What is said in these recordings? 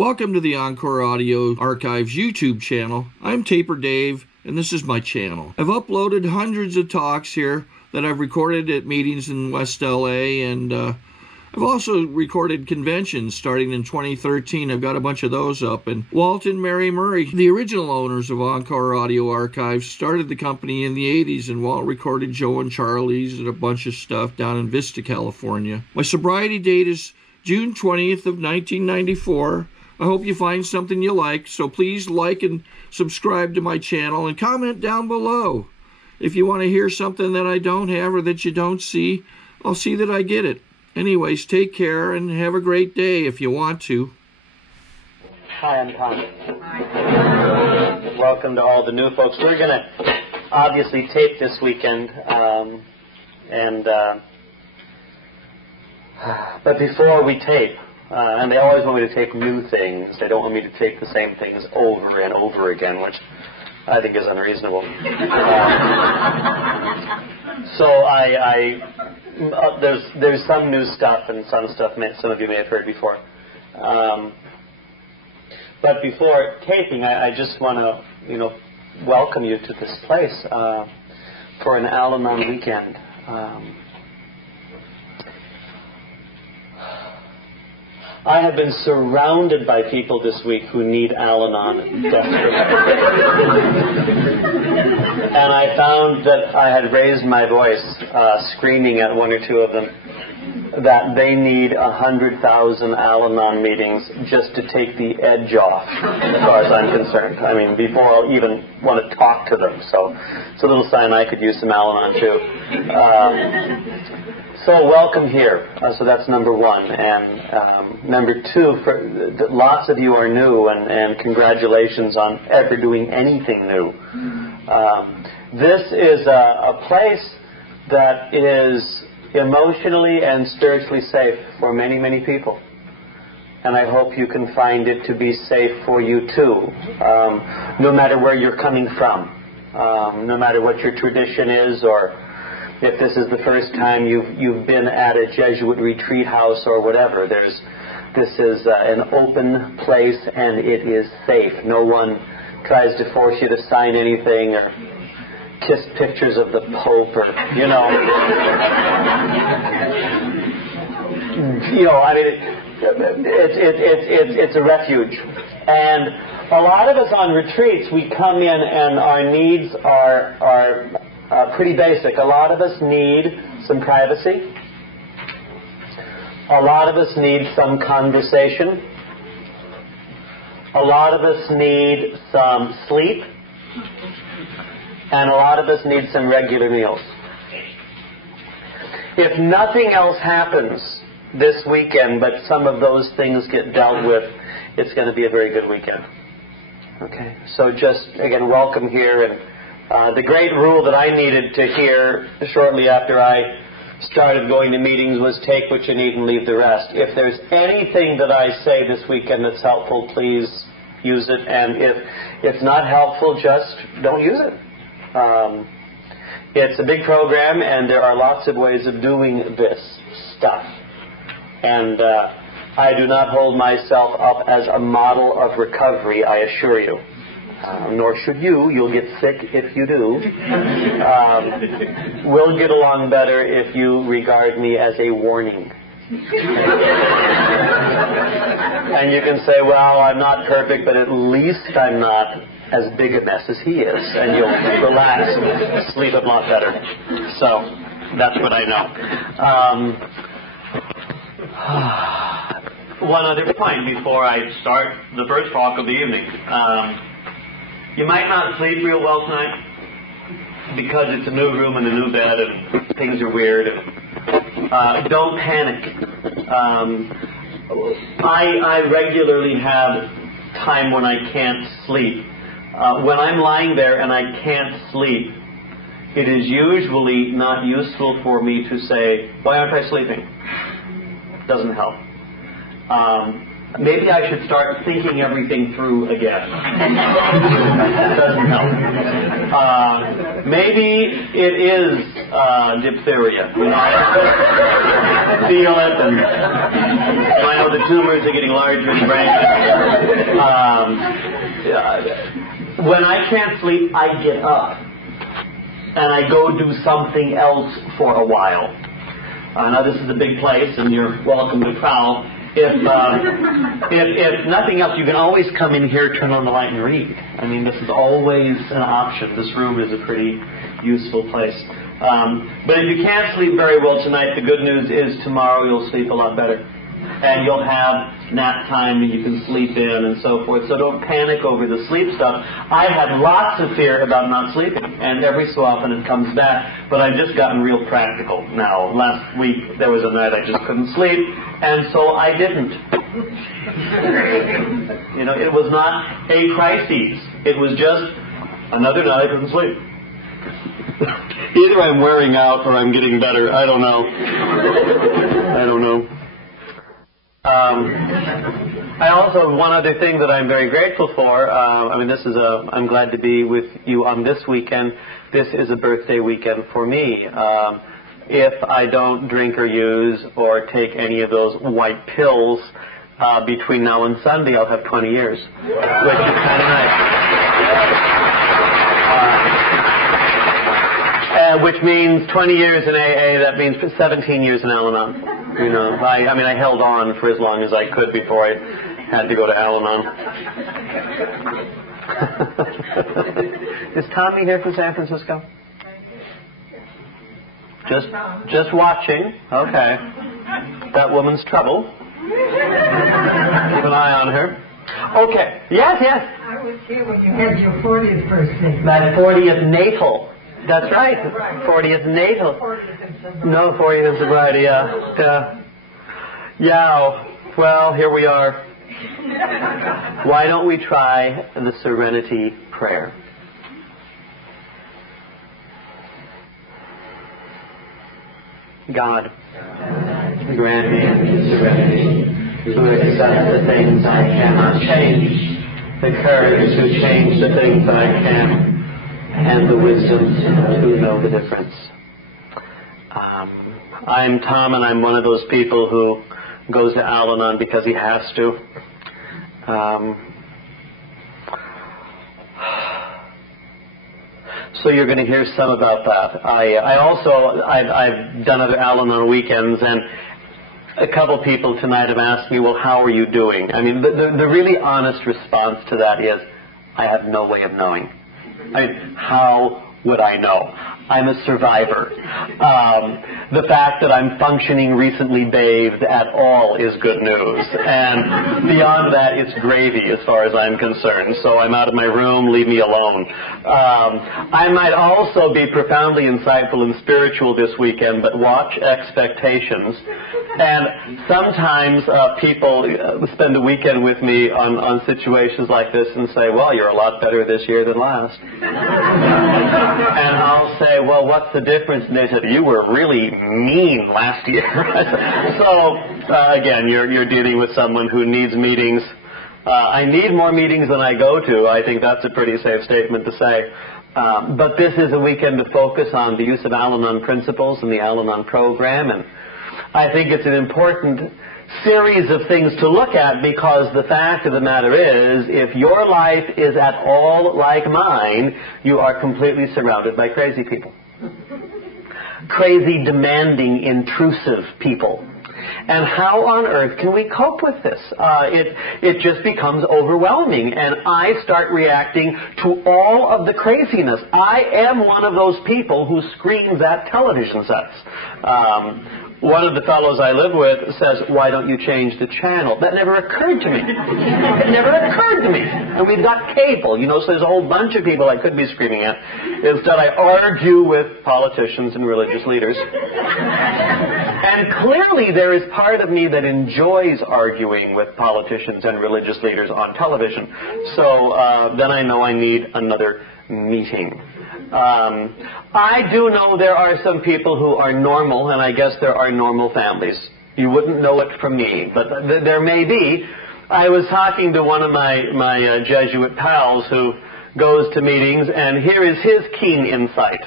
Welcome to the Encore Audio Archives YouTube channel. I'm Taper Dave, and this is my channel. I've uploaded hundreds of talks here that I've recorded at meetings in West LA, and I've also recorded conventions starting in 2013. I've got a bunch of those up. And Walt and Mary Murray, the original owners of Encore Audio Archives, started the company in the 80s, and Walt recorded Joe and Charlie's and a bunch of stuff down in Vista, California. My sobriety date is June 20th of 1994. I hope you find something you like, so please like and subscribe to my channel and comment down below. If you want to hear something that I don't have or that you don't see, I'll see that I get it. Anyways, take care and have a great day if you want to. Hi, I'm Tom. Hi. Welcome to all the new folks. We're going to obviously tape this weekend, but before we tape, and they always want me to tape new things. They don't want me to tape the same things over and over again, which I think is unreasonable. So there's some new stuff and some stuff some of you may have heard before. But before taping, I just want to welcome you to this place for an al-anon weekend. I have been surrounded by people this week who need al-anon desperately. And I found that I had raised my voice screaming at one or two of them that they need 100,000 al-anon meetings just to take the edge off, as far as I'm concerned. I mean, before I'll even want to talk to them. So it's a little sign I could use some al-anon too. So welcome here. So that's number one. And number two, lots of you are new, and congratulations on ever doing anything new. This is a place that is emotionally and spiritually safe for many, many people. And I hope you can find it to be safe for you too, no matter where you're coming from, no matter what your tradition is, or if this is the first time you've been at a Jesuit retreat house or whatever. This is an open place, and it is safe. No one tries to force you to sign anything or kiss pictures of the Pope, or I mean, it's a refuge. And a lot of us on retreats, we come in and our needs are pretty basic. A lot of us need some privacy. A lot of us need some conversation. A lot of us need some sleep. And a lot of us need some regular meals. If nothing else happens this weekend, but some of those things get dealt with, it's going to be a very good weekend. Okay? So just, again, welcome here. And the great rule that I needed to hear shortly after I started going to meetings was take what you need and leave the rest. If there's anything that I say this weekend that's helpful, please use it. And if it's not helpful, just don't use it. It's a big program, and there are lots of ways of doing this stuff. And I do not hold myself up as a model of recovery, I assure you. Nor should you. You'll get sick if you do. We'll get along better if you regard me as a warning. And you can say, well, I'm not perfect, but at least I'm not as big a mess as he is. And you'll relax and sleep a lot better. So that's what I know. One other point before I start the first talk of the evening. You might not sleep real well tonight because it's a new room and a new bed and things are weird. Don't panic. I regularly have time when I can't sleep. When I'm lying there and I can't sleep, it is usually not useful for me to say, why aren't I sleeping? Doesn't help. Maybe I should start thinking everything through again. Doesn't help. Maybe it is diphtheria. Feel it, and I know the tumors are getting larger in the brain. when I can't sleep, I get up and I go do something else for a while. Now this is a big place, and you're welcome to prowl. If nothing else, you can always come in here, turn on the light, and read. I mean, this is always an option. This room is a pretty useful place. But if you can't sleep very well tonight, the good news is tomorrow you'll sleep a lot better. And you'll have nap time and you can sleep in and so forth. So don't panic over the sleep stuff. I had lots of fear about not sleeping, and every so often it comes back. But I've just gotten real practical now. Last week there was a night I just couldn't sleep, and so I didn't. You know, it was not a crisis. It was just another night I couldn't sleep. Either I'm wearing out or I'm getting better. I don't know. I also, one other thing that I'm very grateful for, I'm glad to be with you on this weekend. This is a birthday weekend for me. If I don't drink or use or take any of those white pills between now and Sunday, I'll have 20 years, which is kind of nice. Which means 20 years in AA, that means 17 years in Al-Anon. You know, I held on for as long as I could before I had to go to Al-Anon. Is Tommy here from San Francisco? Just watching. Okay. That woman's trouble. Keep an eye on her. Okay. Yes. I was here when you had your 40th birthday. That 40th natal. That's right. 40th natal. 40th in sobriety, yeah. Well, here we are. Why don't we try the Serenity Prayer? God, grant me serenity to accept the things I cannot change, the courage to change the things I can, and the wisdom to know the difference. I'm Tom, and I'm one of those people who goes to Al-Anon because he has to. So you're going to hear some about that. I've done other Al-Anon weekends, and a couple people tonight have asked me, well, how are you doing? I mean, the really honest response to that is, I have no way of knowing. How would I know? I'm a survivor. The fact that I'm functioning recently bathed at all is good news. And beyond that, it's gravy as far as I'm concerned. So I'm out of my room, leave me alone. I might also be profoundly insightful and spiritual this weekend, but watch expectations. And sometimes people spend a weekend with me on situations like this and say, well, you're a lot better this year than last. And I'll say, well, what's the difference? And they said, you were really mean last year. So, again, you're dealing with someone who needs meetings. I need more meetings than I go to. I think that's a pretty safe statement to say. But this is a weekend to focus on the use of Al-Anon principles and the Al-Anon program. And I think it's an important series of things to look at, because the fact of the matter is, if your life is at all like mine, you are completely surrounded by crazy people. Crazy, demanding, intrusive people. And how on earth can we cope with this? It just becomes overwhelming, and I start reacting to all of the craziness. I am one of those people who screams at television sets. One of the fellows I live with says, why don't you change the channel? That never occurred to me. It never occurred to me. And we've got cable, so there's a whole bunch of people I could be screaming at. Instead, I argue with politicians and religious leaders. And clearly there is part of me that enjoys arguing with politicians and religious leaders on television. So then I know I need another meeting. I do know there are some people who are normal, and I guess there are normal families. You wouldn't know it from me, but there may be. I was talking to one of my Jesuit pals who goes to meetings, and here is his keen insight.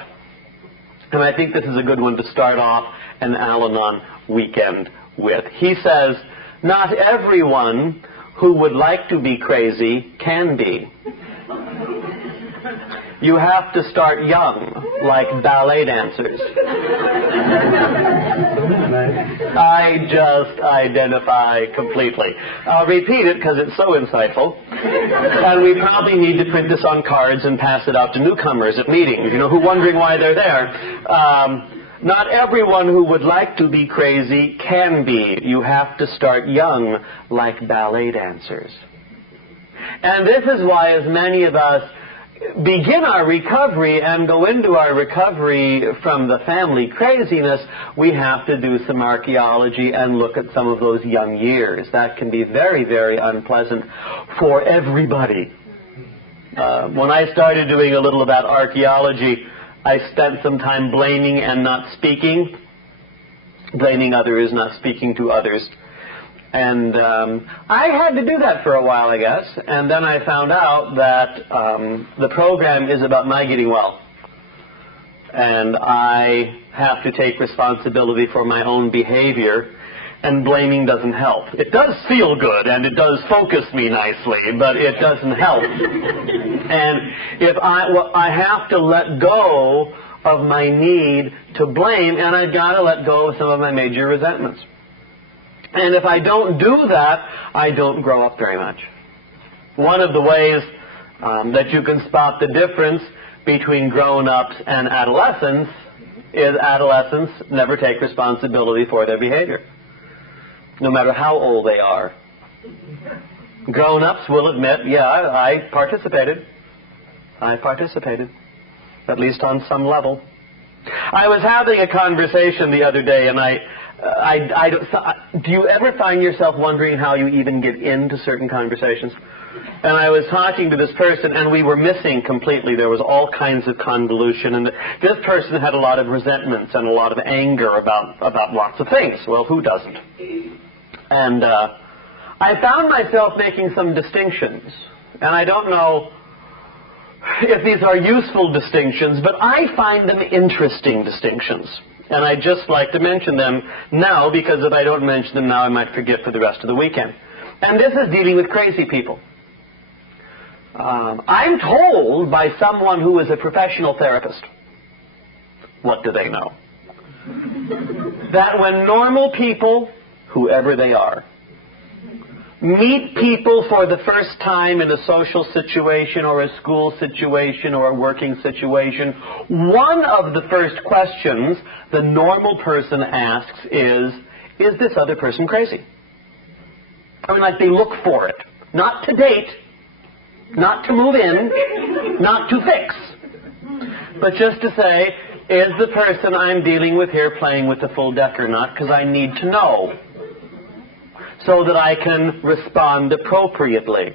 And I think this is a good one to start off an Al-Anon weekend with. He says, not everyone who would like to be crazy can be. You have to start young, like ballet dancers. I just identify completely. I'll repeat it because it's so insightful. And we probably need to print this on cards and pass it out to newcomers at meetings, who are wondering why they're there. Not everyone who would like to be crazy can be. You have to start young, like ballet dancers. And this is why as many of us begin our recovery and go into our recovery from the family craziness, we have to do some archaeology and look at some of those young years. That can be very, very unpleasant for everybody. When I started doing a little about archaeology, I spent some time blaming and not speaking. Blaming others, not speaking to others. And I had to do that for a while, I guess. And then I found out that the program is about my getting well. And I have to take responsibility for my own behavior. And blaming doesn't help. It does feel good, and it does focus me nicely, but it doesn't help. And if I have to let go of my need to blame, and I've got to let go of some of my major resentments. And if I don't do that, I don't grow up very much. One of the ways that you can spot the difference between grown-ups and adolescents is adolescents never take responsibility for their behavior, no matter how old they are. Grown-ups will admit, yeah, I participated. I participated, at least on some level. I was having a conversation the other day, and do you ever find yourself wondering how you even get into certain conversations? And I was talking to this person, and we were missing completely. There was all kinds of convolution, and this person had a lot of resentments and a lot of anger about lots of things. Well, who doesn't? And I found myself making some distinctions, and I don't know if these are useful distinctions, but I find them interesting distinctions. And I'd just like to mention them now, because if I don't mention them now, I might forget for the rest of the weekend. And this is dealing with crazy people. I'm told by someone who is a professional therapist, what do they know? That when normal people, whoever they are, meet people for the first time in a social situation or a school situation or a working situation, one of the first questions the normal person asks is this other person crazy? I mean, like they look for it. Not to date, not to move in, not to fix, but just to say, is the person I'm dealing with here playing with the full deck or not? Because I need to know, so that I can respond appropriately.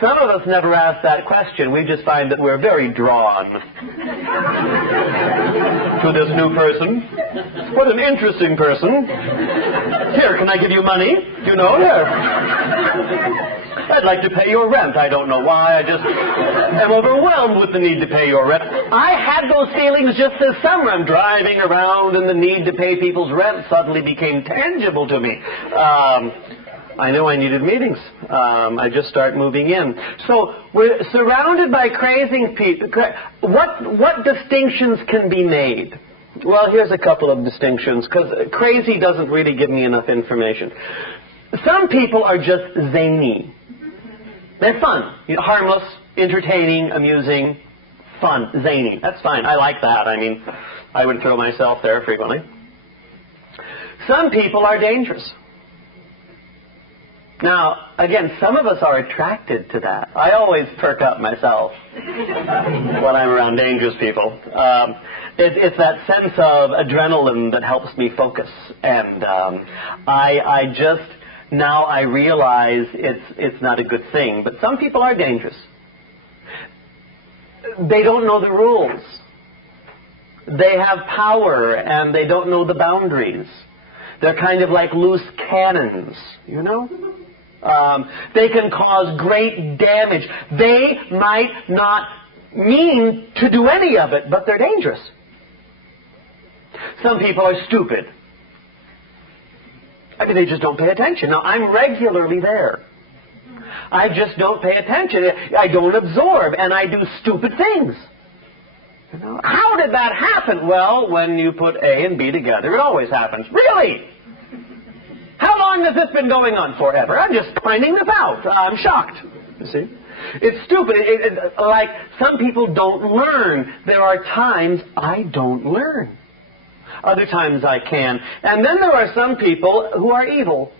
Some of us never ask that question. We just find that we're very drawn to this new person. What an interesting person. Here, can I give you money? You know, here. I'd like to pay your rent. I don't know why. I just am overwhelmed with the need to pay your rent. I had those feelings just this summer. I'm driving around and the need to pay people's rent suddenly became tangible to me. I knew I needed meetings. I just start moving in. So we're surrounded by crazy people. What distinctions can be made? Well, here's a couple of distinctions, because crazy doesn't really give me enough information. Some people are just zany. They're fun, harmless, entertaining, amusing, fun, zany. That's fine. I like that. I mean, I would throw myself there frequently. Some people are dangerous. Now, again, some of us are attracted to that. I always perk up myself when I'm around dangerous people. It's that sense of adrenaline that helps me focus. And now I realize it's not a good thing. But some people are dangerous. They don't know the rules. They have power and they don't know the boundaries. They're kind of like loose cannons, you know? They can cause great damage. They might not mean to do any of it, but they're dangerous. Some people are stupid. I mean, they just don't pay attention. Now, I'm regularly there. I just don't pay attention. I don't absorb, and I do stupid things. You know, how did that happen? Well, when you put A and B together, it always happens. Really? How long has this been going on? Forever. I'm just finding this out. I'm shocked. You see? It's stupid. Like, some people don't learn. There are times I don't learn. Other times I can. And then there are some people who are evil.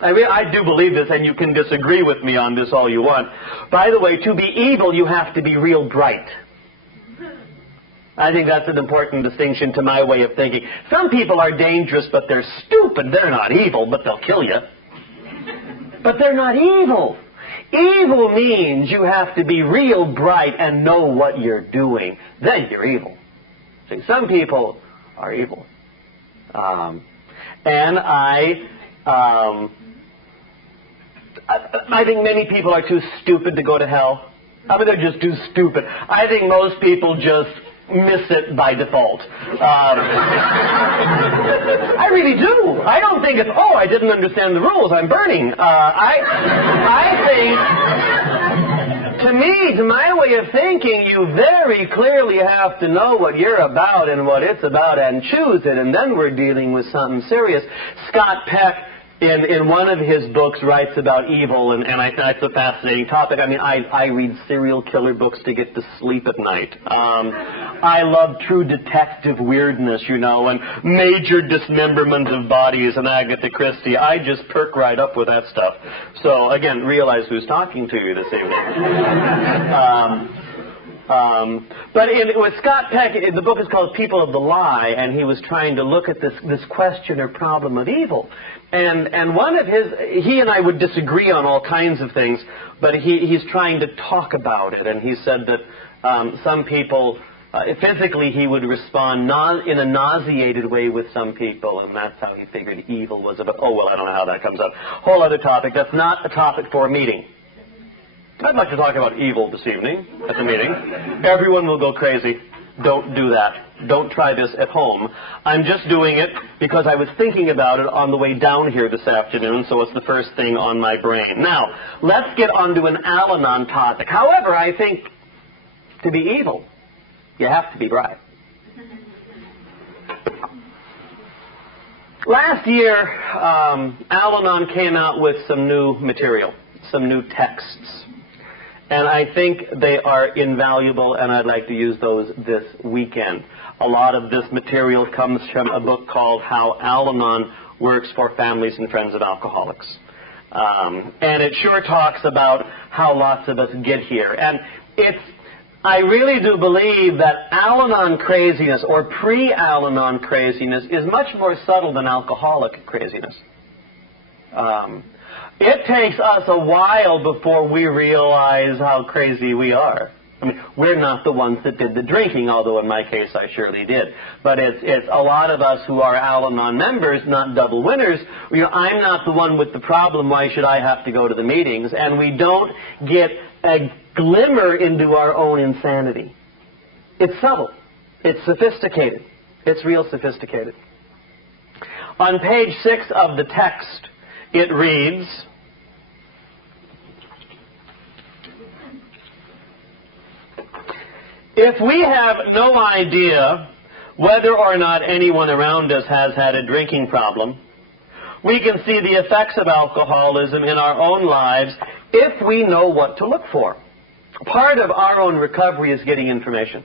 I do believe this, and you can disagree with me on this all you want. By the way, to be evil, you have to be real bright. I think that's an important distinction to my way of thinking. Some people are dangerous, but they're stupid. They're not evil, but they'll kill you. But they're not evil. Evil means you have to be real bright and know what you're doing. Then you're evil. See, some people are evil. And I think many people are too stupid to go to hell. I mean, they're just too stupid. I think most people just miss it by default. I really do. I don't think it's, oh, I didn't understand the rules, I'm burning. I think, to me, to my way of thinking, you very clearly have to know what you're about and what it's about and choose it, and then we're dealing with something serious. Scott Peck, in one of his books, writes about evil, and I think that's a fascinating topic. I mean, I read serial killer books to get to sleep at night. I love true detective weirdness, you know, and major dismemberment of bodies and Agatha Christie. I just perk right up with that stuff. So, again, realize who's talking to you this evening. But with Scott Peck, the book is called People of the Lie, and he was trying to look at this question or problem of evil. And one of his, he and I would disagree on all kinds of things, but he's trying to talk about it, and he said that some people, physically he would respond in a nauseated way with some people, and that's how he figured evil was about. Oh, well, I don't know how that comes up. Whole other topic. That's not a topic for a meeting. I'd like to talk about evil this evening at the meeting. Everyone will go crazy. Don't do that. Don't try this at home. I'm just doing it because I was thinking about it on the way down here this afternoon, so it's the first thing on my brain. Now, let's get onto an al-anon topic. However, I think to be evil, you have to be bright. Last year, al-anon came out with some new material, some new texts. And I think they are invaluable, and I'd like to use those this weekend. A lot of this material comes from a book called How Al-Anon Works for Families and Friends of Alcoholics. And it sure talks about how lots of us get here. And I really do believe that Al-Anon craziness or pre-Al-Anon craziness is much more subtle than alcoholic craziness. It takes us a while before we realize how crazy we are. I mean, we're not the ones that did the drinking, although in my case I surely did. But it's a lot of us who are Al-Anon members, not double winners. You know, I'm not the one with the problem. Why should I have to go to the meetings? And we don't get a glimmer into our own insanity. It's subtle. It's sophisticated. It's real sophisticated. On page 6 of the text, it reads, if we have no idea whether or not anyone around us has had a drinking problem, we can see the effects of alcoholism in our own lives if we know what to look for. Part of our own recovery is getting information.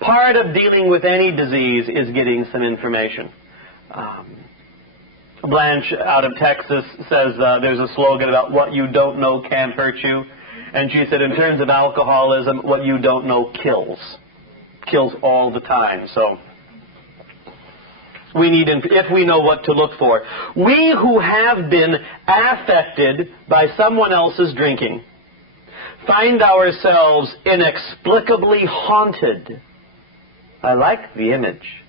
Part of dealing with any disease is getting some information. Blanche out of Texas says there's a slogan about what you don't know can't hurt you. And she said, in terms of alcoholism, what you don't know kills. Kills all the time. So we need, if we know what to look for. We who have been affected by someone else's drinking find ourselves inexplicably haunted. I like the image.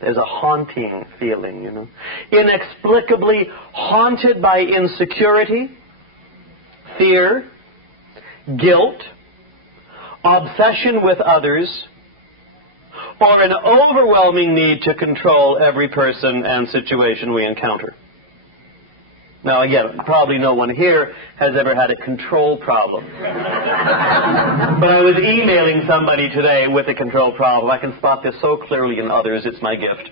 There's a haunting feeling, you know. Inexplicably haunted by insecurity, fear, guilt, obsession with others, or an overwhelming need to control every person and situation we encounter. Now, again, probably no one here has ever had a control problem. But I was emailing somebody today with a control problem. I can spot this so clearly in others. It's my gift.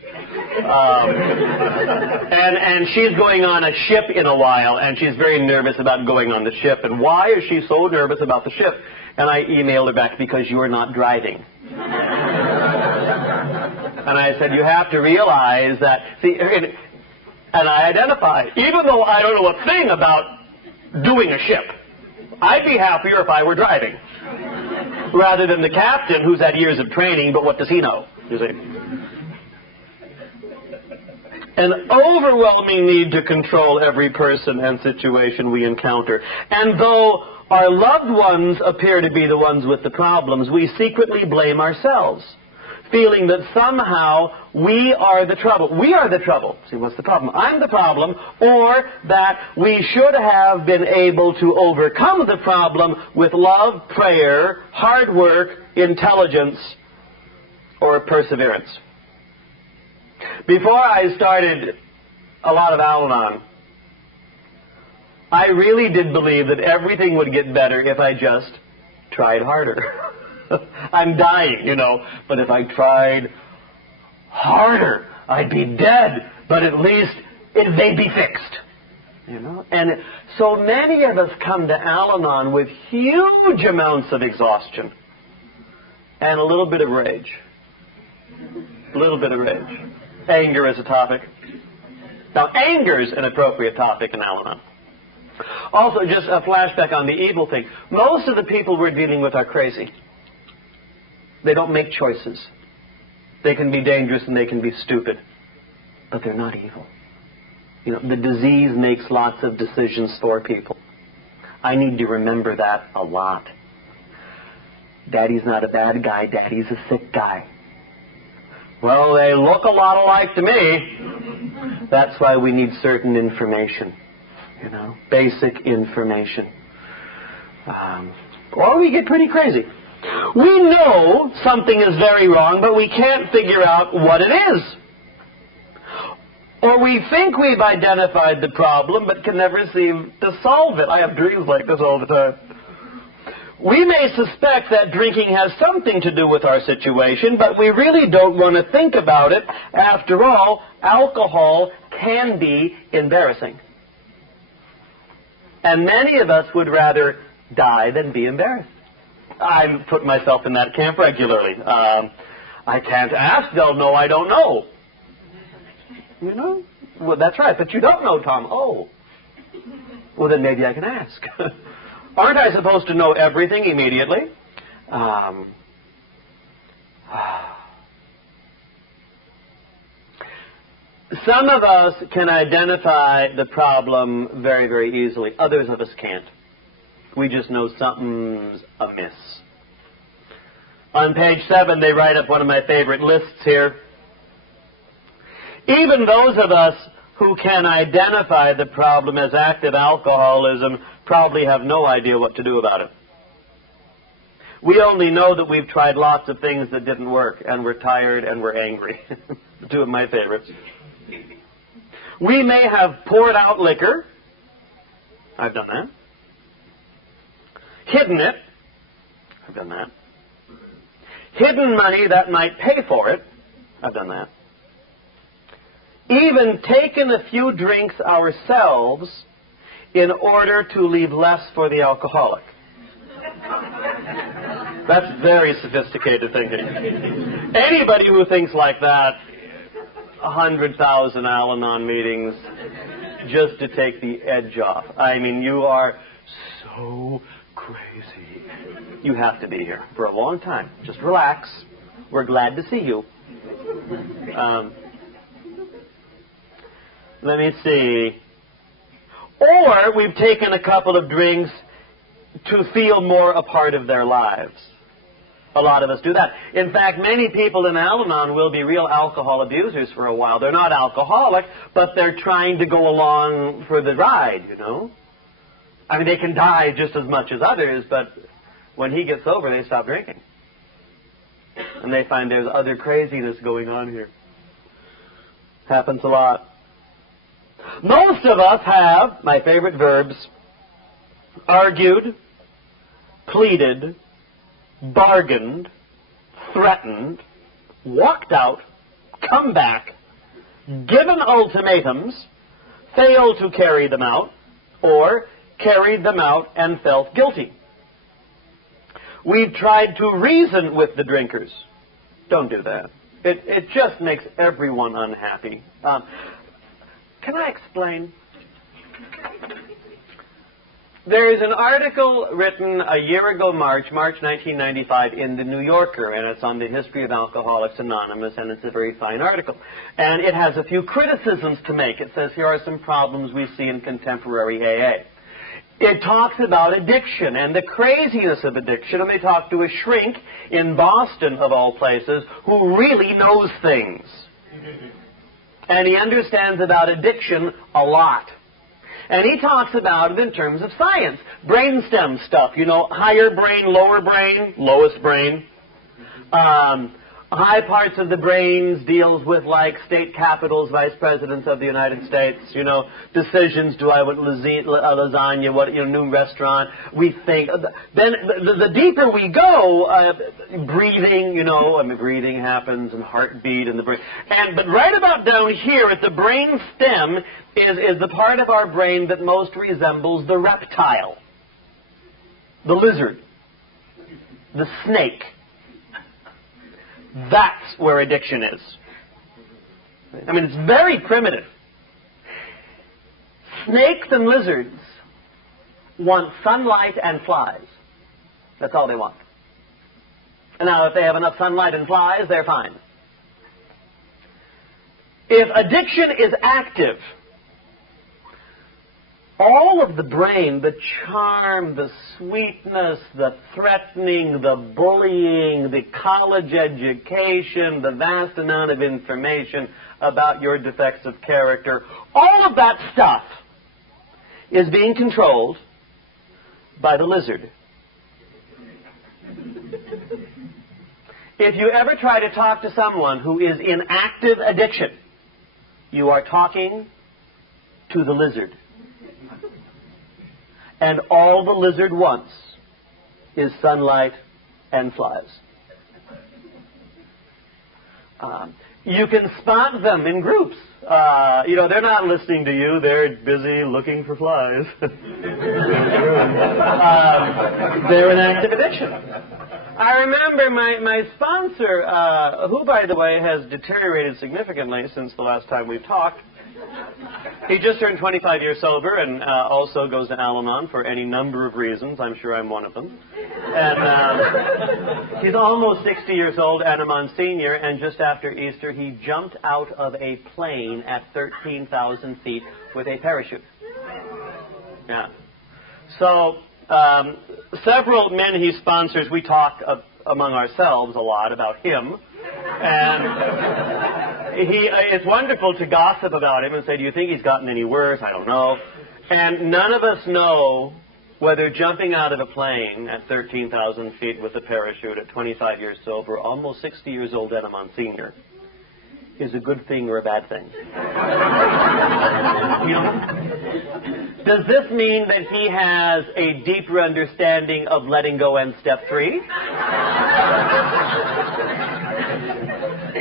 And she's going on a ship in a while, and she's very nervous about going on the ship. And why is she so nervous about the ship? And I emailed her back, because you're not driving. And I said, you have to realize that, see, and I identified, even though I don't know a thing about doing a ship, I'd be happier if I were driving, rather than the captain who's had years of training, but what does he know, you see? An overwhelming need to control every person and situation we encounter. And though our loved ones appear to be the ones with the problems, we secretly blame ourselves, feeling that somehow we are the trouble. We are the trouble. See, what's the problem? I'm the problem. Or that we should have been able to overcome the problem with love, prayer, hard work, intelligence, or perseverance. Before I started a lot of al-anon, I really did believe that everything would get better if I just tried harder. I'm dying, you know, but if I tried harder, I'd be dead, but at least they'd be fixed, you know. And so many of us come to al-anon with huge amounts of exhaustion and a little bit of rage. A little bit of rage. Anger is a topic. Now, anger is an appropriate topic in al-anon. Also, just a flashback on the evil thing. Most of the people we're dealing with are crazy. They don't make choices. They can be dangerous and they can be stupid, but they're not evil. You know, the disease makes lots of decisions for people. I need to remember that a lot. Daddy's not a bad guy. Daddy's a sick guy. Well, they look a lot alike to me. That's why we need certain information, you know, basic information. Or we get pretty crazy. We know something is very wrong, but we can't figure out what it is. Or we think we've identified the problem, but can never seem to solve it. I have dreams like this all the time. We may suspect that drinking has something to do with our situation, but we really don't want to think about it. After all, alcohol can be embarrassing. And many of us would rather die than be embarrassed. I put myself in that camp regularly. I can't ask, they'll know I don't know. You know? Well, that's right, but you don't know, Tom. Oh. Well, then maybe I can ask. Aren't I supposed to know everything immediately? Some of us can identify the problem very, very easily. Others of us can't. We just know something's amiss. On page 7, they write up one of my favorite lists here. Even those of us who can identify the problem as active alcoholism probably have no idea what to do about it. We only know that we've tried lots of things that didn't work, and we're tired and we're angry. Two of my favorites. We may have poured out liquor. I've done that. Hidden it. I've done that. Hidden money that might pay for it. I've done that. Even taken a few drinks ourselves in order to leave less for the alcoholic. That's very sophisticated thinking. Anybody who thinks like that, 100,000 Al-Anon meetings just to take the edge off. I mean, you are so crazy. You have to be here for a long time. Just relax. We're glad to see you. Let me see. Or we've taken a couple of drinks to feel more a part of their lives. A lot of us do that. In fact, many people in Al-Anon will be real alcohol abusers for a while. They're not alcoholic, but they're trying to go along for the ride, you know. I mean, they can die just as much as others, but when he gets sober, they stop drinking. And they find there's other craziness going on here. Happens a lot. Most of us have, my favorite verbs, argued, pleaded, bargained, threatened, walked out, come back, given ultimatums, failed to carry them out, or carried them out and felt guilty. We've tried to reason with the drinkers. Don't do that. It just makes everyone unhappy. Can I explain? There is an article written a year ago, March 1995, in the New Yorker, and it's on the history of Alcoholics Anonymous, and it's a very fine article. And it has a few criticisms to make. It says, here are some problems we see in contemporary AA. It talks about addiction and the craziness of addiction, and they talk to a shrink in Boston, of all places, who really knows things. And he understands about addiction a lot. And he talks about it in terms of science. Brainstem stuff, you know, higher brain, lower brain, lowest brain. High parts of the brains deals with, like, state capitals, vice presidents of the United States, you know, decisions, do I want lasagna, what, you know, new restaurant, we think. Then the deeper we go, breathing, you know, I mean, breathing happens, and heartbeat in the brain. But right about down here at the brain stem is the part of our brain that most resembles the reptile, the lizard, the snake. That's where addiction is. I mean, it's very primitive. Snakes and lizards want sunlight and flies. That's all they want. And now, if they have enough sunlight and flies, they're fine. If addiction is active, all of the brain, the charm, the sweetness, the threatening, the bullying, the college education, the vast amount of information about your defects of character, all of that stuff is being controlled by the lizard. If you ever try to talk to someone who is in active addiction, you are talking to the lizard. And all the lizard wants is sunlight and flies. You can spot them in groups. You know, they're not listening to you. They're busy looking for flies. They're in active addiction. I remember my sponsor, who, by the way, has deteriorated significantly since the last time we've talked. He just turned 25 years sober and also goes to Al-Anon for any number of reasons. I'm sure I'm one of them. And he's almost 60 years old and a Monsignor, and just after Easter he jumped out of a plane at 13,000 feet with a parachute. Yeah. So several men he sponsors, we talk among ourselves a lot about him. And it's wonderful to gossip about him and say, do you think he's gotten any worse? I don't know. And none of us know whether jumping out of a plane at 13,000 feet with a parachute at 25 years sober, almost 60 years old and a Monsignor, is a good thing or a bad thing. You know? Does this mean that he has a deeper understanding of letting go and step 3?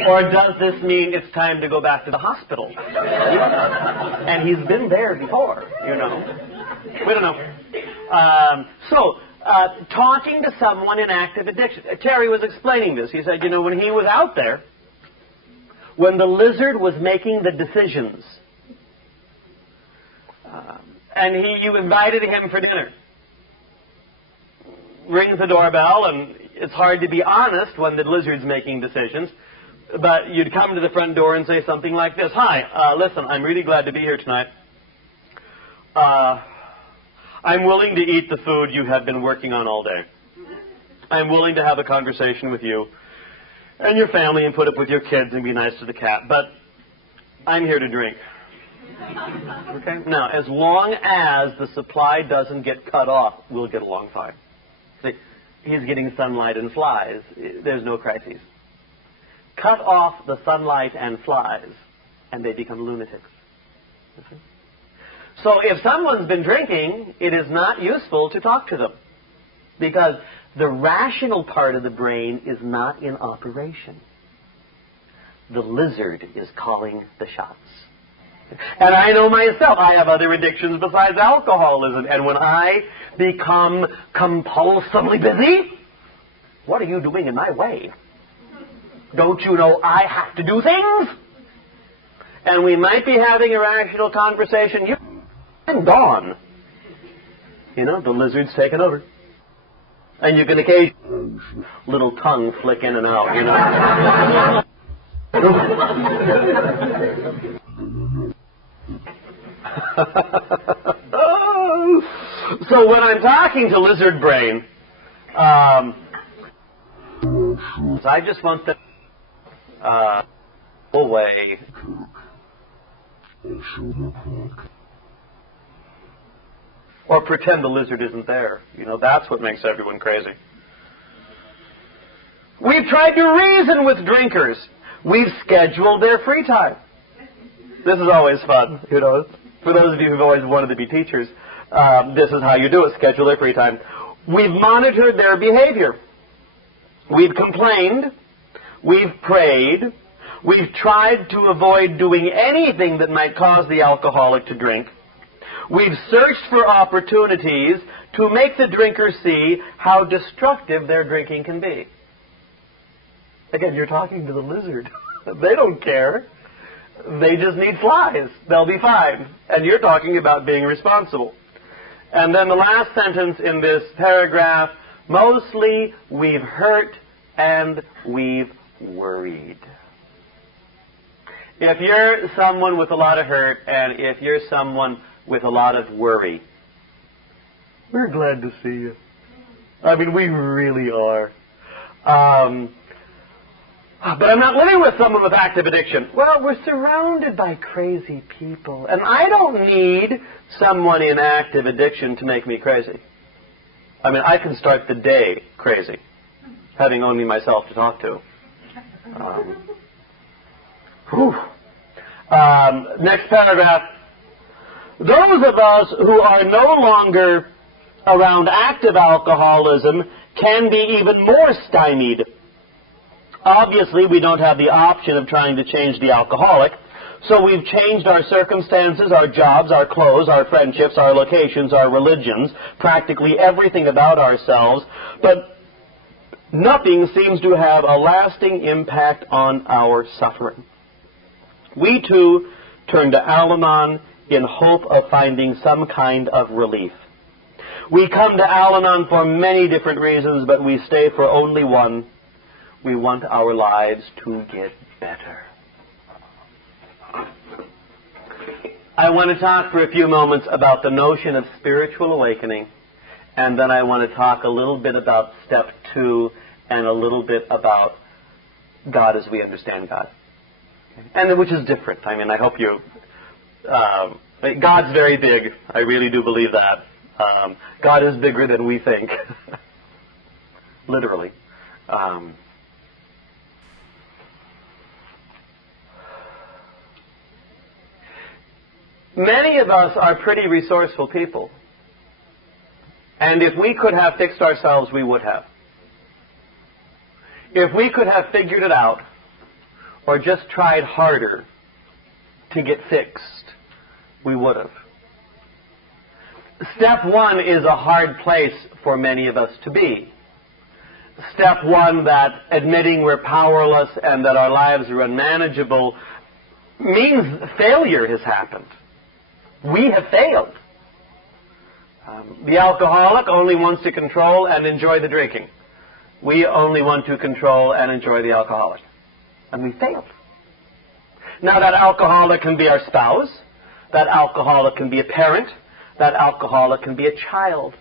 Or does this mean it's time to go back to the hospital? And he's been there before, you know. We don't know. Talking to someone in active addiction. Terry was explaining this. He said, you know, when he was out there, when the lizard was making the decisions, and you invited him for dinner, rings the doorbell, and it's hard to be honest when the lizard's making decisions. But you'd come to the front door and say something like this. Hi, listen, I'm really glad to be here tonight. I'm willing to eat the food you have been working on all day. I'm willing to have a conversation with you and your family and put up with your kids and be nice to the cat. But I'm here to drink. Okay? Now, as long as the supply doesn't get cut off, we'll get along fine. See, he's getting sunlight and flies. There's no crises. Cut off the sunlight and flies, and they become lunatics. So if someone's been drinking, it is not useful to talk to them because the rational part of the brain is not in operation. The lizard is calling the shots. And I know myself, I have other addictions besides alcoholism. And when I become compulsively busy, what are you doing in my way? Don't you know I have to do things? And we might be having a rational conversation. I'm gone. You know, the lizard's taken over. And you can occasionally little tongue flick in and out, you know. So when I'm talking to lizard brain, I just want them away. Or pretend the lizard isn't there. You know, that's what makes everyone crazy. We've tried to reason with drinkers. We've scheduled their free time. This is always fun, you know. For those of you who've always wanted to be teachers, this is how you do it, schedule their free time. We've monitored their behavior. We've complained. We've prayed. We've tried to avoid doing anything that might cause the alcoholic to drink. We've searched for opportunities to make the drinker see how destructive their drinking can be. Again, you're talking to the lizard. They don't care. They just need flies. They'll be fine. And you're talking about being responsible. And then the last sentence in this paragraph, mostly we've hurt and we've worried. If you're someone with a lot of hurt and if you're someone with a lot of worry, we're glad to see you. I mean, we really are. But I'm not living with someone with active addiction. Well, we're surrounded by crazy people. And I don't need someone in active addiction to make me crazy. I mean, I can start the day crazy, having only myself to talk to. Next paragraph. Those of us who are no longer around active alcoholism can be even more stymied. Obviously, we don't have the option of trying to change the alcoholic, so we've changed our circumstances, our jobs, our clothes, our friendships, our locations, our religions, practically everything about ourselves, but nothing seems to have a lasting impact on our suffering. We, too, turn to al-anon in hope of finding some kind of relief. We come to al-anon for many different reasons, but we stay for only one. We want our lives to get better. I want to talk for a few moments about the notion of spiritual awakening, and then I want to talk a little bit about step 2 and a little bit about God as we understand God. And which is different. I mean, I hope you... God's very big. I really do believe that. God is bigger than we think. Literally. Many of us are pretty resourceful people. And if we could have fixed ourselves, we would have. If we could have figured it out, or just tried harder to get fixed, we would have. Step 1 is a hard place for many of us to be. Step 1, that admitting we're powerless and that our lives are unmanageable, means failure has happened. We have failed. The alcoholic only wants to control and enjoy the drinking. We only want to control and enjoy the alcoholic. And we failed. Now, that alcoholic can be our spouse. That alcoholic can be a parent. That alcoholic can be a child.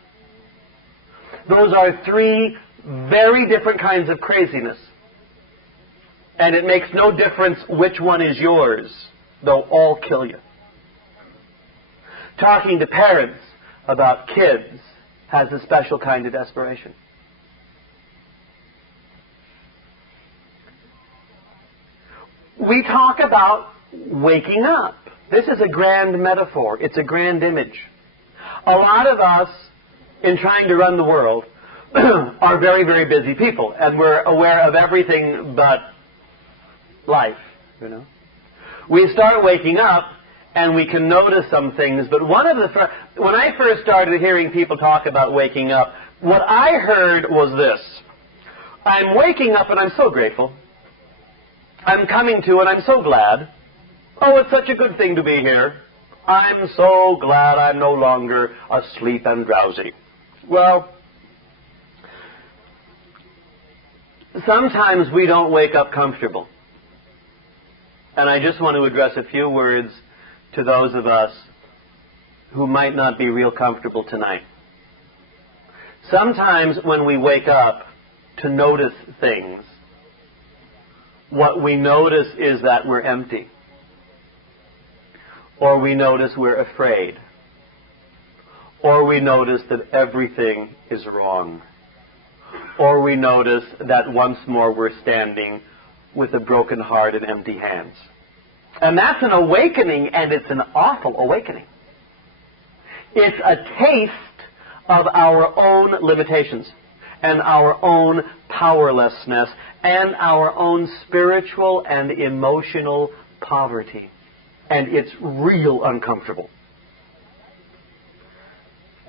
Those are 3 very different kinds of craziness. And it makes no difference which one is yours. They'll all kill you. Talking to parents about kids has a special kind of desperation. We talk about waking up This is a grand metaphor. It's a grand image. A lot of us, in trying to run the world, are very, very busy people, and we're aware of everything but life, you know. We start waking up, and we can notice some things, but when I first started hearing people talk about waking up, what I heard was this. I'm waking up, and I'm so grateful. I'm coming to, and I'm so glad. Oh, it's such a good thing to be here. I'm so glad I'm no longer asleep and drowsy. Well, sometimes we don't wake up comfortable. And I just want to address a few words to those of us who might not be real comfortable tonight. Sometimes when we wake up to notice things, what we notice is that we're empty. Or we notice we're afraid. Or we notice that everything is wrong. Or we notice that once more we're standing with a broken heart and empty hands. And that's an awakening, and it's an awful awakening. It's a taste of our own limitations and our own powerlessness and our own spiritual and emotional poverty. And it's real uncomfortable.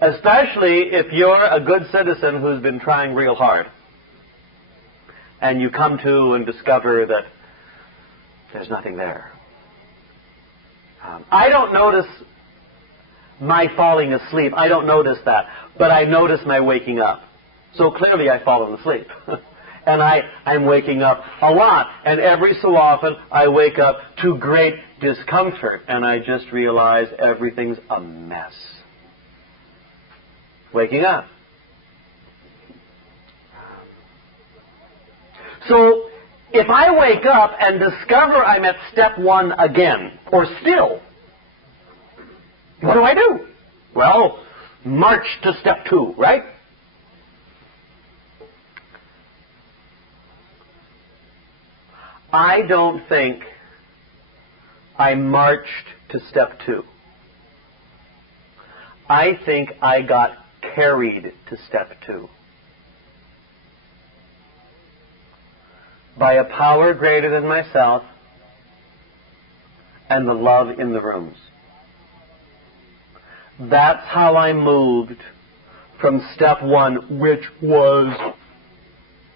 Especially if you're a good citizen who's been trying real hard. And you come to and discover that there's nothing there. I don't notice my falling asleep. I don't notice that. But I notice my waking up. So clearly I've fallen asleep. And I'm waking up a lot. And every so often I wake up to great discomfort. And I just realize everything's a mess. Waking up. So if I wake up and discover I'm at step 1 again, or still, what do? Well, march to step 2, right? I don't think I marched to step 2. I think I got carried to step 2. By a power greater than myself and the love in the rooms. That's how I moved from step 1, which was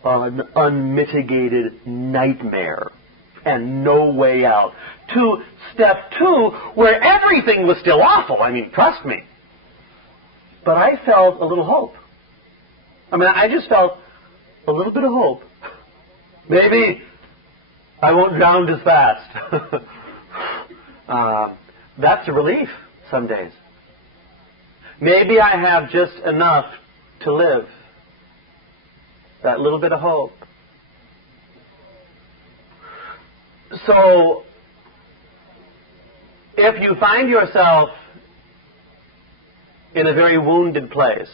an unmitigated nightmare and no way out, to step 2, where everything was still awful. I mean, trust me. But I felt a little hope. I mean, I just felt a little bit of hope. Maybe I won't drown as fast. That's a relief some days. Maybe I have just enough to live. That little bit of hope. So, if you find yourself in a very wounded place,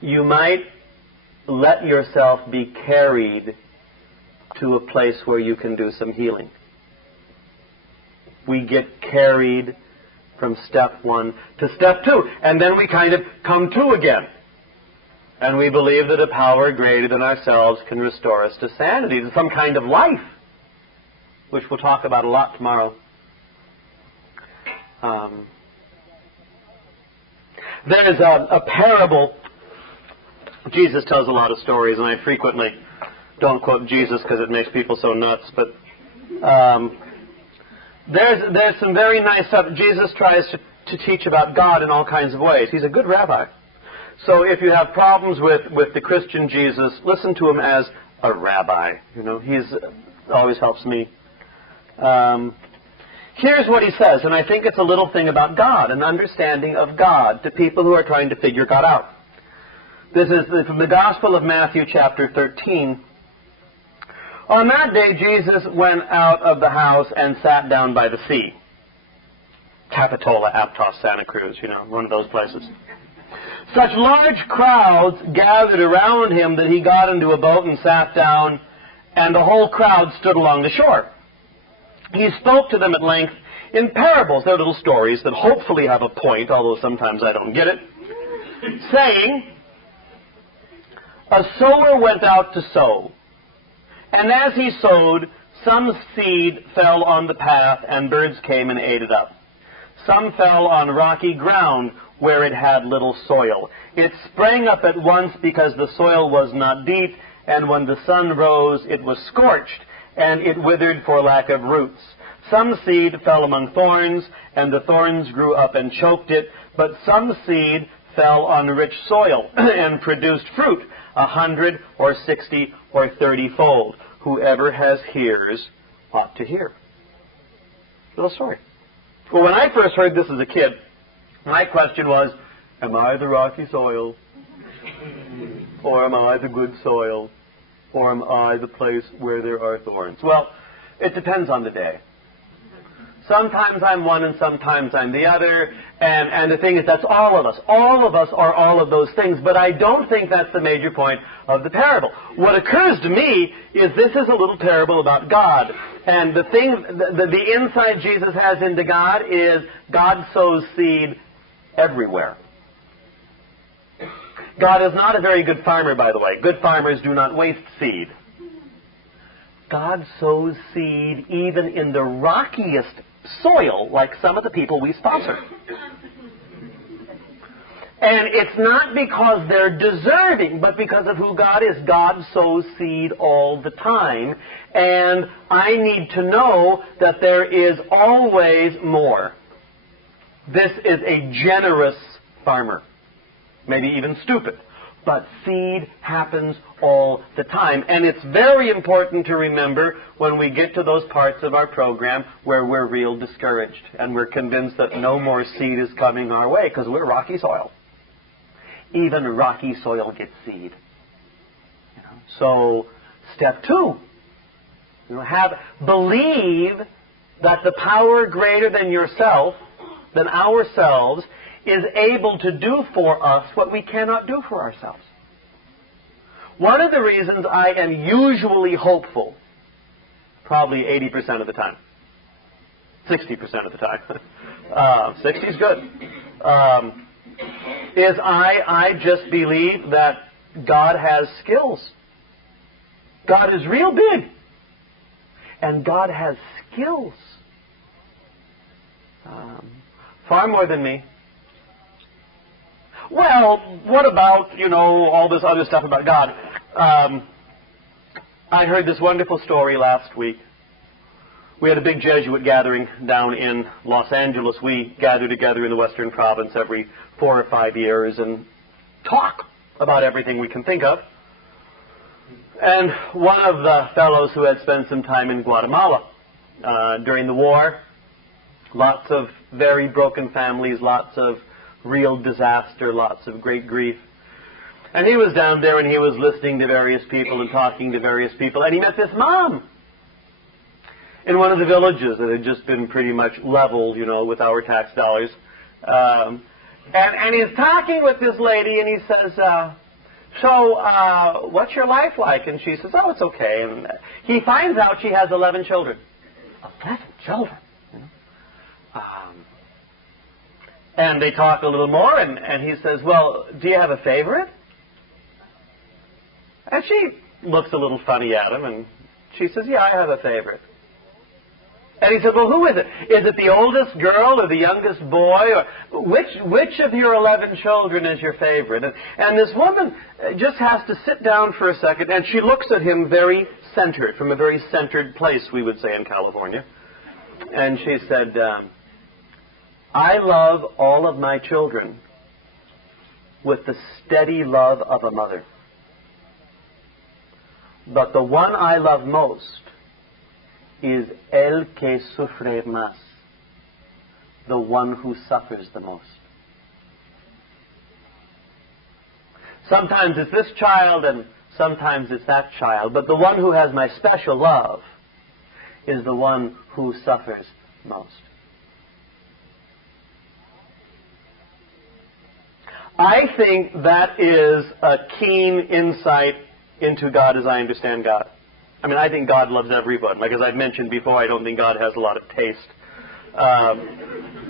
you might let yourself be carried to a place where you can do some healing. We get carried from step 1 to step 2, and then we kind of come to again. And we believe that a power greater than ourselves can restore us to sanity, to some kind of life, which we'll talk about a lot tomorrow. There's a parable. Jesus tells a lot of stories, and I frequently don't quote Jesus because it makes people so nuts, but there's some very nice stuff. Jesus tries to teach about God in all kinds of ways. He's a good rabbi. So if you have problems with the Christian Jesus, listen to him as a rabbi. You know, he's always helps me. Here's what he says, and I think it's a little thing about God, an understanding of God to people who are trying to figure God out. This is from the Gospel of Matthew, chapter 13. On that day, Jesus went out of the house and sat down by the sea. Capitola, Aptos, Santa Cruz, you know, one of those places. Such large crowds gathered around him that he got into a boat and sat down, and the whole crowd stood along the shore. He spoke to them at length in parables. They're little stories that hopefully have a point, although sometimes I don't get it, saying, a sower went out to sow, and as he sowed, some seed fell on the path, and birds came and ate it up. Some fell on rocky ground, where it had little soil. It sprang up at once because the soil was not deep, and when the sun rose, it was scorched, and it withered for lack of roots. Some seed fell among thorns, and the thorns grew up and choked it, but some seed fell on rich soil and produced fruit, 100 or 60 or 30-fold. Whoever has ears ought to hear. Little story. Well, when I first heard this as a kid, my question was, am I the rocky soil? Or am I the good soil? Or am I the place where there are thorns? Well, it depends on the day. Sometimes I'm one and sometimes I'm the other. And the thing is, that's all of us. All of us are all of those things. But I don't think that's the major point of the parable. What occurs to me is this is a little parable about God. And the thing, the insight Jesus has into God is God sows seed everywhere. God is not a very good farmer, by the way. Good farmers do not waste seed. God sows seed even in the rockiest soil, like some of the people we sponsor. And it's not because they're deserving, but because of who God is. God sows seed all the time. And I need to know that there is always more. This is a generous farmer. Maybe even stupid. But seed happens all the time. And it's very important to remember when we get to those parts of our program where we're real discouraged and we're convinced that no more seed is coming our way because we're rocky soil. Even rocky soil gets seed. So, step 2. Believe that the power greater than yourself, than ourselves, is able to do for us what we cannot do for ourselves. One of the reasons I am usually hopeful, probably 80% of the time, 60% of the time, 60 is good, is I just believe that God has skills. God is real big. And God has skills. Far more than me. Well, what about, all this other stuff about God? I heard this wonderful story last week. We had a big Jesuit gathering down in Los Angeles. We gather together in the Western Province every 4 or 5 years and talk about everything we can think of. And one of the fellows who had spent some time in Guatemala during the war, lots of very broken families, lots of real disaster, lots of great grief. And he was down there and he was listening to various people and talking to various people, and he met this mom in one of the villages that had just been pretty much leveled, with our tax dollars. And he's talking with this lady, and he says, so what's your life like? And she says, oh, it's okay. And he finds out she has 11 children. 11 children? And they talk a little more, and he says, well, do you have a favorite? And she looks a little funny at him, and she says, yeah, I have a favorite. And he said, well, who is it? Is it the oldest girl or the youngest boy? Or which of your 11 children is your favorite? And this woman just has to sit down for a second, and she looks at him very centered, from a very centered place, we would say in California. And she said, I love all of my children with the steady love of a mother. But the one I love most is el que sufre más, the one who suffers the most. Sometimes it's this child and sometimes it's that child, but the one who has my special love is the one who suffers most. I think that is a keen insight into God as I understand God. I mean, I think God loves everyone. Like as I've mentioned before, I don't think God has a lot of taste.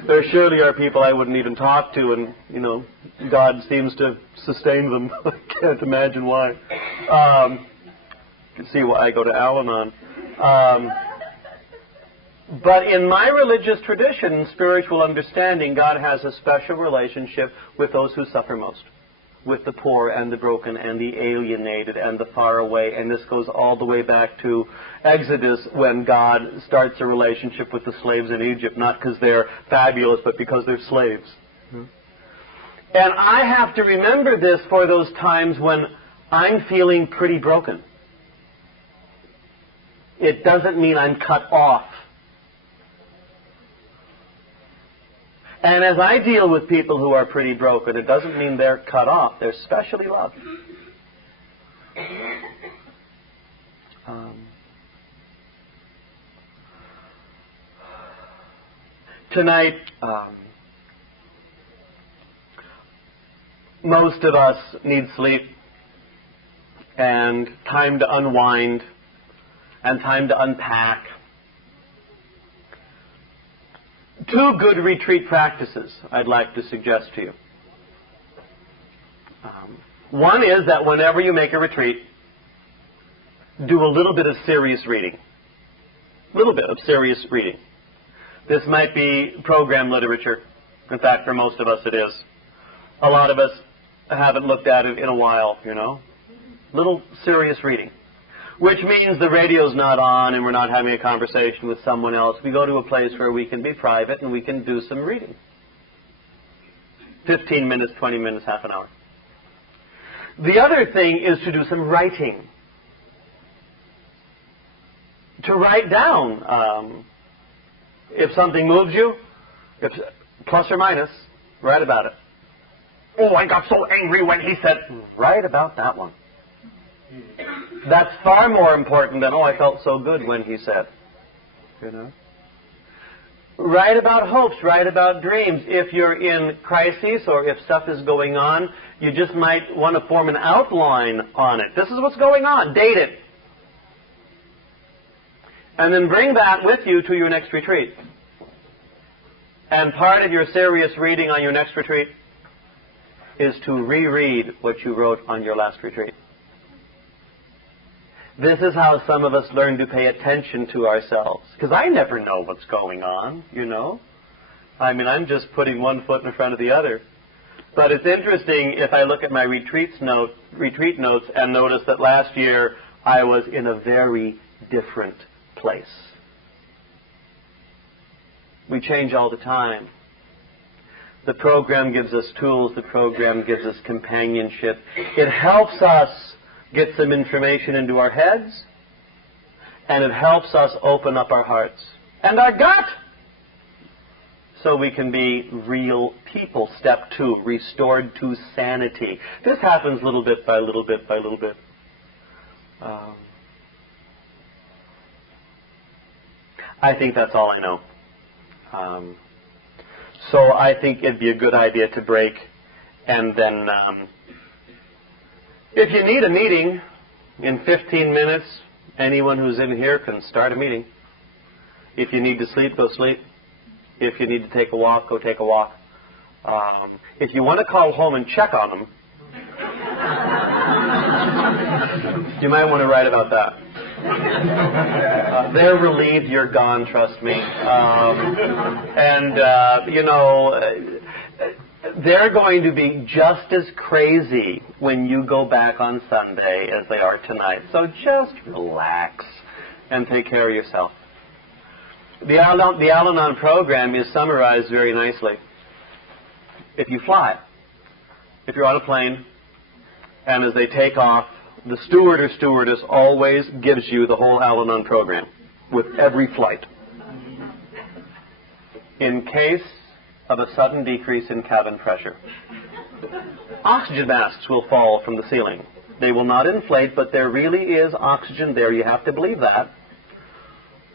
There surely are people I wouldn't even talk to, and, you know, God seems to sustain them. I can't imagine why. You can see why I go to Al-Anon. But in my religious tradition and spiritual understanding, God has a special relationship with those who suffer most, with the poor and the broken and the alienated and the far away. And this goes all the way back to Exodus, when God starts a relationship with the slaves in Egypt, not because they're fabulous, but because they're slaves. And I have to remember this for those times when I'm feeling pretty broken. It doesn't mean I'm cut off. And as I deal with people who are pretty broken, it doesn't mean they're cut off. They're specially loved. Tonight, most of us need sleep and time to unwind and time to unpack. Two good retreat practices I'd like to suggest to you. One is that whenever you make a retreat, do a little bit of serious reading. A little bit of serious reading. This might be program literature. In fact, for most of us it is. A lot of us haven't looked at it in a while, you know. Little serious reading. Which means the radio's not on and we're not having a conversation with someone else. We go to a place where we can be private and we can do some reading. 15 minutes, 20 minutes, half an hour. The other thing is to do some writing. To write down. If something moves you, plus or minus, write about it. Oh, I got so angry when he said, write about that one. That's far more important than, oh, I felt so good when he said. You know? Write about hopes, write about dreams. If you're in crises or if stuff is going on, you just might want to form an outline on it. This is what's going on. Date it. And then bring that with you to your next retreat. And part of your serious reading on your next retreat is to reread what you wrote on your last retreat. This is how some of us learn to pay attention to ourselves. Because I never know what's going on, you know. I mean, I'm just putting one foot in front of the other. But it's interesting if I look at my retreat notes and notice that last year I was in a very different place. We change all the time. The program gives us tools. The program gives us companionship. It helps us get some information into our heads, and it helps us open up our hearts and our gut so we can be real people. Step 2, restored to sanity. This happens little bit by little bit by little bit. I think that's all I know. So I think it'd be a good idea to break, and then if you need a meeting in 15 minutes, anyone who's in here can start a meeting. If you need to sleep, go sleep. If you need to take a walk, go take a walk. If you want to call home and check on them, you might want to write about that. They're relieved you're gone, trust me. You know, they're going to be just as crazy when you go back on Sunday as they are tonight. So just relax and take care of yourself. The Al-Anon program is summarized very nicely. If you fly, if you're on a plane, and as they take off, the steward or stewardess always gives you the whole Al-Anon program with every flight. In case of a sudden decrease in cabin pressure, oxygen masks will fall from the ceiling. They will not inflate, but there really is oxygen there. You have to believe that.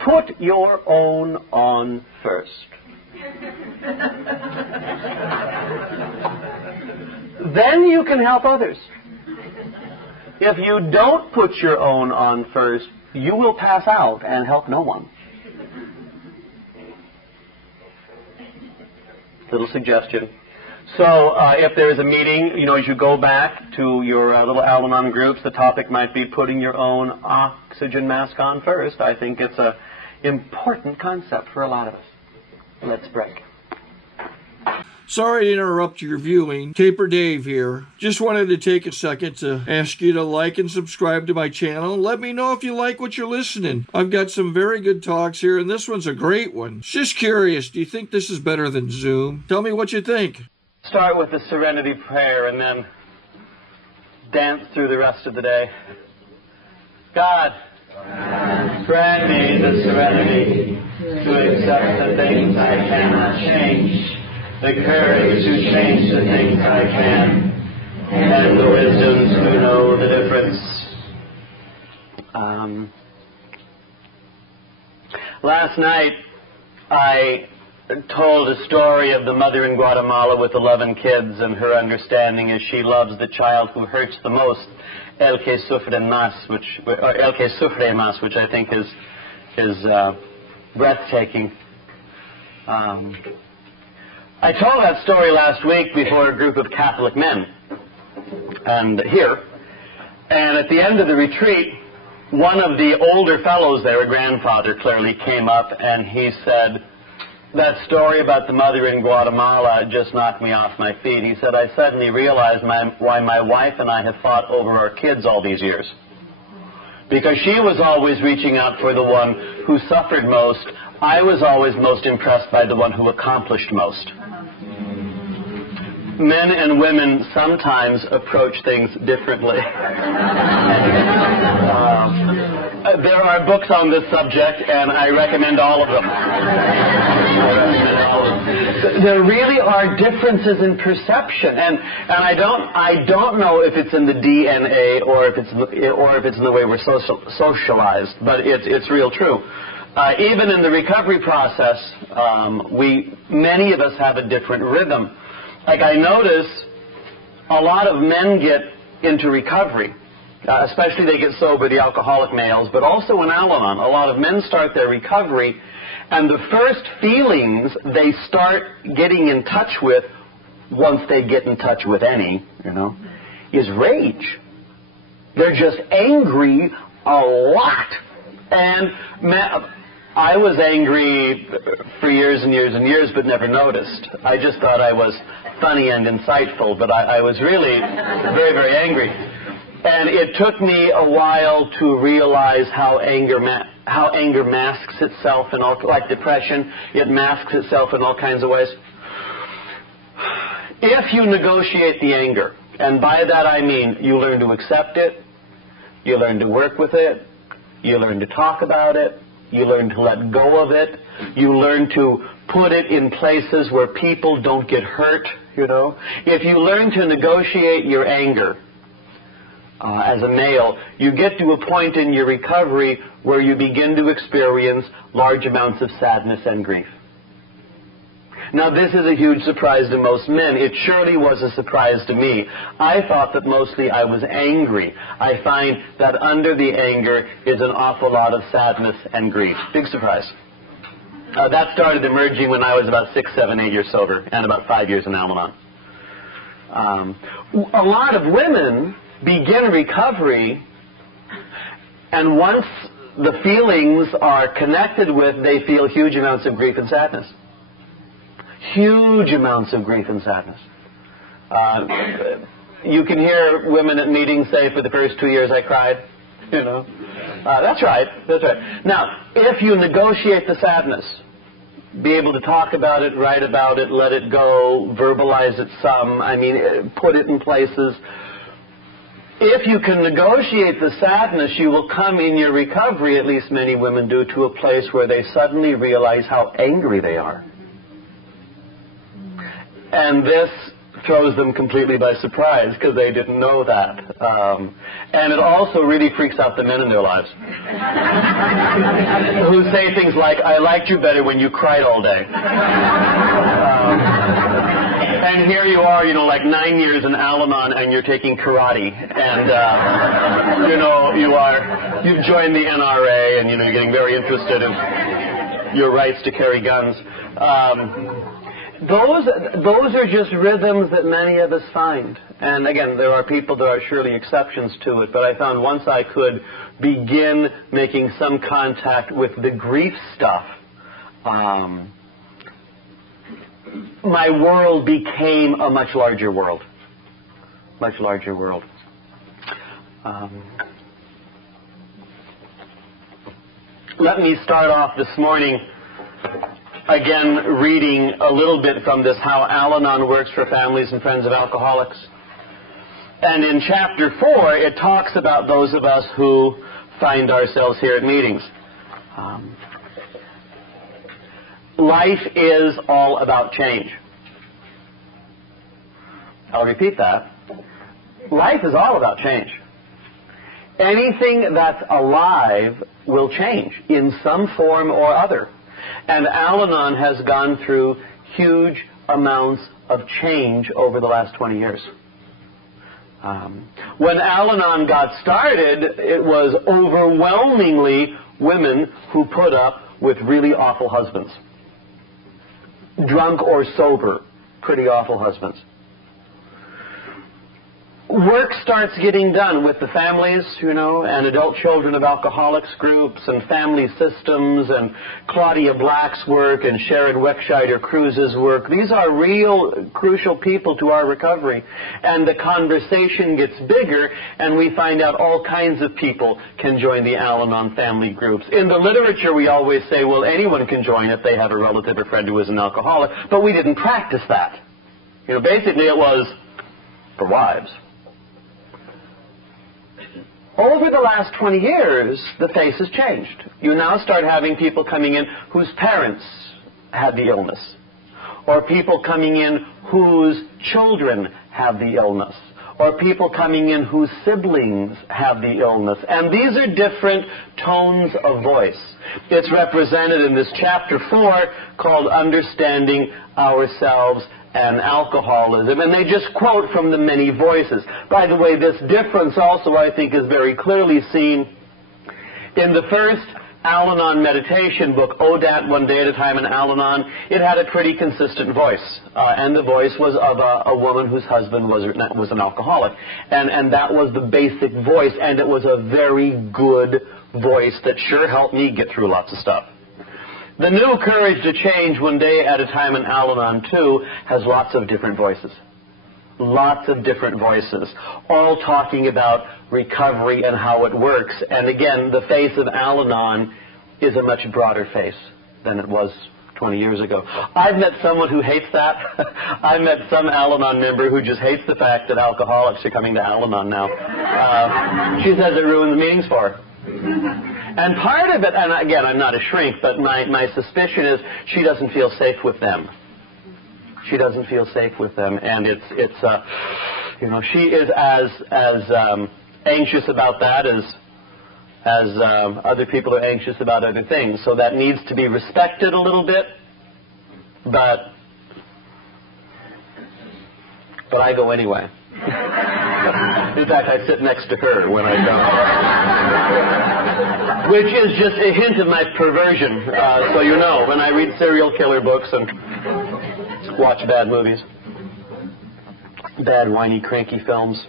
Put your own on first. Then you can help others. If you don't put your own on first, you will pass out and help no one. Little suggestion. So if there's a meeting, you know, as you go back to your little al-anon groups, the topic might be putting your own oxygen mask on first. I think it's an important concept for a lot of us. Let's break. Sorry to interrupt your viewing. Taper Dave here. Just wanted to take a second to ask you to like and subscribe to my channel. Let me know if you like what you're listening. I've got some very good talks here, and this one's a great one. Just curious, do you think this is better than Zoom? Tell me what you think. Start with the serenity prayer and then dance through the rest of the day. God, grant me the serenity to accept the things I cannot change, the courage to change the things I can, and the wisdom to know the difference. Last night, I told a story of the mother in Guatemala with 11 kids, and her understanding is she loves the child who hurts the most, el que sufre más, which I think is breathtaking. I told that story last week before a group of Catholic men, and at the end of the retreat, one of the older fellows there, a grandfather clearly, came up and he said, that story about the mother in Guatemala just knocked me off my feet. He said, I suddenly realized why my wife and I have fought over our kids all these years. Because she was always reaching out for the one who suffered most. I was always most impressed by the one who accomplished most. Men and women sometimes approach things differently. There are books on this subject, and I recommend all of them. There really are differences in perception, and I don't know if it's in the DNA or if it's in the way we're socialized, but it's real true. Even in the recovery process, many of us have a different rhythm. Like I notice, a lot of men get into recovery. Especially they get sober, the alcoholic males, but also in Al-Anon. A lot of men start their recovery, and the first feelings they start getting in touch with, once they get in touch with any, is rage. They're just angry a lot. And I was angry for years and years and years, but never noticed. I just thought I was funny and insightful, but I was really very, very angry. And it took me a while to realize how anger masks itself in all, like depression, it masks itself in all kinds of ways. If you negotiate the anger, and by that I mean you learn to accept it, you learn to work with it, you learn to talk about it, you learn to let go of it, you learn to put it in places where people don't get hurt, If you learn to negotiate your anger, as a male, you get to a point in your recovery where you begin to experience large amounts of sadness and grief. Now, this is a huge surprise to most men. It surely was a surprise to me. I thought that mostly I was angry. I find that under the anger is an awful lot of sadness and grief. Big surprise. That started emerging when I was about 6, 7, 8 years sober and about 5 years in Al-Anon. A lot of women begin recovery, and once the feelings are connected with, they feel huge amounts of grief and sadness. Huge amounts of grief and sadness. You can hear women at meetings say, for the first 2 years I cried. That's right. Now, if you negotiate the sadness, be able to talk about it, write about it, let it go, verbalize it some, put it in places. If you can negotiate the sadness, you will come in your recovery, at least many women do, to a place where they suddenly realize how angry they are. And this throws them completely by surprise because they didn't know that. And it also really freaks out the men in their lives who say things like, I liked you better when you cried all day. And And here you are, you know, like 9 years in Al-Anon, and you're taking karate, and you know, you've joined the NRA, and you know, you're getting very interested in your rights to carry guns. Those are just rhythms that many of us find. And again, there are surely exceptions to it, but I found once I could begin making some contact with the grief stuff, my world became a much larger world. Much larger world. Let me start off this morning again reading a little bit from this How Al-Anon Works for Families and Friends of Alcoholics. And in chapter 4, it talks about those of us who find ourselves here at meetings. Life is all about change. I'll repeat that. Life is all about change. Anything that's alive will change in some form or other. And Al-Anon has gone through huge amounts of change over the last 20 years. When Al-Anon got started, it was overwhelmingly women who put up with really awful husbands. Drunk or sober, pretty awful husbands. Work starts getting done with the families, you know, and adult children of alcoholics groups and family systems and Claudia Black's work and Sharon Weckscheider Cruz's work. These are real crucial people to our recovery. And the conversation gets bigger, and we find out all kinds of people can join the Al-Anon family groups. In the literature, we always say, well, anyone can join if they have a relative or friend who is an alcoholic, but we didn't practice that. You know, basically it was for wives. Over the last 20 years, the face has changed. You now start having people coming in whose parents had the illness, or people coming in whose children have the illness, or people coming in whose siblings have the illness. And these are different tones of voice. It's represented in this chapter 4 called Understanding Ourselves and Alcoholism, and they just quote from the many voices. By the way, this difference also, I think, is very clearly seen in the first Al-Anon meditation book, ODAT, One Day at a Time in Al-Anon. It had a pretty consistent voice, and the voice was of a woman whose husband was an alcoholic, and that was the basic voice, and it was a very good voice that sure helped me get through lots of stuff. The new Courage to Change, One Day at a Time in Al-Anon 2 has lots of different voices. Lots of different voices, all talking about recovery and how it works. And again, the face of Al-Anon is a much broader face than it was 20 years ago. I've met someone who hates that. I've met some Al-Anon member who just hates the fact that alcoholics are coming to Al-Anon now. She says it ruins meetings for her. And part of it, and again, I'm not a shrink, but my suspicion is she doesn't feel safe with them. She doesn't feel safe with them, and it's you know, she is as anxious about that as other people are anxious about other things. So that needs to be respected a little bit, but I go anyway. In fact, I sit next to her when I come. Which is just a hint of my perversion, so you know, when I read serial killer books and watch bad movies, bad, whiny, cranky films.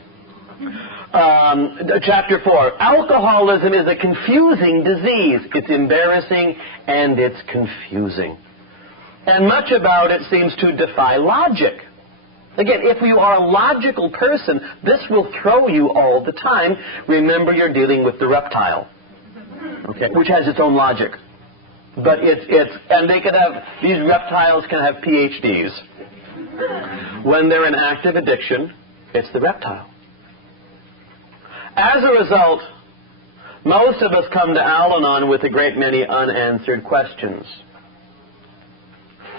Chapter 4, alcoholism is a confusing disease. It's embarrassing and it's confusing. And much about it seems to defy logic. Again, if you are a logical person, this will throw you all the time. Remember, you're dealing with the reptile, okay, which has its own logic. But and they could have, these reptiles can have PhDs. When they're in active addiction, it's the reptile. As a result, most of us come to Al-Anon with a great many unanswered questions.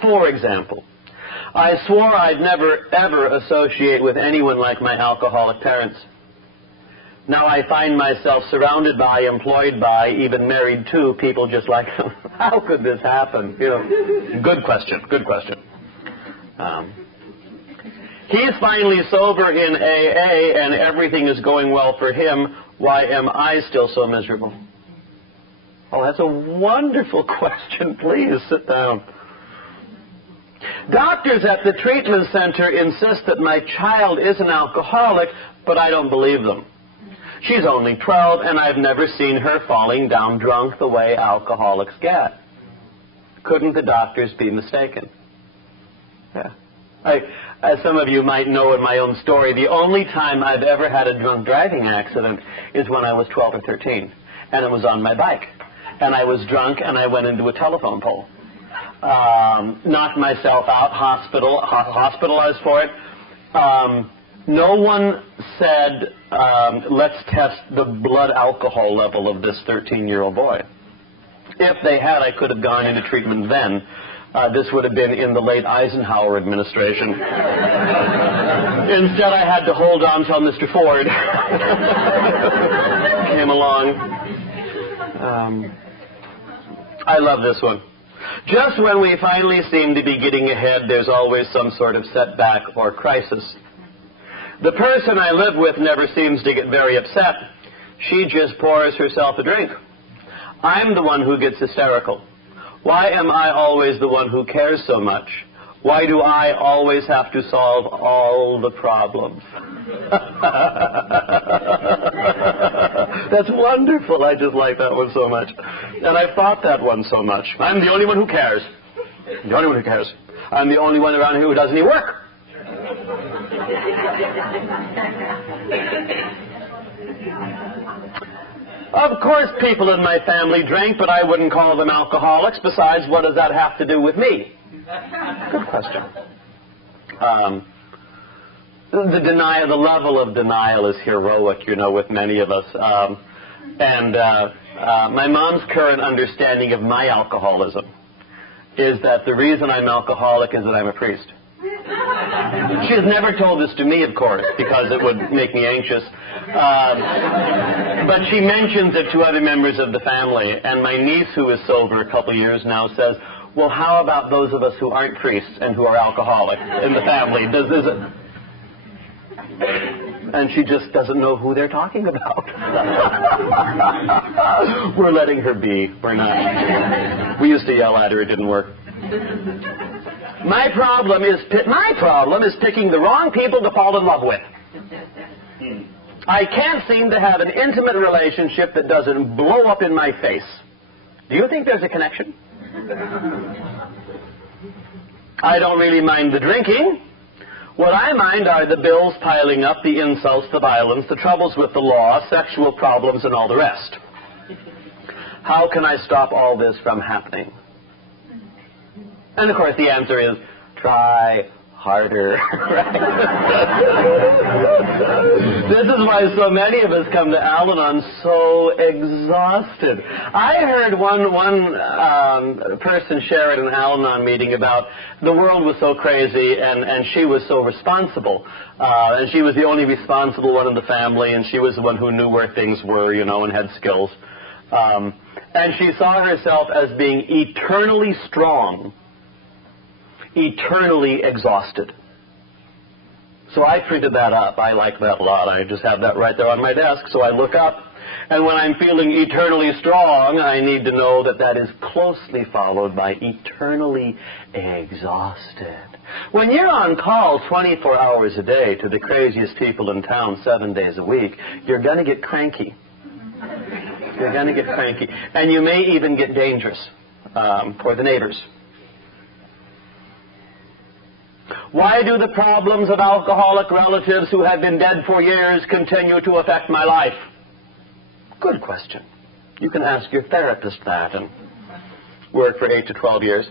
For example, I swore I'd never, ever associate with anyone like my alcoholic parents. Now I find myself surrounded by, employed by, even married to people just like them. How could this happen? You know, good question, good question. He's finally sober in AA and everything is going well for him. Why am I still so miserable? Oh, that's a wonderful question. Please sit down. Doctors at the treatment center insist that my child is an alcoholic, but I don't believe them. She's only 12, and I've never seen her falling down drunk the way alcoholics get. Couldn't the doctors be mistaken? Yeah. As some of you might know in my own story, the only time I've ever had a drunk driving accident is when I was 12 or 13, and it was on my bike. And I was drunk, and I went into a telephone pole. Knocked myself out, hospitalized for it. No one said, let's test the blood alcohol level of this 13-year-old boy. If they had, I could have gone into treatment then. This would have been in the late Eisenhower administration. Instead, I had to hold on till Mr. Ford came along. I love this one. Just when we finally seem to be getting ahead, there's always some sort of setback or crisis. The person I live with never seems to get very upset. She just pours herself a drink. I'm the one who gets hysterical. Why am I always the one who cares so much? Why do I always have to solve all the problems? That's wonderful. I just like that one so much. And I've thought that one so much. I'm the only one who cares. The only one who cares. I'm the only one around here who does any work. Of course people in my family drank, but I wouldn't call them alcoholics. Besides, what does that have to do with me? Good question. The level of denial is heroic, you know, with many of us. My mom's current understanding of my alcoholism is that the reason I'm alcoholic is that I'm a priest. She has never told this to me, of course, because it would make me anxious. But she mentions it to other members of the family. And my niece, who is sober a couple years now, says, well, how about those of us who aren't priests and who are alcoholic in the family? And she just doesn't know who they're talking about. We're letting her be. We're not. We used to yell at her. It didn't work. My problem is picking the wrong people to fall in love with. I can't seem to have an intimate relationship that doesn't blow up in my face. Do you think there's a connection? I don't really mind the drinking. What I mind are the bills piling up, the insults, the violence, the troubles with the law, sexual problems, and all the rest. How can I stop all this from happening? And of course the answer is, try harder. This is why so many of us come to Al-Anon so exhausted. I heard one person share at an Al-Anon meeting about the world was so crazy and she was so responsible. And she was the only responsible one in the family, and she was the one who knew where things were, you know, and had skills. And she saw herself as being eternally strong, eternally exhausted. So I printed that up. I like that a lot. I just have that right there on my desk. So I look up, and when I'm feeling eternally strong, I need to know that that is closely followed by eternally exhausted. When you're on call 24 hours a day to the craziest people in town 7 days a week, you're going to get cranky. You're going to get cranky. And you may even get dangerous for the neighbors. Why do the problems of alcoholic relatives who have been dead for years continue to affect my life? Good question. You can ask your therapist that and work for 8 to 12 years.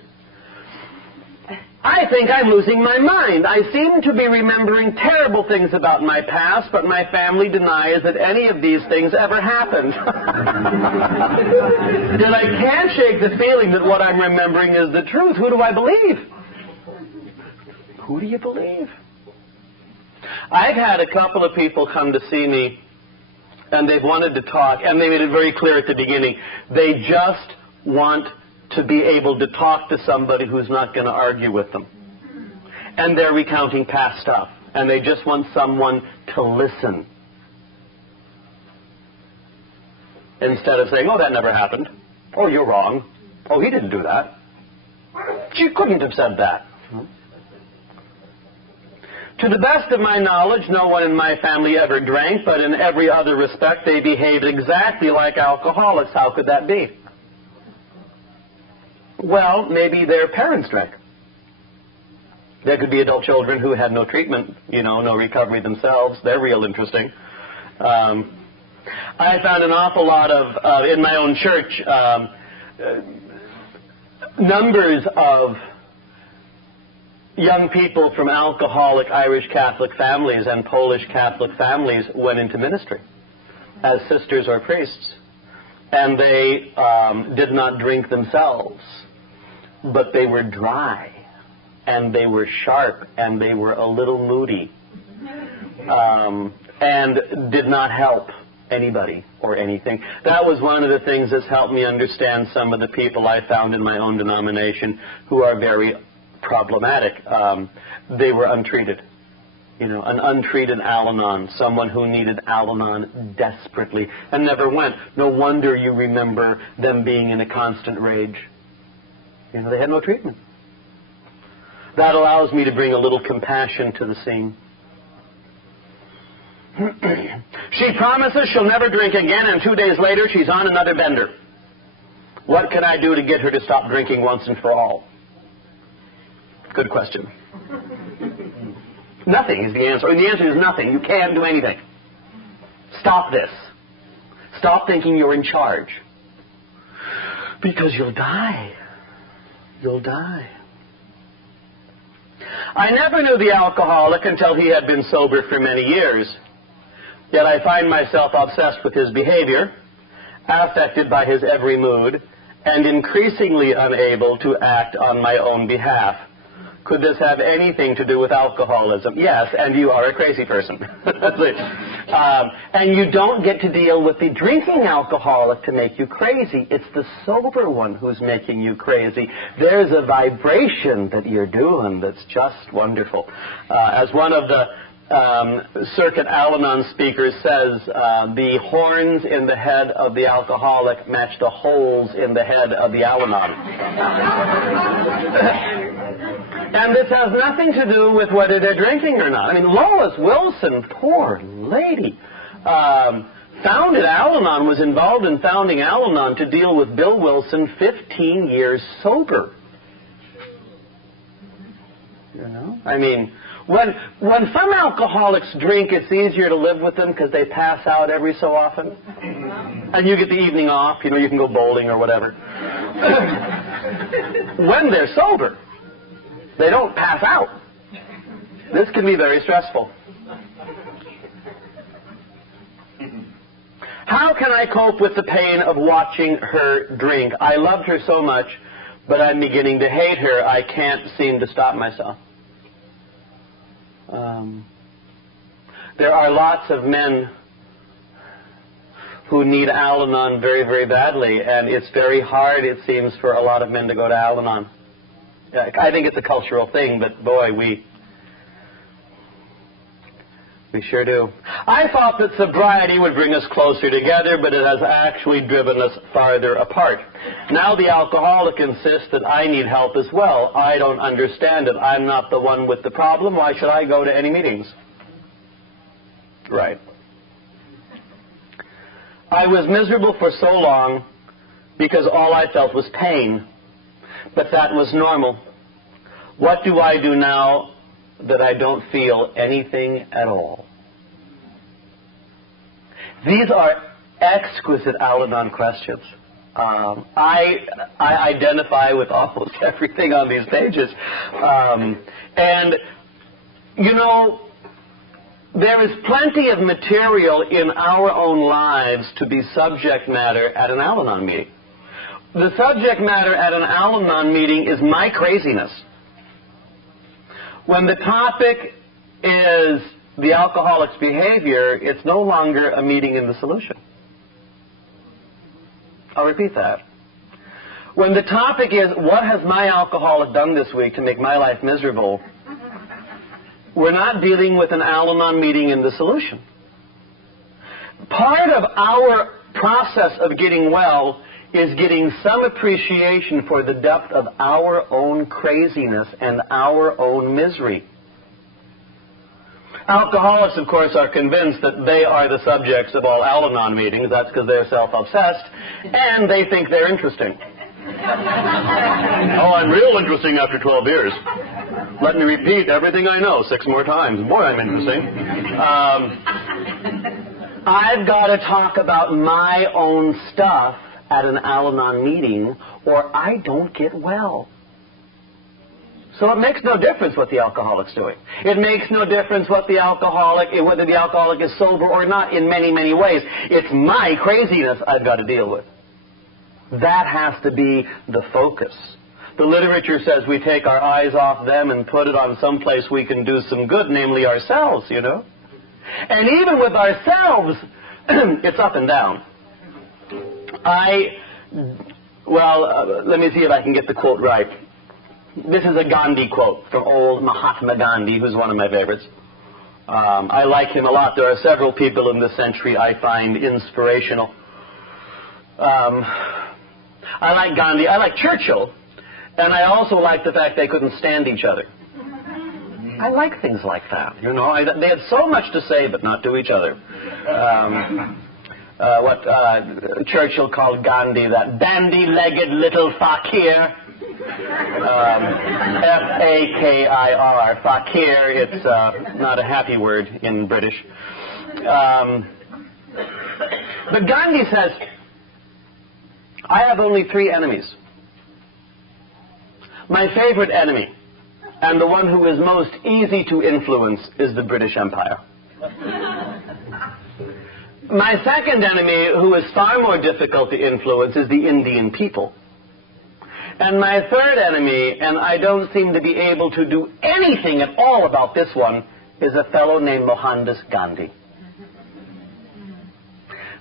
I think I'm losing my mind. I seem to be remembering terrible things about my past, but my family denies that any of these things ever happened. And I can't shake the feeling that what I'm remembering is the truth. Who do I believe? Who do you believe? I've had a couple of people come to see me, and they've wanted to talk, and they made it very clear at the beginning. They just want to be able to talk to somebody who's not going to argue with them. And they're recounting past stuff. and they just want someone to listen. Instead of saying, oh, that never happened. Oh, you're wrong. Oh, he didn't do that. She couldn't have said that. To the best of my knowledge, no one in my family ever drank, but in every other respect, they behaved exactly like alcoholics. How could that be? Well, maybe their parents drank. There could be adult children who had no treatment, no recovery themselves. They're real interesting. I found an awful lot of, in my own church, numbers of young people from alcoholic Irish Catholic families and Polish Catholic families went into ministry as sisters or priests. And they did not drink themselves, but they were dry, and they were sharp, and they were a little moody, and did not help anybody or anything. That was one of the things that's helped me understand some of the people I found in my own denomination who are very problematic. They were untreated. An untreated al-anon, someone who needed al-anon desperately and never went. No wonder you remember them being in a constant rage. They had no treatment. That allows me to bring a little compassion to the scene. She promises she'll never drink again, and 2 days later she's on another bender. What can I do to get her to stop drinking once and for all? Good question. Nothing is the answer. And the answer is nothing. You can't do anything. Stop this. Stop thinking you're in charge. Because you'll die. You'll die. I never knew the alcoholic until he had been sober for many years. Yet I find myself obsessed with his behavior, affected by his every mood, and increasingly unable to act on my own behalf. Could this have anything to do with alcoholism? Yes, and you are a crazy person. That's it. And you don't get to deal with the drinking alcoholic to make you crazy. It's the sober one who's making you crazy. There's a vibration that you're doing that's just wonderful. As one of the Circuit Al-Anon speakers says, the horns in the head of the alcoholic match the holes in the head of the Al-Anon. And this has nothing to do with whether they're drinking or not. I mean, Lois Wilson, poor lady, founded Al-Anon, was involved in founding Al-Anon to deal with Bill Wilson 15 years sober. I mean, when some alcoholics drink, it's easier to live with them because they pass out every so often. And you get the evening off, you can go bowling or whatever. When they're sober, they don't pass out. This can be very stressful. How can I cope with the pain of watching her drink? I loved her so much, but I'm beginning to hate her. I can't seem to stop myself. There are lots of men who need Al-Anon very, very badly, and it's very hard, it seems, for a lot of men to go to Al-Anon. I think it's a cultural thing, but boy, we sure do. I thought that sobriety would bring us closer together, but it has actually driven us farther apart. Now the alcoholic insists that I need help as well. I don't understand it. I'm not the one with the problem. Why should I go to any meetings? Right. I was miserable for so long because all I felt was pain. But that was normal. What do I do now that I don't feel anything at all? These are exquisite Al-Anon questions. I identify with almost everything on these pages. And, there is plenty of material in our own lives to be subject matter at an Al-Anon meeting. The subject matter at an Al-Anon meeting is my craziness. When the topic is the alcoholic's behavior, it's no longer a meeting in the solution. I'll repeat that. When the topic is, what has my alcoholic done this week to make my life miserable, we're not dealing with an al-anon meeting in the solution. Part of our process of getting well is getting some appreciation for the depth of our own craziness and our own misery. Alcoholics, of course, are convinced that they are the subjects of all al-anon meetings. That's because they're self-obsessed, and they think they're interesting. Oh, I'm real interesting after 12 years. Let me repeat everything I know 6 more times. Boy, I'm interesting. I've got to talk about my own stuff at an al-anon meeting, or I don't get well. So it makes no difference what the alcoholic's doing. It makes no difference what the alcoholic, whether the alcoholic is sober or not in many, many ways. It's my craziness I've got to deal with. That has to be the focus. The literature says we take our eyes off them and put it on some place we can do some good, namely ourselves, you know. And even with ourselves, it's up and down. Let me see if I can get the quote right. This is a Gandhi quote from old Mahatma Gandhi, who's one of my favorites. I like him a lot. There are several people in this century I find inspirational. I like Gandhi. I like Churchill. And I also like the fact they couldn't stand each other. I like things like that. You know, they had so much to say, but not to each other. What Churchill called Gandhi, that bandy-legged little fakir. F-A-K-I-R, fakir. It's not a happy word in British. But Gandhi says, I have only 3 enemies. My favorite enemy, and the one who is most easy to influence, is the British Empire. My second enemy, who is far more difficult to influence, is the Indian people. And my third enemy, and I don't seem to be able to do anything at all about this one, is a fellow named Mohandas Gandhi.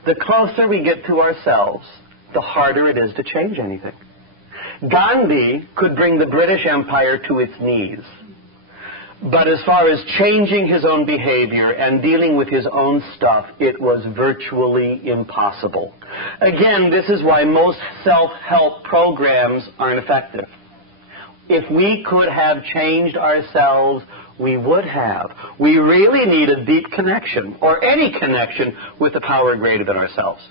The closer we get to ourselves, the harder it is to change anything. Gandhi could bring the British Empire to its knees. But as far as changing his own behavior and dealing with his own stuff, it was virtually impossible. Again, this is why most self-help programs aren't effective. If we could have changed ourselves, we would have. We really need a deep connection, or any connection, with the power greater than ourselves.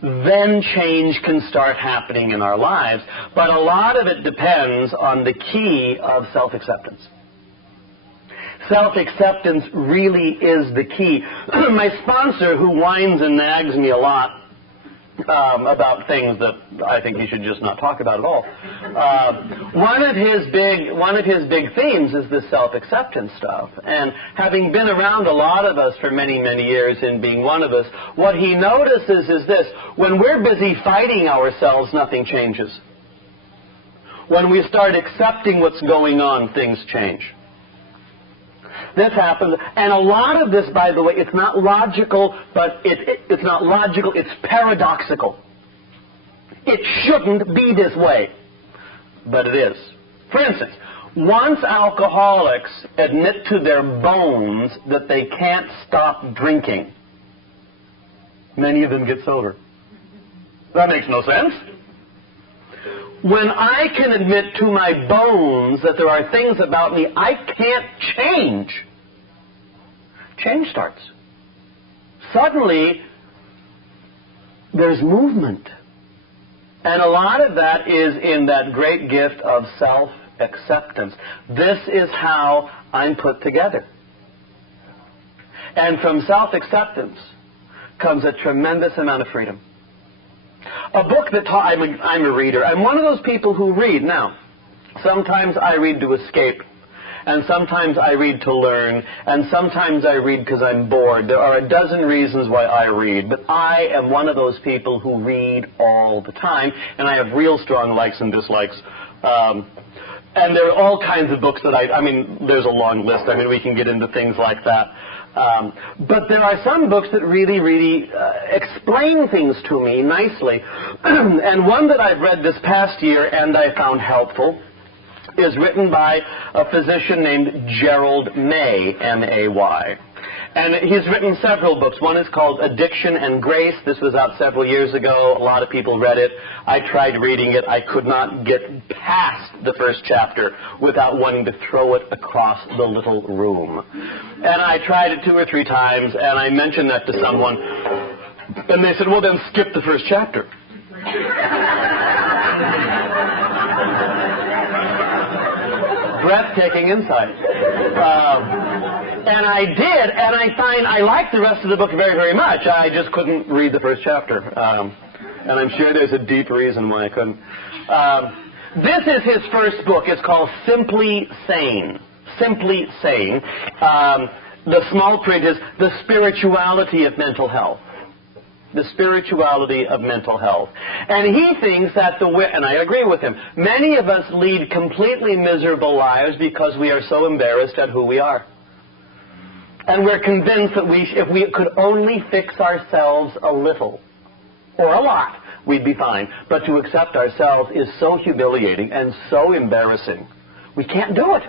Then change can start happening in our lives. But a lot of it depends on the key of self-acceptance. Self-acceptance really is the key. My sponsor, who whines and nags me a lot about things that I think he should just not talk about at all, one of his big themes is this self-acceptance stuff. And having been around a lot of us for many, many years in being one of us, what he notices is this: when we're busy fighting ourselves, nothing changes. When we start accepting what's going on, things change. This happens, and a lot of this, by the way, it's not logical, but it's not logical, it's paradoxical. It shouldn't be this way, but it is. For instance, once alcoholics admit to their bones that they can't stop drinking, many of them get sober. That makes no sense. When I can admit to my bones that there are things about me I can't change, change starts. Suddenly, there's movement. And a lot of that is in that great gift of self-acceptance. This is how I'm put together. And from self-acceptance comes a tremendous amount of freedom. A book that I'm a reader. I'm one of those people who read. Now, sometimes I read to escape, and sometimes I read to learn, and sometimes I read because I'm bored. There are a dozen reasons why I read, but I am one of those people who read all the time, and I have real strong likes and dislikes. And there are all kinds of books that there's a long list. We can get into things like that. But there are some books that really, really explain things to me nicely. And one that I've read this past year and I found helpful is written by a physician named Gerald May, M-A-Y. And he's written several books. One is called Addiction and Grace. This was out several years ago. A lot of people read it. I tried reading it. I could not get past the first chapter without wanting to throw it across the little room. And I tried it 2 or 3 times, and I mentioned that to someone, and they said, well, then skip the first chapter. Breathtaking insight. And I did, and I find I like the rest of the book very, very much. I just couldn't read the first chapter. And I'm sure there's a deep reason why I couldn't. This is his first book. It's called Simply Sane. Simply Sane. The small print is The Spirituality of Mental Health. The spirituality of mental health. And he thinks that and I agree with him, many of us lead completely miserable lives because we are so embarrassed at who we are. And we're convinced that if we could only fix ourselves a little, or a lot, we'd be fine. But to accept ourselves is so humiliating and so embarrassing. We can't do it.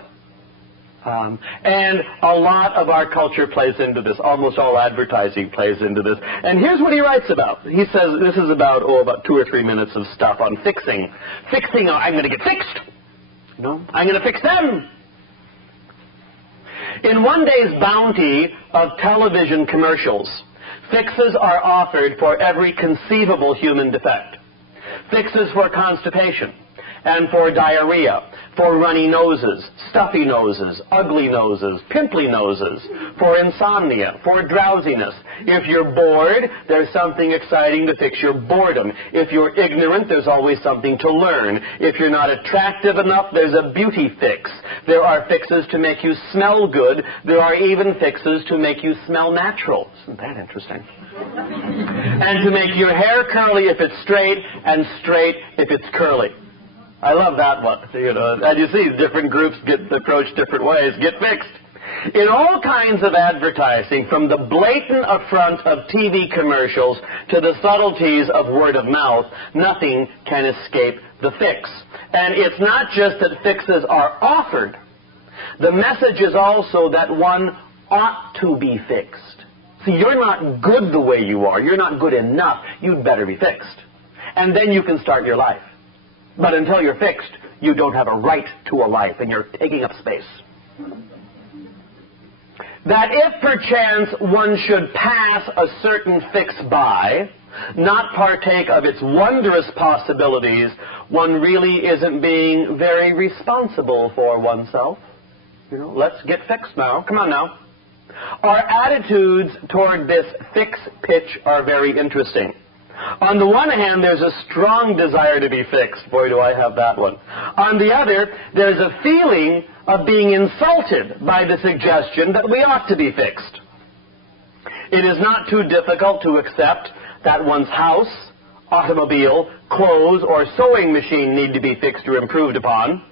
And a lot of our culture plays into this. Almost all advertising plays into this. And here's what he writes about. He says, this is about 2 or 3 minutes of stuff on fixing. Fixing, I'm going to get fixed. No, I'm going to fix them. In one day's bounty of television commercials, fixes are offered for every conceivable human defect. Fixes for constipation, and for diarrhea, for runny noses, stuffy noses, ugly noses, pimply noses, for insomnia, for drowsiness. If you're bored, there's something exciting to fix your boredom. If you're ignorant, there's always something to learn. If you're not attractive enough, there's a beauty fix. There are fixes to make you smell good. There are even fixes to make you smell natural. Isn't that interesting? And to make your hair curly if it's straight, and straight if it's curly. I love that one. You know, and you see different groups get approached different ways. Get fixed. In all kinds of advertising, from the blatant affront of TV commercials to the subtleties of word of mouth, nothing can escape the fix. And it's not just that fixes are offered. The message is also that one ought to be fixed. See, you're not good the way you are. You're not good enough. You'd better be fixed. And then you can start your life. But until you're fixed, you don't have a right to a life, and you're taking up space. That if perchance one should pass a certain fix by, not partake of its wondrous possibilities, one really isn't being very responsible for oneself. You know, let's get fixed now. Come on now. Our attitudes toward this fix pitch are very interesting. On the one hand, there's a strong desire to be fixed. Boy, do I have that one. On the other, there's a feeling of being insulted by the suggestion that we ought to be fixed. It is not too difficult to accept that one's house, automobile, clothes, or sewing machine need to be fixed or improved upon.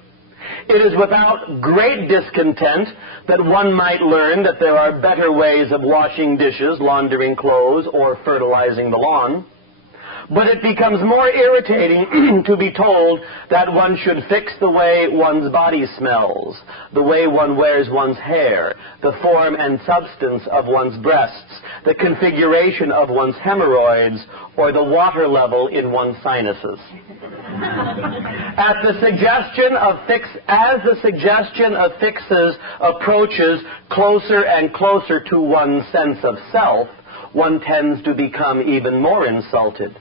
It is without great discontent that one might learn that there are better ways of washing dishes, laundering clothes, or fertilizing the lawn. But it becomes more irritating to be told that one should fix the way one's body smells, the way one wears one's hair, the form and substance of one's breasts, the configuration of one's hemorrhoids, or the water level in one's sinuses. As the suggestion of fixes approaches closer and closer to one's sense of self, one tends to become even more insulted.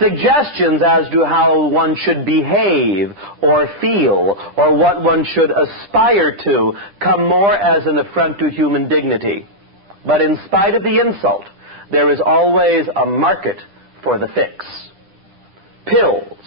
Suggestions as to how one should behave or feel or what one should aspire to come more as an affront to human dignity. But in spite of the insult, there is always a market for the fix. Pills,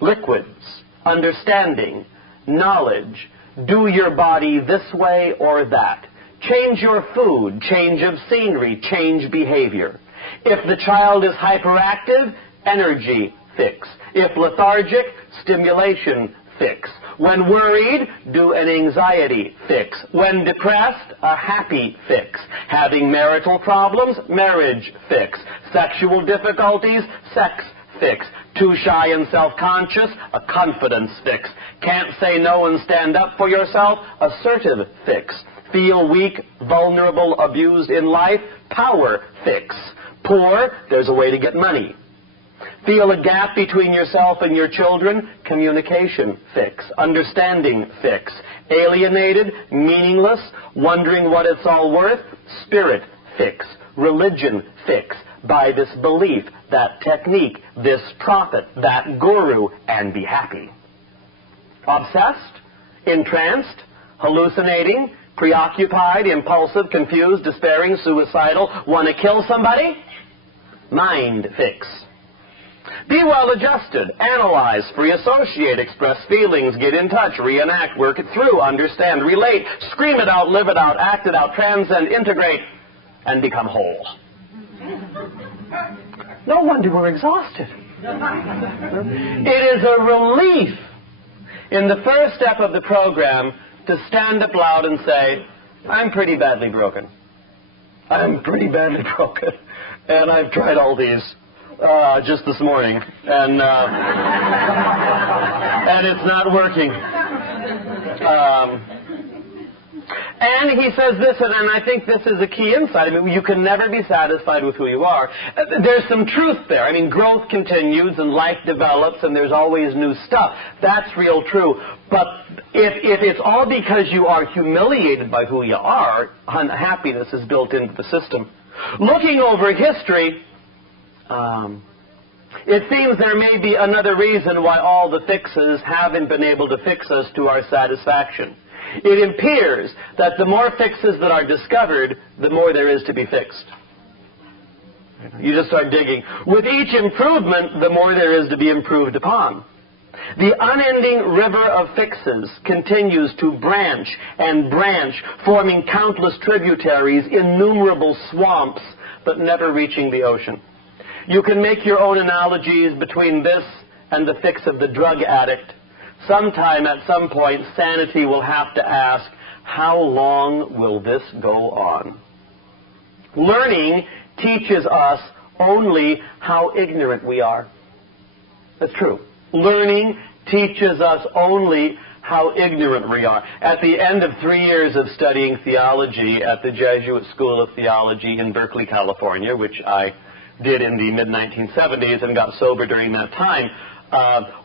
liquids, understanding, knowledge, do your body this way or that. Change your food, change of scenery, change behavior. If the child is hyperactive, energy fix. If lethargic, stimulation fix. When worried, do an anxiety fix. When depressed, a happy fix. Having marital problems, marriage fix. Sexual difficulties, sex fix. Too shy and self-conscious, a confidence fix. Can't say no and stand up for yourself, assertive fix. Feel weak, vulnerable, abused in life, power fix. Poor, there's a way to get money. Feel a gap between yourself and your children, communication fix. Understanding fix. Alienated, meaningless, wondering what it's all worth, spirit fix. Religion fix. By this belief, that technique, this prophet, that guru, and be happy. Obsessed, entranced, hallucinating, preoccupied, impulsive, confused, despairing, suicidal, want to kill somebody? Mind fix. Be well adjusted, analyze, free associate, express feelings, get in touch, reenact, work it through, understand, relate, scream it out, live it out, act it out, transcend, integrate, and become whole. No wonder we're exhausted. It is a relief in the first step of the program to stand up loud and say, I'm pretty badly broken. I'm pretty badly broken. And I've tried all these just this morning. And it's not working. And he says this, and I think this is a key insight. I mean, you can never be satisfied with who you are. There's some truth there. I mean, growth continues and life develops and there's always new stuff. That's real true. But if it's all because you are humiliated by who you are, unhappiness is built into the system. Looking over history, it seems there may be another reason why all the fixes haven't been able to fix us to our satisfaction. It appears that the more fixes that are discovered, the more there is to be fixed. You just start digging. With each improvement, the more there is to be improved upon. The unending river of fixes continues to branch and branch, forming countless tributaries, innumerable swamps, but never reaching the ocean. You can make your own analogies between this and the fix of the drug addict. Sometime, at some point, sanity will have to ask, how long will this go on? Learning teaches us only how ignorant we are. That's true. Learning teaches us only how ignorant we are. At the end of 3 years of studying theology at the Jesuit School of Theology in Berkeley, California, which I did in the mid-1970s and got sober during that time,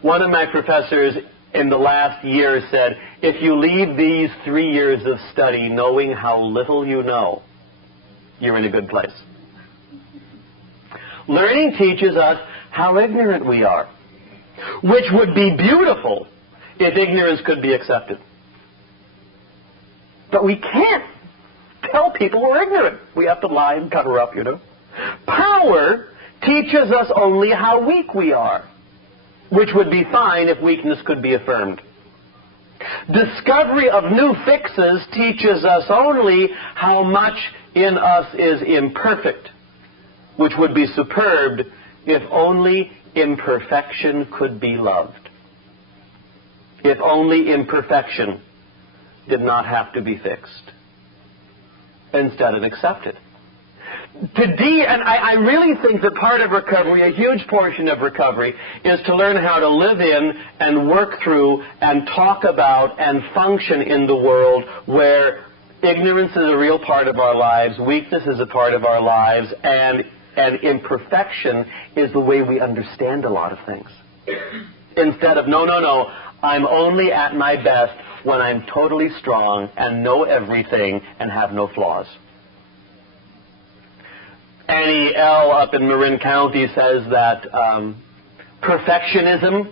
one of my professors in the last year said, if you leave these 3 years of study knowing how little you know, you're in a good place. Learning teaches us how ignorant we are, which would be beautiful if ignorance could be accepted. But we can't tell people we're ignorant. We have to lie and cover up, you know. Power teaches us only how weak we are, which would be fine if weakness could be affirmed. Discovery of new fixes teaches us only how much in us is imperfect, which would be superb if only imperfection could be loved. If only imperfection did not have to be fixed, instead of accepted. And I really think that part of recovery, a huge portion of recovery, is to learn how to live in and work through and talk about and function in the world where ignorance is a real part of our lives, weakness is a part of our lives, and imperfection is the way we understand a lot of things. Instead of, no, I'm only at my best when I'm totally strong and know everything and have no flaws. Annie L. up in Marin County says that perfectionism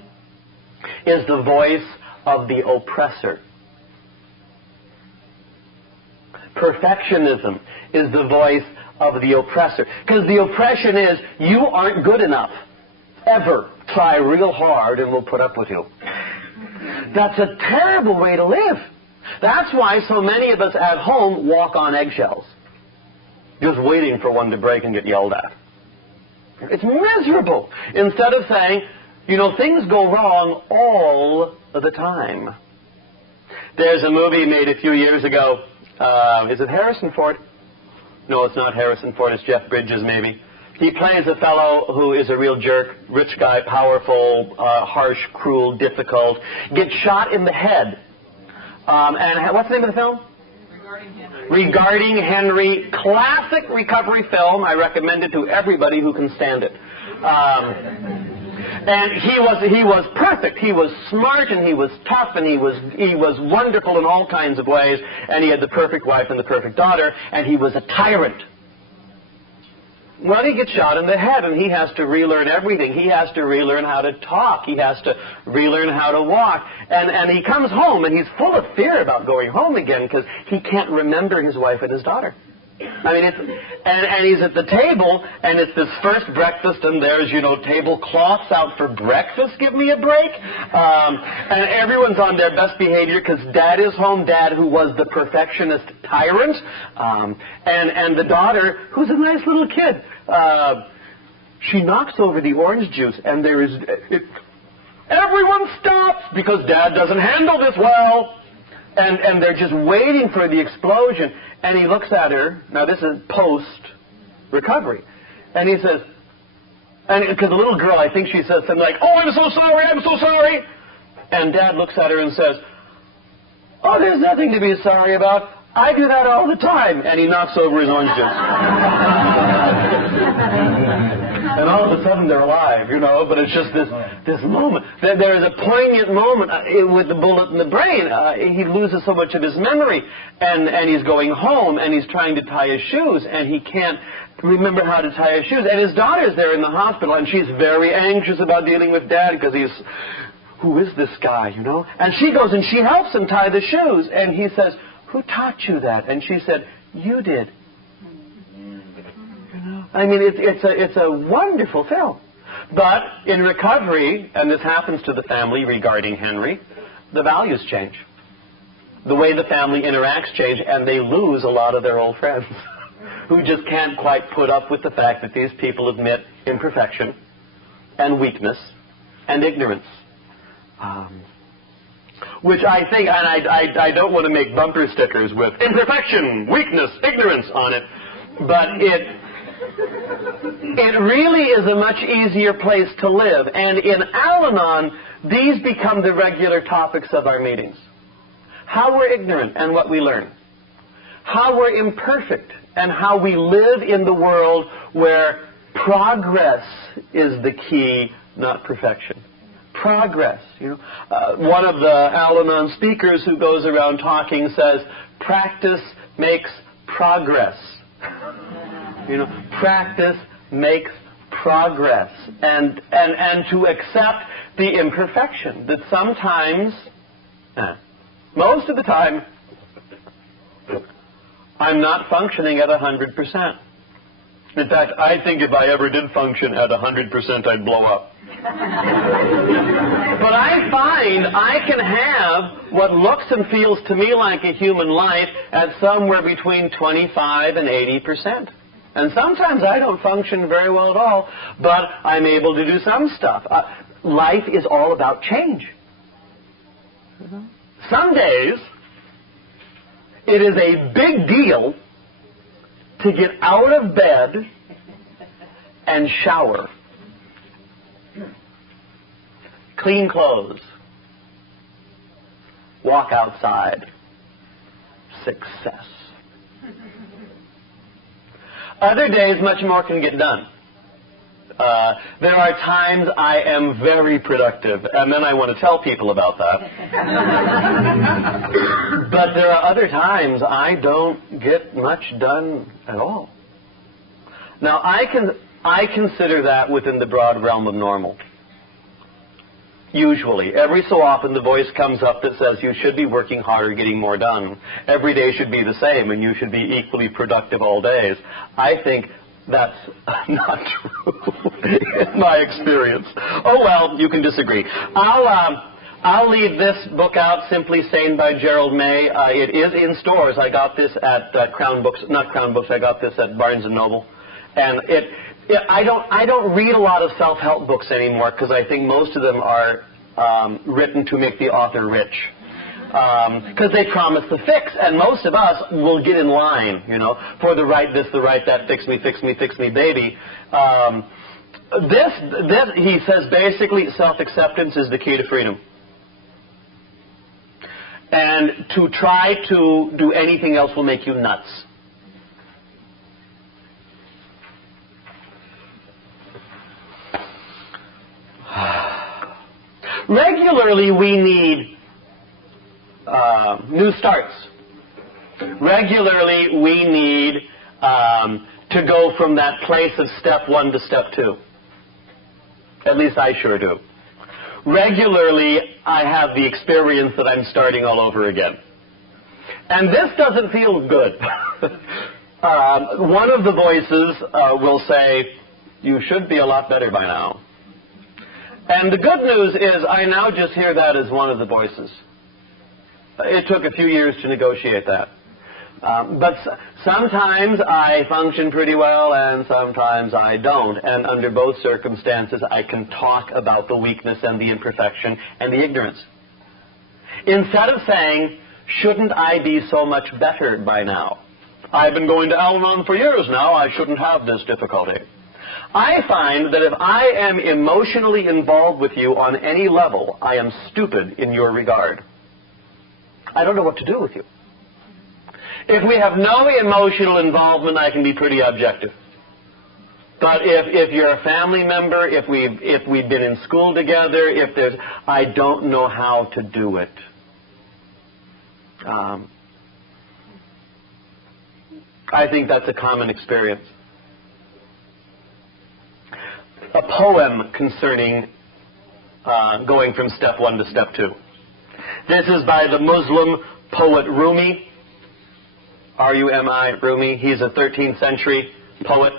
is the voice of the oppressor. Perfectionism is the voice of the oppressor. Because the oppression is, you aren't good enough. Ever. Try real hard and we'll put up with you. That's a terrible way to live. That's why so many of us at home walk on eggshells, just waiting for one to break and get yelled at. It's miserable. Instead of saying, you know, things go wrong all the time. There's a movie made a few years ago. Is it Harrison Ford? No, it's not Harrison Ford. It's Jeff Bridges, maybe. He plays a fellow who is a real jerk, rich guy, powerful, harsh, cruel, difficult, gets shot in the head. And what's the name of the film? Regarding Henry. Classic recovery film. I recommend it to everybody who can stand it. And he was perfect. He was smart, and he was tough, and he was wonderful in all kinds of ways, and he had the perfect wife and the perfect daughter, and he was a tyrant. Well, he gets shot in the head, and he has to relearn everything. He has to relearn how to talk. He has to relearn how to walk. And he comes home, and he's full of fear about going home again because he can't remember his wife and his daughter. I mean, and he's at the table, and it's this first breakfast, and there's, tablecloths out for breakfast. Give me a break. And everyone's on their best behavior because Dad is home, Dad who was the perfectionist tyrant, and the daughter, who's a nice little kid, she knocks over the orange juice, and everyone stops because Dad doesn't handle this well. And they're just waiting for the explosion. And he looks at her. Now, this is post-recovery. And he says, because the little girl, I think she says something like, "Oh, I'm so sorry, I'm so sorry." And Dad looks at her and says, "Oh, there's nothing to be sorry about. I do that all the time." And he knocks over his orange juice. And all of a sudden they're alive, but it's just this moment. There is a poignant moment with the bullet in the brain. He loses so much of his memory, and he's going home, and he's trying to tie his shoes, and he can't remember how to tie his shoes. And his daughter's there in the hospital, and she's very anxious about dealing with Dad because who is this guy, And she goes and she helps him tie the shoes, and he says, "Who taught you that?" And she said, "You did." I mean, it's a wonderful film. But in recovery, and this happens to the family regarding Henry, the values change. The way the family interacts change, and they lose a lot of their old friends who just can't quite put up with the fact that these people admit imperfection and weakness and ignorance. Which I think, and I don't want to make bumper stickers with imperfection, weakness, ignorance on it, but it really is a much easier place to live. And in Al-Anon, these become the regular topics of our meetings. How we're ignorant and what we learn. How we're imperfect and how we live in the world where progress is the key, not perfection. Progress. One of the Al-Anon speakers who goes around talking says, practice makes progress. Practice makes progress, and to accept the imperfection that sometimes, most of the time, I'm not functioning at 100%. In fact, I think if I ever did function at 100%, I'd blow up. But I find I can have what looks and feels to me like a human life at somewhere between 25 and 80%. And sometimes I don't function very well at all, but I'm able to do some stuff. Life is all about change. Some days, it is a big deal to get out of bed and shower. Clean clothes. Walk outside. Success. Other days, much more can get done. There are times I am very productive, and then I want to tell people about that. But there are other times I don't get much done at all. Now, I consider that within the broad realm of normal. Usually. Every so often the voice comes up that says you should be working harder, getting more done. Every day should be the same, and you should be equally productive all days. I think that's not true in my experience. Oh, well, you can disagree. I'll leave this book out, Simply Sane by Gerald May. It is in stores. I got this at Crown Books, not Crown Books, I got this at Barnes & Noble. And I don't read a lot of self-help books anymore because I think most of them are written to make the author rich. because they promise the fix, and most of us will get in line, for the right this, the right that, fix me, baby. This, he says, basically self-acceptance is the key to freedom. And to try to do anything else will make you nuts. Regularly, we need new starts. Regularly, we need to go from that place of step 1 to step 2. At least I sure do. Regularly, I have the experience that I'm starting all over again. And this doesn't feel good. One of the voices will say, you should be a lot better by now. And the good news is I now just hear that as one of the voices. It took a few years to negotiate that. But sometimes I function pretty well and sometimes I don't. And under both circumstances, I can talk about the weakness and the imperfection and the ignorance. Instead of saying, shouldn't I be so much better by now? I've been going to al-anon for years now. I shouldn't have this difficulty. I find that if I am emotionally involved with you on any level, I am stupid in your regard. I don't know what to do with you. If we have no emotional involvement, I can be pretty objective. But if you're a family member, if we've been in school together, I don't know how to do it. I think that's a common experience. A poem concerning going from step 1 to step 2. This is by the Muslim poet Rumi. R-U-M-I, Rumi. He's a 13th century poet.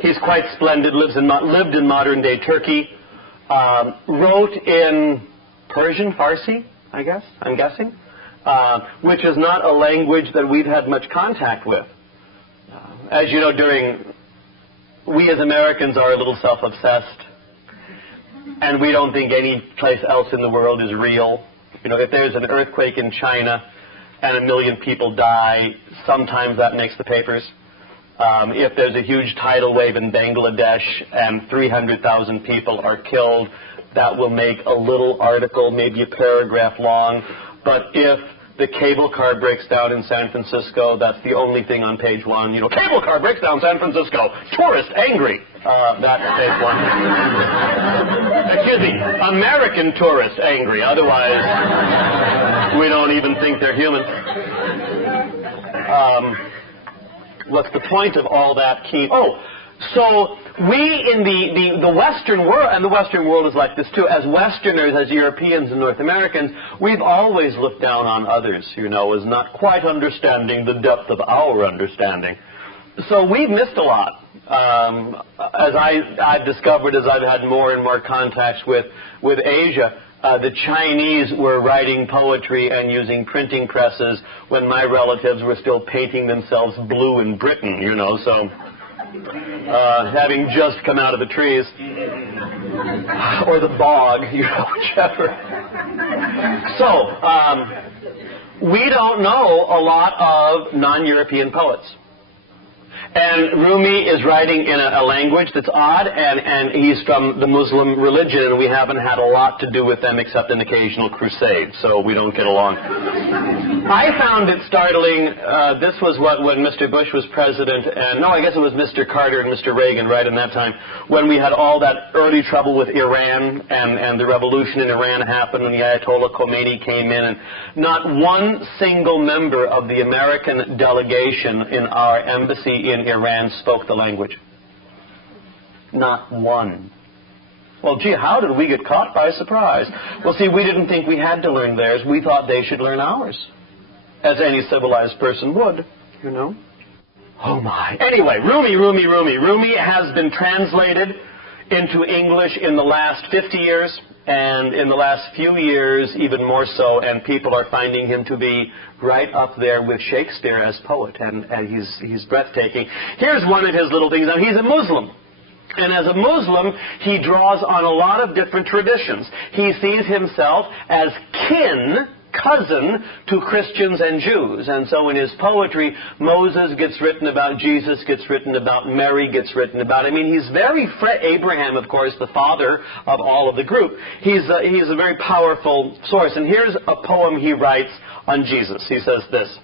He's quite splendid, lived in modern-day Turkey. Wrote in Persian, Farsi, I'm guessing, which is not a language that we've had much contact with. As you know, we as Americans are a little self-obsessed, and we don't think any place else in the world is real. If there's an earthquake in China and 1 million people die, sometimes that makes the papers. If there's a huge tidal wave in Bangladesh and 300,000 people are killed, that will make a little article, maybe a paragraph long. But if the cable car breaks down in San Francisco, that's the only thing on page 1. Cable car breaks down San Francisco. Tourist angry. That's page 1. Excuse me, American tourist angry. Otherwise, we don't even think they're human. What's the point of all that key? So we in the Western world, and the Western world is like this too, as Westerners, as Europeans and North Americans, we've always looked down on others, as not quite understanding the depth of our understanding. So we've missed a lot. As I've discovered as I've had more and more contacts with Asia, the Chinese were writing poetry and using printing presses when my relatives were still painting themselves blue in Britain, so having just come out of the trees or the bog, whichever. So we don't know a lot of non-European poets. And Rumi is writing in a language that's odd, and he's from the Muslim religion, and we haven't had a lot to do with them except an occasional crusade, so we don't get along. I found it startling. This was when Mr. Bush was president, and no, I guess it was Mr. Carter and Mr. Reagan right in that time, when we had all that early trouble with Iran, and the revolution in Iran happened, and the Ayatollah Khomeini came in, and not one single member of the American delegation in our embassy in Iran spoke the language. Not one. Well, gee, how did we get caught by surprise? Well, see, we didn't think we had to learn theirs. We thought they should learn ours, as any civilized person would, Oh, my. Anyway, Rumi has been translated into English in the last 50 years, and in the last few years, even more so, and people are finding him to be right up there with Shakespeare as poet, and he's breathtaking. Here's one of his little things. Now, he's a Muslim, and as a Muslim, he draws on a lot of different traditions. He sees himself as kin cousin to Christians and Jews. And so in his poetry, Moses gets written about, Jesus gets written about, Mary gets written about. I mean, he's very Abraham, of course, the father of all of the group. He's a very powerful source. And here's a poem he writes on Jesus. He says this: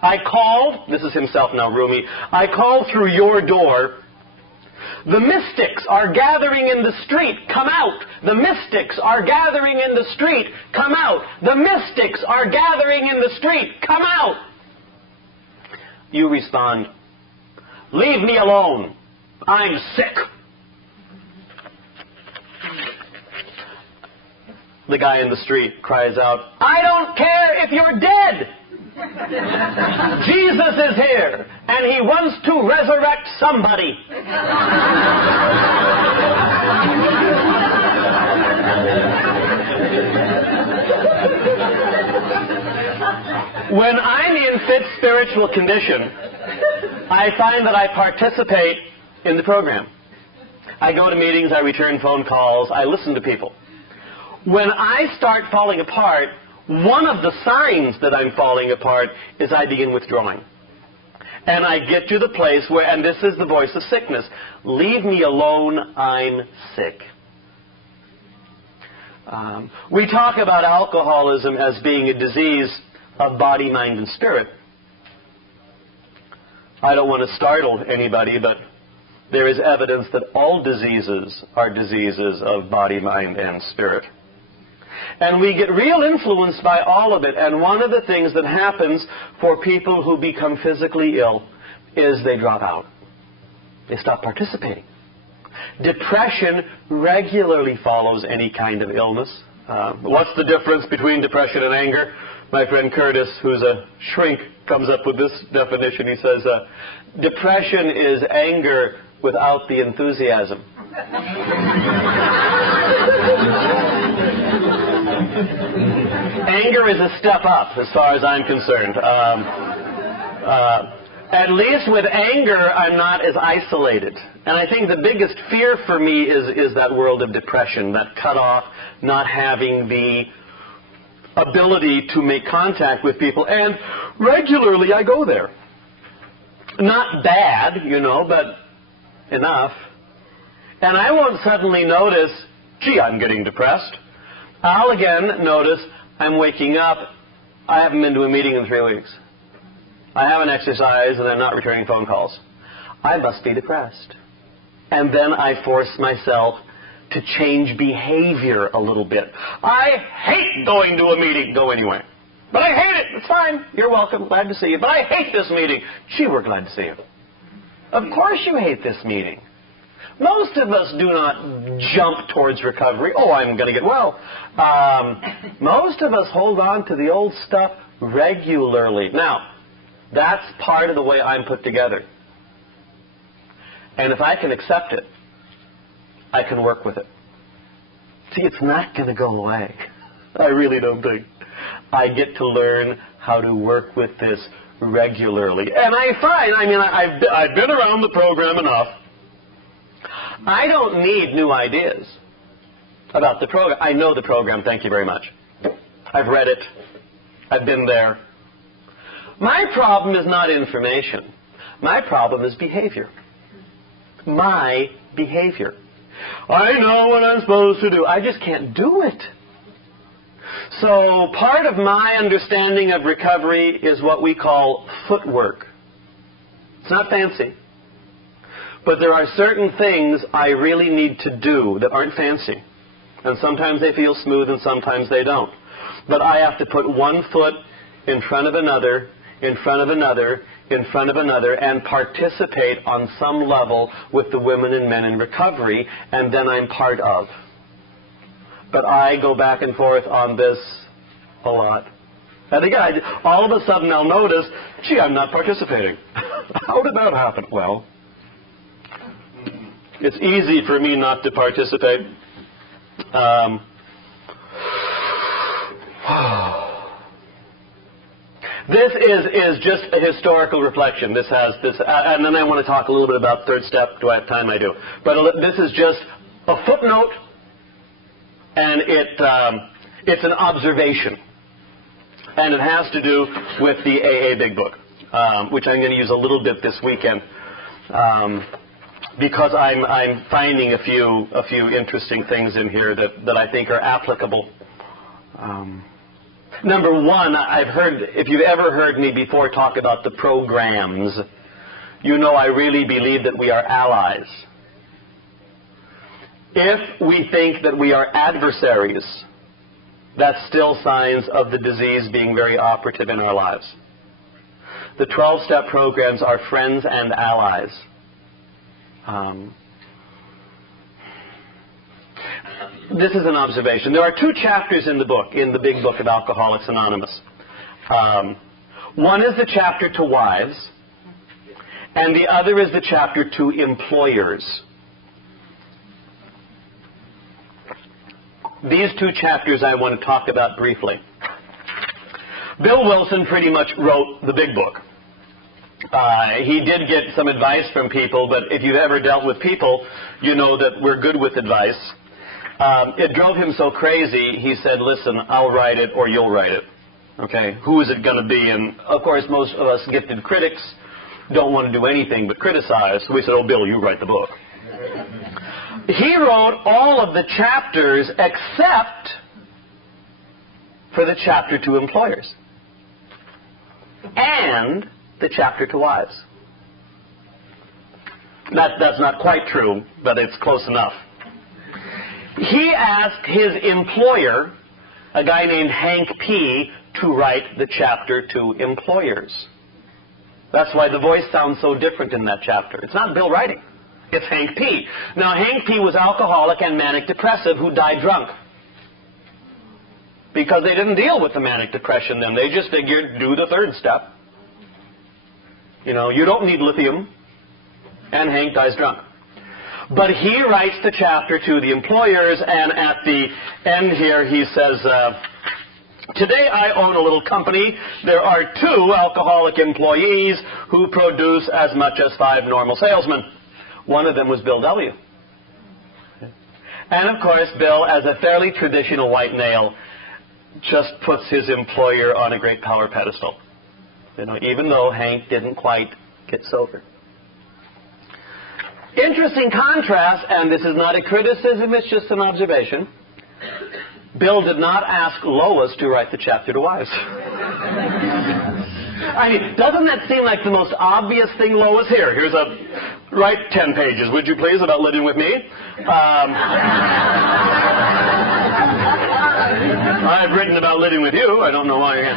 I called, this is himself now, Rumi, I called through your door. The mystics are gathering in the street, come out. The mystics are gathering in the street, come out. The mystics are gathering in the street, come out. You respond, leave me alone. I'm sick. The guy in the street cries out, I don't care if you're dead. Jesus is here, and he wants to resurrect somebody. When I'm in fit spiritual condition, I find that I participate in the program. I go to meetings, I return phone calls, I listen to people. When I start falling apart, one of the signs that I'm falling apart is I begin withdrawing. And I get to the place where, and this is the voice of sickness, leave me alone, I'm sick. We talk about alcoholism as being a disease of body, mind, and spirit. I don't want to startle anybody, but there is evidence that all diseases are diseases of body, mind, and spirit. And we get real influenced by all of it. And one of the things that happens for people who become physically ill is they drop out. They stop participating. Depression regularly follows any kind of illness. What's the difference between depression and anger? My friend Curtis, who's a shrink, comes up with this definition. He says, depression is anger without the enthusiasm. Anger is a step up, as far as I'm concerned. At least with anger, I'm not as isolated. And I think the biggest fear for me is that world of depression, that cutoff, not having the ability to make contact with people. And regularly I go there. Not bad, you know, but enough. And I won't suddenly notice, gee, I'm getting depressed. I'll again notice I'm waking up. I haven't been to a meeting in 3 weeks. I haven't exercised and I'm not returning phone calls. I must be depressed. And then I force myself to change behavior a little bit. I hate going to a meeting. Go anyway. But I hate it. It's fine. You're welcome. Glad to see you. But I hate this meeting. Gee, we're glad to see you. Of course you hate this meeting. Most of us do not jump towards recovery. Oh, I'm going to get well. Most of us hold on to the old stuff regularly. Now, that's part of the way I'm put together. And if I can accept it, I can work with it. See, it's not going to go away. I really don't think. I get to learn how to work with this regularly. And I find, I've been around the program enough. I don't need new ideas about the program. I know the program, thank you very much. I've read it. I've been there. My problem is not information. My problem is behavior. My behavior. I know what I'm supposed to do. I just can't do it. So part of my understanding of recovery is what we call footwork. It's not fancy. But there are certain things I really need to do that aren't fancy. And sometimes they feel smooth and sometimes they don't. But I have to put one foot in front of another, in front of another, in front of another, and participate on some level with the women and men in recovery, and then I'm part of. But I go back and forth on this a lot. And again, all of a sudden I'll notice, gee, I'm not participating. How did that happen? Well, it's easy for me not to participate. This is just a historical reflection. This has this, and then I want to talk a little bit about third step. Do I have time? I do. But this is just a footnote, and it's an observation. And it has to do with the AA Big Book, which I'm going to use a little bit this weekend, because I'm finding a few interesting things in here that I think are applicable. Number one, if you've ever heard me before talk about the programs, you know I really believe that we are allies. If we think that we are adversaries, that's still signs of the disease being very operative in our lives. The 12-step programs are friends and allies. This is an observation. There are 2 chapters in the book, in the big book of Alcoholics Anonymous. One is the chapter to wives, and the other is the chapter to employers. These 2 chapters I want to talk about briefly. Bill Wilson pretty much wrote the big book. He did get some advice from people, but if you've ever dealt with people, you know that we're good with advice. It drove him so crazy, he said, listen, I'll write it or you'll write it. Okay, who is it going to be? And, of course, most of us gifted critics don't want to do anything but criticize. So we said, oh, Bill, you write the book. He wrote all of the chapters except for the chapter to employers and the chapter to wives. That's not quite true, but it's close enough. He asked his employer, a guy named Hank P., to write the chapter to employers. That's why the voice sounds so different in that chapter. It's not Bill writing. It's Hank P. Now, Hank P. was alcoholic and manic depressive who died drunk. Because they didn't deal with the manic depression then. They just figured, do the 3rd step. You know, you don't need lithium. And Hank dies drunk. But he writes the chapter to the employers, and at the end here he says, today I own a little company. There are 2 alcoholic employees who produce as much as 5 normal salesmen. One of them was Bill W. And of course, Bill, as a fairly traditional white male, just puts his employer on a great power pedestal. You know, even though Hank didn't quite get sober. Interesting contrast, and this is not a criticism, it's just an observation. Bill did not ask Lois to write the chapter to wives. I mean, doesn't that seem like the most obvious thing, Lois? Here's a, write 10 pages, would you please, about living with me? I've written about living with you. I don't know why you're here.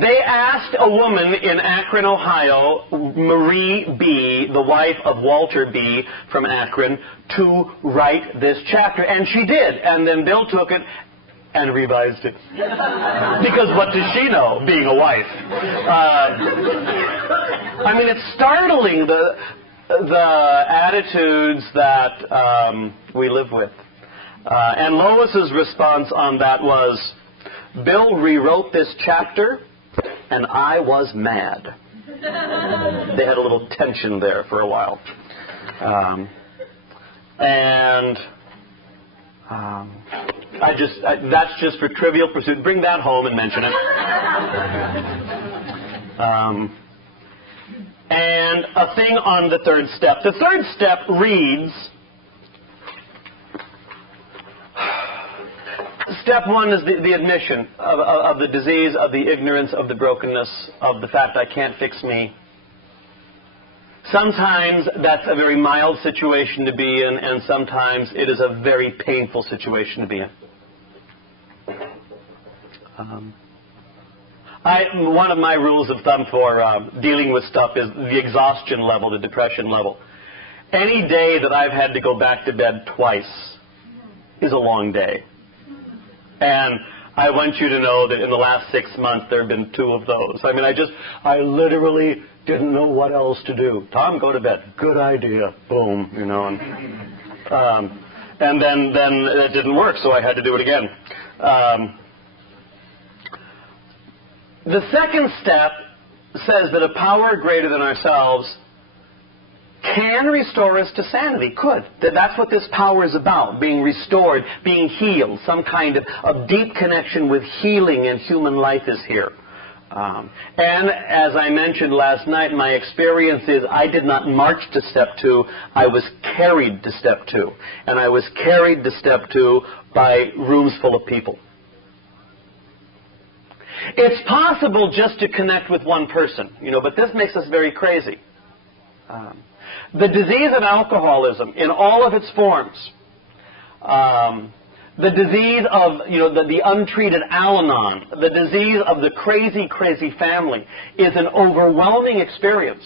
They asked a woman in Akron, Ohio, Marie B., the wife of Walter B. from Akron, to write this chapter. And she did. And then Bill took it and revised it. Because what does she know, being a wife? I mean, it's startling, the attitudes that we live with. And Lois's response on that was, Bill rewrote this chapter, and I was mad. They had a little tension there for a while. That's just for Trivial Pursuit. Bring that home and mention it. And a thing on the 3rd step. The 3rd step reads, step 1 is the admission of the disease, of the ignorance, of the brokenness, of the fact I can't fix me. Sometimes that's a very mild situation to be in, and sometimes it is a very painful situation to be in. One of my rules of thumb for dealing with stuff is the exhaustion level, the depression level. Any day that I've had to go back to bed twice is a long day. And I want you to know that in the last 6 months there have been 2 of those. I mean, I literally didn't know what else to do. Tom, go to bed. Good idea. Boom, you know. And then it didn't work, so I had to do it again. The 2nd step says that a power greater than ourselves can restore us to sanity. Could. That's what this power is about, being restored, being healed. Some kind of deep connection with healing in human life is here. And as I mentioned last night, my experience is I did not march to step 2, I was carried to step 2. And I was carried to step 2 by rooms full of people. It's possible just to connect with one person, but this makes us very crazy. The disease of alcoholism in all of its forms, the disease of, the untreated al-anon, the disease of the crazy, crazy family is an overwhelming experience.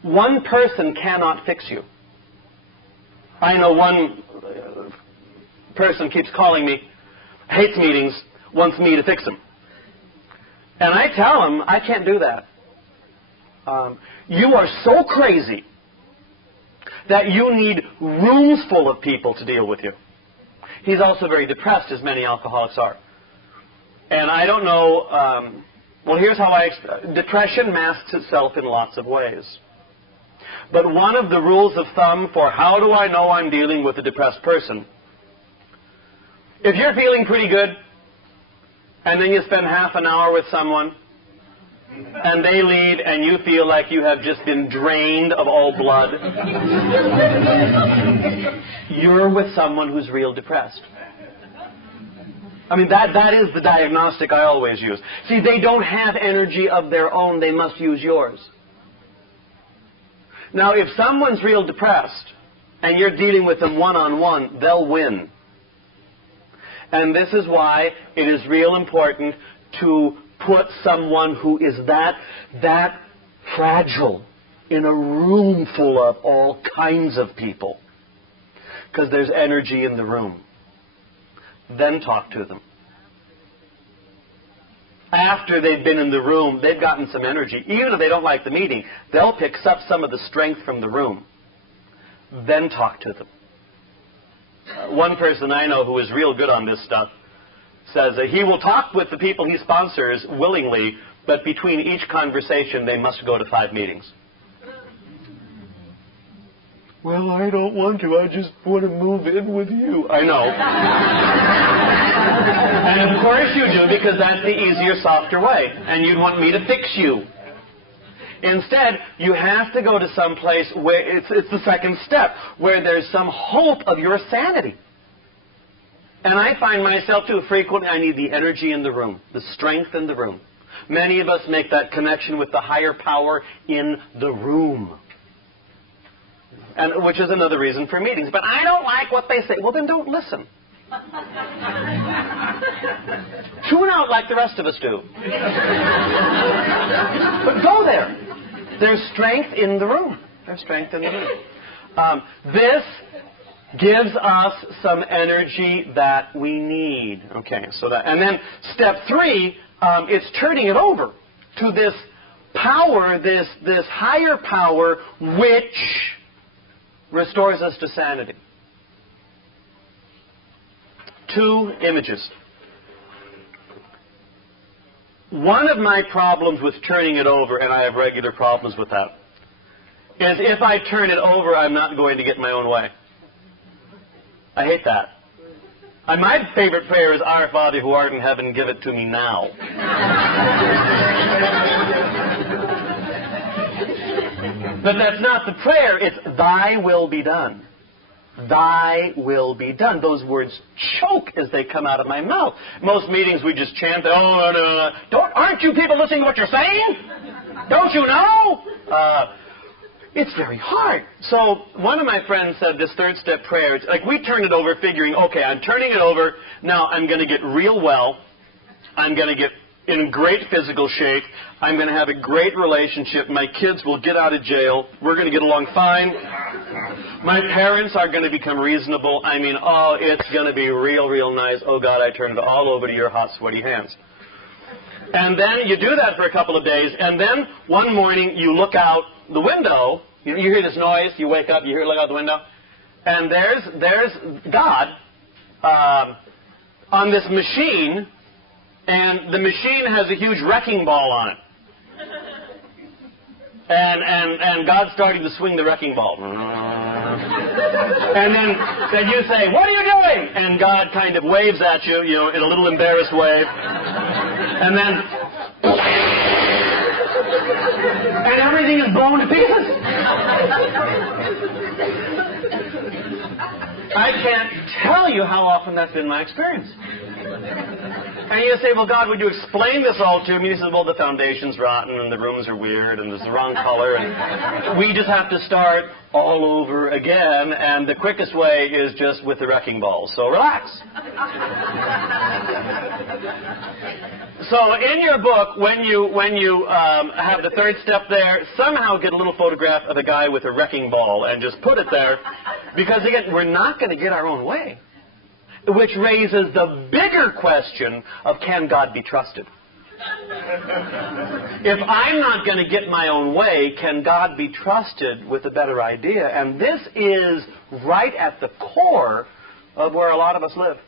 One person cannot fix you. I know one person keeps calling me, hates meetings, wants me to fix him. And I tell him, I can't do that. You are so crazy that you need rooms full of people to deal with you. He's also very depressed, as many alcoholics are. And I don't know, well, here's how depression masks itself in lots of ways. But one of the rules of thumb for how do I know I'm dealing with a depressed person, if you're feeling pretty good, and then you spend half an hour with someone, and they leave, and you feel like you have just been drained of all blood, you're with someone who's real depressed. I mean, that is the diagnostic I always use. See, they don't have energy of their own. They must use yours. Now, if someone's real depressed, and you're dealing with them one-on-one, they'll win. And this is why it is real important to put someone who is that fragile in a room full of all kinds of people. Because there's energy in the room. Then talk to them. After they've been in the room, they've gotten some energy. Even if they don't like the meeting, they'll pick up some of the strength from the room. Then talk to them. One person I know who is real good on this stuff says that he will talk with the people he sponsors willingly, but between each conversation they must go to 5 meetings. Well, I don't want to. I just want to move in with you. I know. And of course you do, because that's the easier, softer way. And you'd want me to fix you. Instead, you have to go to some place where it's the second step, where there's some hope of your sanity. And I find myself, too, frequently, I need the energy in the room, the strength in the room. Many of us make that connection with the higher power in the room. And which is another reason for meetings. But I don't like what they say. Well, then don't listen. Tune out like the rest of us do. But go there. There's strength in the room. There's strength in the room. This gives us some energy that we need. Okay, so that, and then step 3, it's turning it over to this power, this higher power, which restores us to sanity. 2 images. One of my problems with turning it over, and I have regular problems with that, is if I turn it over, I'm not going to get my own way. I hate that. And my favorite prayer is, Our Father who art in heaven, give it to me now. But that's not the prayer. It's Thy will be done. Thy will be done. Those words choke as they come out of my mouth. Most meetings we just chant, oh, no. Aren't you people listening to what you're saying? Don't you know? It's very hard. So one of my friends said this 3rd step prayer, it's like we turn it over figuring, okay, I'm turning it over, now I'm going to get real well, I'm going to get in great physical shape, I'm going to have a great relationship, my kids will get out of jail, we're going to get along fine, my parents are going to become reasonable, I mean, oh, it's going to be real, real nice, oh God, I turn it all over to your hot, sweaty hands. And then you do that for a couple of days, and then one morning you look out the window, you hear this noise, you wake up, you look out the window, and there's God on this machine, and the machine has a huge wrecking ball on it. And God's starting to swing the wrecking ball. And then you say, what are you doing? And God kind of waves at you, in a little embarrassed way. And then, and everything is blown to pieces. I can't tell you how often that's been my experience. And you say, well, God, would you explain this all to me? He says, well, the foundation's rotten, and the rooms are weird, and there's the wrong color, and we just have to start all over again, and the quickest way is just with the wrecking ball. So relax. So in your book, when you have the third step there, somehow get a little photograph of a guy with a wrecking ball and just put it there, because again, we're not going to get our own way. Which raises the bigger question of, can God be trusted? If I'm not going to get my own way, can God be trusted with a better idea? And this is right at the core of where a lot of us live.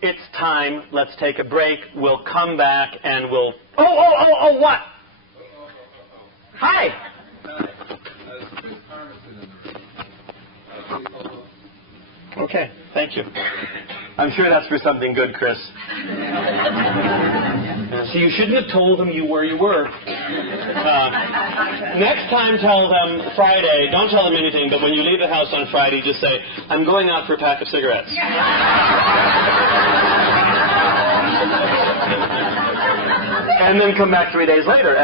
It's time. Let's take a break. We'll come back and we'll... Oh, what? Hi. Okay, thank you. I'm sure that's for something good, Chris. So you shouldn't have told them where you were. Next time, tell them Friday. Don't tell them anything, but when you leave the house on Friday, just say, I'm going out for a pack of cigarettes. And then come back 3 days later.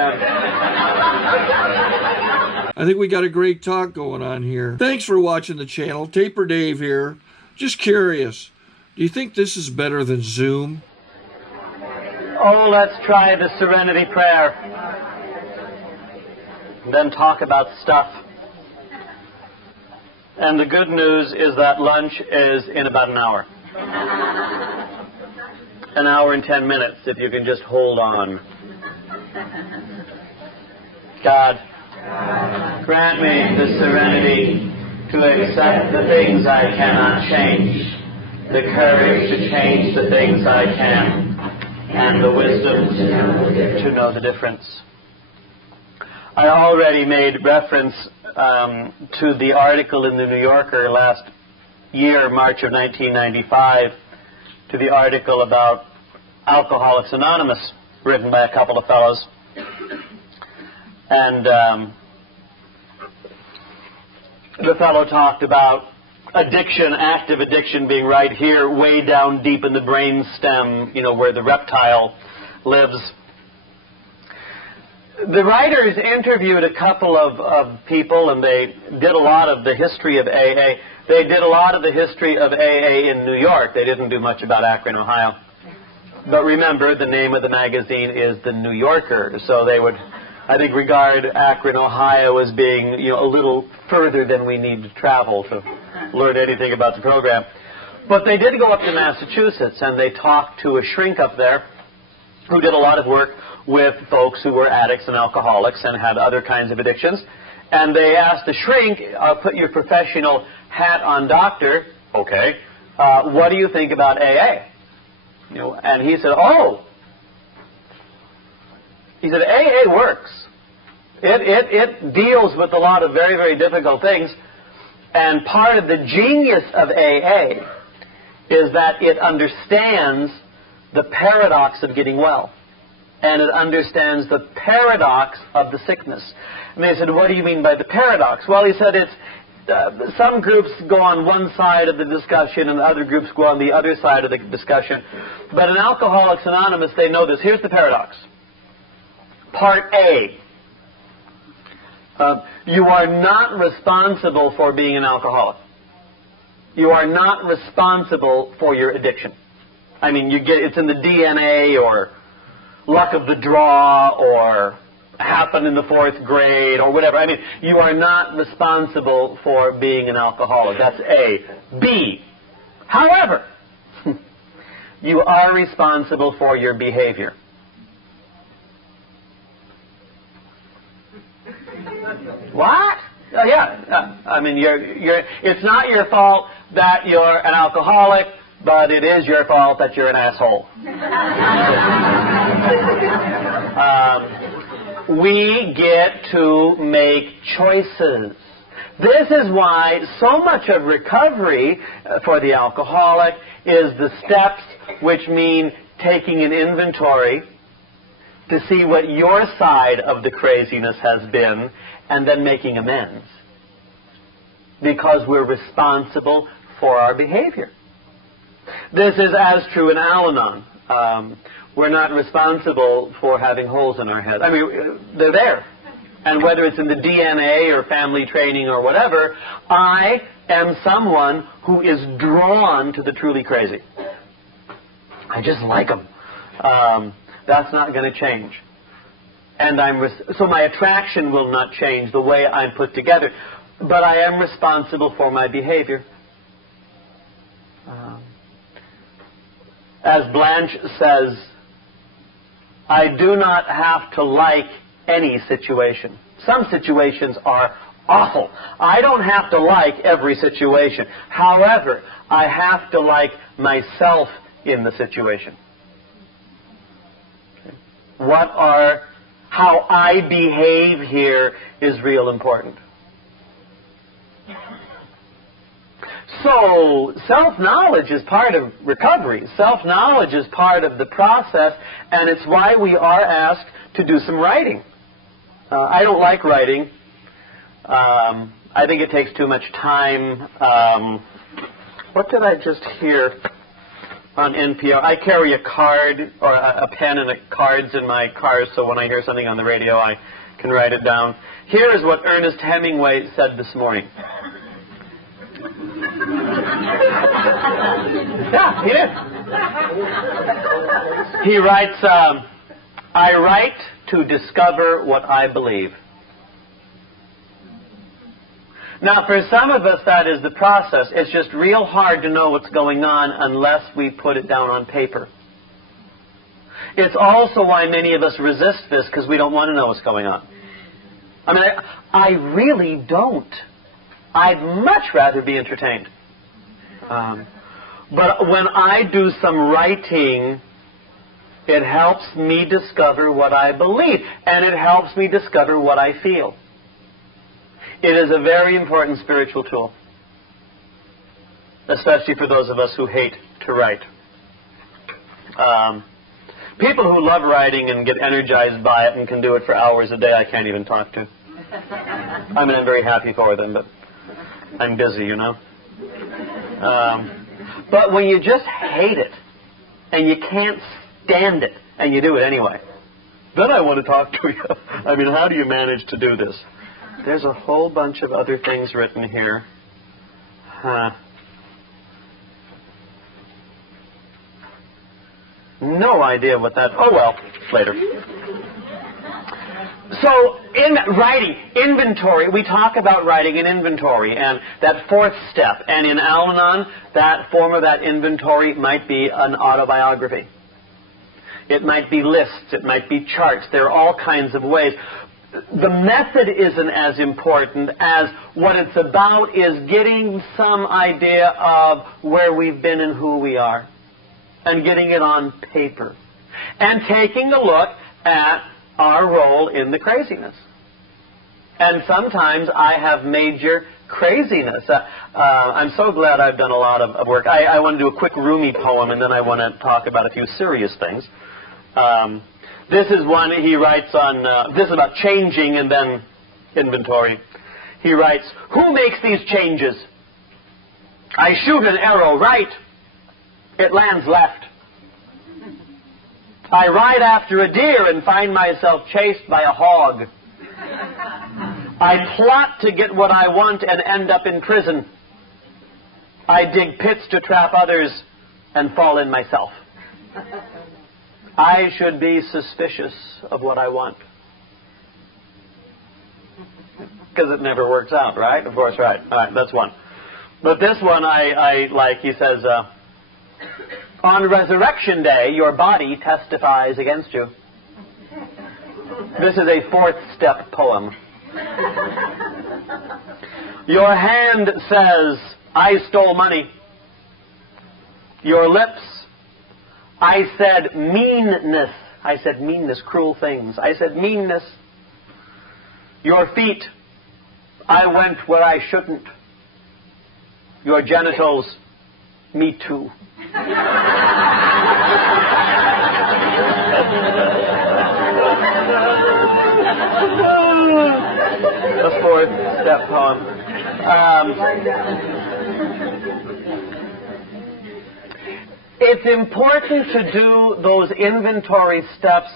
I think we got a great talk going on here. Thanks for watching the channel. Taper Dave here. Just curious, do you think this is better than Zoom? Oh, let's try the Serenity Prayer. Then talk about stuff. And the good news is that lunch is in about an hour. An hour and 10 minutes, if you can just hold on. God, grant me the serenity to accept the things I cannot change, the courage to change the things I can, and the wisdom to know the difference. I already made reference to the article in the New Yorker last year, March of 1995, to the article about Alcoholics Anonymous, written by a couple of fellows. And the fellow talked about addiction, active addiction, being right here, way down deep in the brain stem, where the reptile lives. The writers interviewed a couple of people, and they did a lot of the history of AA. They did a lot of the history of AA in New York. They didn't do much about Akron, Ohio. But remember, the name of the magazine is The New Yorker, so they would, I think, regard Akron, Ohio as being, a little further than we need to travel to learn anything about the program. But they did go up to Massachusetts, and they talked to a shrink up there who did a lot of work with folks who were addicts and alcoholics and had other kinds of addictions. And they asked the shrink, put your professional hat on, doctor, okay, what do you think about AA? And he said, he said, AA works. It deals with a lot of very, very difficult things. And part of the genius of AA is that it understands the paradox of getting well. And it understands the paradox of the sickness. And they said, what do you mean by the paradox? Well, he said, it's some groups go on one side of the discussion and other groups go on the other side of the discussion. But in Alcoholics Anonymous, they know this. Here's the paradox. Part A. You are not responsible for being an alcoholic. You are not responsible for your addiction. I mean, it's in the DNA, or luck of the draw, or happened in the 4th grade, or whatever. I mean, you are not responsible for being an alcoholic. That's A. B. However, you are responsible for your behavior. What? I mean, it's not your fault that you're an alcoholic, but it is your fault that you're an asshole. We get to make choices. This is why so much of recovery for the alcoholic is the steps, which mean taking an inventory to see what your side of the craziness has been and then making amends. Because we're responsible for our behavior. This is as true in al-anon. We're not responsible for having holes in our head. I mean, they're there. And whether it's in the DNA or family training or whatever, I am someone who is drawn to the truly crazy. I just like them. That's not going to change. And so my attraction will not change the way I'm put together. But I am responsible for my behavior. As Blanche says, I do not have to like any situation. Some situations are awful. I don't have to like every situation. However, I have to like myself in the situation. How I behave here is real important. So, self-knowledge is part of recovery. Self-knowledge is part of the process, and it's why we are asked to do some writing. I don't like writing. I think it takes too much time. What did I just hear on NPR? I carry a card, or a pen and cards in my car, so when I hear something on the radio, I can write it down. Here is what Ernest Hemingway said this morning. Yeah, he did. He writes, I write to discover what I believe. Now, for some of us, that is the process. It's just real hard to know what's going on unless we put it down on paper. It's also why many of us resist this, because we don't want to know what's going on. I mean, I really don't. I'd much rather be entertained. But when I do some writing, it helps me discover what I believe, and it helps me discover what I feel. It is a very important spiritual tool, especially for those of us who hate to write. People who love writing and get energized by it and can do it for hours a day, I can't even talk to. I mean, I'm very happy for them, but I'm busy, you know. But when you just hate it, and you can't stand it, and you do it anyway, then I want to talk to you. I mean, how do you manage to do this? There's a whole bunch of other things written here. No idea what that... Oh, well, later. So, in writing, inventory, we talk about writing an inventory, and that fourth step. And in Al-Anon, that form of that inventory might be an autobiography. It might be lists. It might be charts. There are all kinds of ways. The method isn't as important as what it's about is getting some idea of where we've been and who we are, and getting it on paper, and taking a look at our role in the craziness. And sometimes I have major craziness. I'm so glad I've done a lot of work. I want to do a quick Rumi poem, and then I want to talk about a few serious things. This is one he writes on, this is about changing and then inventory. He writes, who makes these changes? I shoot an arrow right. It lands left. I ride after a deer and find myself chased by a hog. I plot to get what I want and end up in prison. I dig pits to trap others and fall in myself. I should be suspicious of what I want. Because it never works out, right? Of course, right. All right, that's one. But this one I like. He says, on resurrection day, your body testifies against you. This is a fourth step poem. Your hand says, I stole money. Your lips, I said meanness. I said meanness, cruel things. I said meanness. Your feet, I went where I shouldn't. Your genitals, me too. The fourth step poem. It's important to do those inventory steps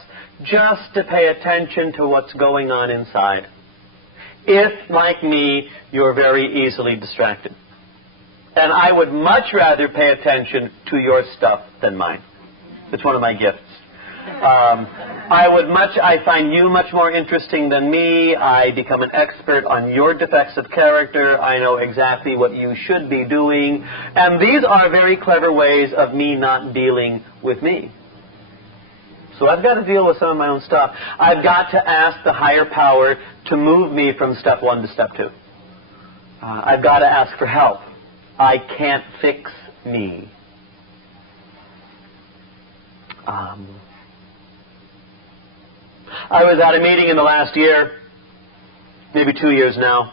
just to pay attention to what's going on inside. If, like me, you're very easily distracted. And I would much rather pay attention to your stuff than mine. It's one of my gifts. I find you much more interesting than me. I become an expert on your defects of character. I know exactly what you should be doing. And these are very clever ways of me not dealing with me. So I've got to deal with some of my own stuff. I've got to ask the higher power to move me from step 1 to step 2. I've got to ask for help. I can't fix me. I was at a meeting in the last year, maybe 2 years now,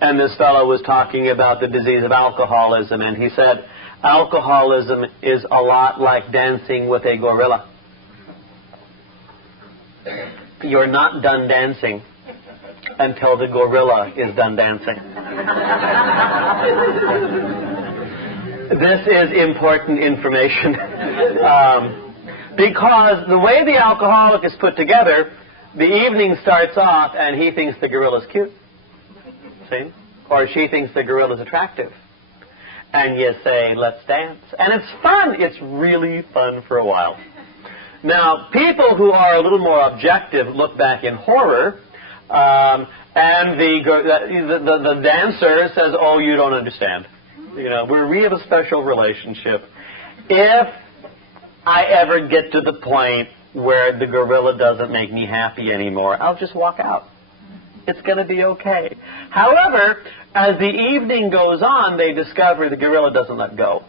and this fellow was talking about the disease of alcoholism, and he said, alcoholism is a lot like dancing with a gorilla. You're not done dancing until the gorilla is done dancing. This is important information. Because the way the alcoholic is put together, the evening starts off and he thinks the gorilla's cute. See? Or she thinks the gorilla's attractive. And you say, let's dance. And it's fun. It's really fun for a while. Now, people who are a little more objective look back in horror, and the dancer says, oh, you don't understand. You know, we have a special relationship. If I ever get to the point where the gorilla doesn't make me happy anymore, I'll just walk out. It's going to be okay. However, as the evening goes on, they discover the gorilla doesn't let go.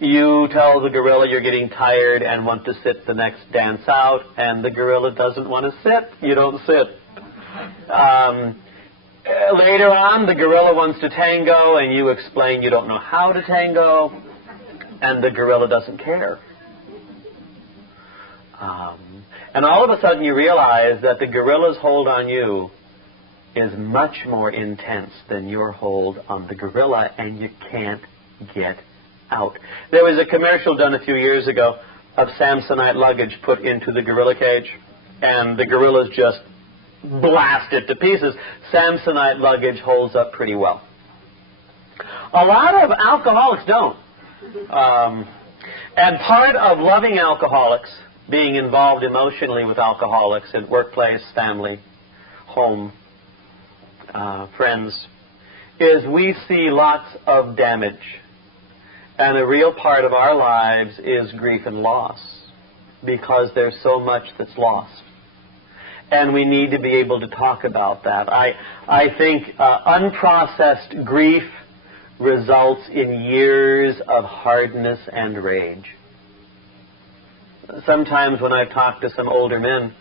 You tell the gorilla you're getting tired and want to sit the next dance out, and the gorilla doesn't want to sit. You don't sit. Later on, the gorilla wants to tango, and you explain you don't know how to tango, and the gorilla doesn't care. And all of a sudden you realize that the gorilla's hold on you is much more intense than your hold on the gorilla, and you can't get out. There was a commercial done a few years ago of Samsonite luggage put into the gorilla cage, and the gorillas just blast it to pieces. Samsonite luggage holds up pretty well. A lot of alcoholics don't. And part of loving alcoholics, being involved emotionally with alcoholics in workplace, family, home, friends, is we see lots of damage. And a real part of our lives is grief and loss, because there's so much that's lost. And we need to be able to talk about that. I think unprocessed grief results in years of hardness and rage. Sometimes when I've talked to some older men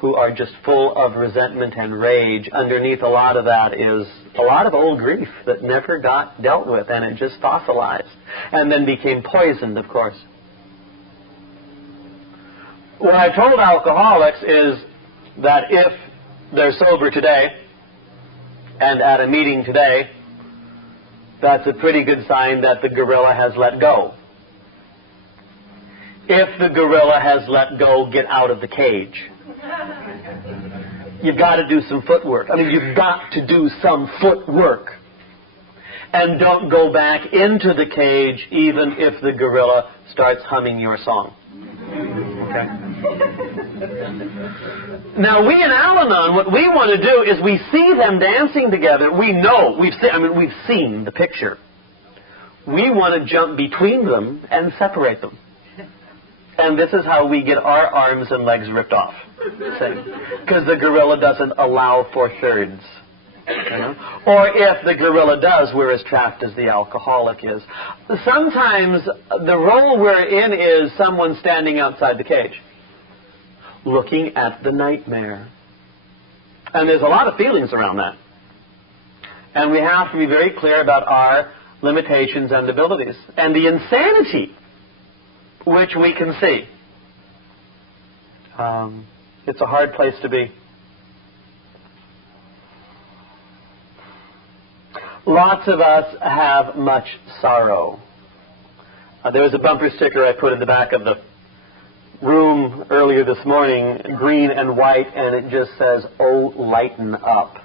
who are just full of resentment and rage, underneath a lot of that is a lot of old grief that never got dealt with, and it just fossilized and then became poisoned, of course. What I told alcoholics is that if they're sober today and at a meeting today, that's a pretty good sign that the gorilla has let go. If the gorilla has let go, get out of the cage. You've got to do some footwork. I mean, you've got to do some footwork. And don't go back into the cage even if the gorilla starts humming your song. Okay? Now, we in Al-Anon, what we want to do is we see them dancing together. We know, we've seen the picture. We want to jump between them and separate them. And this is how we get our arms and legs ripped off. Because the gorilla doesn't allow for thirds. You know? Or if the gorilla does, we're as trapped as the alcoholic is. Sometimes the role we're in is someone standing outside the cage, looking at the nightmare. And there's a lot of feelings around that. And we have to be very clear about our limitations and abilities. And the insanity which we can see. It's a hard place to be. Lots of us have much sorrow. There was a bumper sticker I put in the back of the room earlier this morning, green and white, and it just says, "Oh, lighten up."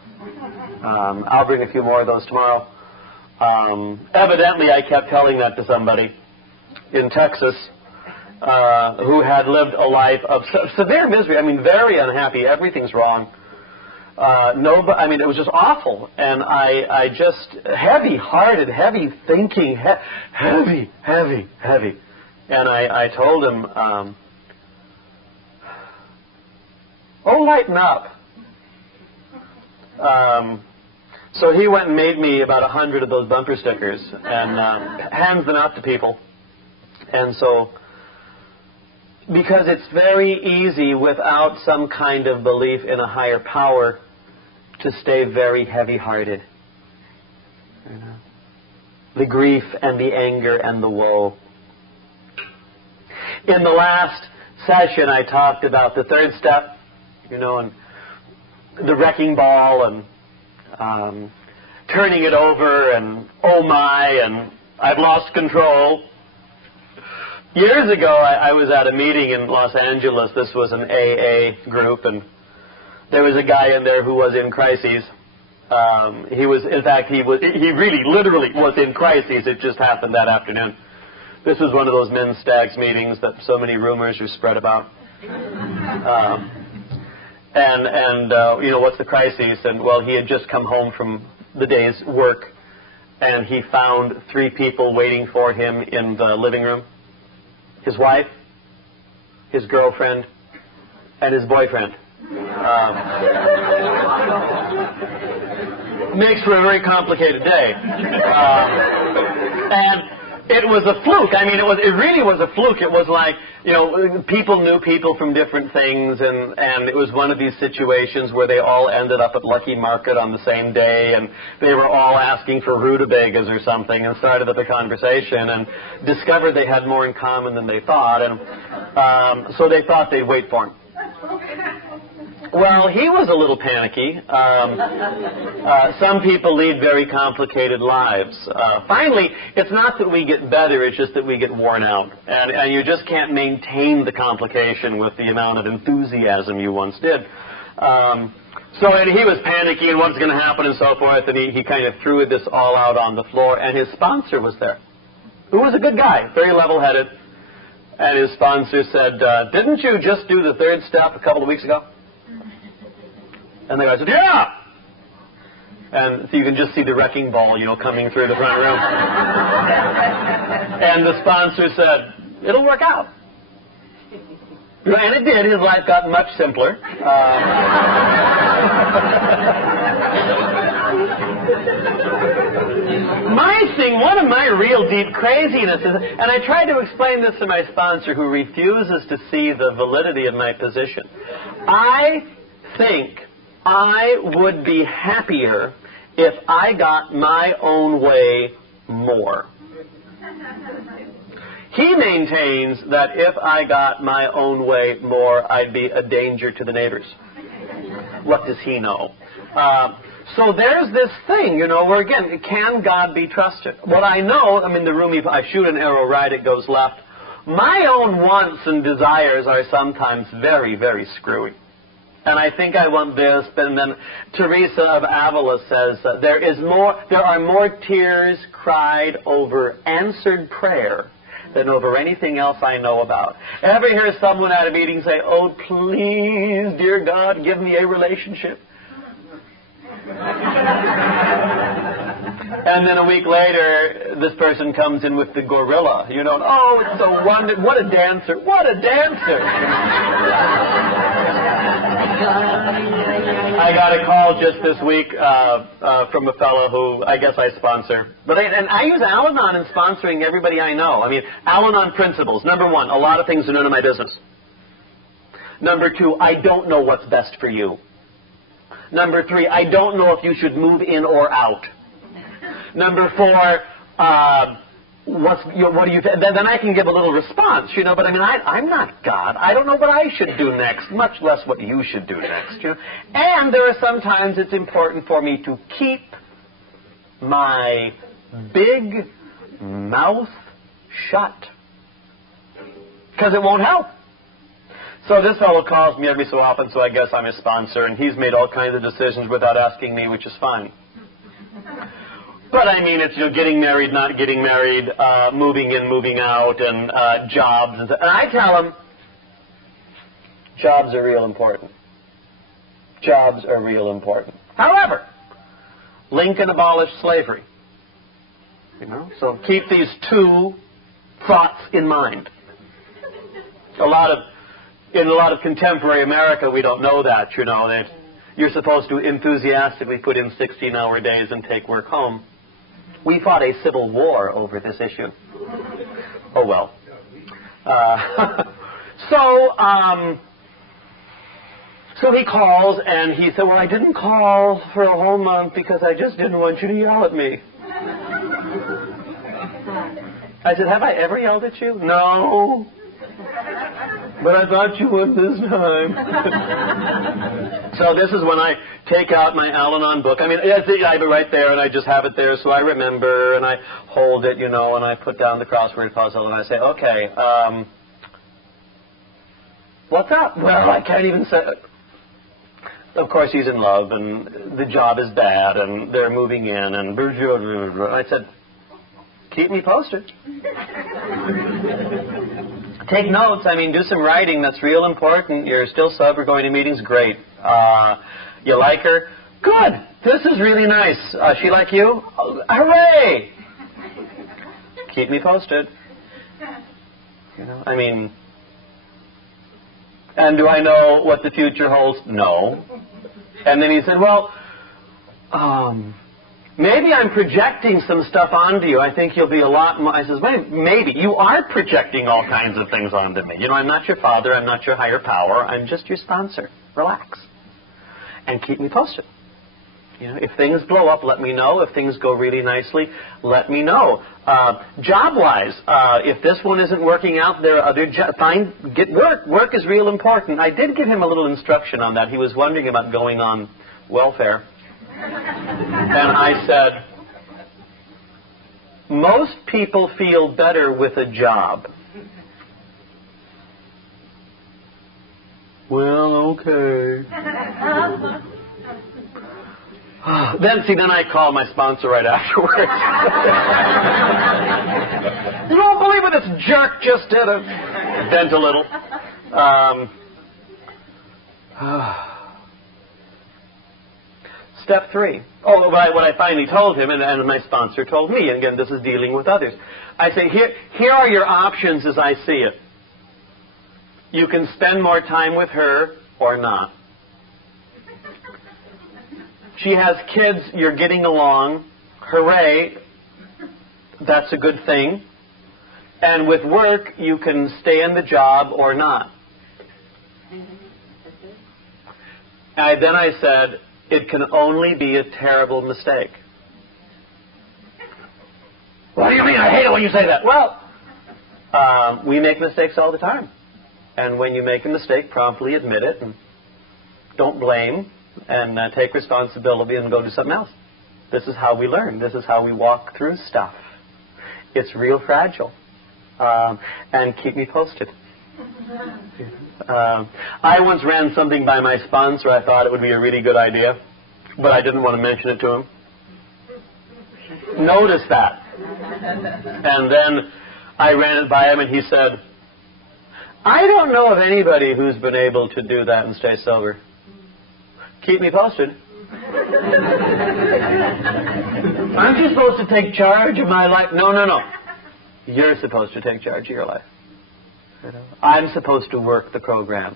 I'll bring a few more of those tomorrow. Evidently, I kept telling that to somebody in Texas who had lived a life of severe misery. I mean, very unhappy. Everything's wrong. I mean, it was just awful. And I just, heavy-hearted, heavy thinking, heavy. And I told him, "Oh, lighten up." So he went and made me about 100 of those bumper stickers and hands them out to people. And so, because it's very easy without some kind of belief in a higher power to stay very heavy-hearted. You know? The grief and the anger and the woe. In the last session, I talked about the third step, you know, and the wrecking ball and turning it over and oh my, and I've lost control. Years ago, I was at a meeting in Los Angeles. This was an AA group, and there was a guy in there who was in crises. He really, literally was in crises. It just happened that afternoon. This was one of those men's stags meetings that so many rumors are spread about. You know, what's the crisis? And, well, he had just come home from the day's work, and he found 3 people waiting for him in the living room. His wife, his girlfriend, and his boyfriend. Makes for a very complicated day. And it was a fluke. I mean, it really was a fluke. It was like, you know, people knew people from different things, and it was one of these situations where they all ended up at Lucky Market on the same day, and they were all asking for rutabagas or something, and started up a conversation, and discovered they had more in common than they thought, and so they thought they'd wait for him. Well, he was a little panicky. Some people lead very complicated lives. Finally, it's not that we get better, it's just that we get worn out. And you just can't maintain the complication with the amount of enthusiasm you once did. And he was panicking and what's going to happen and so forth, and he kind of threw this all out on the floor, and his sponsor was there, who was a good guy, very level-headed. And his sponsor said, "Didn't you just do the third step a couple of weeks ago?" And the guy said, "Yeah!" And so you can just see the wrecking ball, you know, coming through the front room. And the sponsor said, "It'll work out." And it did. His life got much simpler. One of my real deep crazinesses, and I tried to explain this to my sponsor who refuses to see the validity of my position. I think I would be happier if I got my own way more. He maintains that if I got my own way more, I'd be a danger to the neighbors. What does he know? So there's this thing, you know, where again, can God be trusted? What I know, I mean, the room, if I shoot an arrow right, it goes left. My own wants and desires are sometimes very, very screwy. And I think I want this, and then Teresa of Avila says there are more tears cried over answered prayer than over anything else I know about. Ever hear someone at a meeting say, "Oh, please, dear God, give me a relationship"? And then a week later, this person comes in with the gorilla. You know, "Oh, it's so wonderful. What a dancer. What a dancer." I got a call just this week from a fellow who I guess I sponsor. And I use Al-Anon in sponsoring everybody I know. I mean, Al-Anon principles. Number 1, a lot of things are none of my business. Number 2, I don't know what's best for you. Number 3, I don't know if you should move in or out. Number 4, what do you then I can give a little response, you know, but I mean, I'm not God. I don't know what I should do next, much less what you should do next, you know. And there are sometimes it's important for me to keep my big mouth shut, because it won't help. So this fellow calls me every so often, so I guess I'm his sponsor, and he's made all kinds of decisions without asking me, which is fine. But I mean, it's, you know, getting married, not getting married, moving in, moving out, and jobs. And I tell him, jobs are real important. Jobs are real important. However, Lincoln abolished slavery. You know, so keep these 2 thoughts in mind. In a lot of contemporary America, we don't know that. You know, that you're supposed to enthusiastically put in 16-hour days and take work home. We fought a civil war over this issue. Oh, well. So he calls, and he said, well, I didn't call for a whole month because I just didn't want you to yell at me. I said, have I ever yelled at you? No. But I thought you would this time. So this is when I take out my al-anon book. I mean, I have it right there, and I just have it there so I remember, and I hold it, you know, and I put down the crossword puzzle, and I say, okay, what's up? Well, I can't even say it. Of course, he's in love, and the job is bad, and they're moving in, and I said, keep me posted. Take notes. I mean, do some writing. That's real important. You're still sober, going to meetings. Great. You like her? Good. This is really nice. She like you? Oh, hooray! Keep me posted. You know, I mean, and do I know what the future holds? No. And then he said, well, maybe I'm projecting some stuff onto you. I think you'll be a lot more. I says, maybe. You are projecting all kinds of things onto me. You know, I'm not your father. I'm not your higher power. I'm just your sponsor. Relax. And keep me posted. You know, if things blow up, let me know. If things go really nicely, let me know. Job-wise, if this one isn't working out, there are other jobs. Get work. Work is real important. I did give him a little instruction on that. He was wondering about going on welfare. And I said, most people feel better with a job. Well, okay. Then I called my sponsor right afterwards. You won't believe what this jerk just did. Bent a little. Step 3. Oh, what I finally told him, and my sponsor told me, and again, this is dealing with others. I say, here are your options as I see it. You can spend more time with her or not. She has kids, you're getting along. Hooray, that's a good thing. And with work, you can stay in the job or not. Then I said, it can only be a terrible mistake. What do you mean? I hate it when you say that. Well, we make mistakes all the time. And when you make a mistake, promptly admit it and don't blame and take responsibility and go do something else. This is how we learn. This is how we walk through stuff. It's real fragile. And keep me posted. I once ran something by my sponsor. I thought it would be a really good idea, but I didn't want to mention it to him. Notice that. And then I ran it by him, and he said, I don't know of anybody who's been able to do that and stay sober. Keep me posted. Aren't you supposed to take charge of my life? No. You're supposed to take charge of your life. I'm supposed to work the program.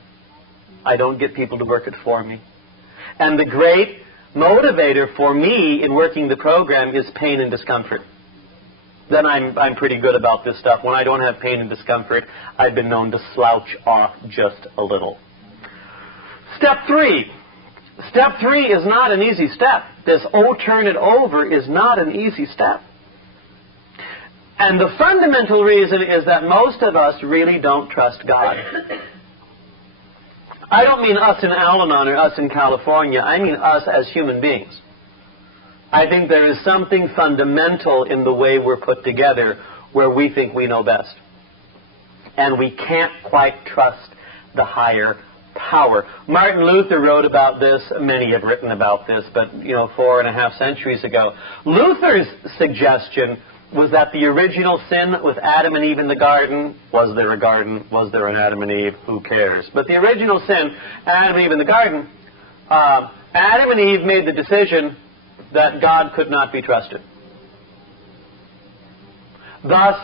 I don't get people to work it for me. And the great motivator for me in working the program is pain and discomfort. Then I'm pretty good about this stuff. When I don't have pain and discomfort, I've been known to slouch off just a little. Step 3. Step 3 is not an easy step. This turn it over is not an easy step. And the fundamental reason is that most of us really don't trust God. I don't mean us in Al-Anon or us in California. I mean us as human beings. I think there is something fundamental in the way we're put together where we think we know best. And we can't quite trust the higher power. Martin Luther wrote about this. Many have written about this, but 4.5 centuries ago. Luther's suggestion was that the original sin with Adam and Eve in the garden, was there a garden? Was there an Adam and Eve? Who cares? But the original sin, Adam and Eve in the garden, Adam and Eve made the decision that God could not be trusted. Thus,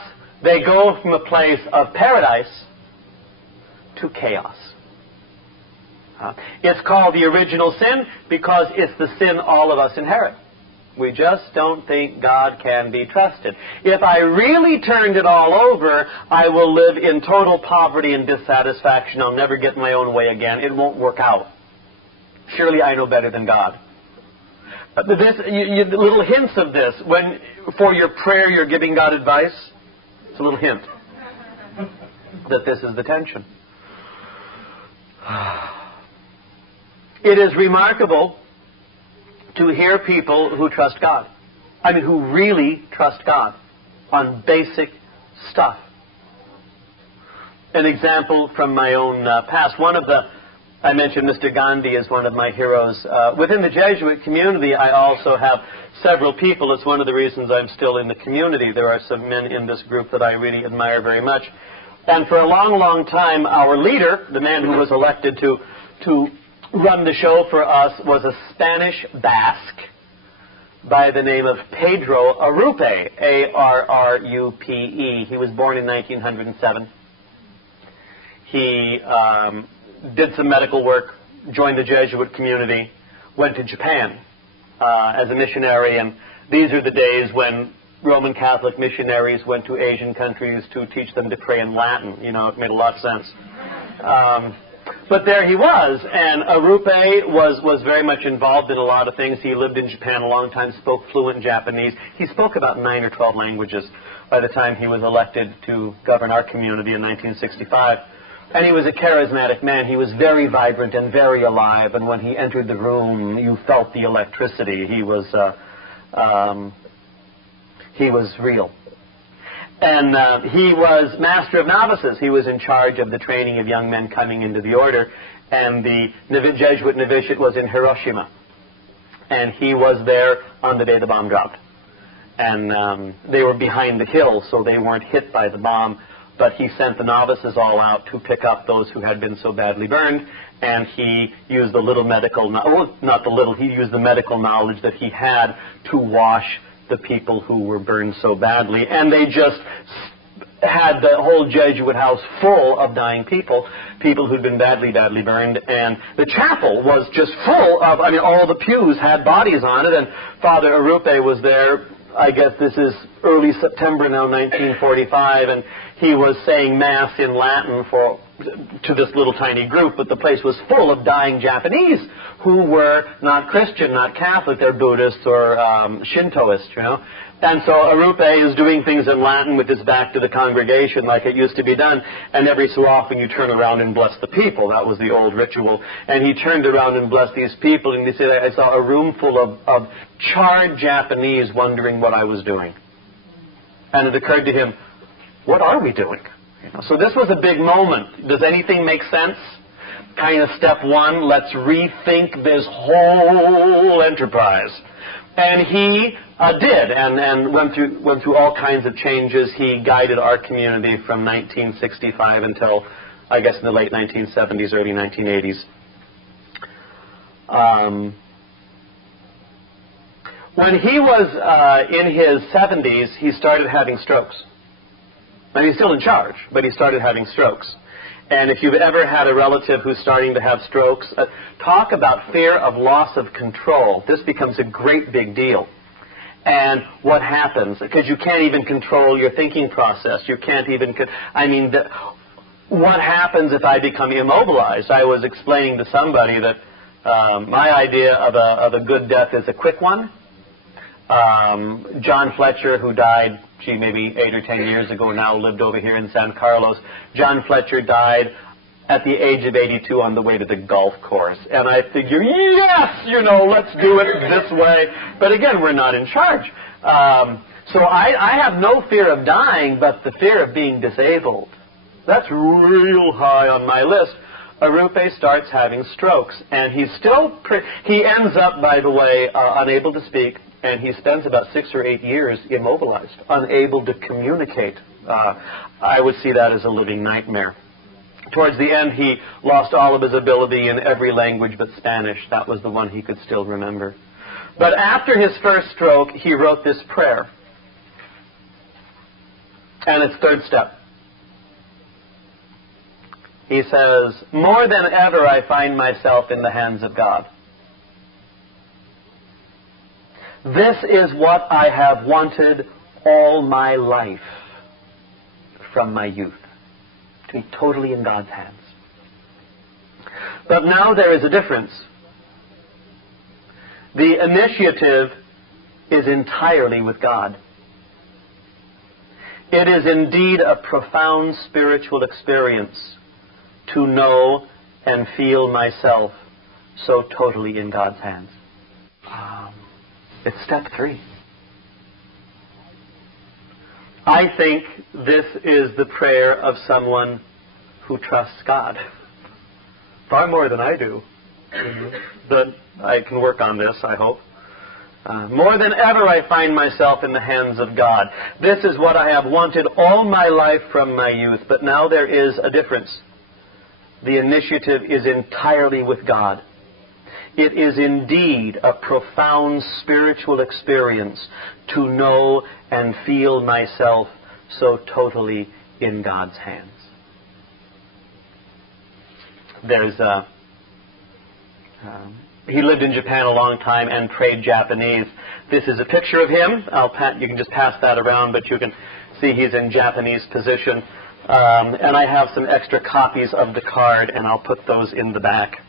they go from a place of paradise to chaos. It's called the original sin because it's the sin all of us inherit. We just don't think God can be trusted. If I really turned it all over, I will live in total poverty and dissatisfaction. I'll never get my own way again. It won't work out. Surely I know better than God. Little hints of this. When, for your prayer, you're giving God advice, it's a little hint that this is the tension. It is remarkable to hear people who trust God. I mean, who really trust God on basic stuff. An example from my own past. I mentioned Mr. Gandhi as one of my heroes. Within the Jesuit community, I also have several people. It's one of the reasons I'm still in the community. There are some men in this group that I really admire very much. And for a long, long time, our leader, the man who was elected to run the show for us, was a Spanish Basque by the name of Pedro Arrupe, A-R-R-U-P-E. He was born in 1907. He did some medical work, joined the Jesuit community, went to Japan as a missionary, and these are the days when Roman Catholic missionaries went to Asian countries to teach them to pray in Latin. It made a lot of sense. But there he was, and Arrupe was very much involved in a lot of things. He lived in Japan a long time, spoke fluent Japanese. He spoke about 9 or 12 languages by the time he was elected to govern our community in 1965. And he was a charismatic man. He was very vibrant and very alive, and when he entered the room, you felt the electricity. He was real. And he was master of novices. He was in charge of the training of young men coming into the order. And the Jesuit novitiate was in Hiroshima. And he was there on the day the bomb dropped. And they were behind the hill, so they weren't hit by the bomb. But he sent the novices all out to pick up those who had been so badly burned. And he used the he used the medical knowledge that he had to wash the people who were burned so badly. And they just had the whole Jesuit house full of dying people who'd been badly, badly burned. And the chapel was just full of, all the pews had bodies on it. And Father Arrupe was there. I guess this is early September now, 1945, and he was saying Mass in Latin to this little tiny group, but the place was full of dying Japanese who were not Christian, not Catholic, they're Buddhists or Shintoists, And so Arrupe is doing things in Latin with his back to the congregation like it used to be done, and every so often you turn around and bless the people. That was the old ritual. And he turned around and blessed these people, and he said, I saw a room full of charred Japanese wondering what I was doing. And it occurred to him, what are we doing? So this was a big moment. Does anything make sense? Kind of step 1, let's rethink this whole enterprise. And he did, and went through all kinds of changes. He guided our community from 1965 until, I guess, in the late 1970s, early 1980s. When he was in his 70s, he started having strokes. And he's still in charge, but he started having strokes. And if you've ever had a relative who's starting to have strokes, talk about fear of loss of control. This becomes a great big deal. And what happens? Because you can't even control your thinking process. You can't even... what happens if I become immobilized? I was explaining to somebody that, My idea of a good death is a quick one. John Fletcher, who died, maybe 8 or 10 years ago now, lived over here in San Carlos. John Fletcher died at the age of 82 on the way to the golf course. And I figure, yes, let's do it this way. But again, we're not in charge. So I have no fear of dying, but the fear of being disabled. That's real high on my list. Arupe starts having strokes, and he ends up, by the way, unable to speak, and he spends about 6 or 8 years immobilized, unable to communicate. I would see that as a living nightmare. Towards the end, he lost all of his ability in every language but Spanish. That was the one he could still remember. But after his first stroke, he wrote this prayer. And it's third step. He says, "More than ever I find myself in the hands of God. This is what I have wanted all my life from my youth, to be totally in God's hands. But now there is a difference. The initiative is entirely with God. It is indeed a profound spiritual experience to know and feel myself so totally in God's hands." It's step 3. I think this is the prayer of someone who trusts God. Far more than I do. But I can work on this, I hope. More than ever I find myself in the hands of God. This is what I have wanted all my life from my youth, but now there is a difference. The initiative is entirely with God. It is indeed a profound spiritual experience to know and feel myself so totally in God's hands. He lived in Japan a long time and prayed Japanese. This is a picture of him. You can just pass that around, but you can see he's in Japanese position. And I have some extra copies of the card, and I'll put those in the back.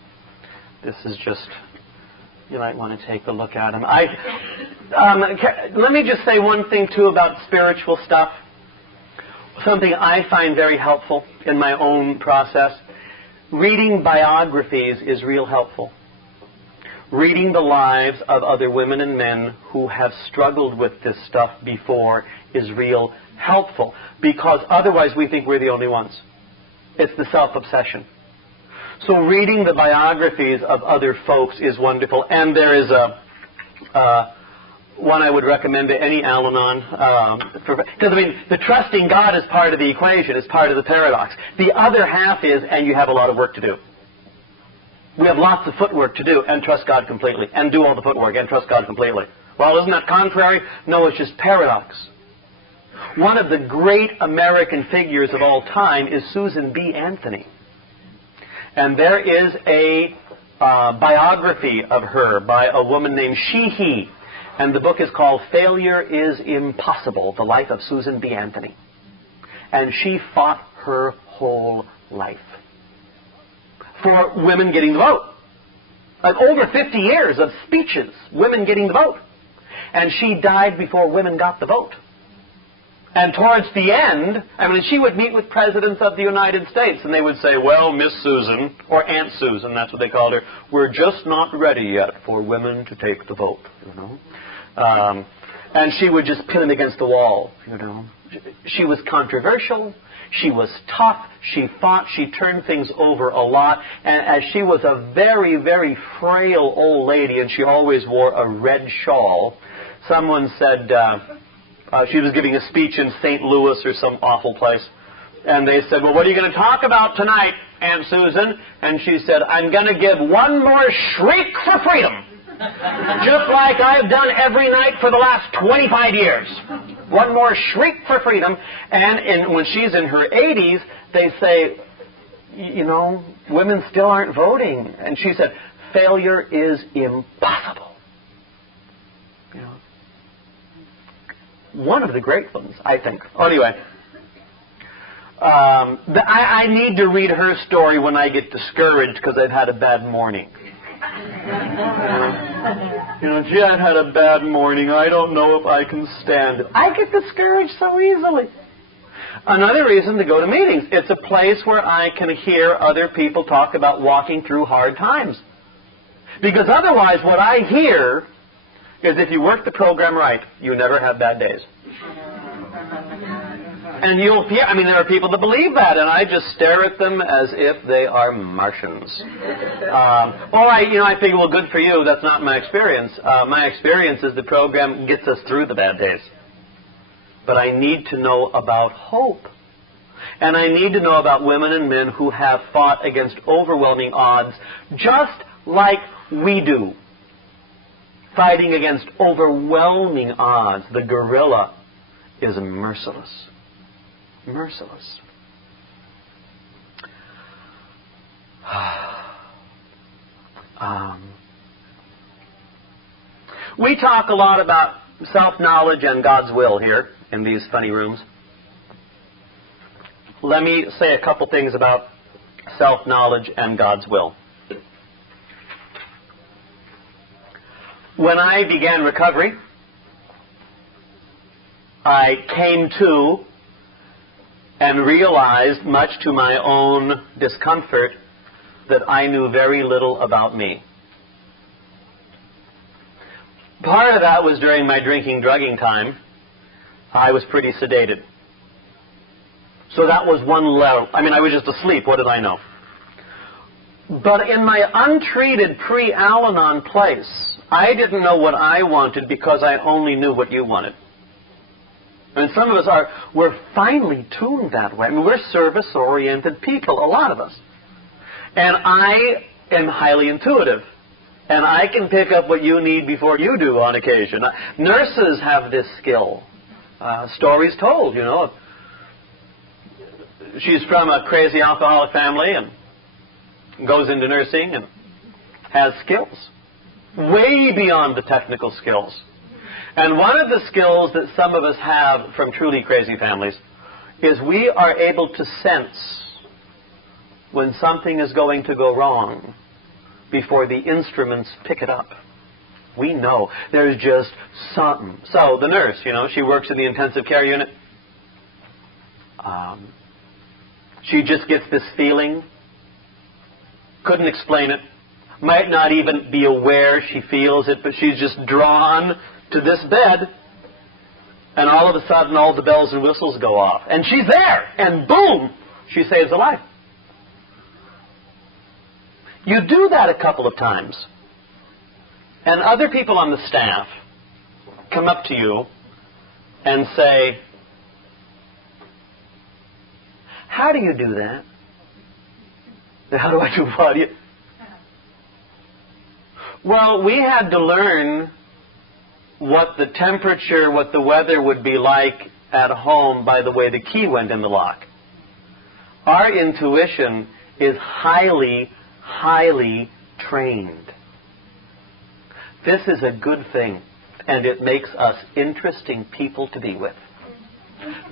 This is just, you might want to take a look at him. Let me just say one thing, too, about spiritual stuff. Something I find very helpful in my own process. Reading biographies is real helpful. Reading the lives of other women and men who have struggled with this stuff before is real helpful, because otherwise we think we're the only ones. It's the self-obsession. So reading the biographies of other folks is wonderful, and there is one I would recommend to any al-anon, because the trusting God is part of the equation, is part of the paradox. The other half is, and you have a lot of work to do. We have lots of footwork to do, and trust God completely, and do all the footwork, and trust God completely. Well, isn't that contrary? No, it's just paradox. One of the great American figures of all time is Susan B. Anthony. And there is a biography of her by a woman named Sheehy. And the book is called Failure is Impossible, The Life of Susan B. Anthony. And she fought her whole life for women getting the vote. Like over 50 years of speeches, women getting the vote. And she died before women got the vote. And towards the end, she would meet with presidents of the United States, and they would say, "Well, Miss Susan," or Aunt Susan, that's what they called her, "we're just not ready yet for women to take the vote," and she would just pin them against the wall, She was controversial. She was tough. She fought. She turned things over a lot. And as she was a very, very frail old lady, and she always wore a red shawl, someone said... she was giving a speech in St. Louis or some awful place. And they said, "Well, what are you going to talk about tonight, Aunt Susan?" And she said, "I'm going to give one more shriek for freedom. Just like I've done every night for the last 25 years. One more shriek for freedom." And when she's in her 80s, they say, women still aren't voting. And she said, "Failure is impossible." One of the great ones, I think. Anyway, I need to read her story when I get discouraged because I've had a bad morning. Gee, I've had a bad morning. I don't know if I can stand it. I get discouraged so easily. Another reason to go to meetings. It's a place where I can hear other people talk about walking through hard times. Because otherwise, what I hear is if you work the program right, you never have bad days. And you'll hear, there are people that believe that, and I just stare at them as if they are Martians. I figure, well, good for you. That's not my experience. My experience is the program gets us through the bad days. But I need to know about hope. And I need to know about women and men who have fought against overwhelming odds, just like we do. Fighting against overwhelming odds. The gorilla is merciless. Merciless. We talk a lot about self-knowledge and God's will here in these funny rooms. Let me say a couple things about self-knowledge and God's will. When I began recovery, I came to and realized, much to my own discomfort, that I knew very little about me. Part of that was during my drugging time. I was pretty sedated. So that was one level. I was just asleep. What did I know? But in my untreated pre-al-anon place, I didn't know what I wanted because I only knew what you wanted. And some of us we're finely tuned that way. We're service-oriented people, a lot of us. And I am highly intuitive. And I can pick up what you need before you do on occasion. Nurses have this skill. Stories told, She's from a crazy alcoholic family and goes into nursing and has skills. Way beyond the technical skills. And one of the skills that some of us have from truly crazy families is we are able to sense when something is going to go wrong before the instruments pick it up. We know. There's just something. So the nurse, she works in the intensive care unit. She just gets this feeling. Couldn't explain it. Might not even be aware she feels it, but she's just drawn to this bed, and all of a sudden all the bells and whistles go off. And she's there, and boom, she saves a life. You do that a couple of times, and other people on the staff come up to you and say, how do you do that? How do I do what? Well, we had to learn what the temperature, what the weather would be like at home by the way the key went in the lock. Our intuition is highly, highly trained. This is a good thing, and it makes us interesting people to be with.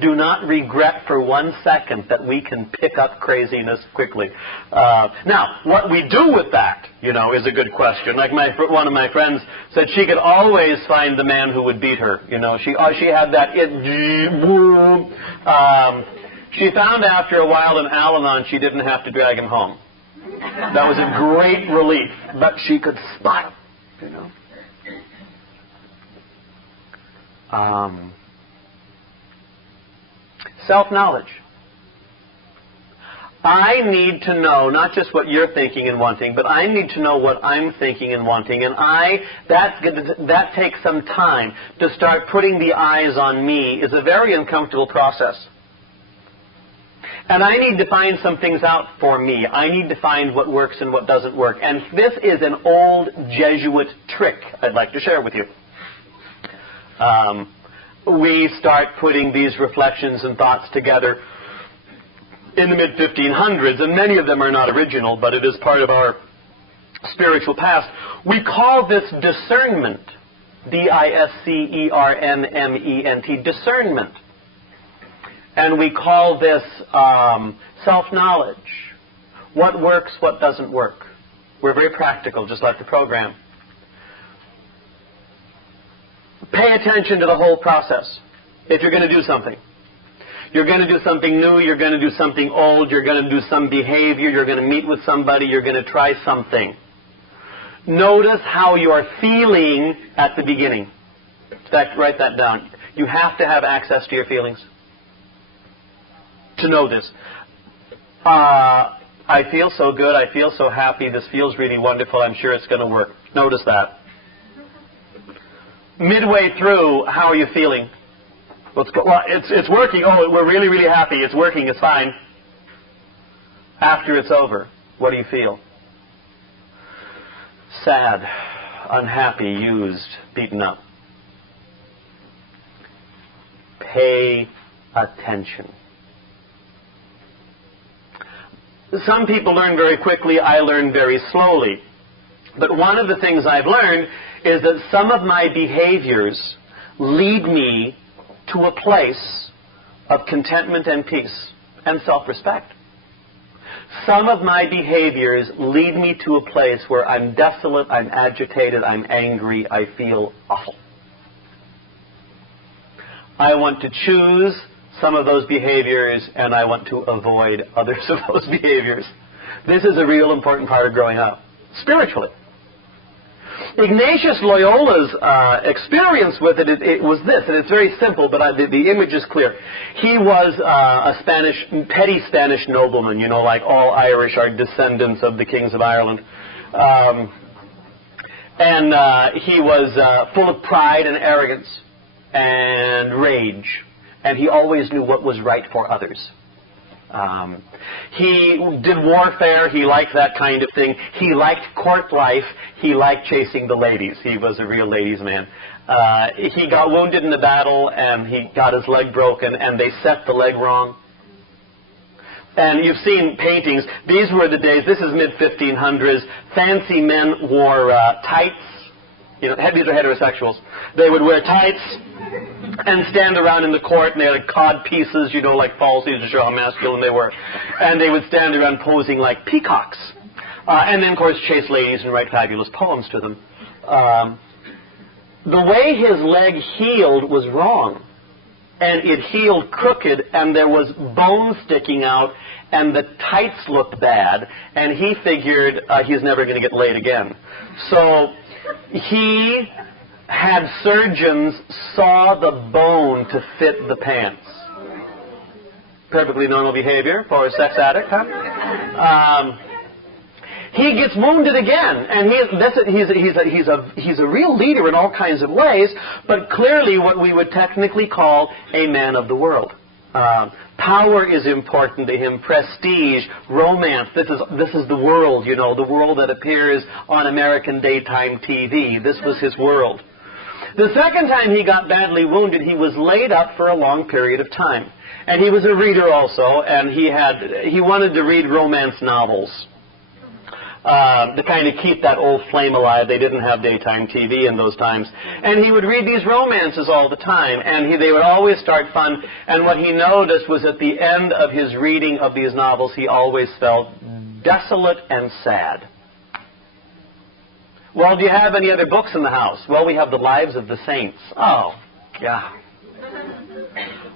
Do not regret for 1 second that we can pick up craziness quickly. Now, what we do with that, is a good question. Like one of my friends said she could always find the man who would beat her. She had that. She found after a while in Al-Anon she didn't have to drag him home. That was a great relief. But she could spot him. Self-knowledge. I need to know not just what you're thinking and wanting, but I need to know what I'm thinking and wanting. And that takes some time. To start putting the eyes on me is a very uncomfortable process. And I need to find some things out for me. I need to find what works and what doesn't work. And this is an old Jesuit trick I'd like to share with you. We start putting these reflections and thoughts together in the mid-1500s, and many of them are not original, but it is part of our spiritual past. We call this discernment, D-I-S-C-E-R-N-M-E-N-T, discernment. And we call this self-knowledge, what works, what doesn't work. We're very practical, just like the program. Pay attention to the whole process if you're going to do something. You're going to do something new, you're going to do something old, you're going to do some behavior, you're going to meet with somebody, you're going to try something. Notice how you are feeling at the beginning. In fact, write that down. You have to have access to your feelings to know this. I feel so good, I feel so happy, this feels really wonderful, I'm sure it's going to work. Notice that. Midway through, how are you feeling? Well, it's working. Oh, we're really, really happy. It's working. It's fine. After it's over, what do you feel? Sad, unhappy, used, beaten up. Pay attention. Some people learn very quickly. I learn very slowly. But one of the things I've learned is that some of my behaviors lead me to a place of contentment and peace and self-respect. Some of my behaviors lead me to a place where I'm desolate, I'm agitated, I'm angry, I feel awful. I want to choose some of those behaviors and I want to avoid others of those behaviors. This is a real important part of growing up, spiritually. Ignatius Loyola's experience with it was this, and it's very simple, but the image is clear. He was a petty Spanish nobleman, you know, like all Irish are descendants of the kings of Ireland. And he was full of pride and arrogance and rage, and he always knew what was right for others. He did warfare. He liked that kind of thing. He liked court life. He liked chasing the ladies. He was a real ladies' man. He got wounded in the battle, and he got his leg broken, and they set the leg wrong. And you've seen paintings. These were the days, this is mid-1500s. Fancy men wore tights. You know, these are heterosexuals. They would wear tights and stand around in the court, and they had cod pieces, you know, like falsies to show how masculine they were. And they would stand around posing like peacocks. And then, of course, chase ladies and write fabulous poems to them. The way his leg healed was wrong. And it healed crooked, and there was bone sticking out, and the tights looked bad, and he figured he's never going to get laid again. So he had surgeons saw the bone to fit the pants. Perfectly normal behavior for a sex addict, huh? He gets wounded again, and he's a real leader in all kinds of ways, but clearly what we would technically call a man of the world. Power is important to him, prestige, romance. This is the world, you know, the world that appears on American daytime TV. This was his world. The second time he got badly wounded, he was laid up for a long period of time. And he was a reader also, and he wanted to read romance novels. To kind of keep that old flame alive. They didn't have daytime TV in those times. And he would read these romances all the time, and they would always start fun. And what he noticed was at the end of his reading of these novels, he always felt desolate and sad. Well, do you have any other books in the house? Well, we have the Lives of the Saints. Oh, yeah.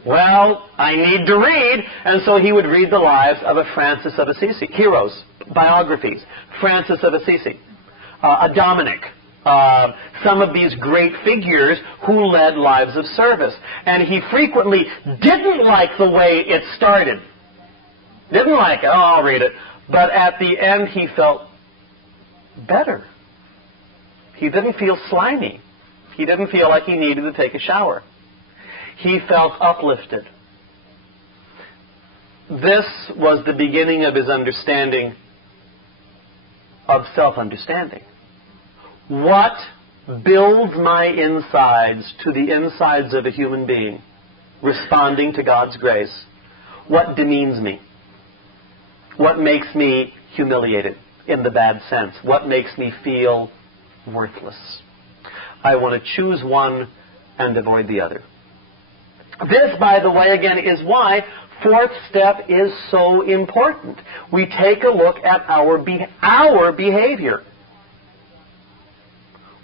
Well, I need to read. And so he would read the lives of a Francis of Assisi, heroes, biographies. Francis of Assisi, a Dominic, some of these great figures who led lives of service. And he frequently didn't like the way it started. Didn't like it. Oh, I'll read it. But at the end, he felt better. He didn't feel slimy. He didn't feel like he needed to take a shower. He felt uplifted. This was the beginning of his understanding of self-understanding. What builds my insides to the insides of a human being, responding to God's grace? What demeans me? What makes me humiliated in the bad sense? What makes me feel worthless? I want to choose one and avoid the other. This, by the way, again, is why fourth step is so important. We take a look at our behavior.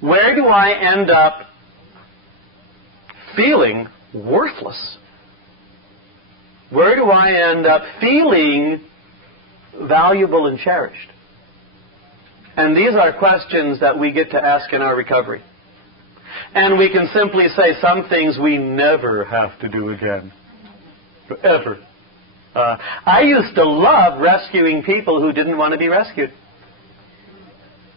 Where do I end up feeling worthless? Where do I end up feeling valuable and cherished? And these are questions that we get to ask in our recovery. And we can simply say some things we never have to do again. Ever. I used to love rescuing people who didn't want to be rescued.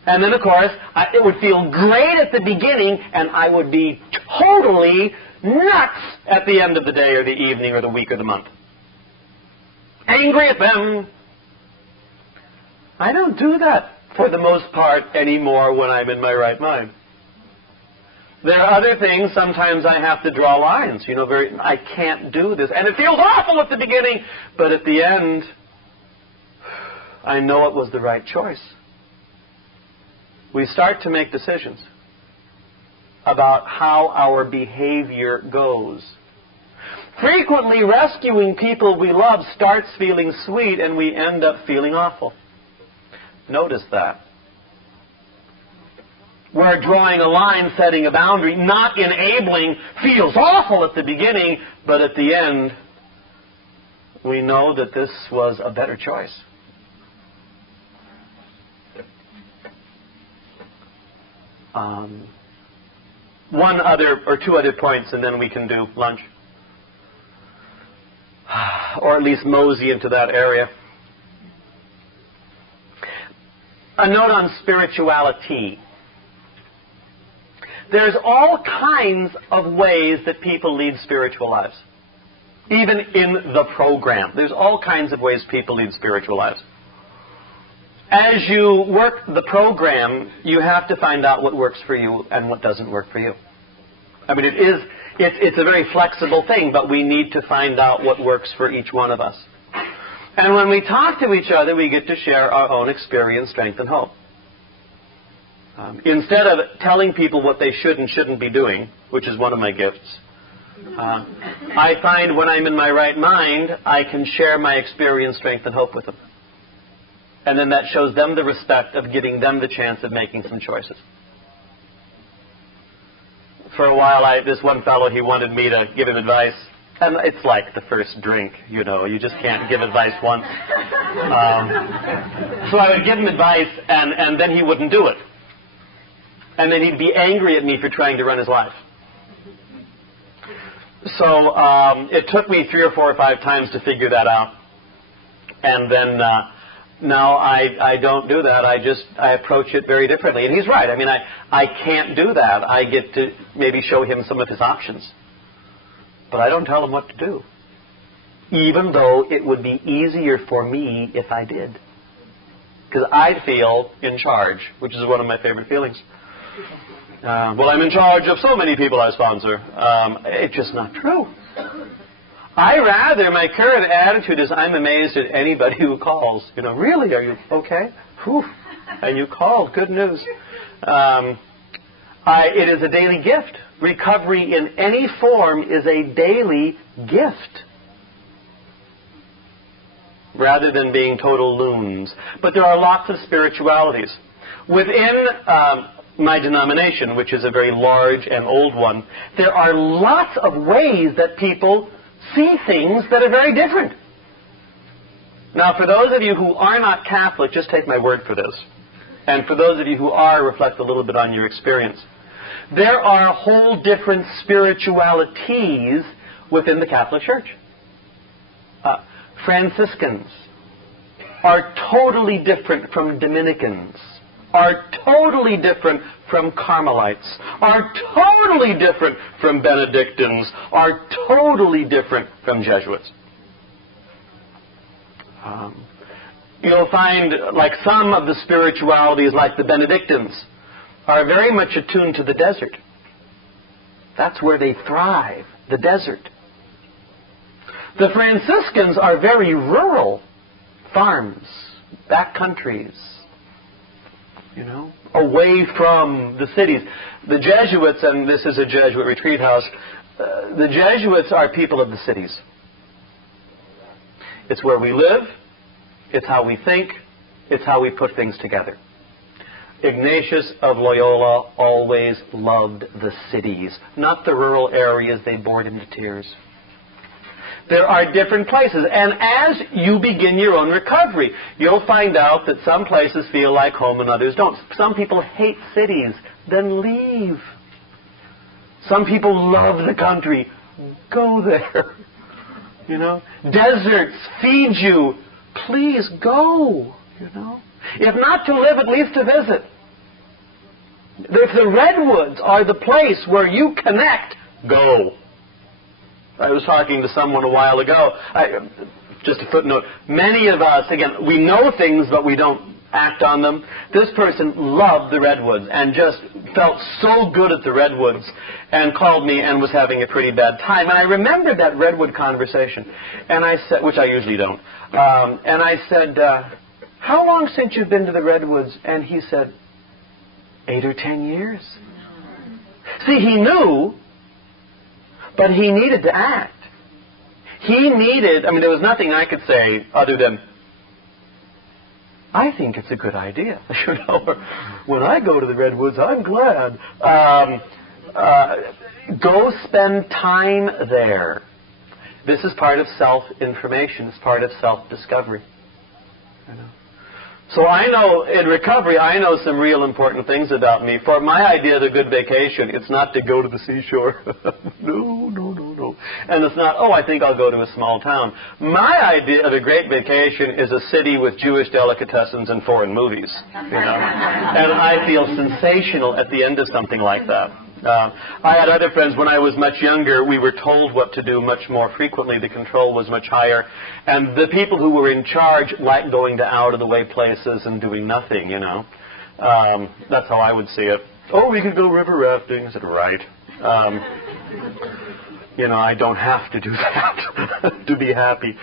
And then, of course, it would feel great at the beginning, and I would be totally nuts at the end of the day or the evening or the week or the month. Angry at them. I don't do that for the most part anymore when I'm in my right mind. There are other things, sometimes I have to draw lines, I can't do this. And it feels awful at the beginning, but at the end, I know it was the right choice. We start to make decisions about how our behavior goes. Frequently, rescuing people we love starts feeling sweet, and we end up feeling awful. Notice that. We're drawing a line, setting a boundary, not enabling, feels awful at the beginning, but at the end, we know that this was a better choice. One other or two other points, and then we can do lunch. Or at least mosey into that area. A note on spirituality. There's all kinds of ways that people lead spiritual lives. Even in the program, there's all kinds of ways people lead spiritual lives. As you work the program, you have to find out what works for you and what doesn't work for you. I mean, it's a very flexible thing, but we need to find out what works for each one of us. And when we talk to each other, we get to share our own experience, strength, and hope. Instead of telling people what they should and shouldn't be doing, which is one of my gifts, I find when I'm in my right mind, I can share my experience, strength, and hope with them. And then that shows them the respect of giving them the chance of making some choices. For a while, this one fellow, he wanted me to give him advice. And it's like the first drink, you just can't give advice once. So I would give him advice, and then he wouldn't do it. And then he'd be angry at me for trying to run his life. So it took me 3 or 4 or 5 times to figure that out. And then now I don't do that. I approach it very differently. And he's right. I mean, I can't do that. I get to maybe show him some of his options. But I don't tell him what to do. Even though it would be easier for me if I did. Because I'd feel in charge, which is one of my favorite feelings. Well, I'm in charge of so many people I sponsor. It's just not true. My current attitude is I'm amazed at anybody who calls. Really, are you okay? Whew. And you called. Good news. It is a daily gift. Recovery in any form is a daily gift, rather than being total loons. But there are lots of spiritualities. Within my denomination, which is a very large and old one, there are lots of ways that people see things that are very different. Now, for those of you who are not Catholic, just take my word for this. And for those of you who are, reflect a little bit on your experience. There are whole different spiritualities within the Catholic Church. Franciscans are totally different from Dominicans, are totally different from Carmelites, are totally different from Benedictines, are totally different from Jesuits. You'll find, like some of the spiritualities, like the Benedictines, are very much attuned to the desert. That's where they thrive, the desert. The Franciscans are very rural, farms, backcountries, away from the cities. The Jesuits, and this is a Jesuit retreat house, the Jesuits are people of the cities. It's where we live. It's how we think. It's how we put things together. Ignatius of Loyola always loved the cities, not the rural areas they bored him to tears. There are different places, and as you begin your own recovery, you'll find out that some places feel like home and others don't. Some people hate cities, then leave. Some people love the country, go there. You know, deserts feed you, please go. You know, if not to live, at least to visit. If the redwoods are the place where you connect, go. I was talking to someone a while ago, just a footnote, many of us, again, we know things but we don't act on them. This person loved the redwoods and just felt so good at the redwoods and called me and was having a pretty bad time. And I remembered that redwood conversation, and I said, which I usually don't, and I said, how long since you've been to the redwoods? And he said, 8 or 10 years. See, he knew, but he needed to act. He needed, I mean, there was nothing I could say other than, I think it's a good idea. You know, when I go to the redwoods, I'm glad. Go spend time there. This is part of self-information. It's part of self-discovery. You know? So I know, in recovery, I know some real important things about me. For my idea of a good vacation, it's not to go to the seashore. No. And it's not, I think I'll go to a small town. My idea of a great vacation is a city with Jewish delicatessens and foreign movies. You know? And I feel sensational at the end of something like that. I had other friends, when I was much younger, we were told what to do much more frequently. The control was much higher. And the people who were in charge liked going to out-of-the-way places and doing nothing, you know. That's how I would see it. Oh, we could go river rafting. I said, right. You know, I don't have to do that to be happy.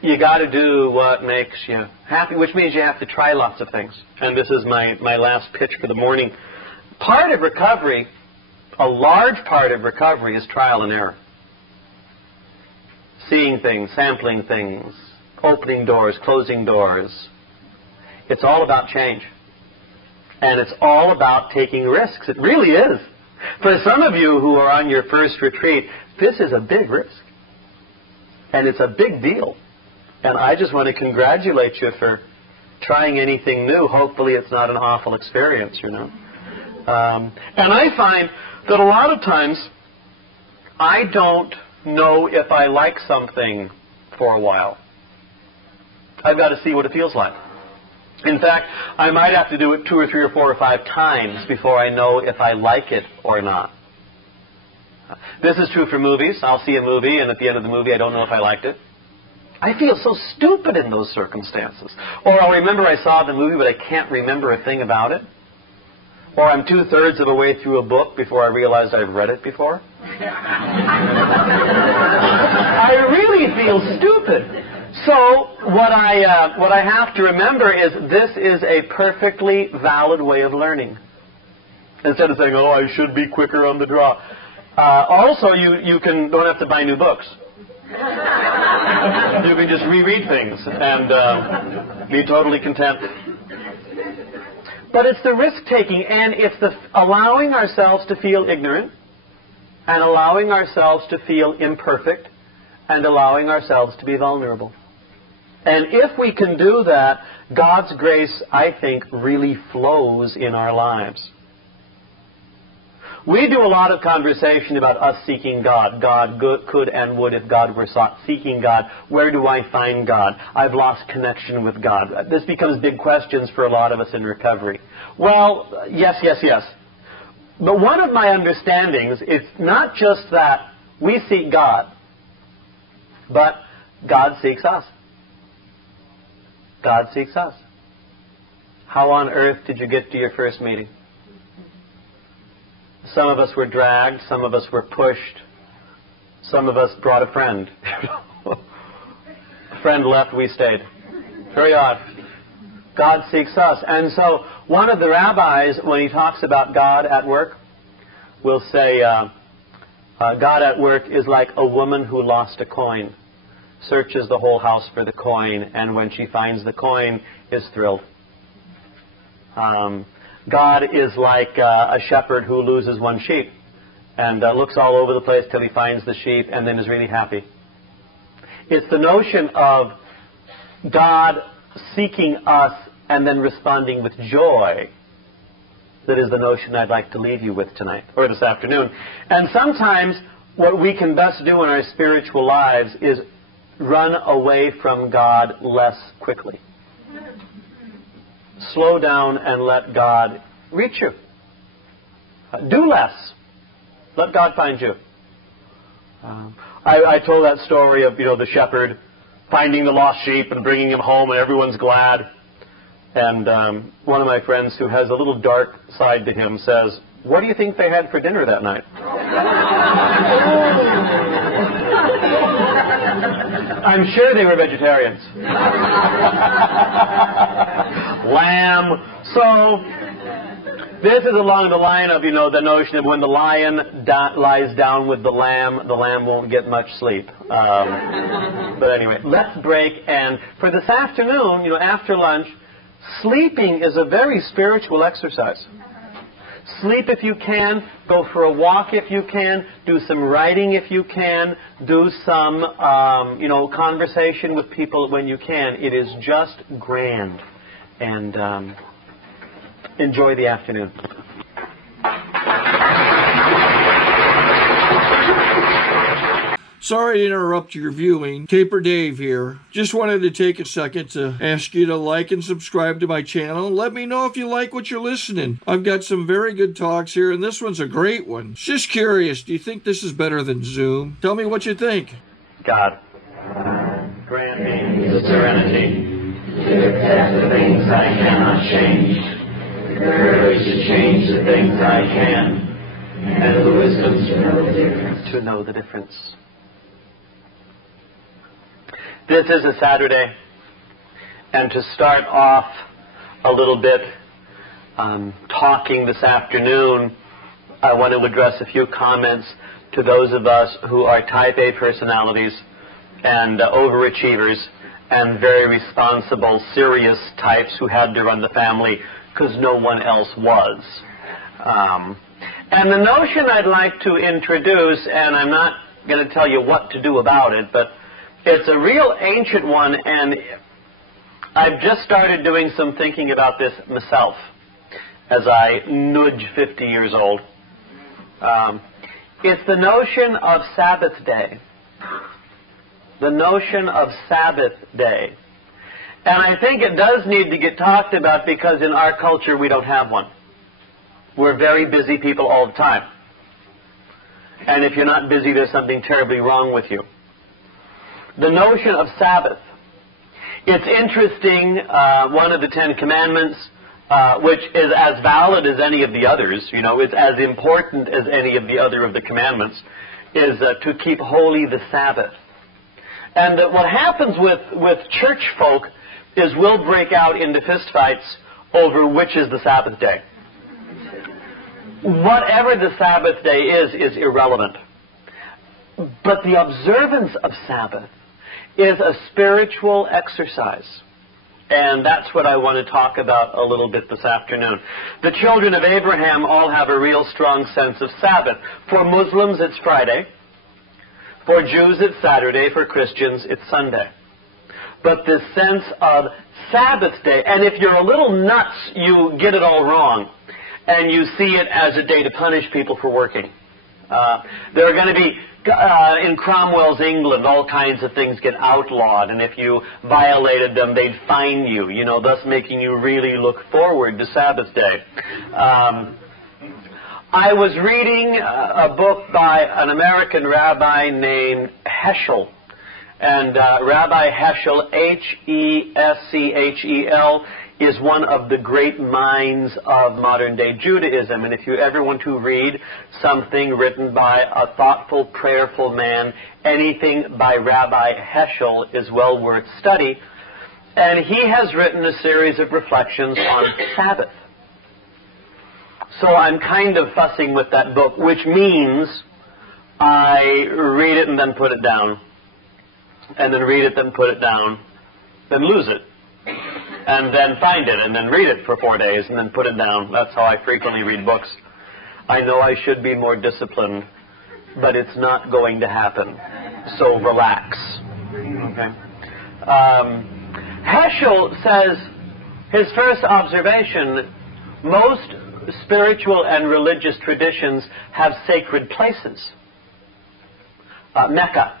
You got to do what makes you happy, which means you have to try lots of things. And this is my last pitch for the morning. Part of recovery, a large part of recovery, is trial and error. Seeing things, sampling things, opening doors, closing doors. It's all about change. And it's all about taking risks. It really is. For some of you who are on your first retreat, this is a big risk. And it's a big deal. And I just want to congratulate you for trying anything new. Hopefully it's not an awful experience, you know. And I find that a lot of times I don't know if I like something for a while. I've got to see what it feels like. In fact, I might have to do it 2 or 3 or 4 or 5 times before I know if I like it or not. This is true for movies. I'll see a movie, and at the end of the movie I don't know if I liked it. I feel so stupid in those circumstances. Or I'll remember I saw the movie, but I can't remember a thing about it. Or I'm 2/3 of the way through a book before I realized I've read it before. I really feel stupid. So what I have to remember is this is a perfectly valid way of learning. Instead of saying, I should be quicker on the draw. Also, you don't have to buy new books. You can just reread things and be totally content. But it's the risk-taking, and it's the allowing ourselves to feel ignorant, and allowing ourselves to feel imperfect, and allowing ourselves to be vulnerable. And if we can do that, God's grace, I think, really flows in our lives. We do a lot of conversation about us seeking God. God could and would if God were sought. Seeking God. Where do I find God? I've lost connection with God. This becomes big questions for a lot of us in recovery. Well, yes. But one of my understandings is not just that we seek God, but God seeks us. God seeks us. How on earth did you get to your first meeting? Some of us were dragged. Some of us were pushed. Some of us brought a friend. A friend left, we stayed. Very odd. God seeks us. And so one of the rabbis, when he talks about God at work, will say, God at work is like a woman who lost a coin. searches the whole house for the coin, and when she finds the coin, is thrilled. God is like a shepherd who loses one sheep and looks all over the place till he finds the sheep and then is really happy. It's the notion of God seeking us and then responding with joy that is the notion I'd like to leave you with tonight, or this afternoon. And sometimes what we can best do in our spiritual lives is run away from God less quickly. Slow down and let God reach you. Do less. Let God find you. I told that story of, the shepherd finding the lost sheep and bringing him home, and everyone's glad. And one of my friends who has a little dark side to him says, "What do you think they had for dinner that night?" I'm sure they were vegetarians. Lamb. So this is along the line of, the notion of when the lion lies down with the lamb won't get much sleep. But anyway, let's break. And for this afternoon, after lunch, sleeping is a very spiritual exercise. Sleep if you can, go for a walk if you can, do some writing if you can, do some, conversation with people when you can. It is just grand. And enjoy the afternoon. Sorry to interrupt your viewing. Taper Dave here. Just wanted to take a second to ask you to like and subscribe to my channel. Let me know if you like what you're listening. I've got some very good talks here, and this one's a great one. Just curious, do you think this is better than Zoom? Tell me what you think. God, grant me the serenity to accept the things I cannot change, the courage to change the things I can, and the wisdom to know the difference. To know the difference. This is a Saturday, and to start off a little bit talking this afternoon, I want to address a few comments to those of us who are type A personalities and overachievers and very responsible, serious types who had to run the family because no one else was. And the notion I'd like to introduce, and I'm not going to tell you what to do about it, but it's a real ancient one, and I've just started doing some thinking about this myself as I nudge 50 years old. It's the notion of Sabbath day. The notion of Sabbath day. And I think it does need to get talked about because in our culture we don't have one. We're very busy people all the time. And if you're not busy, there's something terribly wrong with you. The notion of Sabbath. It's interesting, one of the Ten Commandments, which is as valid as any of the others, it's as important as any of the other of the commandments, is to keep holy the Sabbath. And what happens with church folk is we'll break out into fistfights over which is the Sabbath day. Whatever the Sabbath day is irrelevant. But the observance of Sabbath is a spiritual exercise. And that's what I want to talk about a little bit this afternoon. The children of Abraham all have a real strong sense of Sabbath. For Muslims, it's Friday. For Jews, it's Saturday. For Christians, it's Sunday. But this sense of Sabbath day, and if you're a little nuts, you get it all wrong. And you see it as a day to punish people for working. There are going to be, in Cromwell's England, all kinds of things get outlawed, and if you violated them, they'd fine you, thus making you really look forward to Sabbath day. I was reading a book by an American rabbi named Heschel, and Rabbi Heschel, Heschel, is one of the great minds of modern-day Judaism. And if you ever want to read something written by a thoughtful, prayerful man, anything by Rabbi Heschel is well worth study. And he has written a series of reflections on Sabbath. So I'm kind of fussing with that book, which means I read it and then put it down. and then read it, then put it down, then lose it, and then find it, and then read it for 4 days, and then put it down. That's how I frequently read books. I know I should be more disciplined, but it's not going to happen. So relax. Okay. Heschel says, his first observation, most spiritual and religious traditions have sacred places. Mecca,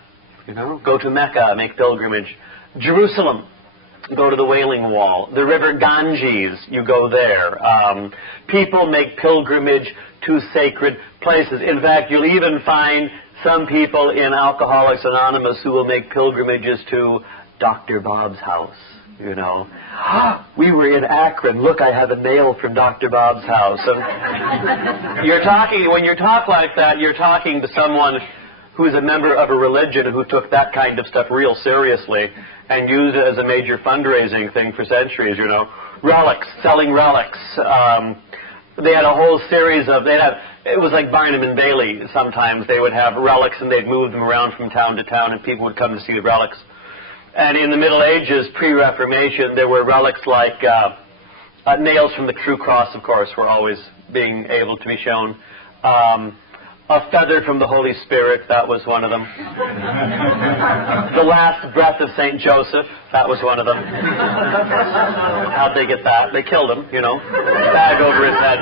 go to Mecca, make pilgrimage. Jerusalem, go to the Wailing Wall. The river Ganges, you go there. People make pilgrimage to sacred places. In fact, you'll even find some people in Alcoholics Anonymous who will make pilgrimages to Dr. Bob's house. We were in Akron. Look, I have a nail from Dr. Bob's house. And when you talk like that, you're talking to someone who's a member of a religion who took that kind of stuff real seriously and used it as a major fundraising thing for centuries, Relics, selling relics. They had a whole series of, it was like Barnum and Bailey. Sometimes they would have relics and they'd move them around from town to town and people would come to see the relics. And in the Middle Ages, pre-Reformation, there were relics like nails from the true cross, of course, were always being able to be shown. A feather from the Holy Spirit, that was one of them. The last breath of St. Joseph, that was one of them. How'd they get that? They killed him, bag over his head.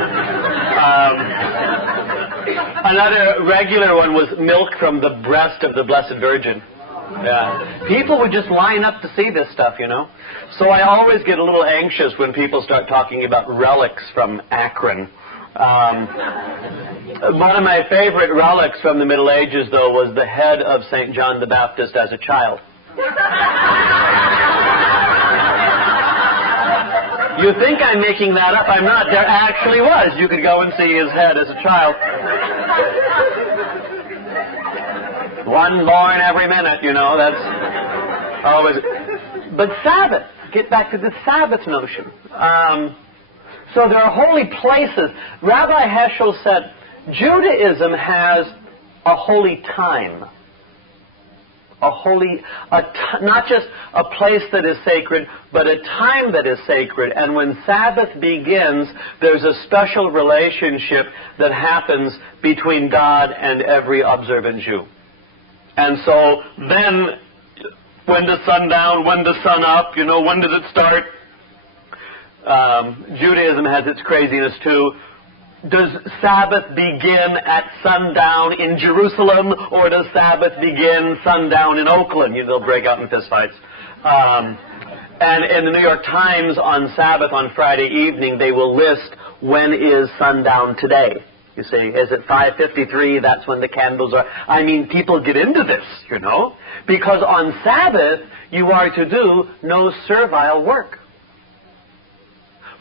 Another regular one was milk from the breast of the Blessed Virgin. Yeah. People would just line up to see this stuff, So I always get a little anxious when people start talking about relics from Akron. One of my favorite relics from the Middle Ages, though, was the head of St. John the Baptist as a child. You think I'm making that up? I'm not. There actually was. You could go and see his head as a child. One born every minute, that's always. But Sabbath, get back to the Sabbath notion. So there are holy places. Rabbi Heschel said, Judaism has a holy time. Not just a place that is sacred, but a time that is sacred. And when Sabbath begins, there's a special relationship that happens between God and every observant Jew. And so then, when does sundown, when does sun up, when does it start? Judaism has its craziness too. Does Sabbath begin at sundown in Jerusalem, or does Sabbath begin sundown in Oakland? They'll break out in fistfights. And in the New York Times on Sabbath on Friday evening, they will list when is sundown today. You see, is it 5:53? That's when the candles are. I mean, people get into this, because on Sabbath you are to do no servile work.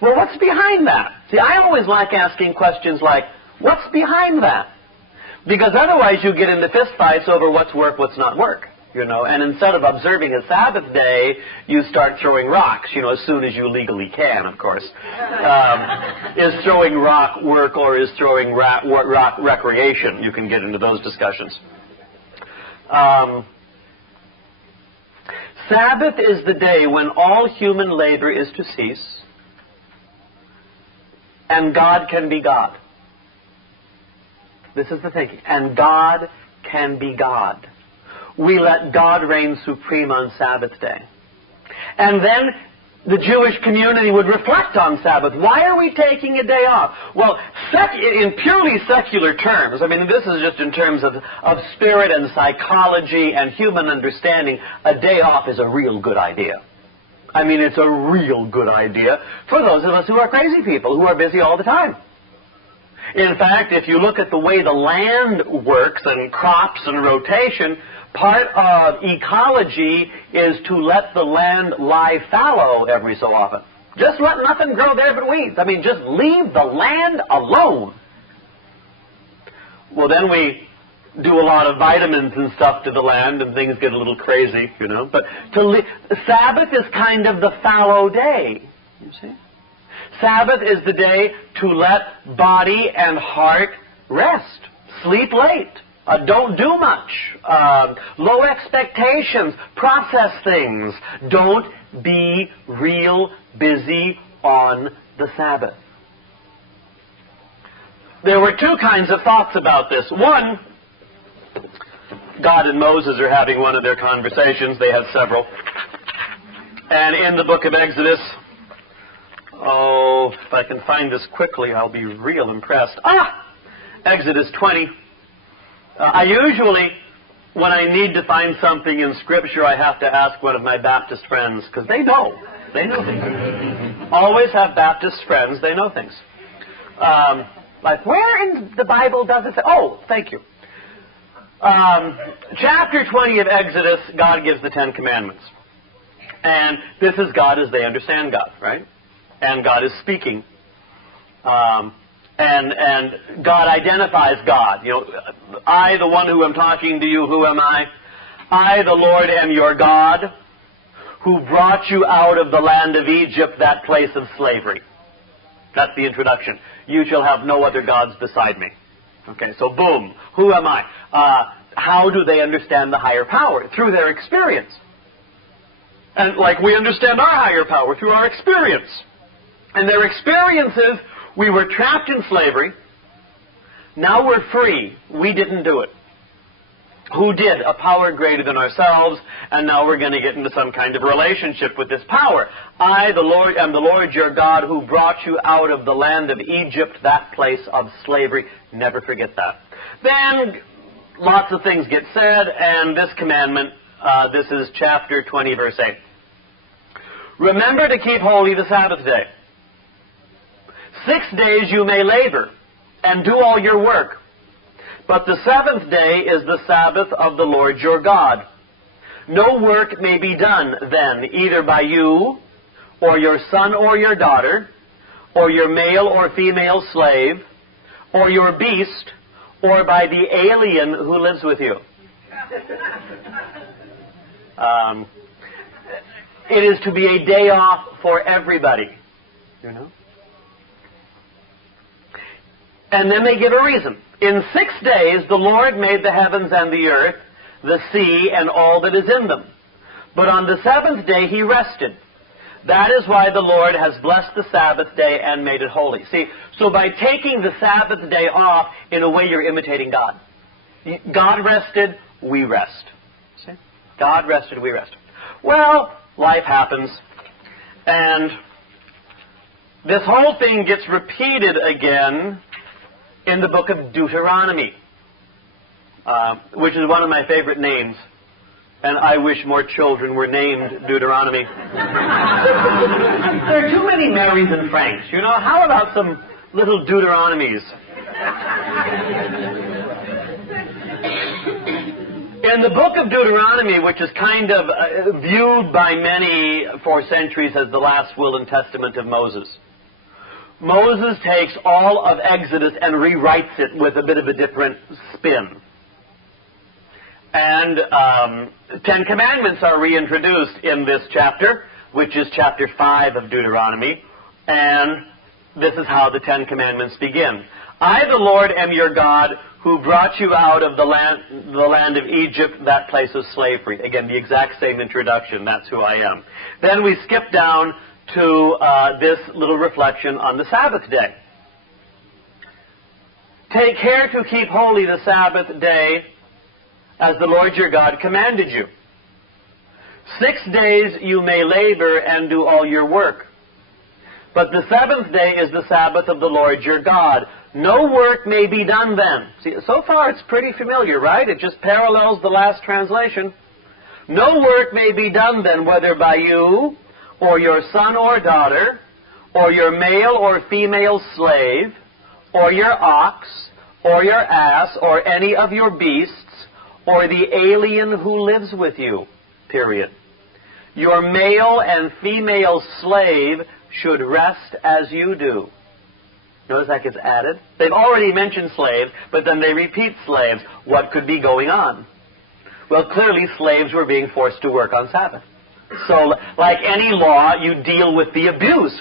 Well, what's behind that? See, I always like asking questions like, what's behind that? Because otherwise you get into fistfights over what's work, what's not work. And instead of observing a Sabbath day, you start throwing rocks, as soon as you legally can, of course. Is throwing rock work or is throwing rock recreation? You can get into those discussions. Sabbath is the day when all human labor is to cease and God can be God. This is the thinking. And God can be God. We let God reign supreme on Sabbath day. And then the Jewish community would reflect on Sabbath. Why are we taking a day off? Well, in purely secular terms, this is just in terms of spirit and psychology and human understanding, a day off is a real good idea. It's a real good idea for those of us who are crazy people, who are busy all the time. In fact, if you look at the way the land works and crops and rotation, part of ecology is to let the land lie fallow every so often. Just let nothing grow there but weeds. Just leave the land alone. Well, then we do a lot of vitamins and stuff to the land and things get a little crazy, But Sabbath is kind of the fallow day, you see. Sabbath is the day to let body and heart rest. Sleep late. Don't do much. Low expectations. Process things. Don't be real busy on the Sabbath. There were two kinds of thoughts about this. One, God and Moses are having one of their conversations. They had several. And in the book of Exodus, if I can find this quickly, I'll be real impressed. Exodus 20. I usually, when I need to find something in Scripture, I have to ask one of my Baptist friends, because they know. They know things. Always have Baptist friends. They know things. Like, where in the Bible does it say? Oh, thank you. Chapter 20 of Exodus, God gives the Ten Commandments. And this is God as they understand God, right? And God is speaking. And God identifies God. You know, I, the one who am talking to you, who am I? I, the Lord, am your God, who brought you out of the land of Egypt, that place of slavery. That's the introduction. You shall have no other gods beside me. Okay, so boom. Who am I? How do they understand the higher power? Through their experience. And like we understand our higher power through our experience. And their experience is, we were trapped in slavery. Now we're free. We didn't do it. Who did? A power greater than ourselves, and now we're going to get into some kind of relationship with this power. I, the Lord, am the Lord your God who brought you out of the land of Egypt, that place of slavery. Never forget that. Then lots of things get said, and this commandment, this is chapter 20, verse 8. Remember to keep holy the Sabbath day. 6 days you may labor and do all your work. But the seventh day is the Sabbath of the Lord your God. No work may be done then, either by you, or your son or your daughter, or your male or female slave, or your beast, or by the alien who lives with you. It is to be a day off for everybody, you know. And then they give a reason. In 6 days the Lord made the heavens and the earth, the sea, and all that is in them. But on the seventh day he rested. That is why the Lord has blessed the Sabbath day and made it holy. See, so by taking the Sabbath day off, in a way you're imitating God. God rested, we rest. See? God rested, we rest. Well, life happens. And this whole thing gets repeated again in the book of Deuteronomy, which is one of my favorite names. And I wish more children were named Deuteronomy. There are too many Marys and Franks, you know. How about some little Deuteronomies? In the book of Deuteronomy, which is kind of viewed by many for centuries as the last will and testament of Moses, Moses takes all of Exodus and rewrites it with a bit of a different spin. And 10 Commandments are reintroduced in this chapter, which is chapter 5 of Deuteronomy. And this is how the 10 Commandments begin. I, the Lord, am your God, who brought you out of the land of Egypt, that place of slavery. Again, the exact same introduction. That's who I am. Then we skip down to this little reflection on the Sabbath day. Take care to keep holy the Sabbath day, as the Lord your God commanded you. 6 days you may labor and do all your work. But the seventh day is the Sabbath of the Lord your God. No work may be done then. See, so far it's pretty familiar, right? It just parallels the last translation. No work may be done then, whether by you, or your son or daughter, or your male or female slave, or your ox, or your ass, or any of your beasts, or the alien who lives with you, period. Your male and female slave should rest as you do. Notice that gets added. They've already mentioned slaves, but then they repeat slaves. What could be going on? Well, clearly slaves were being forced to work on Sabbath. So, like any law, you deal with the abuse.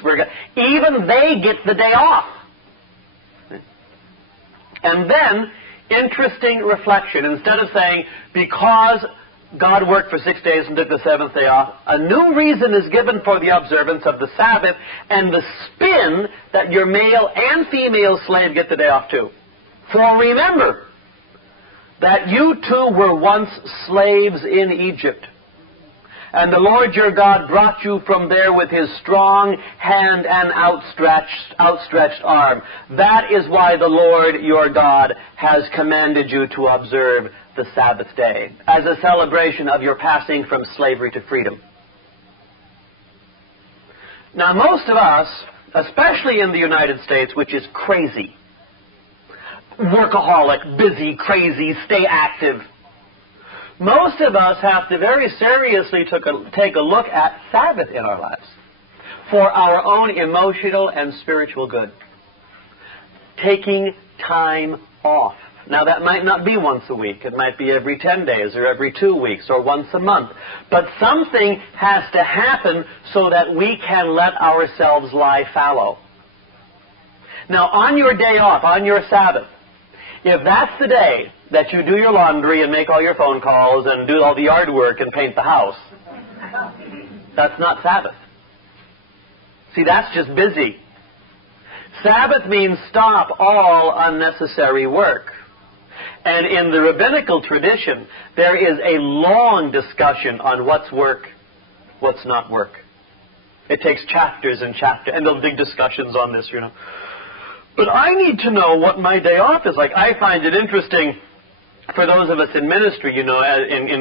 Even they get the day off. And then, interesting reflection. Instead of saying, because God worked for 6 days and took the seventh day off, a new reason is given for the observance of the Sabbath and the spin that your male and female slave get the day off too. For remember that you too were once slaves in Egypt, and the Lord your God brought you from there with his strong hand and outstretched arm. That is why the Lord your God has commanded you to observe the Sabbath day, as a celebration of your passing from slavery to freedom. Now, most of us, especially in the United States, which is crazy, workaholic, busy, crazy, stay active, most of us have to very seriously take a look at Sabbath in our lives for our own emotional and spiritual good. Taking time off. Now, that might not be once a week. It might be every 10 days or every 2 weeks or once a month. But something has to happen so that we can let ourselves lie fallow. Now, on your day off, on your Sabbath, if that's the day that you do your laundry and make all your phone calls and do all the yard work and paint the house, that's not Sabbath. See, that's just busy. Sabbath means stop all unnecessary work. And in the rabbinical tradition, there is a long discussion on what's work, what's not work. It takes chapters and chapters, and there'll be big discussions on this, But I need to know what my day off is like. I find it interesting for those of us in ministry, in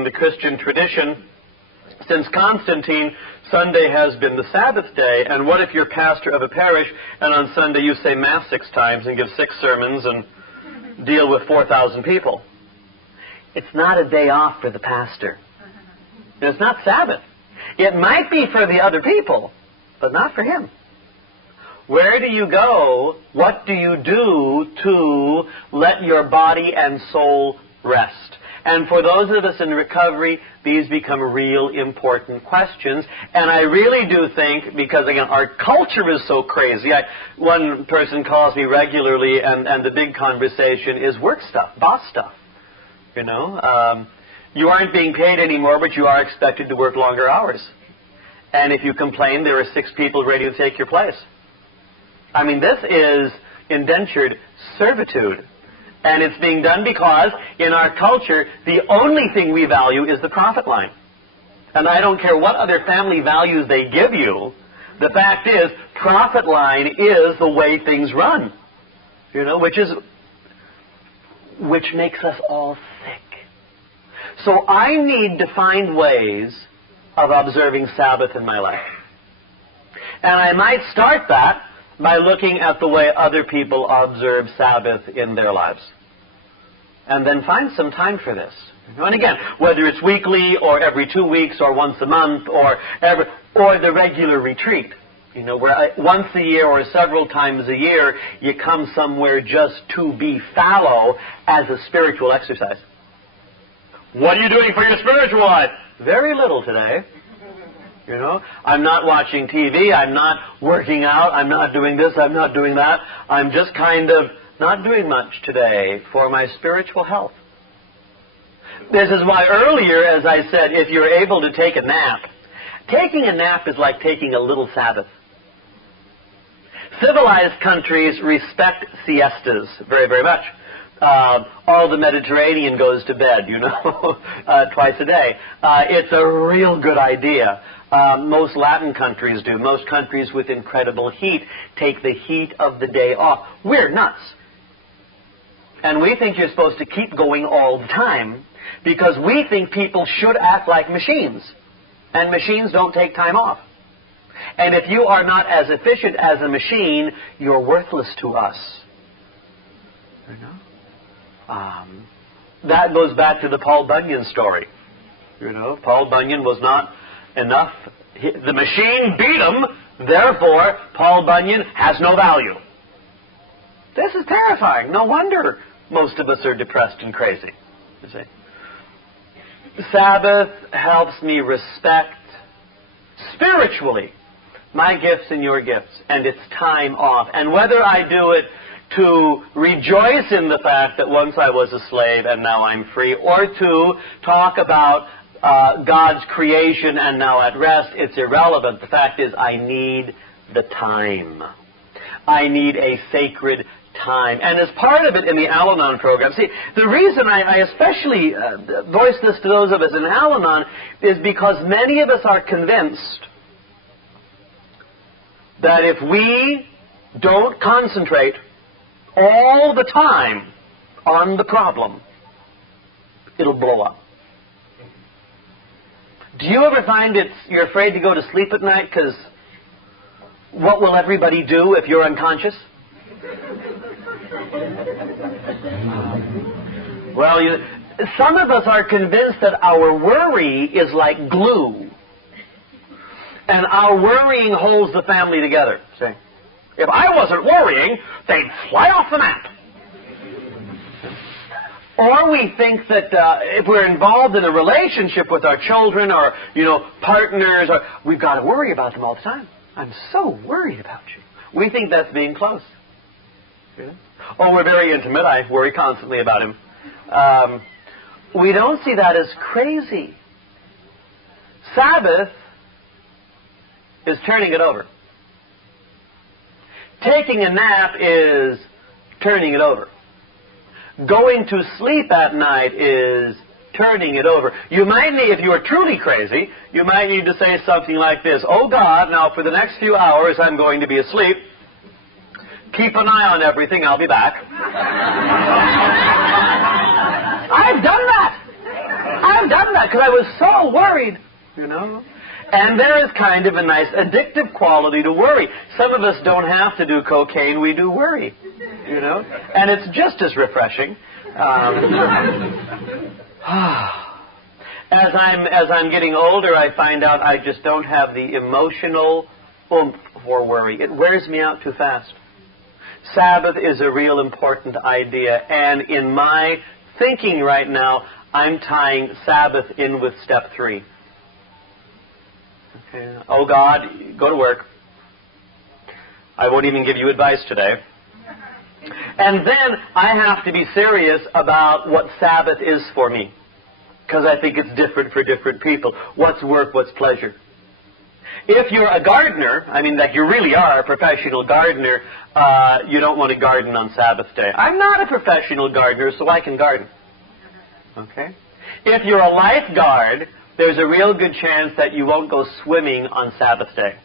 the Christian tradition. Since Constantine, Sunday has been the Sabbath day, and what if you're pastor of a parish, and on Sunday you say Mass 6 times and give 6 sermons and deal with 4,000 people? It's not a day off for the pastor. It's not Sabbath. It might be for the other people, but not for him. Where do you go? What do you do to let your body and soul rest? And for those of us in recovery, these become real important questions. And I really do think, because again, our culture is so crazy. One person calls me regularly, and the big conversation is work stuff, boss stuff. You aren't being paid anymore, but you are expected to work longer hours. And if you complain, there are 6 people ready to take your place. I mean, this is indentured servitude. And it's being done because, in our culture, the only thing we value is the profit line. And I don't care what other family values they give you, the fact is, profit line is the way things run. Which makes us all sick. So I need to find ways of observing Sabbath in my life. And I might start that by looking at the way other people observe Sabbath in their lives. And then find some time for this. And again, whether it's weekly or every 2 weeks or once a month or the regular retreat, where once a year or several times a year you come somewhere just to be fallow as a spiritual exercise. What are you doing for your spiritual life? Very little today. I'm not watching TV, I'm not working out, I'm not doing this, I'm not doing that. I'm just kind of not doing much today for my spiritual health. This is why earlier, as I said, if you're able to take a nap, taking a nap is like taking a little Sabbath. Civilized countries respect siestas very, very much. All the Mediterranean goes to bed, twice a day. It's a real good idea. Most Latin countries do. Most countries with incredible heat take the heat of the day off. We're nuts. And we think you're supposed to keep going all the time because we think people should act like machines. And machines don't take time off. And if you are not as efficient as a machine, you're worthless to us. That goes back to the Paul Bunyan story. Paul Bunyan was not enough. The machine beat him, therefore Paul Bunyan has no value. This is terrifying. No wonder most of us are depressed and crazy. You see? Sabbath helps me respect spiritually my gifts and your gifts, and it's time off. And whether I do it to rejoice in the fact that once I was a slave and now I'm free, or to talk about God's creation and now at rest. It's irrelevant. The fact is, I need the time. I need a sacred time. And as part of it in the al-anon program, see, the reason I especially voice this to those of us in al-anon is because many of us are convinced that if we don't concentrate all the time on the problem, it'll blow up. Do you ever find you're afraid to go to sleep at night because what will everybody do if you're unconscious? Well, some of us are convinced that our worry is like glue, and our worrying holds the family together. See? If I wasn't worrying, they'd fly off the map. Or we think that if we're involved in a relationship with our children or, partners, we've got to worry about them all the time. I'm so worried about you. We think that's being close. Yeah. Oh, we're very intimate. I worry constantly about him. We don't see that as crazy. Sabbath is turning it over. Taking a nap is turning it over. Going to sleep at night is turning it over. You might need, if you are truly crazy, you might need to say something like this: "Oh God, now for the next few hours I'm going to be asleep. Keep an eye on everything, I'll be back." I've done that because I was so worried, And there is kind of a nice addictive quality to worry. Some of us don't have to do cocaine, we do worry, And it's just as refreshing. As I'm getting older, I find out I just don't have the emotional oomph for worry. It wears me out too fast. Sabbath is a real important idea, and in my thinking right now, I'm tying Sabbath in with step 3. Okay. Oh God, go to work. I won't even give you advice today. And then I have to be serious about what Sabbath is for me, because I think it's different for different people. What's work, what's pleasure? If you're a gardener, like you really are a professional gardener, you don't want to garden on Sabbath day. I'm not a professional gardener, so I can garden. Okay? If you're a lifeguard, there's a real good chance that you won't go swimming on Sabbath day.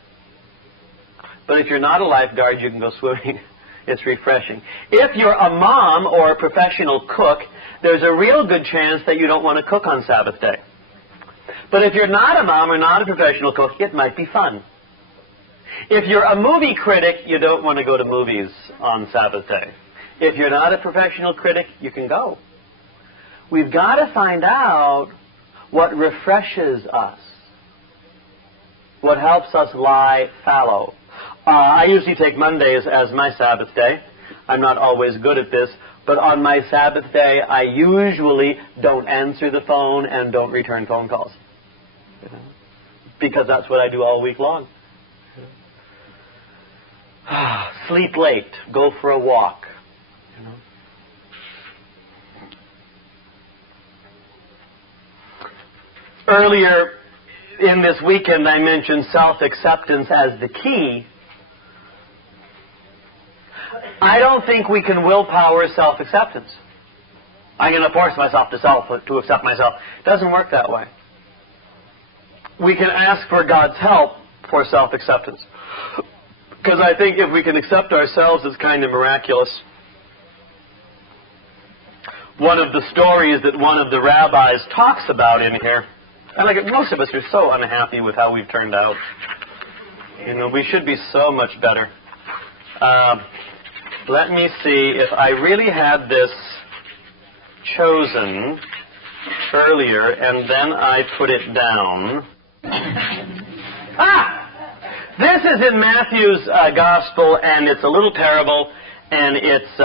But if you're not a lifeguard, you can go swimming. It's refreshing. If you're a mom or a professional cook, there's a real good chance that you don't want to cook on Sabbath day. But if you're not a mom or not a professional cook, it might be fun. If you're a movie critic, you don't want to go to movies on Sabbath day. If you're not a professional critic, you can go. We've got to find out what refreshes us, what helps us lie fallow. I usually take Mondays as my Sabbath day. I'm not always good at this, but on my Sabbath day, I usually don't answer the phone and don't return phone calls. Because that's what I do all week long. Sleep late, go for a walk. Earlier in this weekend, I mentioned self-acceptance as the key. I don't think we can willpower self-acceptance. I'm going to force myself to accept myself. It doesn't work that way. We can ask for God's help for self-acceptance. Because I think if we can accept ourselves, it's kind of miraculous. One of the stories that one of the rabbis talks about in here, and most of us are so unhappy with how we've turned out. We should be so much better. Let me see if I really had this chosen earlier and then I put it down. This is in Matthew's Gospel, and it's a little parable, and it's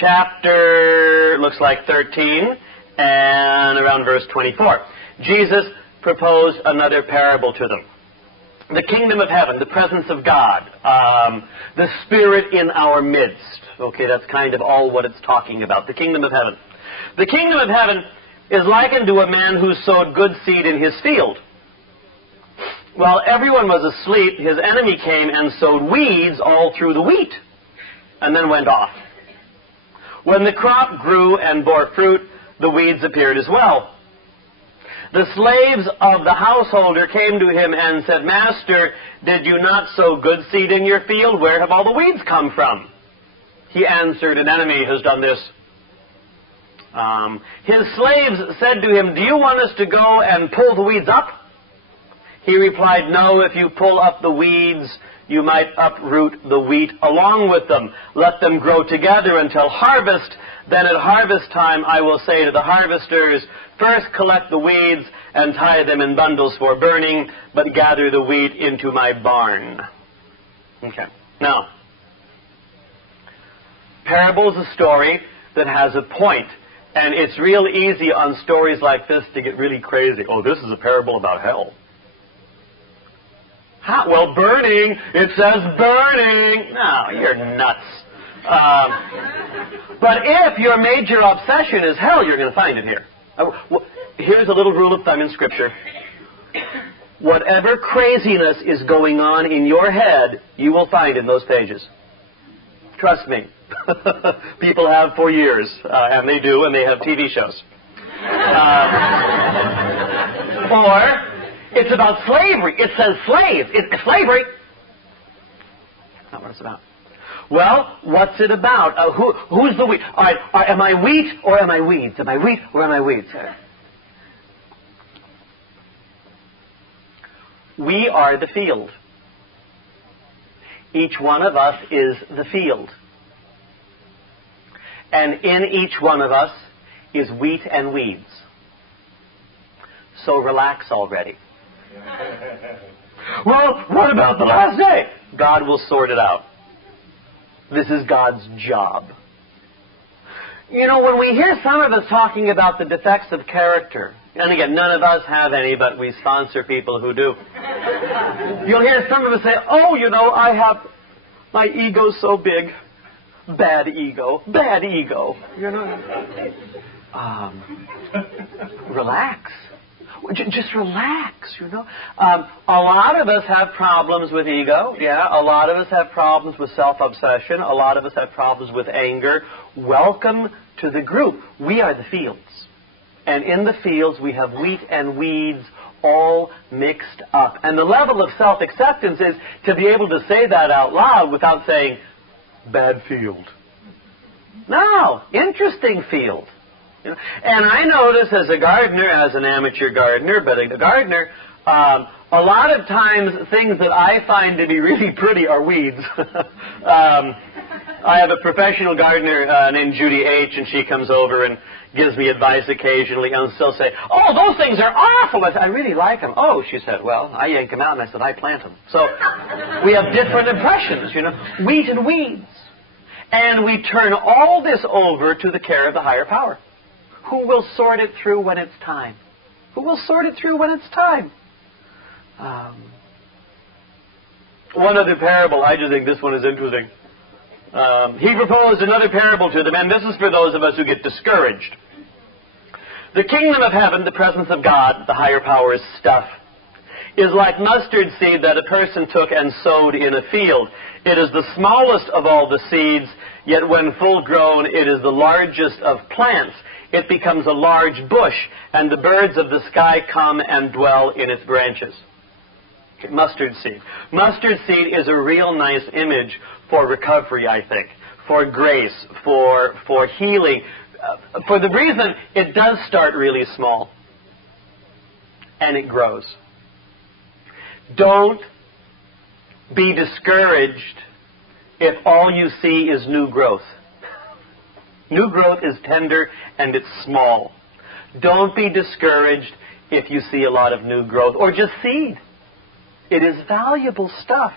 chapter, looks like 13, and around verse 24. Jesus proposed another parable to them. The kingdom of heaven, the presence of God, the Spirit in our midst. Okay, that's kind of all what it's talking about. The kingdom of heaven. The kingdom of heaven is likened to a man who sowed good seed in his field. While everyone was asleep, his enemy came and sowed weeds all through the wheat, and then went off. When the crop grew and bore fruit, the weeds appeared as well. The slaves of the householder came to him and said, "Master, did you not sow good seed in your field? Where have all the weeds come from?" He answered, "An enemy has done this." His slaves said to him, "Do you want us to go and pull the weeds up?" He replied, "No, if you pull up the weeds, you might uproot the wheat along with them. Let them grow together until harvest. Then at harvest time I will say to the harvesters, first collect the weeds and tie them in bundles for burning, but gather the wheat into my barn." Okay. Now, parable is a story that has a point. And it's real easy on stories like this to get really crazy. Oh, this is a parable about hell. How? Well, burning. It says burning. No, you're nuts. But if your major obsession is hell, you're going to find it here. Here's a little rule of thumb in Scripture. Whatever craziness is going on in your head, you will find in those pages. Trust me. People have for years, and they do, and they have TV shows. Or it's about slavery. It says slave. It's slavery. That's not what it's about. Well, what's it about? Who's the wheat? All right, am I wheat or am I weeds? Am I wheat or am I weeds? We are the field. Each one of us is the field. And in each one of us is wheat and weeds. So relax already. Well, what about the last day? God will sort it out. This is God's job. You know, when we hear some of us talking about the defects of character, and again, none of us have any, but we sponsor people who do. You'll hear some of us say, "Oh, you know, my ego's so big." Bad ego. Bad ego. You know. Relax. Just relax, you know. A lot of us have problems with ego. Yeah, a lot of us have problems with self-obsession. A lot of us have problems with anger. Welcome to the group. We are the fields. And in the fields we have wheat and weeds all mixed up. And the level of self-acceptance is to be able to say that out loud without saying, "Bad field." No, interesting field. You know? And I notice as a gardener, as an amateur gardener, but a gardener, a lot of times things that I find to be really pretty are weeds. I have a professional gardener named Judy H., and she comes over and gives me advice occasionally, and she'll say, "Oh, those things are awful." I said, "I really like them." "Oh," she said, "well, I yank them out," and I said, "I plant them." So we have different impressions, you know, wheat and weeds. And we turn all this over to the care of the higher power, who will sort it through when it's time. Who will sort it through when it's time. One other parable, I just think this one is interesting. He proposed another parable to them, and this is for those of us who get discouraged. The kingdom of heaven, the presence of God, the higher power's stuff, is like mustard seed that a person took and sowed in a field. It is the smallest of all the seeds, yet when full grown, it is the largest of plants. It becomes a large bush, and the birds of the sky come and dwell in its branches. Okay, mustard seed. Mustard seed is a real nice image for recovery, I think, for grace, for healing, for the reason it does start really small, and it grows. Don't be discouraged if all you see is new growth. New growth is tender and it's small. Don't be discouraged if you see a lot of new growth or just seed. It is valuable stuff.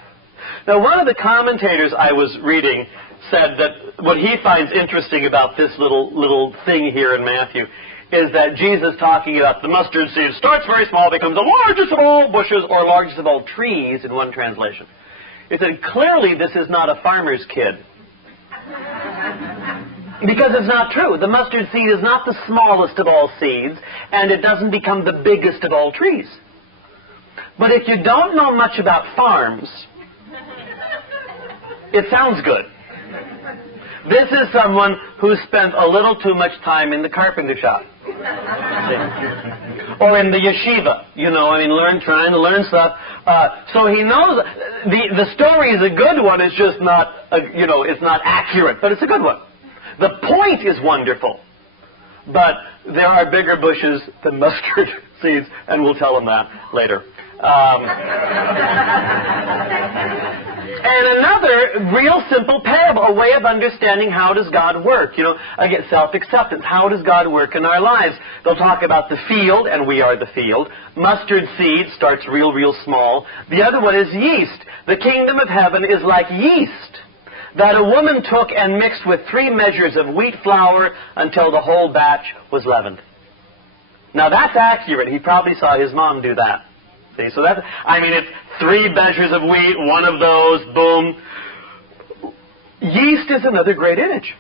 Now, one of the commentators I was reading said that what he finds interesting about this little thing here in Matthew is that Jesus talking about the mustard seed starts very small, becomes the largest of all bushes or largest of all trees in one translation. It said, clearly this is not a farmer's kid. Because it's not true. The mustard seed is not the smallest of all seeds, and it doesn't become the biggest of all trees. But if you don't know much about farms, it sounds good. This is someone who spent a little too much time in the carpenter shop. Or in the yeshiva, trying to learn stuff. So he knows the story is a good one. It's just not, it's not accurate, but it's a good one. The point is wonderful, but there are bigger bushes than mustard seeds, and we'll tell them that later. And another real simple parable, a way of understanding how does God work. Again, self-acceptance. How does God work in our lives? They'll talk about the field, and we are the field. Mustard seed starts real, real small. The other one is yeast. The kingdom of heaven is like yeast that a woman took and mixed with 3 measures of wheat flour until the whole batch was leavened. Now that's accurate. He probably saw his mom do that. See, so that's, it's 3 measures of wheat, 1 of those, boom. Yeast is another great image.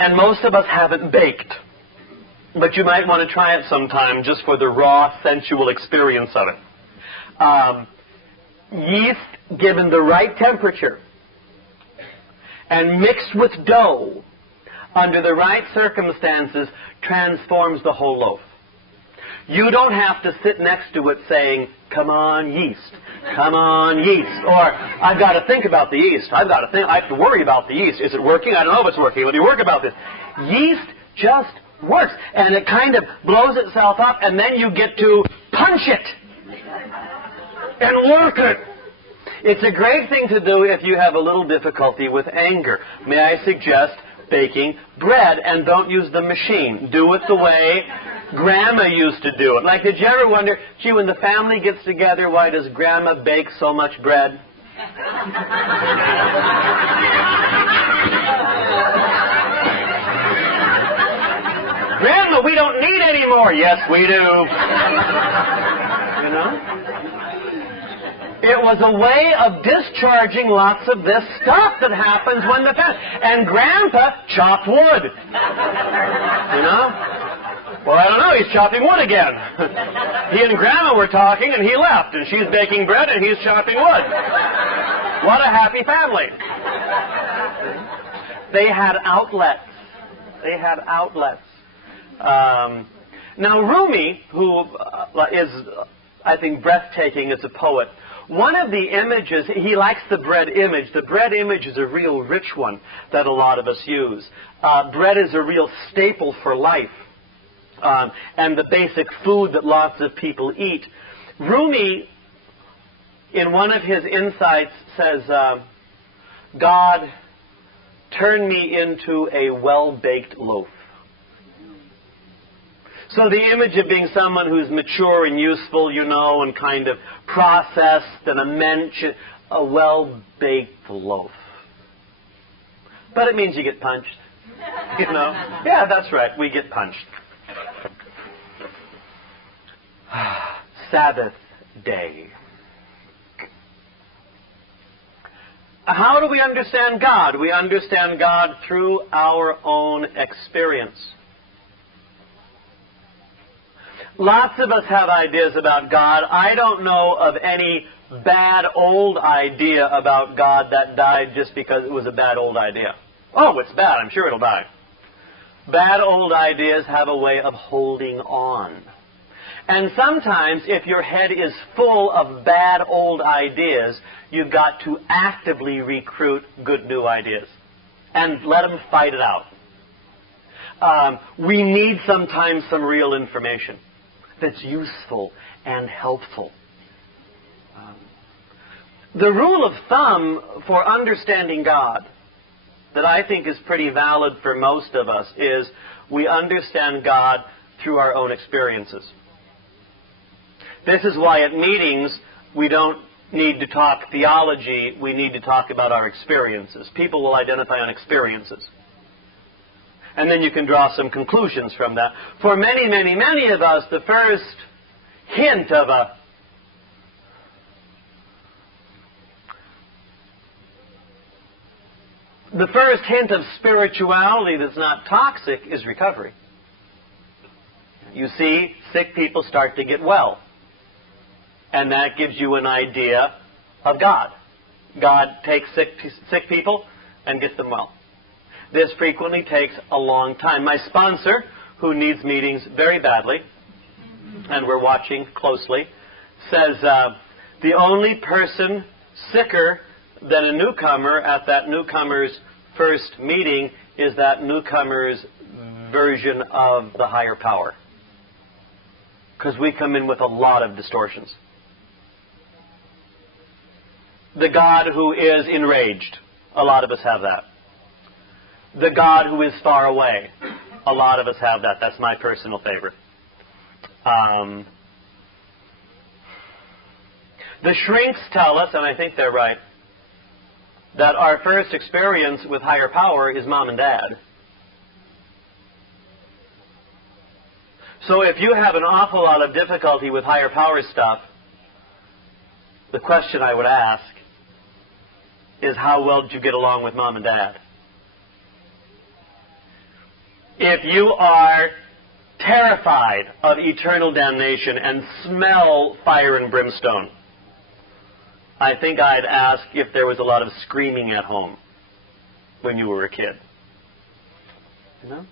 And most of us haven't baked. But you might want to try it sometime just for the raw, sensual experience of it. Yeast, given the right temperature, and mixed with dough, under the right circumstances, transforms the whole loaf. You don't have to sit next to it saying, come on, yeast. Come on, yeast. Or, I've got to think about the yeast. I have to worry about the yeast. Is it working? I don't know if it's working. What do you work about this? Yeast just works. And it kind of blows itself up, and then you get to punch it and work it. It's a great thing to do if you have a little difficulty with anger. May I suggest baking bread, and don't use the machine. Do it the way Grandma used to do it. Like, did you ever wonder, gee, when the family gets together, why does Grandma bake so much bread? Grandma, we don't need any more. Yes, we do. It was a way of discharging lots of this stuff that happens when the family... And Grandpa chopped wood. Well, I don't know, he's chopping wood again. He and Grandma were talking, and he left, and she's baking bread, and he's chopping wood. What a happy family. They had outlets. Now, Rumi, who is, I think, breathtaking as a poet, one of the images, he likes the bread image. The bread image is a real rich one that a lot of us use. Bread is a real staple for life. And the basic food that lots of people eat. Rumi, in one of his insights, says, God, turn me into a well-baked loaf. So the image of being someone who's mature and useful, and kind of processed and a well-baked loaf. But it means you get punched. Yeah, that's right, we get punched. Sabbath day. How do we understand God? We understand God through our own experience. Lots of us have ideas about God. I don't know of any bad old idea about God that died just because it was a bad old idea. Oh, it's bad. I'm sure it'll die. Bad old ideas have a way of holding on. And sometimes, if your head is full of bad old ideas, you've got to actively recruit good new ideas and let them fight it out. We need sometimes some real information that's useful and helpful. The rule of thumb for understanding God that I think is pretty valid for most of us is we understand God through our own experiences. This is why at meetings we don't need to talk theology, we need to talk about our experiences. People will identify on experiences. And then you can draw some conclusions from that. For many, many, many of us, the first hint of spirituality that's not toxic is recovery. You see, sick people start to get well. And that gives you an idea of God. God takes sick people and gets them well. This frequently takes a long time. My sponsor, who needs meetings very badly, and we're watching closely, says the only person sicker than a newcomer at that newcomer's first meeting is that newcomer's version of the higher power. Because we come in with a lot of distortions. The God who is enraged, a lot of us have that. The God who is far away, a lot of us have that. That's my personal favorite. The shrinks tell us, and I think they're right, that our first experience with higher power is mom and dad. So if you have an awful lot of difficulty with higher power stuff, the question I would ask is, how well did you get along with mom and dad? If you are terrified of eternal damnation and smell fire and brimstone, I think I'd ask if there was a lot of screaming at home when you were a kid. You know?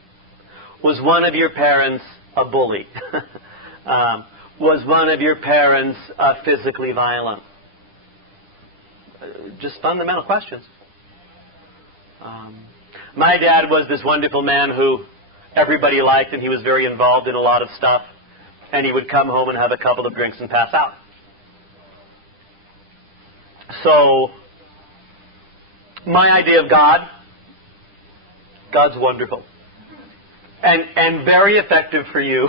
Was one of your parents a bully? Was one of your parents physically violent? Just fundamental questions. My dad was this wonderful man who everybody liked, and he was very involved in a lot of stuff, and he would come home and have a couple of drinks and pass out. So, my idea of God, God's wonderful and very effective for you,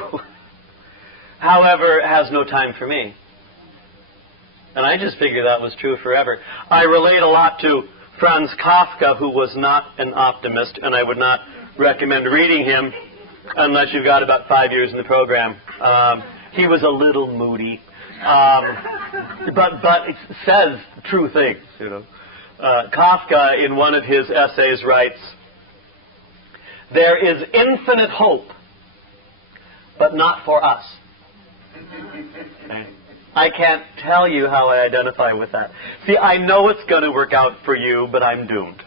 however, has no time for me. And I just figured that was true forever. I relate a lot to Franz Kafka, who was not an optimist, and I would not recommend reading him unless you've got about 5 years in the program. He was a little moody, but it says true things, you know. Kafka, in one of his essays, writes, "There is infinite hope, but not for us." Okay. I can't tell you how I identify with that. See, I know it's going to work out for you, but I'm doomed.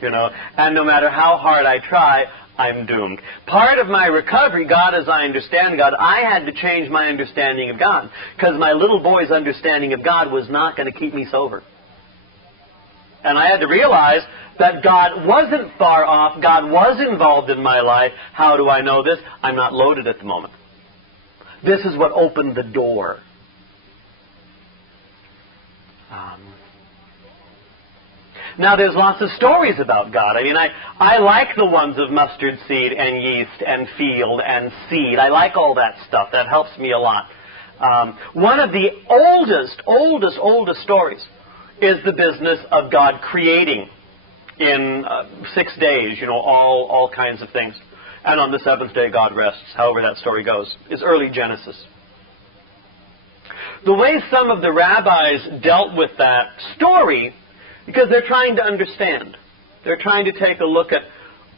You know, and no matter how hard I try, I'm doomed. Part of my recovery, God as I understand God, I had to change my understanding of God, because my little boy's understanding of God was not going to keep me sober. And I had to realize that God wasn't far off. God was involved in my life. How do I know this? I'm not loaded at the moment. This is what opened the door. Now, there's lots of stories about God. I mean, I like the ones of mustard seed and yeast and field and seed. I like all that stuff. That helps me a lot. One of the oldest stories is the business of God creating in 6 days, you know, all kinds of things. And on the seventh day, God rests, however that story goes. It's early Genesis. The way some of the rabbis dealt with that story, because they're trying to understand. They're trying to take a look at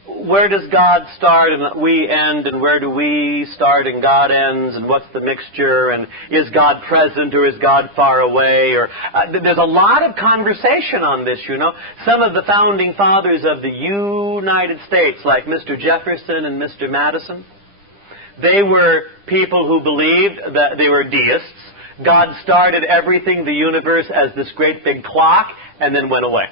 where does God start and we end, and where do we start and God ends, and what's the mixture, and is God present or is God far away? Or there's a lot of conversation on this, you know. Some of the founding fathers of the United States, like Mr. Jefferson and Mr. Madison, they were people who believed that they were deists. God started everything, the universe, as this great big clock, and then went away.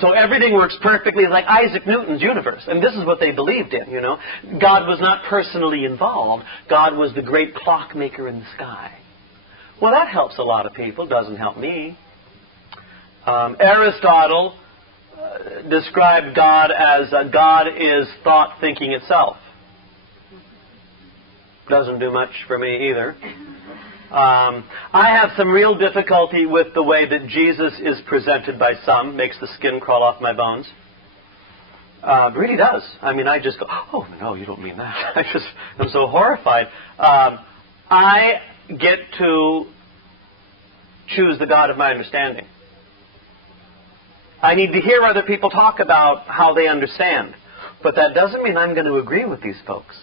So everything works perfectly like Isaac Newton's universe. And this is what they believed in, you know. God was not personally involved. God was the great clockmaker in the sky. Well, that helps a lot of people. Doesn't help me. Aristotle described God as God is thought thinking itself. Doesn't do much for me either. I have some real difficulty with the way that Jesus is presented by some. Makes the skin crawl off my bones. It really does. I mean, I just go, oh, no, you don't mean that. I'm so horrified. I get to choose the God of my understanding. I need to hear other people talk about how they understand. But that doesn't mean I'm going to agree with these folks.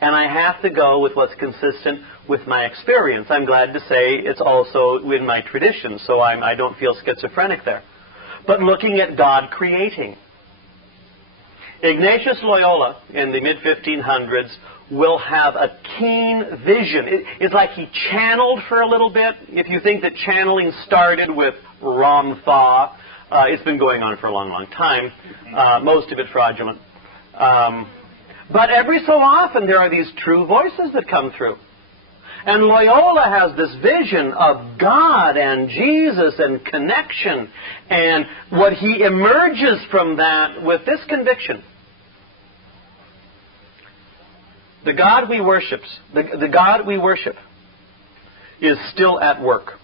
And I have to go with what's consistent with my experience. I'm glad to say it's also in my tradition, so I don't feel schizophrenic there. But looking at God creating. Ignatius Loyola in the mid-1500s will have a keen vision. It's like he channeled for a little bit. If you think that channeling started with Ram Tha, it's been going on for a long, long time. Most of it fraudulent. But every so often there are these true voices that come through. And Loyola has this vision of God and Jesus and connection. And what he emerges from that with this conviction. The God we worship, the God we worship is still at work.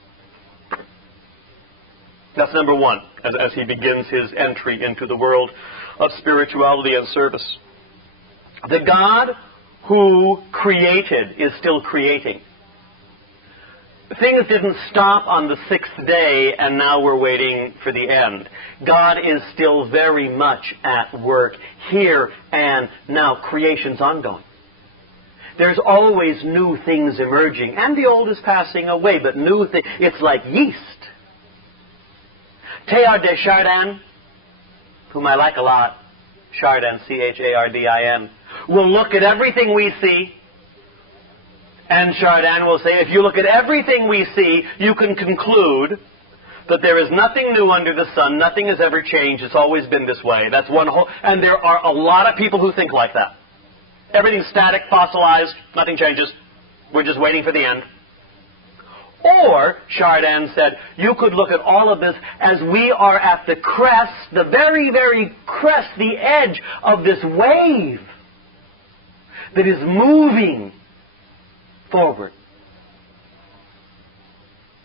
That's number one, as he begins his entry into the world of spirituality and service. The God who created is still creating. Things didn't stop on the sixth day and now we're waiting for the end. God is still very much at work here and now. Creation's ongoing. There's always new things emerging, and the old is passing away, but new things, it's like yeast. Teilhard de Chardin, whom I like a lot, Chardin, C-H-A-R-D-I-N, will look at everything we see, and Chardin will say, if you look at everything we see, you can conclude that there is nothing new under the sun, nothing has ever changed, it's always been this way. That's one whole, and there are a lot of people who think like that. Everything's static, fossilized, nothing changes. We're just waiting for the end. Or, Chardin said, you could look at all of this as we are at the crest, the very, very crest, the edge of this wave that is moving forward.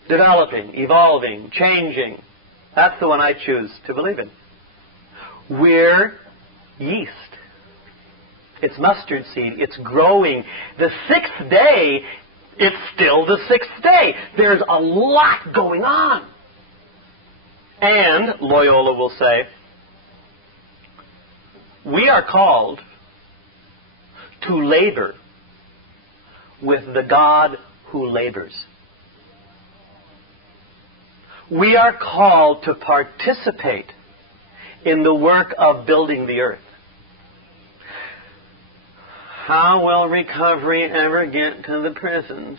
Developing, evolving, changing. That's the one I choose to believe in. We're yeast. It's mustard seed. It's growing. The sixth day, it's still the sixth day. There's a lot going on. And, Loyola will say, we are called to labor with the God who labors. We are called to participate in the work of building the earth. How will recovery ever get to the prisons?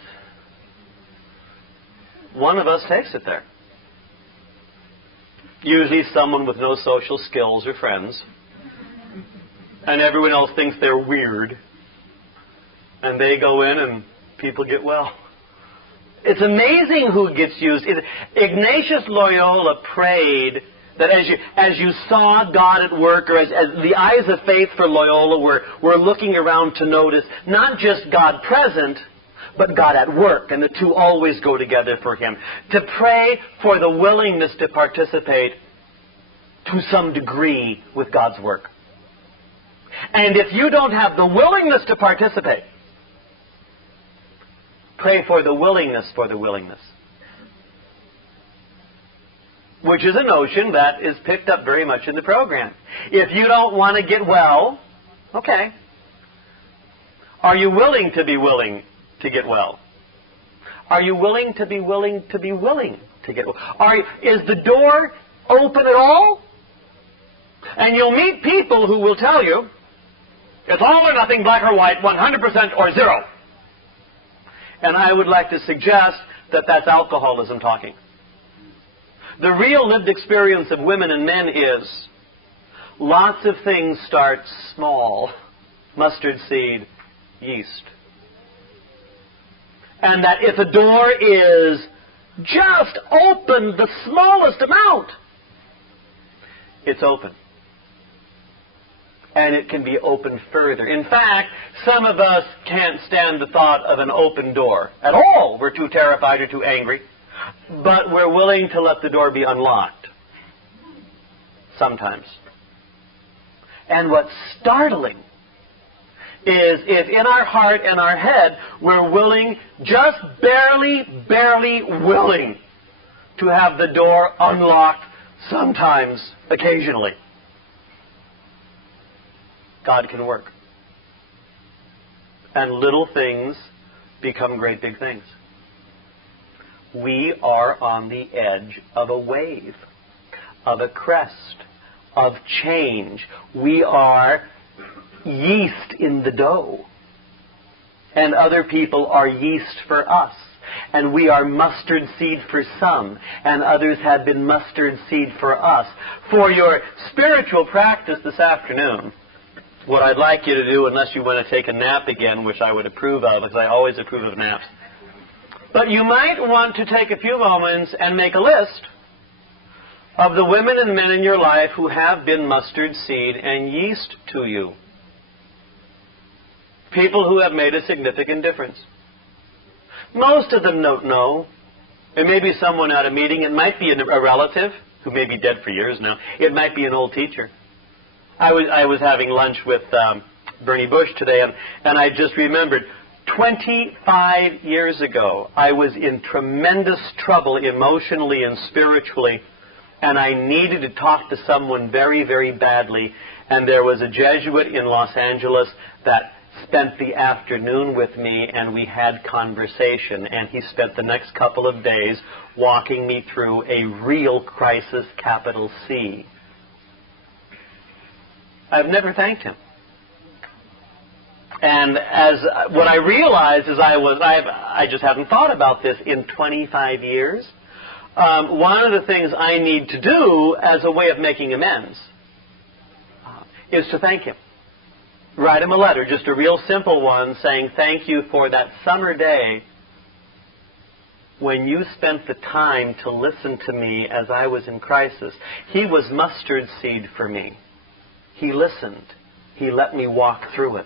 One of us takes it there. Usually someone with no social skills or friends. And everyone else thinks they're weird. And they go in and people get well. It's amazing who gets used. Ignatius Loyola prayed that as you saw God at work, or as the eyes of faith for Loyola were looking around to notice not just God present, but God at work, and the two always go together for him. To pray for the willingness to participate to some degree with God's work. And if you don't have the willingness to participate, pray for the willingness for the willingness. Which is a notion that is picked up very much in the program. If you don't want to get well, okay. Are you willing to be willing to get well? Are you willing to be willing to be willing to get well? Is the door open at all? And you'll meet people who will tell you, it's all or nothing, black or white, 100% or zero. And I would like to suggest that that's alcoholism talking. The real lived experience of women and men is lots of things start small. Mustard seed, yeast. And that if a door is just open the smallest amount, it's open. And it can be opened further. In fact, some of us can't stand the thought of an open door at all. We're too terrified or too angry. But we're willing to let the door be unlocked. Sometimes. And what's startling is if in our heart and our head we're willing, just barely willing, to have the door unlocked sometimes, occasionally, God can work. And little things become great big things. We are on the edge of a wave, of a crest, of change. We are yeast in the dough. And other people are yeast for us. And we are mustard seed for some. And others have been mustard seed for us. For your spiritual practice this afternoon, what I'd like you to do, unless you want to take a nap again, which I would approve of, because I always approve of naps, but you might want to take a few moments and make a list of the women and men in your life who have been mustard seed and yeast to you. People who have made a significant difference. Most of them don't know. It may be someone at a meeting. It might be a relative who may be dead for years now. It might be an old teacher. I was having lunch with Bernie Bush today, and I just remembered 25 years ago, I was in tremendous trouble emotionally and spiritually, and I needed to talk to someone very badly. And there was a Jesuit in Los Angeles that spent the afternoon with me, and we had conversation. And he spent the next couple of days walking me through a real crisis, capital C. I've never thanked him. And as what I realized is I just hadn't thought about this in 25 years. One of the things I need to do as a way of making amends is to thank him. Write him a letter, just a real simple one, saying thank you for that summer day when you spent the time to listen to me as I was in crisis. He was mustard seed for me. He listened. He let me walk through it.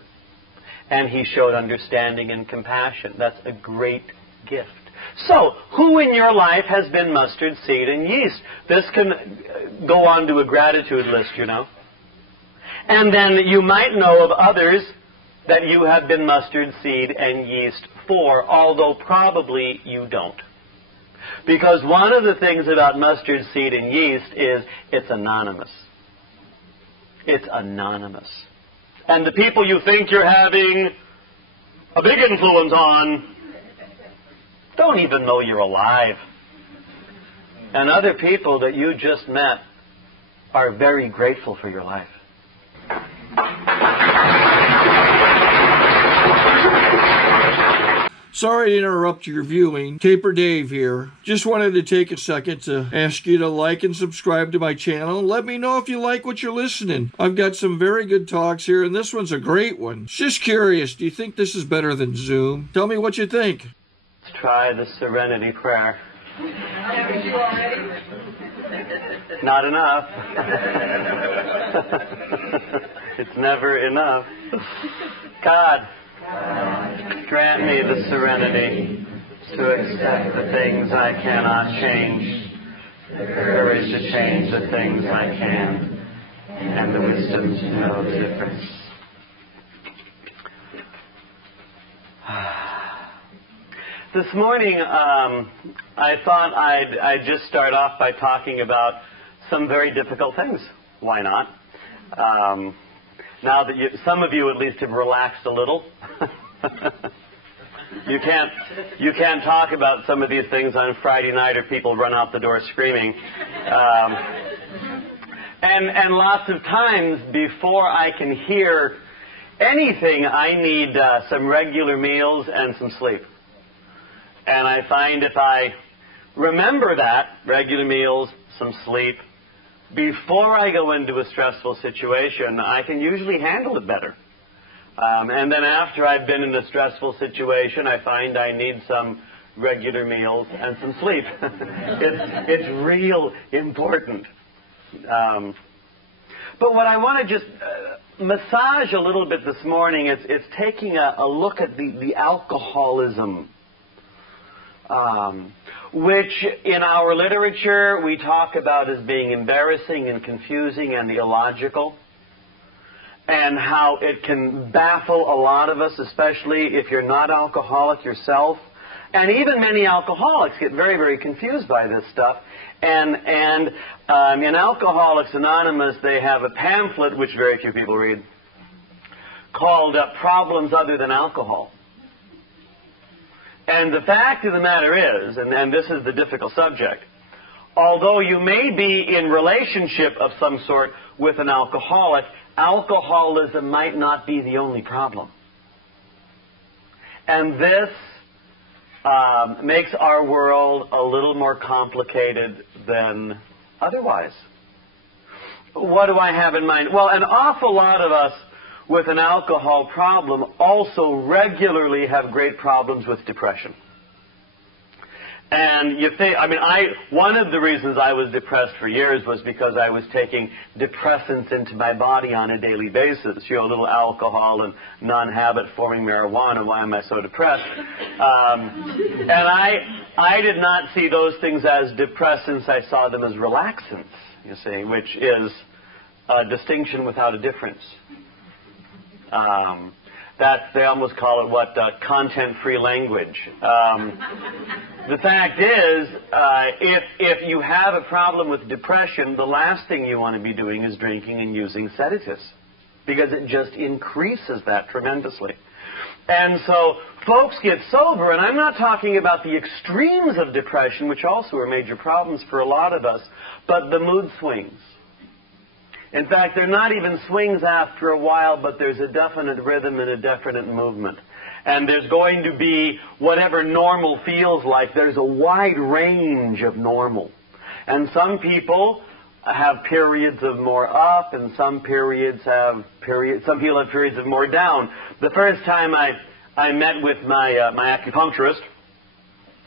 And he showed understanding and compassion. That's a great gift. So, who in your life has been mustard seed and yeast? This can go on to a gratitude list, you know. And then you might know of others that you have been mustard seed and yeast for, although probably you don't. Because one of the things about mustard seed and yeast is it's anonymous. It's anonymous. And the people you think you're having a big influence on don't even know you're alive. And other people that you just met are very grateful for your life. Sorry to interrupt your viewing. Taper Dave here. Just wanted to take a second to ask you to like and subscribe to my channel. Let me know if you like what you're listening. I've got some very good talks here, and this one's a great one. Just curious, do you think this is better than Zoom? Tell me what you think. Let's try the Serenity Prayer. Not enough. It's never enough. God, grant me the serenity to accept the things I cannot change, the courage to change the things I can, and the wisdom to know the difference. This morning, I thought I'd just start off by talking about some very difficult things. Why not? Now that some of you at least have relaxed a little. You can't talk about some of these things on Friday night or people run out the door screaming. And lots of times before I can hear anything, I need some regular meals and some sleep. And I find if I remember that, regular meals, some sleep, before I go into a stressful situation, I can usually handle it better. And then after I've been in a stressful situation, I find I need some regular meals and some sleep. It's real important. But what I want to just massage a little bit this morning is taking a look at the alcoholism, which in our literature we talk about as being embarrassing and confusing and illogical. and how it can baffle a lot of us, especially if you're not alcoholic yourself. And even many alcoholics get very, very confused by this stuff. And in Alcoholics Anonymous, they have a pamphlet, which very few people read, called Problems Other Than Alcohol. And the fact of the matter is, and this is the difficult subject, although you may be in relationship of some sort with an alcoholic, alcoholism might not be the only problem. And this makes our world a little more complicated than otherwise. What do I have in mind? Well, an awful lot of us with an alcohol problem also regularly have great problems with depression. And you think, one of the reasons I was depressed for years was because I was taking depressants into my body on a daily basis. A little alcohol and non-habit forming marijuana. Why am I so depressed? And I did not see those things as depressants. I saw them as relaxants, you see, which is a distinction without a difference. They almost call it content-free language. The fact is, if you have a problem with depression, the last thing you want to be doing is drinking and using sedatives, because it just increases that tremendously. And so folks get sober, and I'm not talking about the extremes of depression, which also are major problems for a lot of us, but the mood swings. In fact, they're not even swings after a while, but there's a definite rhythm and a definite movement. And there's going to be whatever normal feels like. There's a wide range of normal. And some people have periods of more up, and some people have periods of more down. The first time I met with my acupuncturist,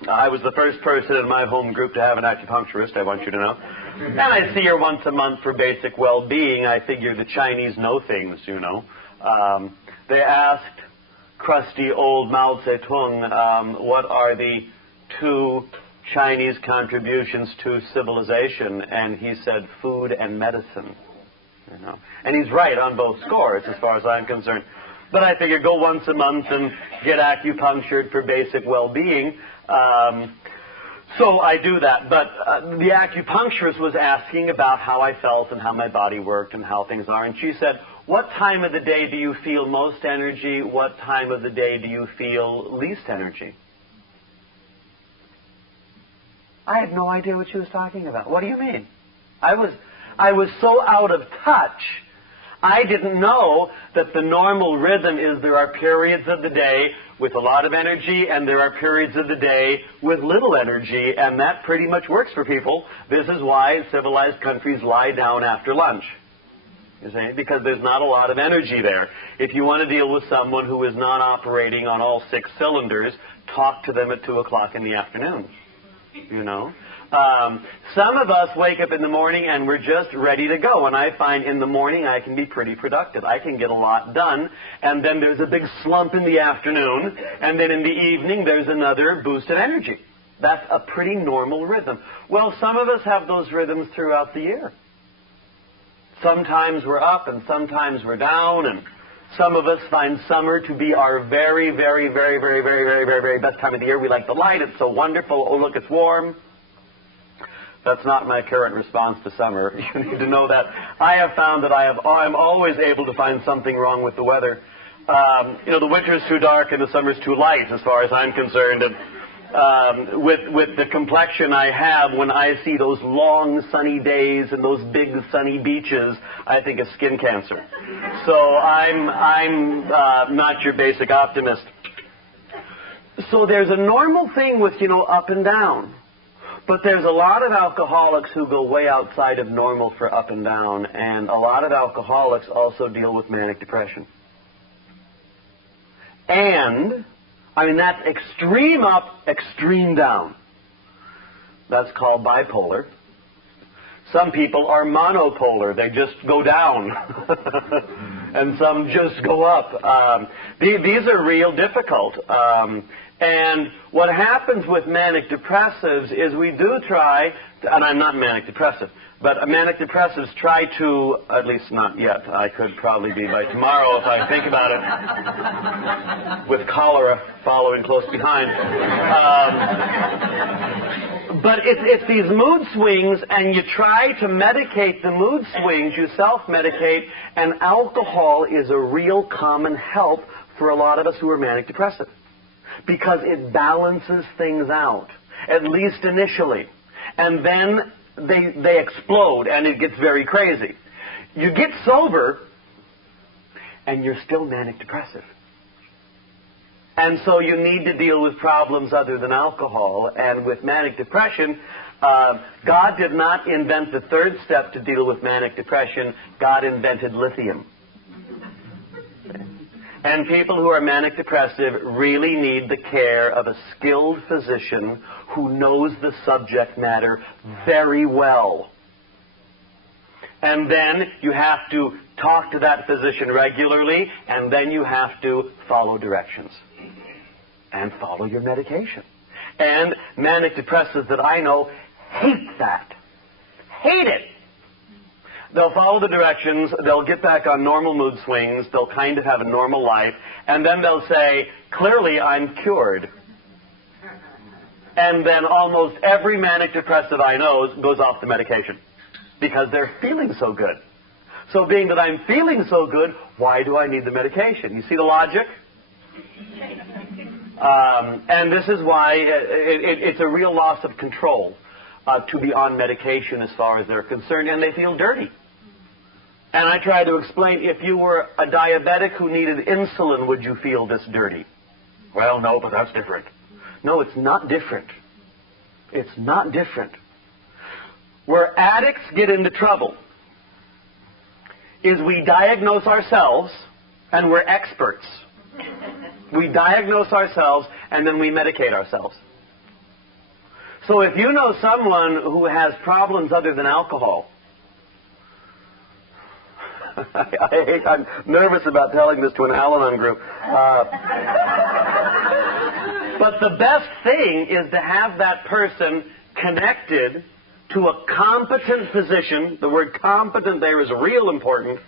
I was the first person in my home group to have an acupuncturist, I want you to know. And I see her once a month for basic well-being. I figure the Chinese know things, you know. They asked crusty old Mao Zedong, what are the 2 Chinese contributions to civilization? And he said, food and medicine. You know. And he's right on both scores, as far as I'm concerned. But I figure go once a month and get acupunctured for basic well-being. So I do that. But the acupuncturist was asking about how I felt and how my body worked and how things are. And she said, what time of the day do you feel most energy? What time of the day do you feel least energy? I had no idea what she was talking about. What do you mean? I was so out of touch. I didn't know that the normal rhythm is there are periods of the day with a lot of energy and there are periods of the day with little energy, and that pretty much works for people. This is why civilized countries lie down after lunch. You see, because there's not a lot of energy there. If you want to deal with someone who is not operating on all 6 cylinders, talk to them at 2 o'clock in the afternoon. You know? Some of us wake up in the morning and we're just ready to go. And I find in the morning I can be pretty productive. I can get a lot done. And then there's a big slump in the afternoon. And then in the evening there's another boost of energy. That's a pretty normal rhythm. Well, some of us have those rhythms throughout the year. Sometimes we're up and sometimes we're down. And some of us find summer to be our very, very, very, very, very, very, very, very best time of the year. We like the light. It's so wonderful. Oh, look, it's warm. That's not my current response to summer. You need to know that. I have found that I'm always able to find something wrong with the weather. The winter's too dark and the summer's too light, as far as I'm concerned. And with the complexion I have, when I see those long sunny days and those big sunny beaches, I think of skin cancer. So I'm not your basic optimist. So there's a normal thing with, up and down. But there's a lot of alcoholics who go way outside of normal for up and down, and a lot of alcoholics also deal with manic depression. And, that's extreme up, extreme down. That's called bipolar. Some people are monopolar. They just go down. And some just go up. These are real difficult. And what happens with manic depressives is we do try, and I'm not manic depressive, But manic depressives try to, at least not yet. I could probably be by tomorrow if I think about it, with cholera following close behind. But it's these mood swings, and you try to medicate the mood swings, you self-medicate, and alcohol is a real common help for a lot of us who are manic depressive, because it balances things out, at least initially. And then they explode, and it gets very crazy. You get sober, and you're still manic depressive. And so you need to deal with problems other than alcohol. And with manic depression, God did not invent the third step to deal with manic depression. God invented lithium. And people who are manic depressive really need the care of a skilled physician who knows the subject matter very well. And then you have to talk to that physician regularly, and then you have to follow directions and follow your medication. And manic depressives that I know hate that. Hate it. They'll follow the directions, they'll get back on normal mood swings, they'll kind of have a normal life, and then they'll say, clearly I'm cured. And then almost every manic depressive I know goes off the medication because they're feeling so good. So being that I'm feeling so good, why do I need the medication? You see the logic? And this is why it's a real loss of control to be on medication as far as they're concerned, and they feel dirty. And I try to explain, if you were a diabetic who needed insulin, would you feel this dirty? Well, no, but that's different. No, it's not different. It's not different. Where addicts get into trouble is we diagnose ourselves, and we're experts. We diagnose ourselves, and then we medicate ourselves. So if you know someone who has problems other than alcohol, I'm nervous about telling this to an al-anon group. But the best thing is to have that person connected to a competent physician. The word competent there is real important.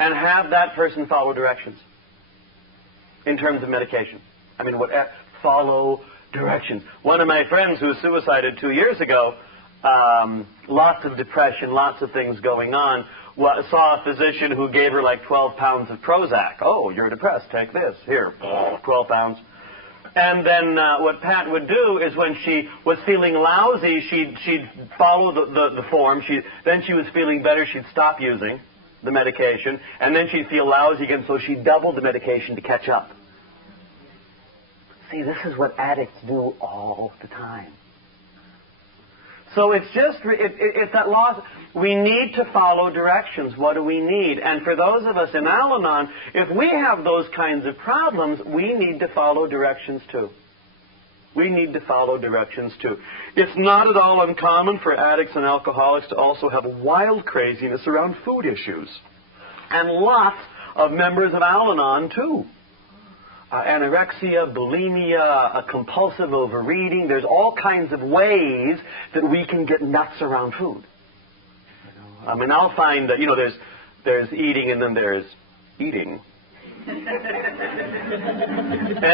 And have that person follow directions in terms of medication. I mean, follow directions. One of my friends who suicided 2 years ago, lots of depression, lots of things going on, saw a physician who gave her like 12 pounds of Prozac. Oh, you're depressed, take this. Here, 12 pounds. And then what Pat would do is when she was feeling lousy, she'd follow the form. Then she was feeling better, she'd stop using the medication. And then she'd feel lousy again, so she doubled the medication to catch up. See, this is what addicts do all the time. So it's just, it's that loss. We need to follow directions. What do we need? And for those of us in Al-Anon, if we have those kinds of problems, we need to follow directions too. We need to follow directions too. It's not at all uncommon for addicts and alcoholics to also have wild craziness around food issues. And lots of members of Al-Anon too. Anorexia, bulimia, a compulsive overeating. There's all kinds of ways that we can get nuts around food. I mean, I'll find that, there's eating and then there's eating. And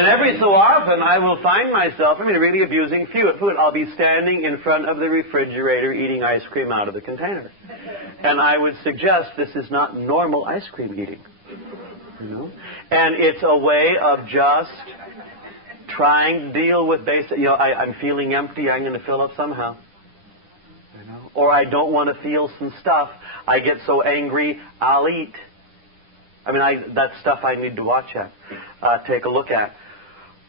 every so often I will find myself, really abusing food. I'll be standing in front of the refrigerator eating ice cream out of the container. And I would suggest this is not normal ice cream eating. And it's a way of just trying to deal with basic, I'm feeling empty, I'm going to fill up somehow. Or I don't want to feel some stuff. I get so angry, I'll eat. That's stuff I need to watch at, take a look at.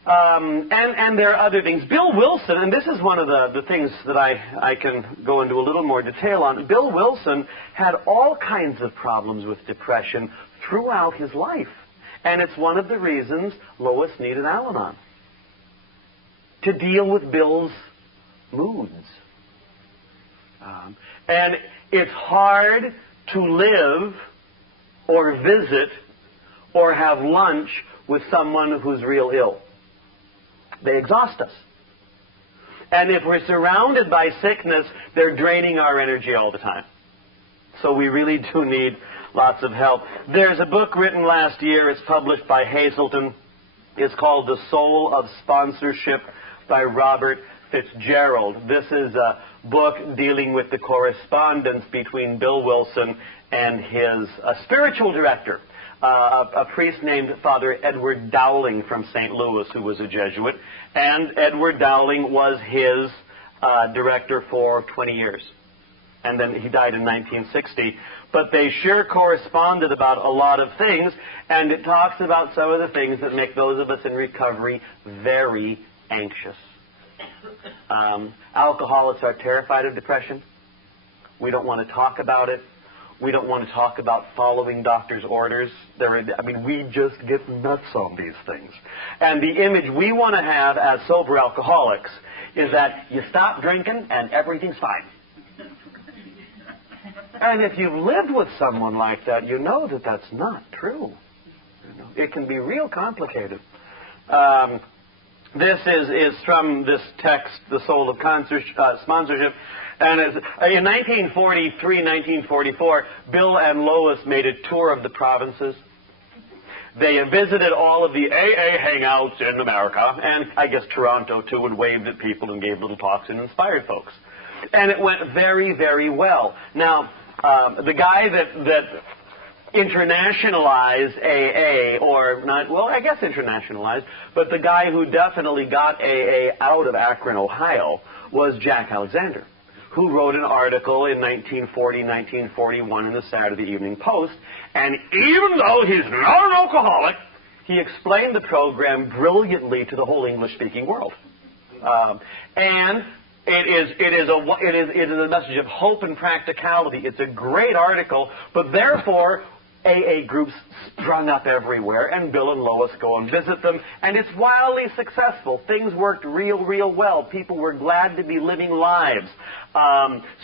And there are other things. Bill Wilson, and this is one of the things that I can go into a little more detail on. Bill Wilson had all kinds of problems with depression throughout his life. And it's one of the reasons Lois needed Al-Anon, to deal with Bill's moods. And it's hard to live or visit or have lunch with someone who's real ill. They exhaust us. And if we're surrounded by sickness, they're draining our energy all the time. So we really do need lots of help. There's a book written last year. It's published by Hazelton. It's called The Soul of Sponsorship by Robert Fitzgerald. This is a book dealing with the correspondence between Bill Wilson and his spiritual director, a priest named Father Edward Dowling from St. Louis, who was a Jesuit. And Edward Dowling was his director for 20 years. And then he died in 1960. But they sure corresponded about a lot of things, and it talks about some of the things that make those of us in recovery very anxious. Alcoholics are terrified of depression. We don't want to talk about it. We don't want to talk about following doctor's orders. We just get nuts on these things. And the image we want to have as sober alcoholics is that you stop drinking and everything's fine. And if you've lived with someone like that, you know that that's not true. It can be real complicated. This is from this text, The Soul of Sponsorship. And in 1943, 1944, Bill and Lois made a tour of the provinces. They visited all of the AA hangouts in America, and I guess Toronto too, and waved at people and gave little talks and inspired folks. And it went very, very well. Now, the guy that internationalized AA, or not, well, I guess internationalized, but the guy who definitely got AA out of Akron, Ohio, was Jack Alexander, who wrote an article in 1940, 1941 in the Saturday Evening Post. And even though he's not an alcoholic, he explained the program brilliantly to the whole English-speaking world. And it is a message of hope and practicality. It's a great article, but therefore AA groups sprung up everywhere, and Bill and Lois go and visit them, and it's wildly successful. Things worked real well. People were glad to be living lives.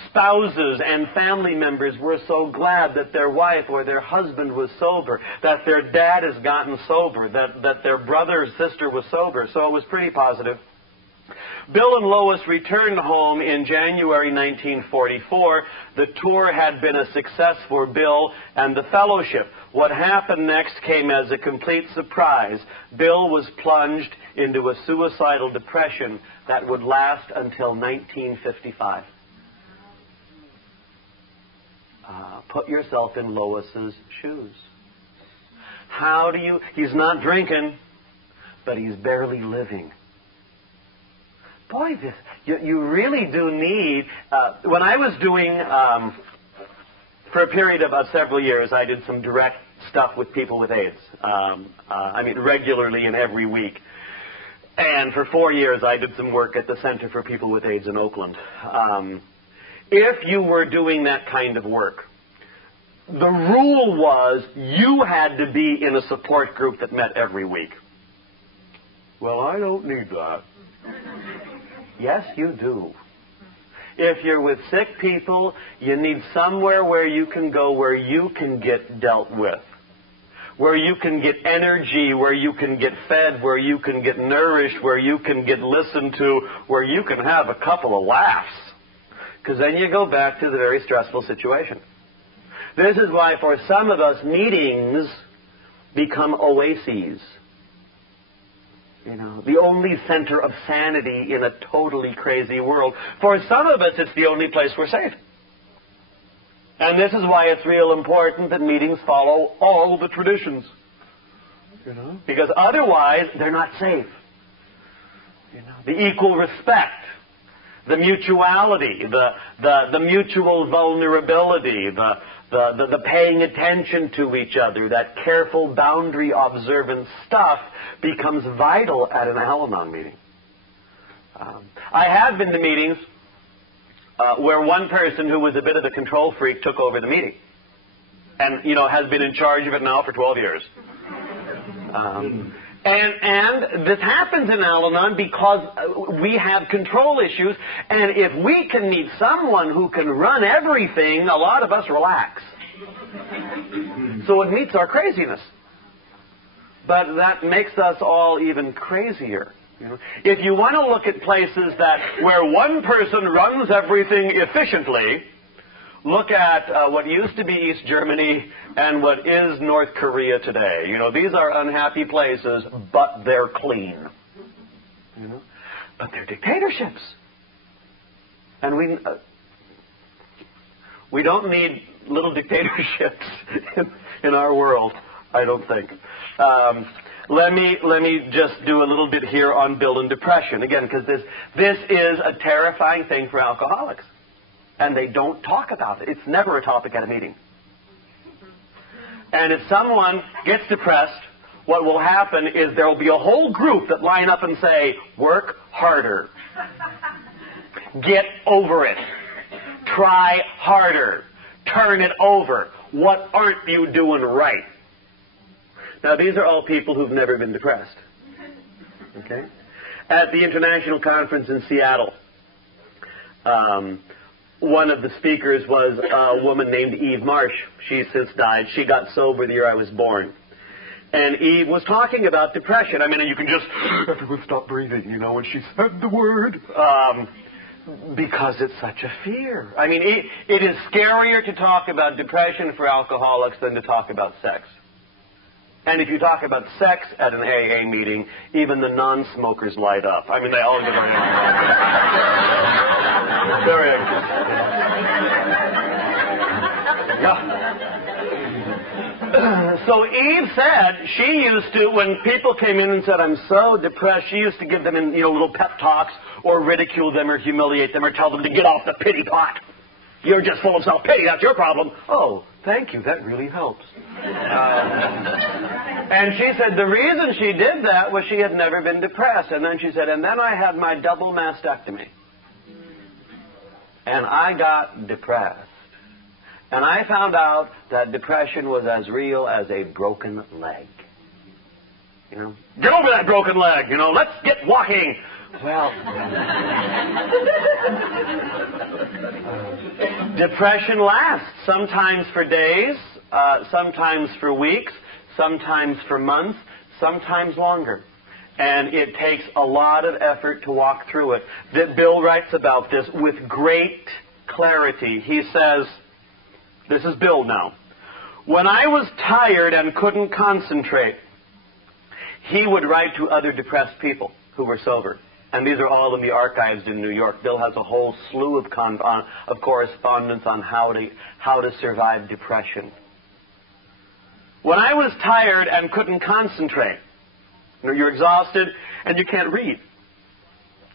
Spouses and family members were so glad that their wife or their husband was sober, that their dad has gotten sober, that their brother or sister was sober. So it was pretty positive. Bill and Lois returned home in January 1944. The tour had been a success for Bill and the fellowship. What happened next came as a complete surprise. Bill was plunged into a suicidal depression that would last until 1955. Put yourself in Lois's shoes. He's not drinking, but he's barely living. Boy, you really do need... when I was doing, for a period of several years, I did some direct stuff with people with AIDS. Regularly and every week. And for 4 years, I did some work at the Center for People with AIDS in Oakland. If you were doing that kind of work, the rule was you had to be in a support group that met every week. Well, I don't need that. Yes, you do. If you're with sick people, you need somewhere where you can go where you can get dealt with, where you can get energy, where you can get fed, where you can get nourished, where you can get listened to, where you can have a couple of laughs. Because then you go back to the very stressful situation. This is why for some of us, meetings become oases. The only center of sanity in a totally crazy world. For some of us, it's the only place we're safe. And this is why it's real important that meetings follow all the traditions. Because otherwise, they're not safe. The equal respect, the mutuality, the mutual vulnerability, the paying attention to each other, that careful boundary observant stuff becomes vital at an al-anon meeting. I have been to meetings where one person who was a bit of a control freak took over the meeting and, has been in charge of it now for 12 years. And this happens in al-anon because we have control issues, and if we can meet someone who can run everything, a lot of us relax. So it meets our craziness. But that makes us all even crazier. You know? If you want to look at places where one person runs everything efficiently, look at what used to be East Germany and what is North Korea today. You know, these are unhappy places, but they're clean. You know? But they're dictatorships. And we don't need little dictatorships in our world, I don't think. Let me just do a little bit here on built-in depression. Again, because this is a terrifying thing for alcoholics. And they don't talk about it. It's never a topic at a meeting. And if someone gets depressed, what will happen is there will be a whole group that line up and say, work harder. Get over it. Try harder. Turn it over. What aren't you doing right? Now, these are all people who've never been depressed. Okay? At the international conference in Seattle, one of the speakers was a woman named Eve Marsh. She's since died. She got sober the year I was born. And Eve was talking about depression. I mean, you can just, everyone stop breathing, you know, when she said the word. Because it's such a fear. I mean, it is scarier to talk about depression for alcoholics than to talk about sex. And if you talk about sex at an AA meeting, even the non-smokers light up. I mean, they all get very anxious. Very anxious. Yeah. So Eve said she used to, when people came in and said, I'm so depressed, she used to give them little pep talks or ridicule them or humiliate them or tell them to get off the pity pot. You're just full of self-pity. That's your problem. Oh, thank you. That really helps. And she said the reason she did that was she had never been depressed. And then she said, and then I had my double mastectomy. And I got depressed. And I found out that depression was as real as a broken leg. You know, get over that broken leg. You know, let's get walking. Well, depression lasts, sometimes for days, sometimes for weeks, sometimes for months, sometimes longer. And it takes a lot of effort to walk through it. Bill writes about this with great clarity. He says, this is Bill now, when I was tired and couldn't concentrate, he would write to other depressed people who were sober. And these are all in the archives in New York. Bill has a whole slew of correspondence on how to survive depression. When I was tired and couldn't concentrate, you're exhausted and you can't read.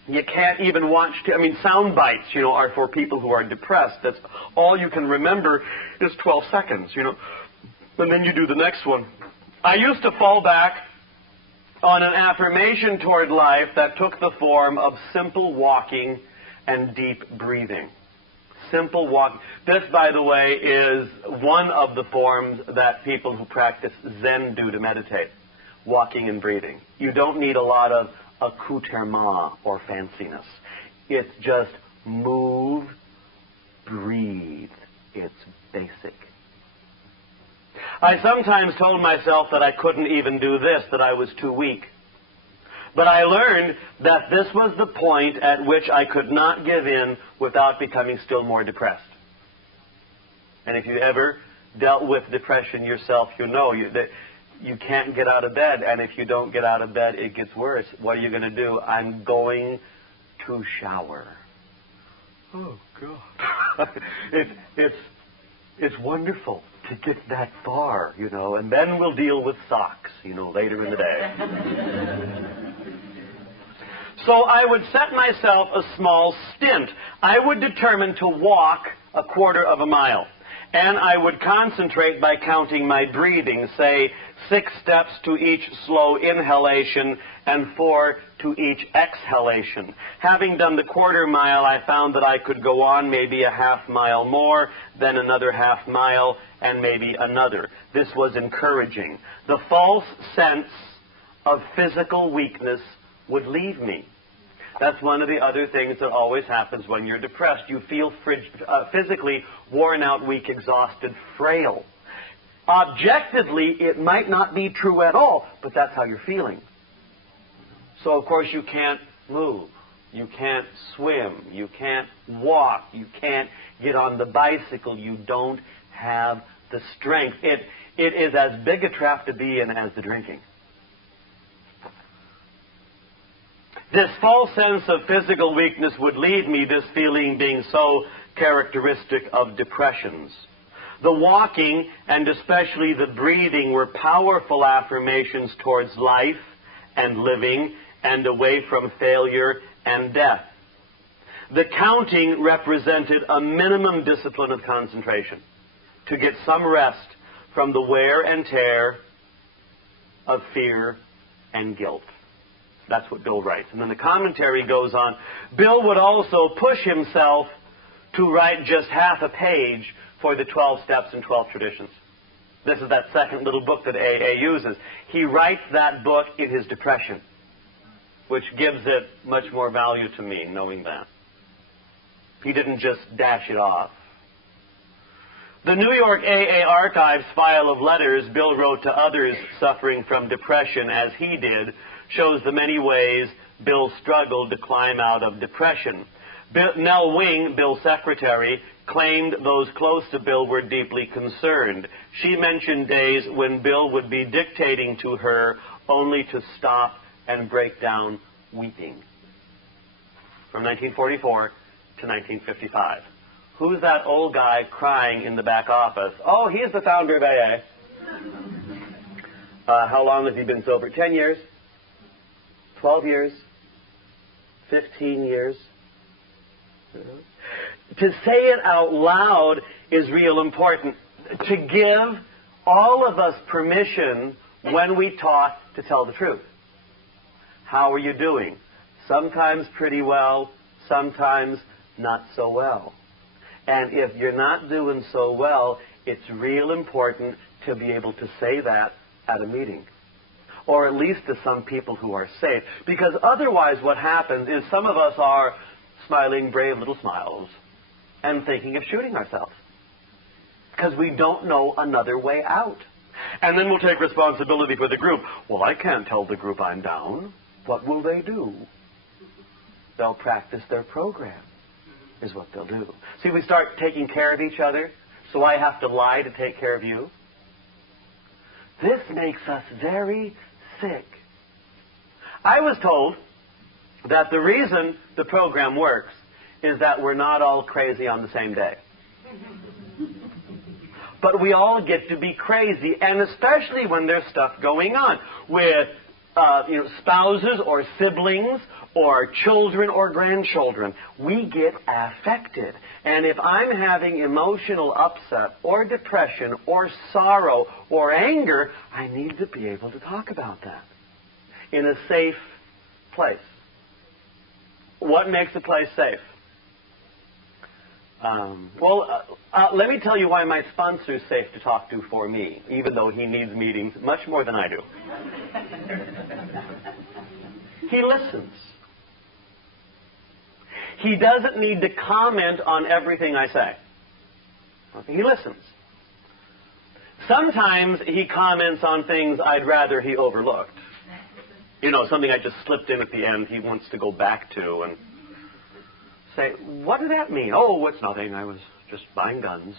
You can't even watch, sound bites, are for people who are depressed. That's all you can remember is 12 seconds, And then you do the next one. I used to fall back on an affirmation toward life that took the form of simple walking and deep breathing. Simple walking. This, by the way, is one of the forms that people who practice Zen do to meditate. Walking and breathing. You don't need a lot of accoutrement or fanciness. It's just move, breathe. It's basic. I sometimes told myself that I couldn't even do this, that I was too weak. But I learned that this was the point at which I could not give in without becoming still more depressed. And if you ever dealt with depression yourself, you know that you can't get out of bed. And if you don't get out of bed, it gets worse. What are you going to do? I'm going to shower. Oh, God. It's wonderful to get that far, and then we'll deal with socks, later in the day. So I would set myself a small stint. I would determine to walk a quarter of a mile. And I would concentrate by counting my breathing, say 6 steps to each slow inhalation and 4 to each exhalation. Having done the quarter mile, I found that I could go on maybe a half mile more, then another half mile, and maybe another. This was encouraging. The false sense of physical weakness would leave me. That's one of the other things that always happens when you're depressed. You feel physically worn out, weak, exhausted, frail. Objectively, it might not be true at all, but that's how you're feeling. So, of course, you can't move. You can't swim. You can't walk. You can't get on the bicycle. You don't have the strength. It is as big a trap to be in as the drinking. This false sense of physical weakness would lead me, this feeling being so characteristic of depressions. The walking, and especially the breathing, were powerful affirmations towards life and living and away from failure and death. The counting represented a minimum discipline of concentration to get some rest from the wear and tear of fear and guilt. That's what Bill writes. And then the commentary goes on. Bill would also push himself to write just half a page for the 12 Steps and 12 Traditions. This is that second little book that AA uses. He writes that book in his depression, which gives it much more value to me, knowing that. He didn't just dash it off. The New York AA Archives file of letters Bill wrote to others suffering from depression, as he did, shows the many ways Bill struggled to climb out of depression. Nell Wing, Bill's secretary, claimed those close to Bill were deeply concerned. She mentioned days when Bill would be dictating to her only to stop and break down weeping. From 1944 to 1955. Who's that old guy crying in the back office? Oh, he's the founder of AA. How long has he been sober? 10 years? 12 years? 15 years? To say it out loud is real important. To give all of us permission when we talk to tell the truth. How are you doing? Sometimes pretty well, sometimes not so well. And if you're not doing so well, it's real important to be able to say that at a meeting. Or at least to some people who are safe. Because otherwise what happens is some of us are smiling brave little smiles and thinking of shooting ourselves. Because we don't know another way out. And then we'll take responsibility for the group. Well, I can't tell the group I'm down. What will they do? They'll practice their program, is what they'll do. See, we start taking care of each other, so I have to lie to take care of you. This makes us very sick. I was told that the reason the program works is that we're not all crazy on the same day. But we all get to be crazy, and especially when there's stuff going on with spouses or siblings or children or grandchildren. We get affected. And if I'm having emotional upset or depression or sorrow or anger, I need to be able to talk about that in a safe place. What makes a place safe? Let me tell you why my sponsor is safe to talk to for me, even though he needs meetings much more than I do. He listens. He doesn't need to comment on everything I say. He listens. Sometimes he comments on things I'd rather he overlooked. Something I just slipped in at the end he wants to go back to and say, what did that mean? Oh, it's nothing. I was just buying guns.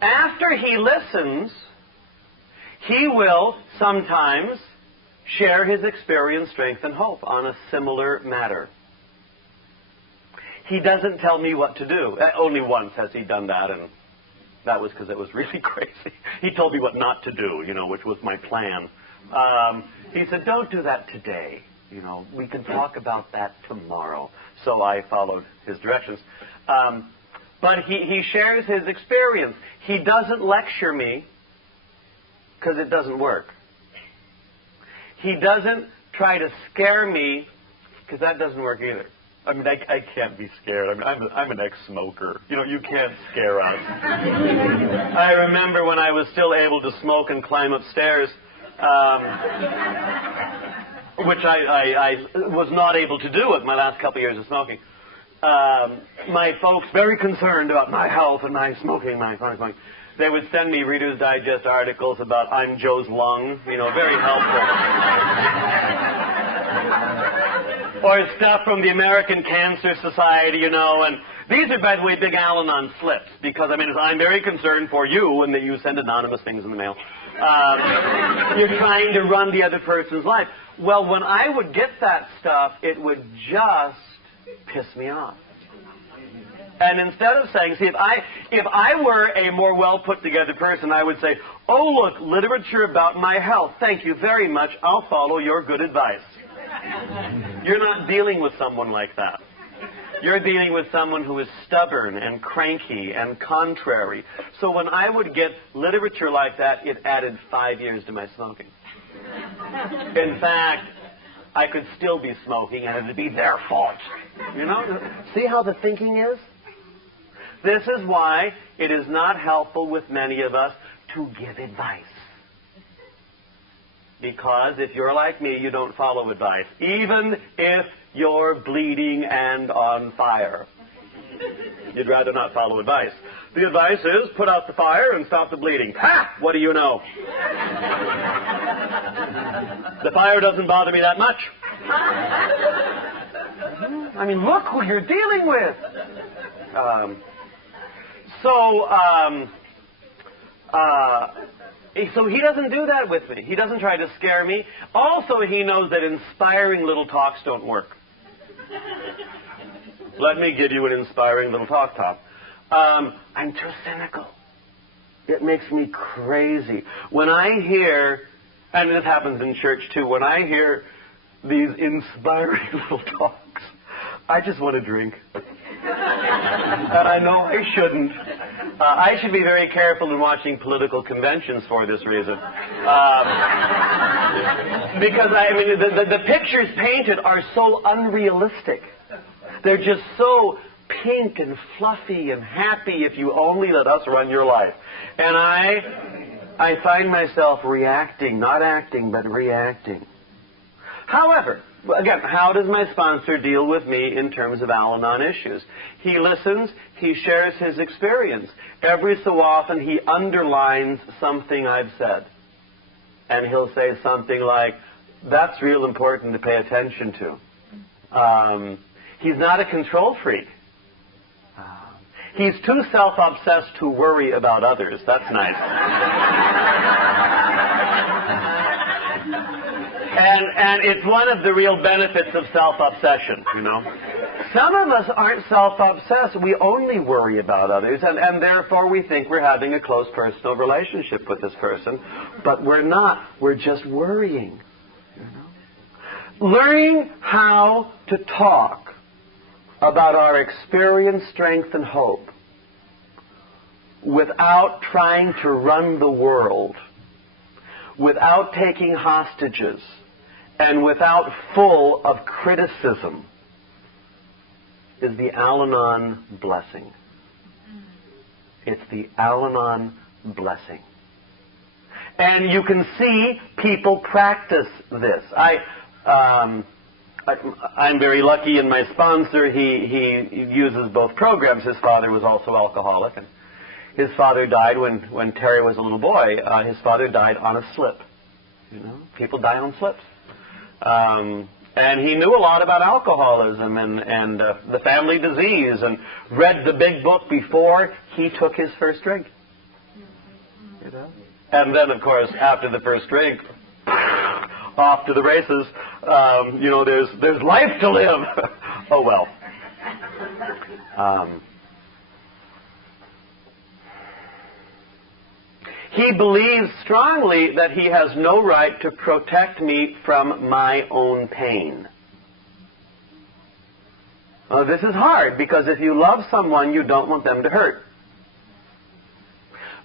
After he listens, he will sometimes share his experience, strength, and hope on a similar matter. He doesn't tell me what to do. Only once has he done that, and that was because it was really crazy. He told me what not to do, which was my plan. He said, don't do that today. We can talk about that tomorrow. So I followed his directions. But he shares his experience. He doesn't lecture me because it doesn't work. He doesn't try to scare me because that doesn't work either. I mean, I can't be scared. I mean, I'm an ex-smoker. You can't scare us. I remember when I was still able to smoke and climb upstairs, which I was not able to do with my last couple of years of smoking. My folks, very concerned about my health and my smoking, They would send me Reader's Digest articles about I'm Joe's lung, you know, very helpful. Or stuff from the American Cancer Society, you know, and these are, by the way, big al-anon slips, because, I mean, I'm very concerned for you when you send anonymous things in the mail. You're trying to run the other person's life. Well, when I would get that stuff, it would just piss me off. And instead of saying, see, if I were a more well-put-together person, I would say, oh, look, literature about my health. Thank you very much. I'll follow your good advice. You're not dealing with someone like that. You're dealing with someone who is stubborn and cranky and contrary. So when I would get literature like that, it added 5 years to my smoking. In fact, I could still be smoking and it would be their fault. You know? See how the thinking is? This is why it is not helpful with many of us to give advice. Because if you're like me, you don't follow advice, even if you're bleeding and on fire. You'd rather not follow advice. The advice is put out the fire and stop the bleeding. Ha! What do you know? The fire doesn't bother me that much. I mean, look who you're dealing with. So he doesn't do that with me. He doesn't try to scare me. Also, he knows that inspiring little talks don't work. Let me give you an inspiring little talk. I'm too cynical. It makes me crazy. When I hear, and this happens in church too, when I hear these inspiring little talks, I just want to drink. And I know I shouldn't. I should be very careful in watching political conventions for this reason. Because, I mean, the pictures painted are so unrealistic. They're just so pink and fluffy and happy if you only let us run your life. And I find myself reacting, not acting, but reacting. However, again, how does my sponsor deal with me in terms of al-anon issues? He listens, he shares his experience. Every so often he underlines something I've said. And he'll say something like, that's real important to pay attention to. He's not a control freak. He's too self-obsessed to worry about others. That's nice. And it's one of the real benefits of self-obsession, you know. Some of us aren't self-obsessed. We only worry about others, and therefore we think we're having a close personal relationship with this person. But we're not. We're just worrying. You know? Learning how to talk about our experience, strength, and hope without trying to run the world, without taking hostages, and without full of criticism is the al-anon blessing. It's the al-anon blessing. And you can see people practice this. I'm very lucky in my sponsor. He uses both programs. His father was also alcoholic. And his father died when Terry was a little boy. His father died on a slip. You know, people die on slips. And he knew a lot about alcoholism and the family disease, and read the big book before he took his first drink. You know? And then, of course, after the first drink, off to the races. You know, there's life to live. Oh, well. He believes strongly that he has no right to protect me from my own pain. Well, this is hard, because if you love someone, you don't want them to hurt.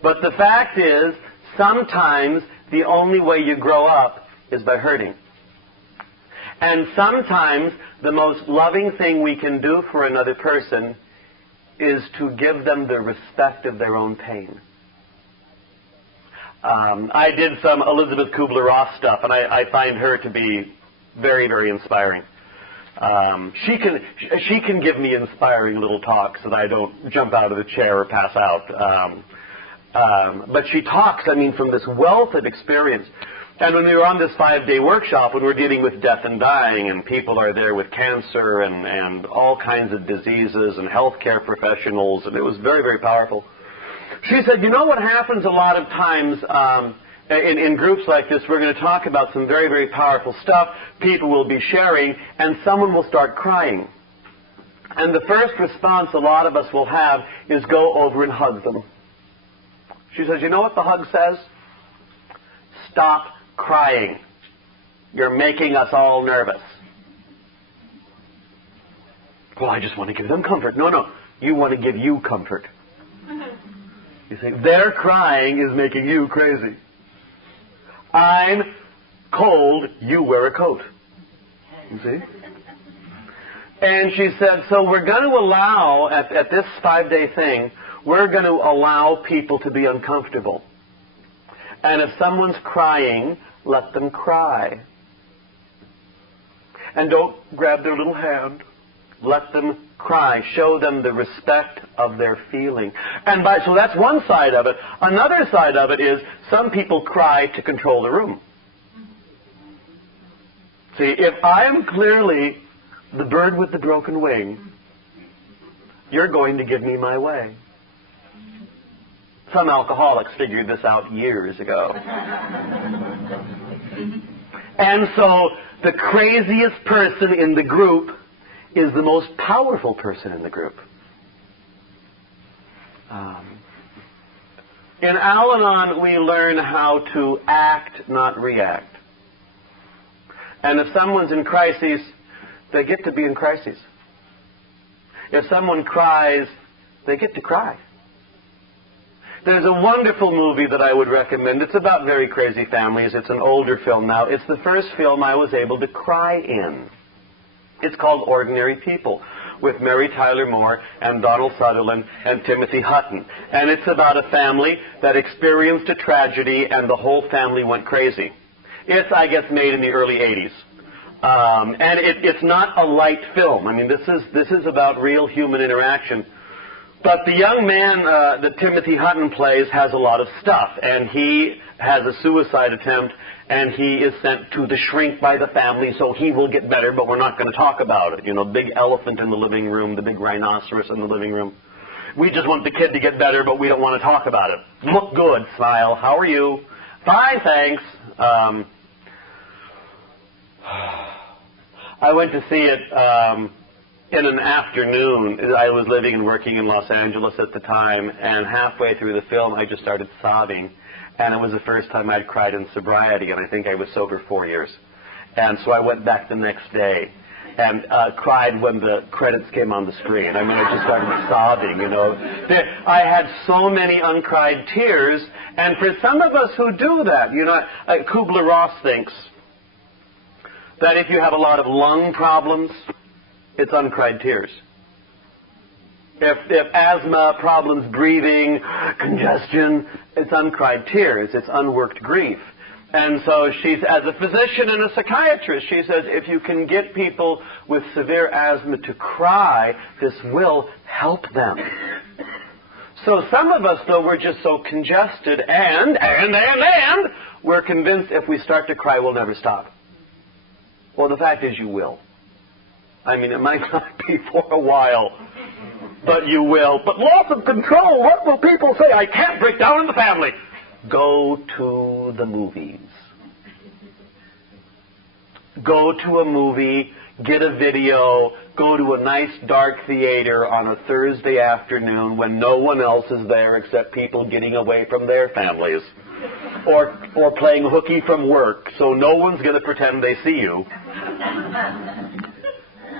But the fact is, sometimes the only way you grow up is by hurting. And sometimes the most loving thing we can do for another person is to give them the respect of their own pain. I did some Elizabeth Kubler-Ross stuff, and I find her to be very, very inspiring. She can give me inspiring little talks so that I don't jump out of the chair or pass out. But she talks, I mean, from this wealth of experience. And when we were on this 5-day workshop, when we're dealing with death and dying, and people are there with cancer and all kinds of diseases and healthcare professionals, and it was very, very powerful. She said, you know what happens a lot of times in groups like this, we're going to talk about some very, very powerful stuff. People will be sharing, and someone will start crying. And the first response a lot of us will have is go over and hug them. She says, you know what the hug says? Stop crying. You're making us all nervous. Well, I just want to give them comfort. No, no. You want to give you comfort. You see, their crying is making you crazy. I'm cold. You wear a coat. You see? And she said, so we're going to allow, at this 5-day thing, we're going to allow people to be uncomfortable. And if someone's crying, let them cry. And don't grab their little hand. Let them cry. Show them the respect of their feeling. And so that's one side of it. Another side of it is some people cry to control the room. See, if I am clearly the bird with the broken wing, you're going to give me my way. Some alcoholics figured this out years ago. And so the craziest person in the group is the most powerful person in the group. In Al-Anon, we learn how to act, not react. And if someone's in crisis, they get to be in crisis. If someone cries, they get to cry. There's a wonderful movie that I would recommend. It's about very crazy families. It's an older film now. It's the first film I was able to cry in. It's called Ordinary People, with Mary Tyler Moore and Donald Sutherland and Timothy Hutton. And it's about a family that experienced a tragedy and the whole family went crazy. It's, I guess, made in the early 80s. And it's not a light film. I mean, this is about real human interaction. But the young man that Timothy Hutton plays has a lot of stuff, and he has a suicide attempt, and he is sent to the shrink by the family, so he will get better, but we're not going to talk about it. You know, big elephant in the living room, the big rhinoceros in the living room. We just want the kid to get better, but we don't want to talk about it. Look good, smile. How are you? Fine, thanks. I went to see it in an afternoon. I was living and working in Los Angeles at the time, and halfway through the film, I just started sobbing. And it was the first time I'd cried in sobriety, and I think I was sober 4 years. And so I went back the next day and cried when the credits came on the screen. I mean, I just started sobbing, you know. I had so many uncried tears, and for some of us who do that, you know, Kubler-Ross thinks that if you have a lot of lung problems, it's uncried tears. If asthma, problems breathing, congestion, it's uncried tears. It's unworked grief. And so she's, as a physician and a psychiatrist, she says if you can get people with severe asthma to cry, this will help them. So some of us, though, we're just so congested and we're convinced if we start to cry, we'll never stop. Well, the fact is you will. I mean, it might not be for a while, but you will. But loss of control, what will people say? I can't break down in the family. Go to the movies. Go to a movie, get a video, go to a nice dark theater on a Thursday afternoon when no one else is there except people getting away from their families. Or playing hooky from work, so no one's going to pretend they see you.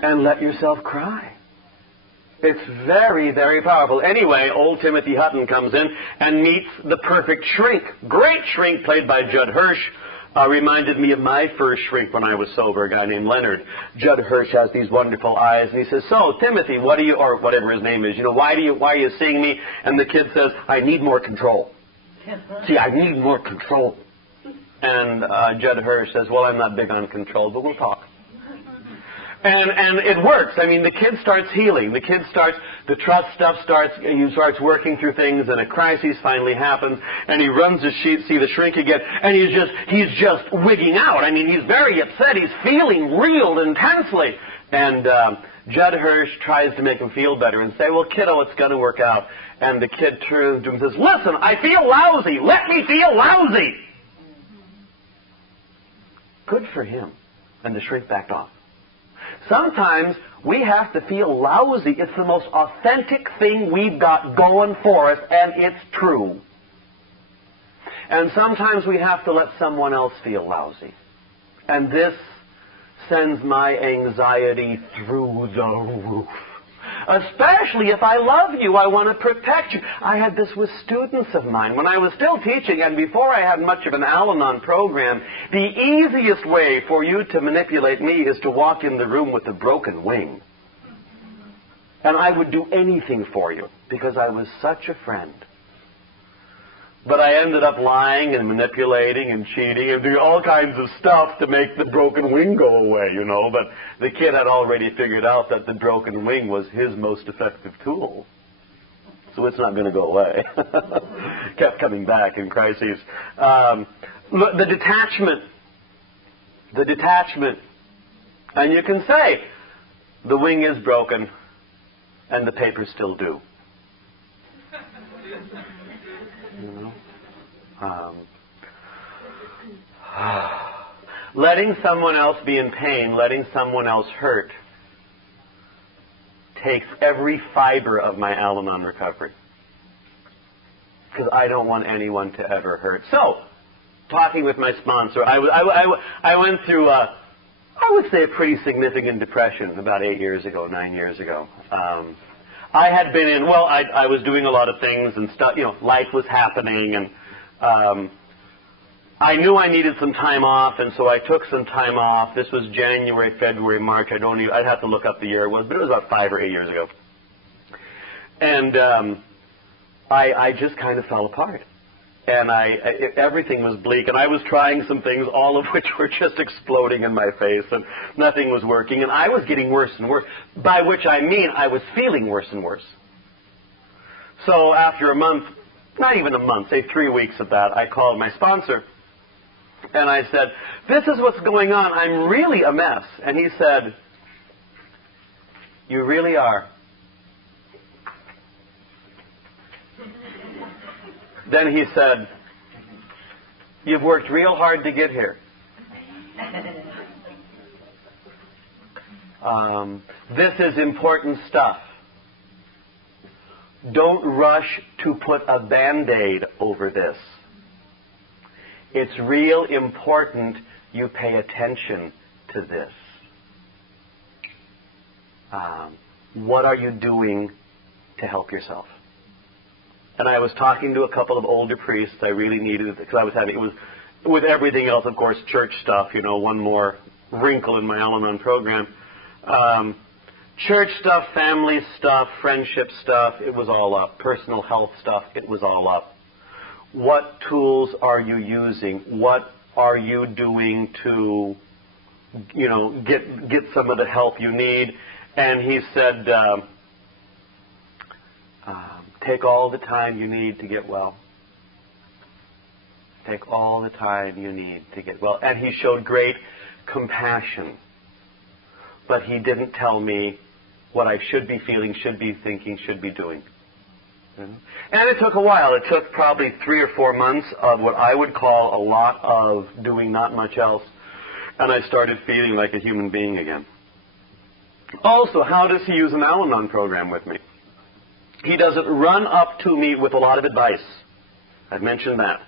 And let yourself cry. It's very, very powerful. Anyway, old Timothy Hutton comes in and meets the perfect shrink. Great shrink played by Judd Hirsch. Reminded me of my first shrink when I was sober, a guy named Leonard. Judd Hirsch has these wonderful eyes, and he says, so, Timothy, what do you, or whatever his name is, you know, why are you seeing me? And the kid says, I need more control. See, I need more control. And Judd Hirsch says, well, I'm not big on control, but we'll talk. And it works. I mean, the kid starts healing. The trust stuff he starts working through things, and a crisis finally happens, and he runs to see the shrink again, and he's just wigging out. I mean, he's very upset. He's feeling real intensely. And Judd Hirsch tries to make him feel better and say, well, kiddo, it's going to work out. And the kid turns to him and says, listen, I feel lousy. Let me feel lousy. Good for him. And the shrink backed off. Sometimes we have to feel lousy. It's the most authentic thing we've got going for us, and it's true. And sometimes we have to let someone else feel lousy. And this sends my anxiety through the roof. Especially if I love you, I want to protect you. I had this with students of mine. When I was still teaching and before I had much of an al-anon program, the easiest way for you to manipulate me is to walk in the room with a broken wing. And I would do anything for you because I was such a friend. But I ended up lying and manipulating and cheating and doing all kinds of stuff to make the broken wing go away, you know. But the kid had already figured out that the broken wing was his most effective tool. So it's not going to go away. Kept coming back in crises. The detachment. The detachment. And you can say, the wing is broken and the paper's still due. You know? Letting someone else be in pain, letting someone else hurt, takes every fiber of my al-anon recovery. Because I don't want anyone to ever hurt. So, talking with my sponsor, I went through, I would say, a pretty significant depression about 9 years ago. I had been in, I was doing a lot of things and stuff, you know, life was happening, and I knew I needed some time off, and so I took some time off. This was January, February, March. I'd have to look up the year it was, but it was about 5 or 8 years ago. And I just kind of fell apart. And everything was bleak, and I was trying some things, all of which were just exploding in my face, and nothing was working, and I was getting worse and worse, by which I mean I was feeling worse and worse. So after a month, not even a month, say 3 weeks of that, I called my sponsor, and I said, this is what's going on, I'm really a mess. And he said, you really are. Then he said, you've worked real hard to get here. This is important stuff. Don't rush to put a Band-Aid over this. It's real important you pay attention to this. What are you doing to help yourself? And I was talking to a couple of older priests. I really needed it because it was with everything else, of course, church stuff, you know, one more wrinkle in my al-anon program. Church stuff, family stuff, friendship stuff, it was all up. Personal health stuff, it was all up. What tools are you using? What are you doing to, you know, get some of the help you need? And he said, take all the time you need to get well. Take all the time you need to get well. And he showed great compassion. But he didn't tell me what I should be feeling, should be thinking, should be doing. And it took a while. It took probably 3 or 4 months of what I would call a lot of doing not much else. And I started feeling like a human being again. Also, how does he use an al-anon program with me? He doesn't run up to me with a lot of advice. I've mentioned that.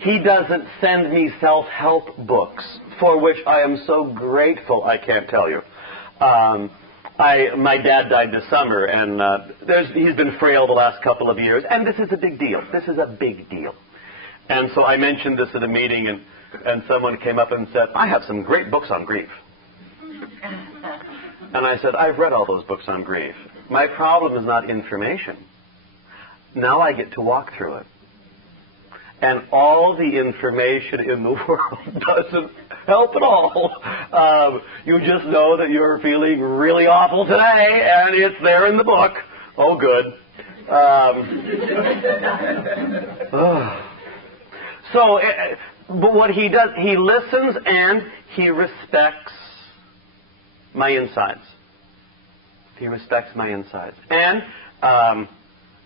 He doesn't send me self-help books, for which I am so grateful I can't tell you. My dad died this summer, and he's been frail the last couple of years, and this is a big deal. This is a big deal. And so I mentioned this at a meeting, and someone came up and said, I have some great books on grief. And I said, I've read all those books on grief. My problem is not information. Now I get to walk through it. and all the information in the world doesn't help at all. You just know that you're feeling really awful today, and it's there in the book. Oh, good. But what he does, he listens and he respects my insides. He respects my insides. And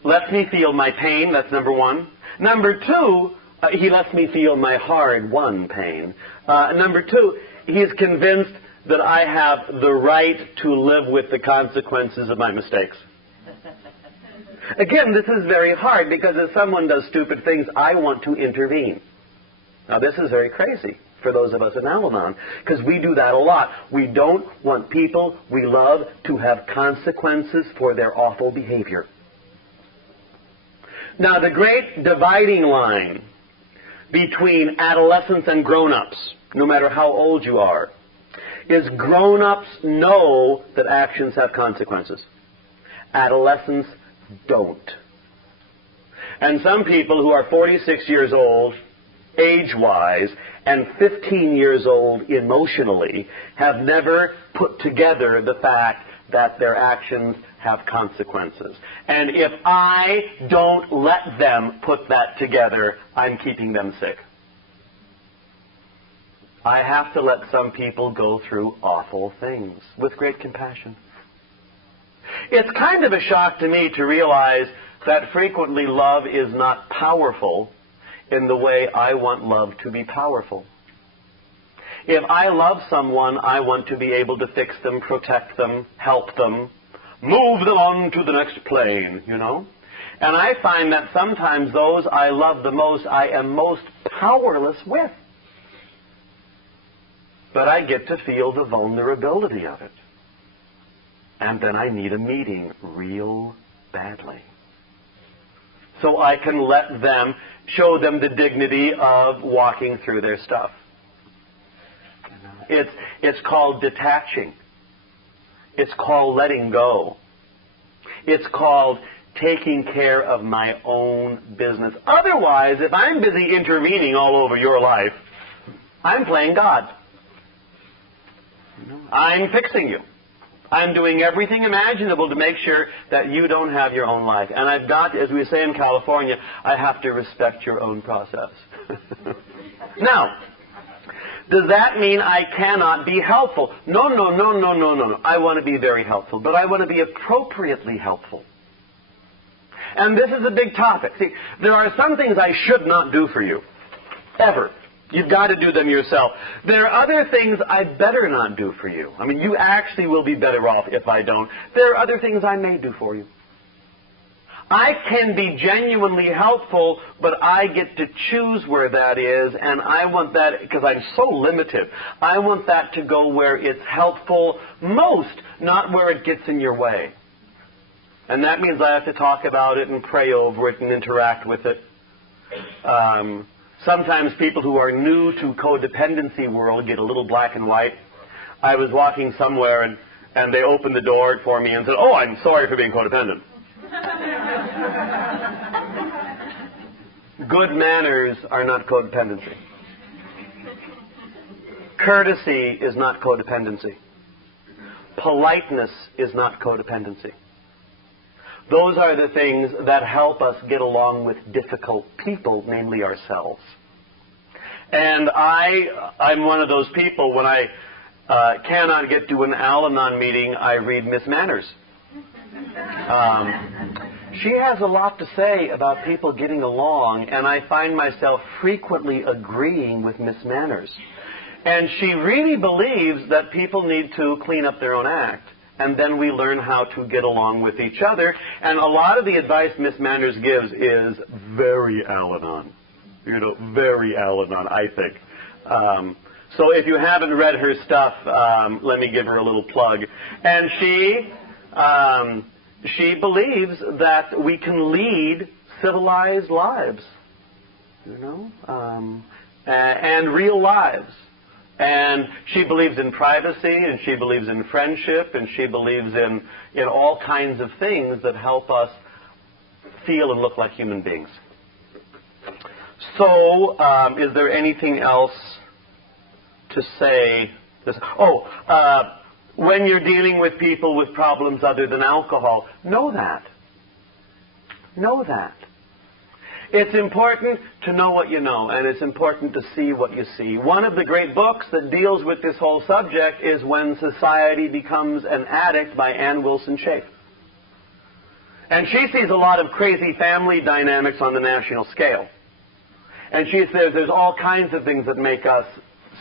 lets me feel my pain. That's number one. Number two, he lets me feel my hard-won pain. Number two, he's convinced that I have the right to live with the consequences of my mistakes. Again, this is very hard because if someone does stupid things, I want to intervene. Now, this is very crazy for those of us in Al-Anon, because we do that a lot. We don't want people we love to have consequences for their awful behavior. Now, the great dividing line between adolescents and grown-ups, no matter how old you are, is grown-ups know that actions have consequences. Adolescents don't. And some people who are 46 years old, age-wise, and 15 years old emotionally, have never put together the fact that their actions have consequences. And if I don't let them put that together, I'm keeping them sick. I have to let some people go through awful things with great compassion. It's kind of a shock to me to realize that frequently love is not powerful in the way I want love to be powerful. If I love someone, I want to be able to fix them, protect them, help them, move them on to the next plane, you know. And I find that sometimes those I love the most, I am most powerless with. But I get to feel the vulnerability of it. And then I need a meeting real badly. So I can let them, show them the dignity of walking through their stuff. It's called detaching. It's called letting go. It's called taking care of my own business. Otherwise, if I'm busy intervening all over your life, I'm playing God. I'm fixing you. I'm doing everything imaginable to make sure that you don't have your own life. And I've got, as we say in California, I have to respect your own process. Now, does that mean I cannot be helpful? No. I want to be very helpful, but I want to be appropriately helpful. And this is a big topic. See, there are some things I should not do for you, ever. You've got to do them yourself. There are other things I better not do for you. I mean, you actually will be better off if I don't. There are other things I may do for you. I can be genuinely helpful, but I get to choose where that is, and I want that, because I'm so limited, I want that to go where it's helpful most, not where it gets in your way. And that means I have to talk about it and pray over it and interact with it. Sometimes people who are new to codependency world get a little black and white. I was walking somewhere and they opened the door for me and said, "Oh, I'm sorry for being codependent." Good manners are not codependency. Courtesy is not codependency. Politeness is not codependency. Those are the things that help us get along with difficult people, namely ourselves. And I'm one of those people, when I cannot get to an Al-Anon meeting, I read Miss Manners. She has a lot to say about people getting along, and I find myself frequently agreeing with Miss Manners. And she really believes that people need to clean up their own act. And then we learn how to get along with each other. And a lot of the advice Miss Manners gives is very Al-Anon. You know, very Al-Anon, I think. So if you haven't read her stuff, let me give her a little plug. And she believes that we can lead civilized lives, you know, and real lives. And she believes in privacy, and she believes in friendship, and she believes in all kinds of things that help us feel and look like human beings. So, is there anything else to say? When you're dealing with people with problems other than alcohol, know that. Know that. It's important to know what you know, and it's important to see what you see. One of the great books that deals with this whole subject is When Society Becomes an Addict by Ann Wilson Schaef. And she sees a lot of crazy family dynamics on the national scale. And she says there's all kinds of things that make us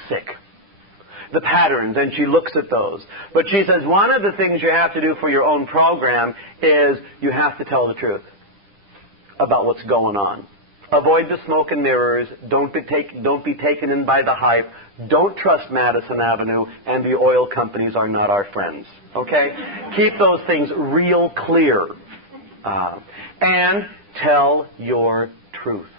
sick. The patterns, and she looks at those. But she says one of the things you have to do for your own program is you have to tell the truth about what's going on. Avoid the smoke and mirrors. Don't be taken in by the hype. Don't trust Madison Avenue, and the oil companies are not our friends. Okay? Keep those things real clear. And tell your truth.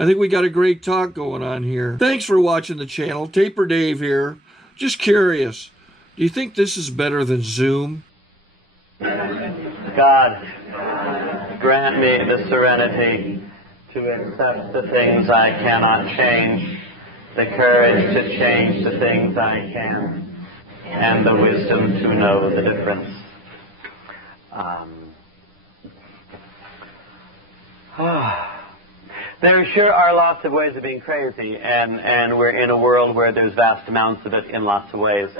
I think we got a great talk going on here. Thanks for watching the channel. Taper Dave here. Just curious, do you think this is better than Zoom? God, grant me the serenity to accept the things I cannot change, the courage to change the things I can, and the wisdom to know the difference. There sure are lots of ways of being crazy, and we're in a world where there's vast amounts of it in lots of ways.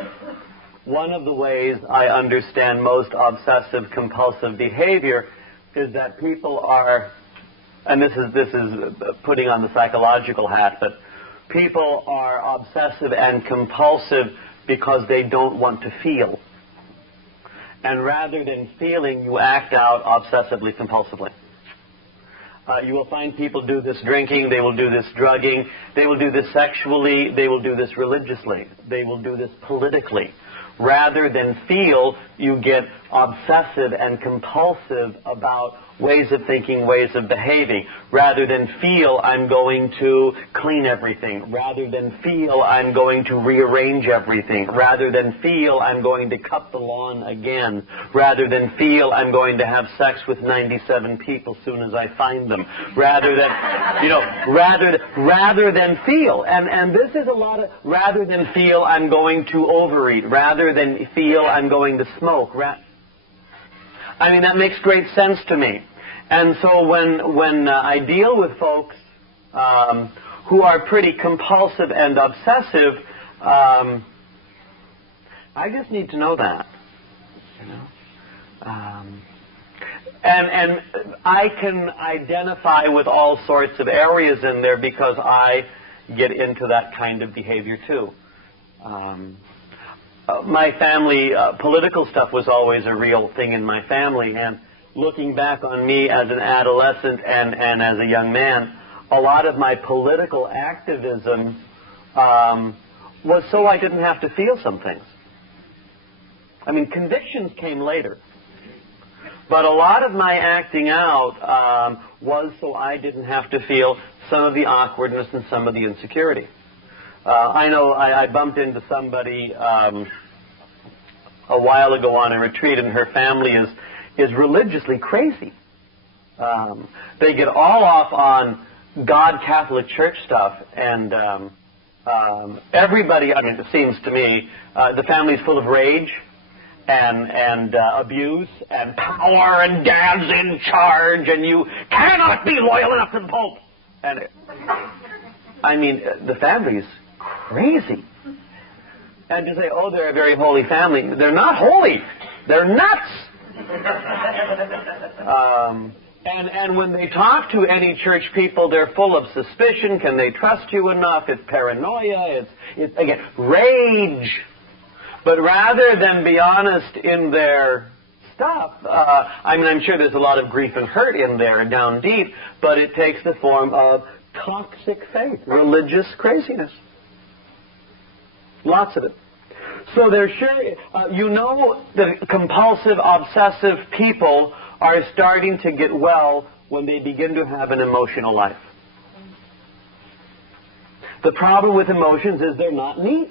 One of the ways I understand most obsessive-compulsive behavior is that people are, and this is putting on the psychological hat, but people are obsessive and compulsive because they don't want to feel. And rather than feeling, you act out obsessively, compulsively. You will find people do this drinking, they will do this drugging, they will do this sexually, they will do this religiously, they will do this politically. Rather than feel, you get obsessive and compulsive about ways of thinking, ways of behaving. Rather than feel, I'm going to clean everything. Rather than feel, I'm going to rearrange everything. Rather than feel, I'm going to cut the lawn again. Rather than feel, I'm going to have sex with 97 people as soon as I find them. Rather than, rather than feel. And this is a lot of, rather than feel, I'm going to overeat. Rather than feel, I'm going to smoke. I mean, that makes great sense to me. And so when I deal with folks who are pretty compulsive and obsessive, I just need to know that. And I can identify with all sorts of areas in there because I get into that kind of behavior too. My family, political stuff was always a real thing in my family, and looking back on me as an adolescent and as a young man, a lot of my political activism was so I didn't have to feel some things. I mean, convictions came later. But a lot of my acting out was so I didn't have to feel some of the awkwardness and some of the insecurity. I know I bumped into somebody a while ago on a retreat, and her family is religiously crazy. They get all off on God Catholic Church stuff, and everybody, I mean, it seems to me, the family's full of rage and abuse and power, and Dad's in charge, and you cannot be loyal enough to the Pope. And I mean, the family's crazy. And to say, oh, they're a very holy family. They're not holy. They're nuts. And when they talk to any church people, they're full of suspicion. Can they trust you enough? It's paranoia. It's again, rage. But rather than be honest in their stuff, I mean, I'm sure there's a lot of grief and hurt in there down deep, but it takes the form of toxic faith, religious craziness. Lots of it. So they're sure, the compulsive, obsessive people are starting to get well when they begin to have an emotional life. The problem with emotions is they're not neat.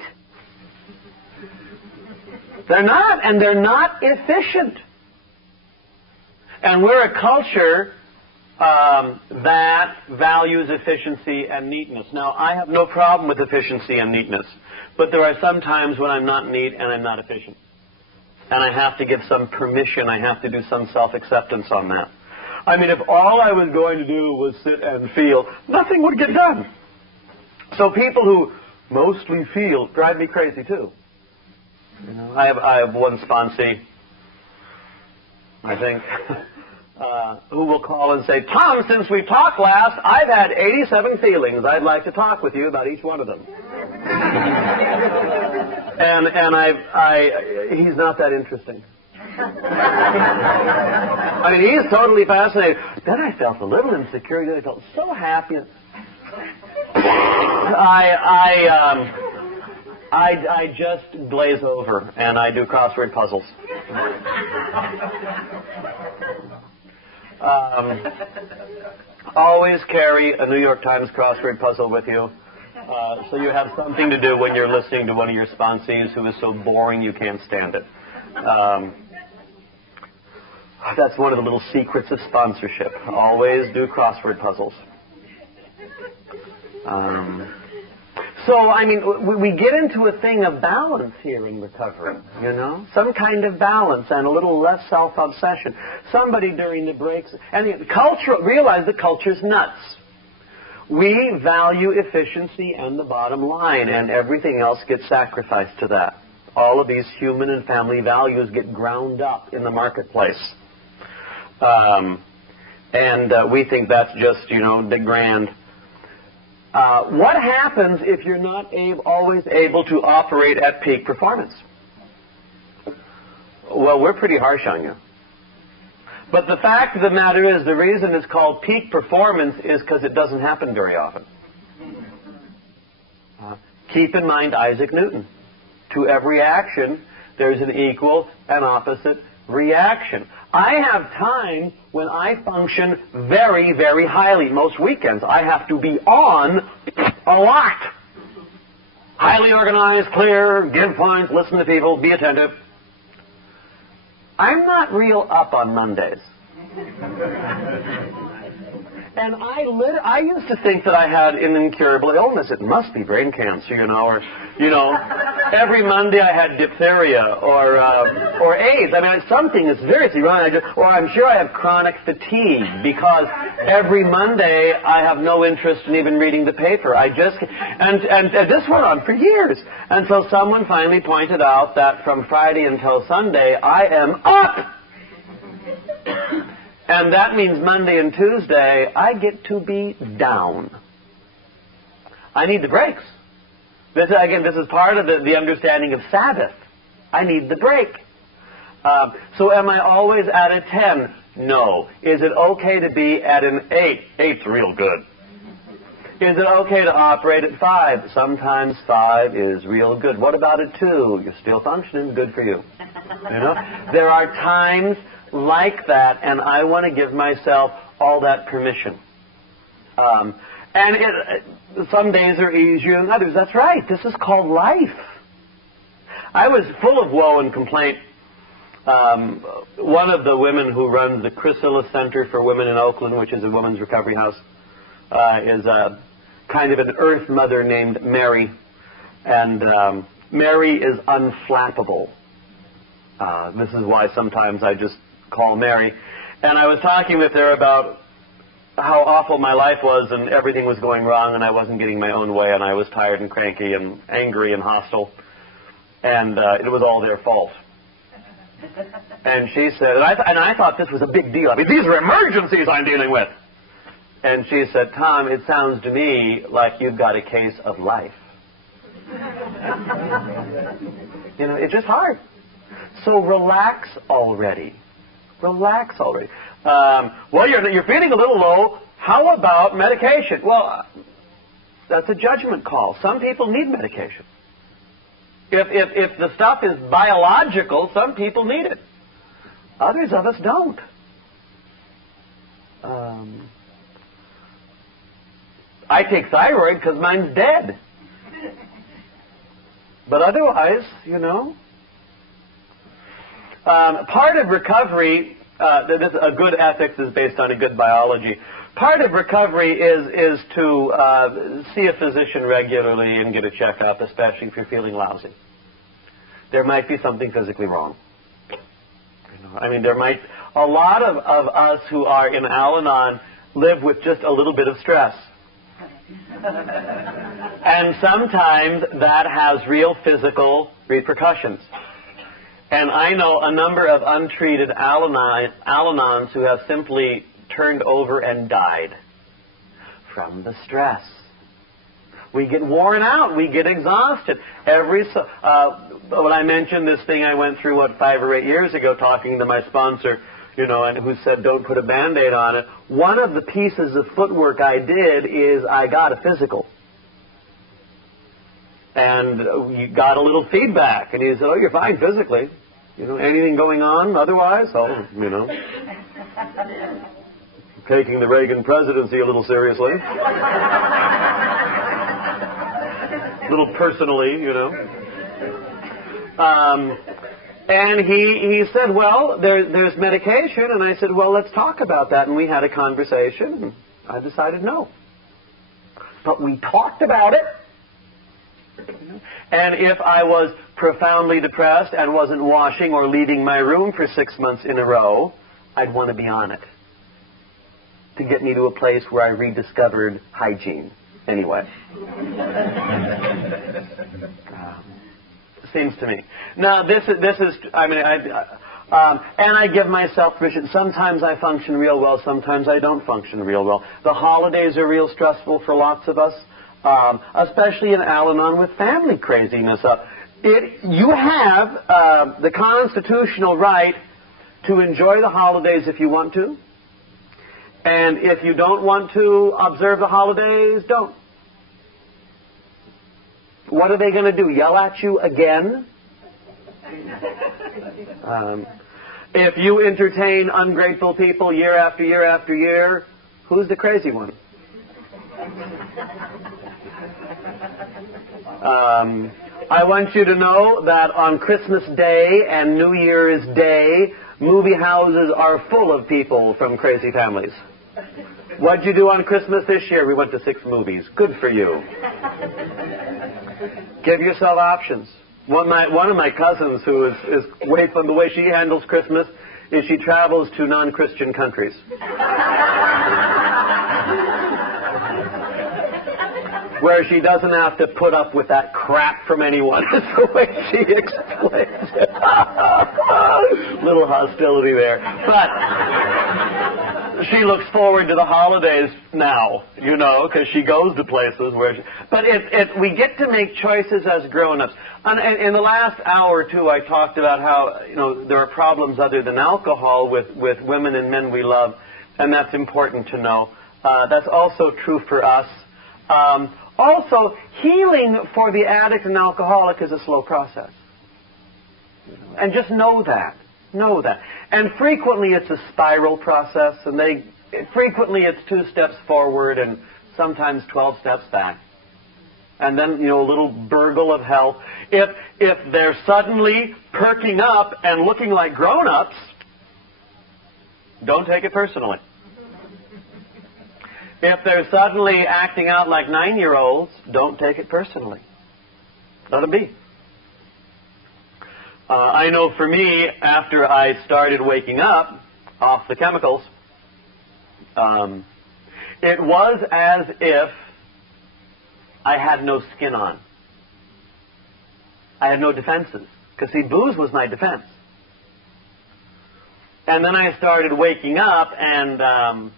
They're not, and they're not efficient. And we're a culture that values efficiency and neatness. Now, I have no problem with efficiency and neatness, but there are some times when I'm not neat and I'm not efficient. And I have to give some permission. I have to do some self-acceptance on that. I mean, if all I was going to do was sit and feel, nothing would get done. So people who mostly feel drive me crazy too. You know, I have one sponsee, I think, who will call and say, Tom, since we talked last, I've had 87 feelings. I'd like to talk with you about each one of them. and he's not that interesting. I mean, he's totally fascinated. Then I felt a little insecure. Then I felt so happy. I just glaze over, and I do crossword puzzles. Always carry a New York Times crossword puzzle with you, so you have something to do when you're listening to one of your sponsees who is so boring you can't stand it. That's one of the little secrets of sponsorship. Always do crossword puzzles. So, I mean, we get into a thing of balance here in recovery, you know? Some kind of balance and a little less self-obsession. Somebody during the breaks, and realize the culture's nuts. We value efficiency and the bottom line, and everything else gets sacrificed to that. All of these human and family values get ground up in the marketplace. We think that's just, you know, the grand. What happens if you're not always able to operate at peak performance? Well, we're pretty harsh on you. But the fact of the matter is, the reason it's called peak performance is because it doesn't happen very often. Keep in mind Isaac Newton. To every action, there's an equal and opposite reaction. I have times when I function very, very highly. Most weekends, I have to be on a lot. Highly organized, clear, give points, listen to people, be attentive. I'm not real up on Mondays. And I used to think that I had an incurable illness. It must be brain cancer, you know, or, you know, every Monday I had diphtheria or AIDS. I mean, something is seriously wrong. Or I'm sure I have chronic fatigue because every Monday I have no interest in even reading the paper. And this went on for years until someone finally pointed out that from Friday until Sunday I am up. And that means Monday and Tuesday, I get to be down. I need the breaks. This is part of the understanding of Sabbath. I need the break. So am I always at a 10? No. Is it okay to be at an 8? 8's real good. Is it okay to operate at 5? Sometimes 5 is real good. What about a 2? You're still functioning. Good for you. You know? There are times like that, and I want to give myself all that permission. Some days are easier than others. That's right. This is called life. I was full of woe and complaint. One of the women who runs the Chrysalis Center for Women in Oakland, which is a women's recovery house, is a kind of an earth mother named Mary. And Mary is unflappable. This is why sometimes I just call Mary. And I was talking with her about how awful my life was and everything was going wrong and I wasn't getting my own way and I was tired and cranky and angry and hostile. And it was all their fault. And she said, and I thought this was a big deal. I mean, these are emergencies I'm dealing with. And she said, Tom, it sounds to me like you've got a case of life. You know, it's just hard. So relax already. Relax already. Well, you're feeling a little low. How about medication? Well, that's a judgment call. Some people need medication. If the stuff is biological, some people need it. Others of us don't. I take thyroid because mine's dead. But otherwise, you know. Part of recovery a good ethics is based on a good biology. Part of recovery is to see a physician regularly and get a checkup, especially if you're feeling lousy. There might be something physically wrong. I mean, a lot of us who are in Al-Anon live with just a little bit of stress. And sometimes that has real physical repercussions. And I know a number of untreated Al-Anons who have simply turned over and died from the stress. We get worn out. We get exhausted. When I mentioned this thing I went through, 5 or 8 years ago, talking to my sponsor, and who said, don't put a Band-Aid on it. One of the pieces of footwork I did is I got a physical. And you got a little feedback. And he said, oh, you're fine physically. Anything going on otherwise? Oh, taking the Reagan presidency a little seriously. A little personally, And he said, well, there's medication. And I said, well, let's talk about that. And we had a conversation. And I decided no. But we talked about it. And if I was profoundly depressed and wasn't washing or leaving my room for 6 months in a row, I'd want to be on it to get me to a place where I rediscovered hygiene. Anyway. Seems to me. Now, this is, and I give myself permission. Sometimes I function real well, sometimes I don't function real well. The holidays are real stressful for lots of us, especially in Al-Anon with family craziness. You have the constitutional right to enjoy the holidays if you want to, and if you don't want to observe the holidays, don't. What are they going to do? Yell at you again? If you entertain ungrateful people year after year after year, who's the crazy one? I want you to know that on Christmas Day and New Year's Day, movie houses are full of people from crazy families. What'd you do on Christmas this year? We went to 6 movies. Good for you. Give yourself options. One of my cousins, who is way from the way she handles Christmas, is she travels to non-Christian countries. Where she doesn't have to put up with that crap from anyone, is the way she explains it. Little hostility there. But she looks forward to the holidays now, because she goes to places where but we get to make choices as grown-ups. And in the last hour or two, I talked about how, there are problems other than alcohol with women and men we love, and that's important to know. That's also true for us. Also, healing for the addict and alcoholic is a slow process. And just know that. Know that. And frequently it's a spiral process, and frequently it's 2 steps forward and sometimes 12 steps back. And then, a little burgle of health. If they're suddenly perking up and looking like grown-ups, don't take it personally. If they're suddenly acting out like 9-year-olds, don't take it personally. Let them be. I know for me, after I started waking up off the chemicals, it was as if I had no skin on. I had no defenses. Because, see, booze was my defense. And then I started waking up, and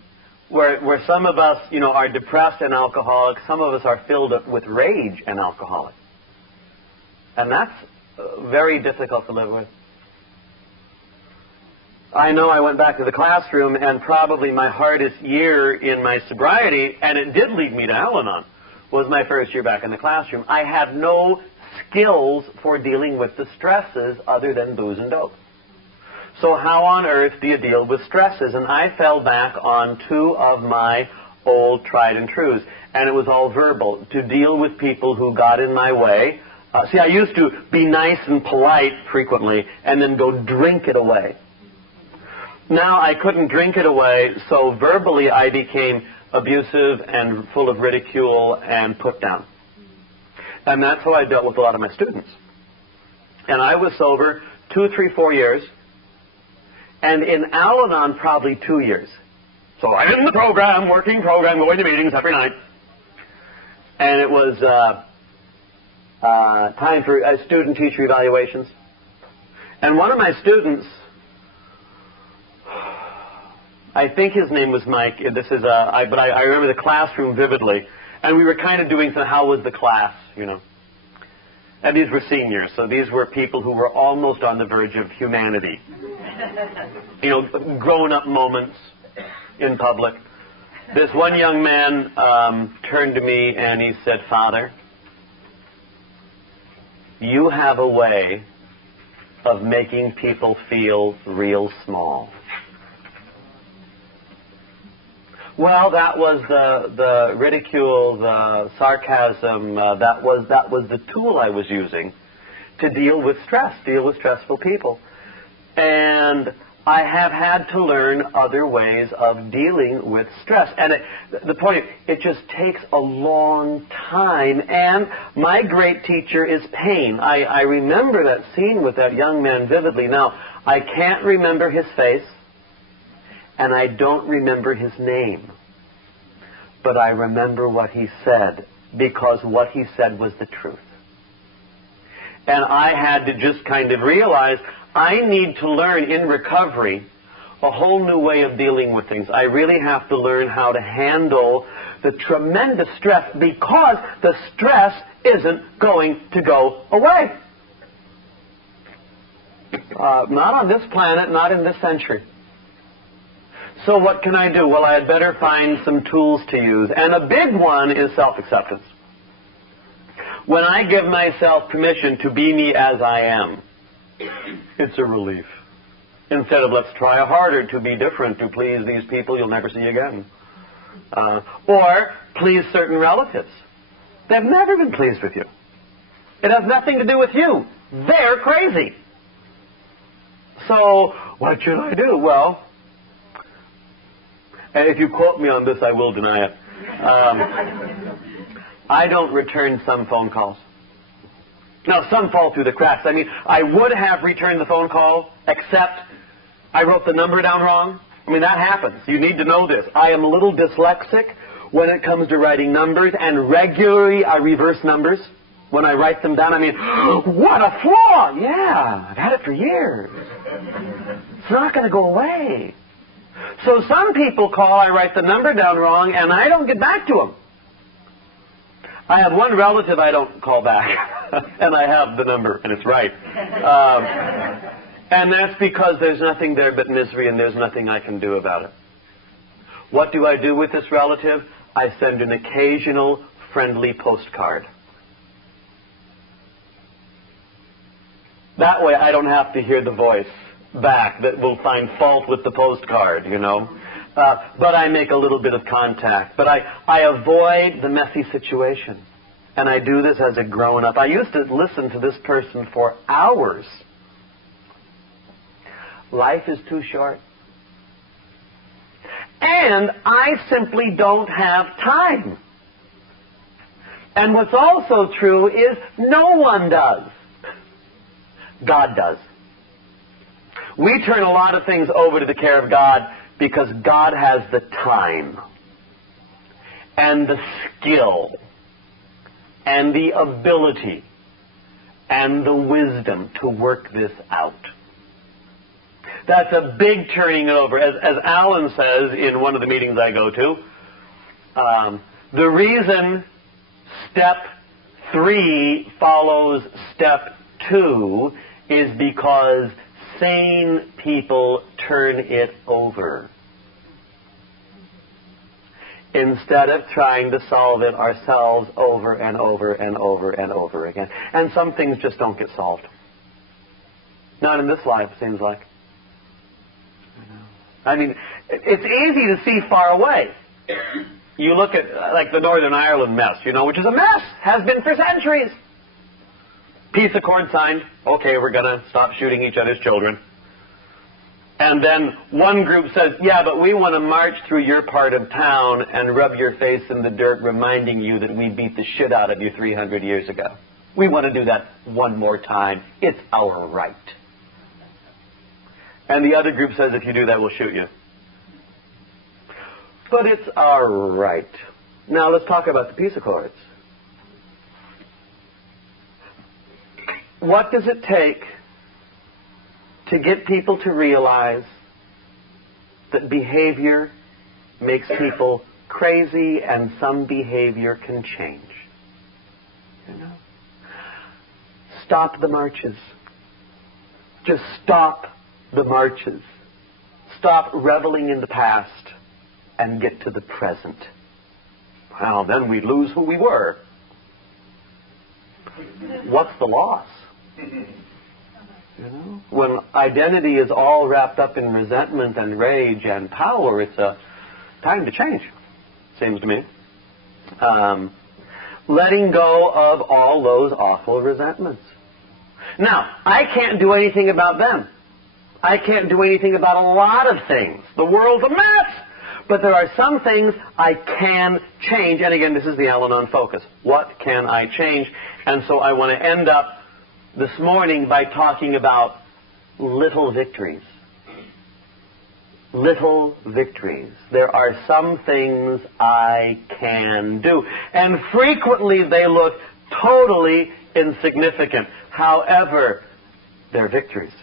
where some of us, are depressed and alcoholic, some of us are filled up with rage and alcoholic. And that's very difficult to live with. I know I went back to the classroom, and probably my hardest year in my sobriety, and it did lead me to Al-Anon, was my first year back in the classroom. I had no skills for dealing with the stresses other than booze and dope. So how on earth do you deal with stresses? And I fell back on 2 of my old tried and trues, and it was all verbal, to deal with people who got in my way. I used to be nice and polite frequently and then go drink it away. now I couldn't drink it away, so verbally I became abusive and full of ridicule and put down. And that's how I dealt with a lot of my students. And I was sober 2, 3, 4 years, and in Al-Anon probably 2 years. So I'm in the program, working program, going to meetings every night. And it was time for student-teacher evaluations. And one of my students, I think his name was Mike. But I remember the classroom vividly. And we were kind of doing some, how was the class, you know. And these were seniors, so these were people who were almost on the verge of humanity. You know, grown-up moments in public. This one young man turned to me and he said, "Father, you have a way of making people feel real small." Well, that was the ridicule, the sarcasm, that was the tool I was using to deal with stress, deal with stressful people. And I have had to learn other ways of dealing with stress. And the point, it just takes a long time. And my great teacher is pain. I remember that scene with that young man vividly. Now, I can't remember his face, and I don't remember his name. But I remember what he said, because what he said was the truth. And I had to just kind of realize I need to learn in recovery a whole new way of dealing with things. I really have to learn how to handle the tremendous stress, because the stress isn't going to go away. Not on this planet, not in this century. So what can I do? Well, I had better find some tools to use. And a big one is self-acceptance. When I give myself permission to be me as I am, it's a relief. Instead of let's try harder to be different, to please these people you'll never see again. Or please certain relatives. They've never been pleased with you. It has nothing to do with you. They're crazy. So what should I do? Well, and if you quote me on this, I will deny it. I don't return some phone calls. Now, some fall through the cracks. I mean, I would have returned the phone call, except I wrote the number down wrong. I mean, that happens. You need to know this. I am a little dyslexic when it comes to writing numbers, and regularly I reverse numbers. When I write them down, I mean, what a flaw! Yeah, I've had it for years. It's not going to go away. So some people call, I write the number down wrong, and I don't get back to them. I have one relative I don't call back, and I have the number, and it's right. And that's because there's nothing there but misery, and there's nothing I can do about it. What do I do with this relative? I send an occasional friendly postcard. That way I don't have to hear the voice back that will find fault with the postcard, you know. But I make a little bit of contact. But I avoid the messy situation. And I do this as a grown-up. I used to listen to this person for hours. Life is too short. And I simply don't have time. And what's also true is no one does. God does. We turn a lot of things over to the care of God because God has the time and the skill and the ability and the wisdom to work this out. That's a big turning over. As Alan says in one of the meetings I go to, the reason step 3 follows step 2 is because sane people turn it over instead of trying to solve it ourselves over and over and over and over again. And some things just don't get solved. Not in this life, it seems like. I mean, it's easy to see far away. You look at, like, the Northern Ireland mess, you know, which is a mess, has been for centuries. Peace accord signed. Okay, we're going to stop shooting each other's children. And And then one group says, yeah, but we want to march through your part of town and rub your face in the dirt, reminding you that we beat the shit out of you 300 years ago. We want to do that one more time. It's our right. And the other group says, if you do that, we'll shoot you. But it's our right. Now let's talk about the peace accords. What does it take to get people to realize that behavior makes people crazy and some behavior can change? You know? Stop the marches. Just stop the marches. Stop reveling in the past and get to the present. Well, then we'd lose who we were. What's the loss? You know? When identity is all wrapped up in resentment and rage and power, it's a time to change, seems to me. Letting go of all those awful resentments. Now, I can't do anything about them. I can't do anything about a lot of things. The world's a mess. But there are some things I can change. And again, this is the al-anon focus. What can I change? And so I want to end up this morning by talking about little victories. Little victories. There are some things I can do. And frequently they look totally insignificant. However, they're victories.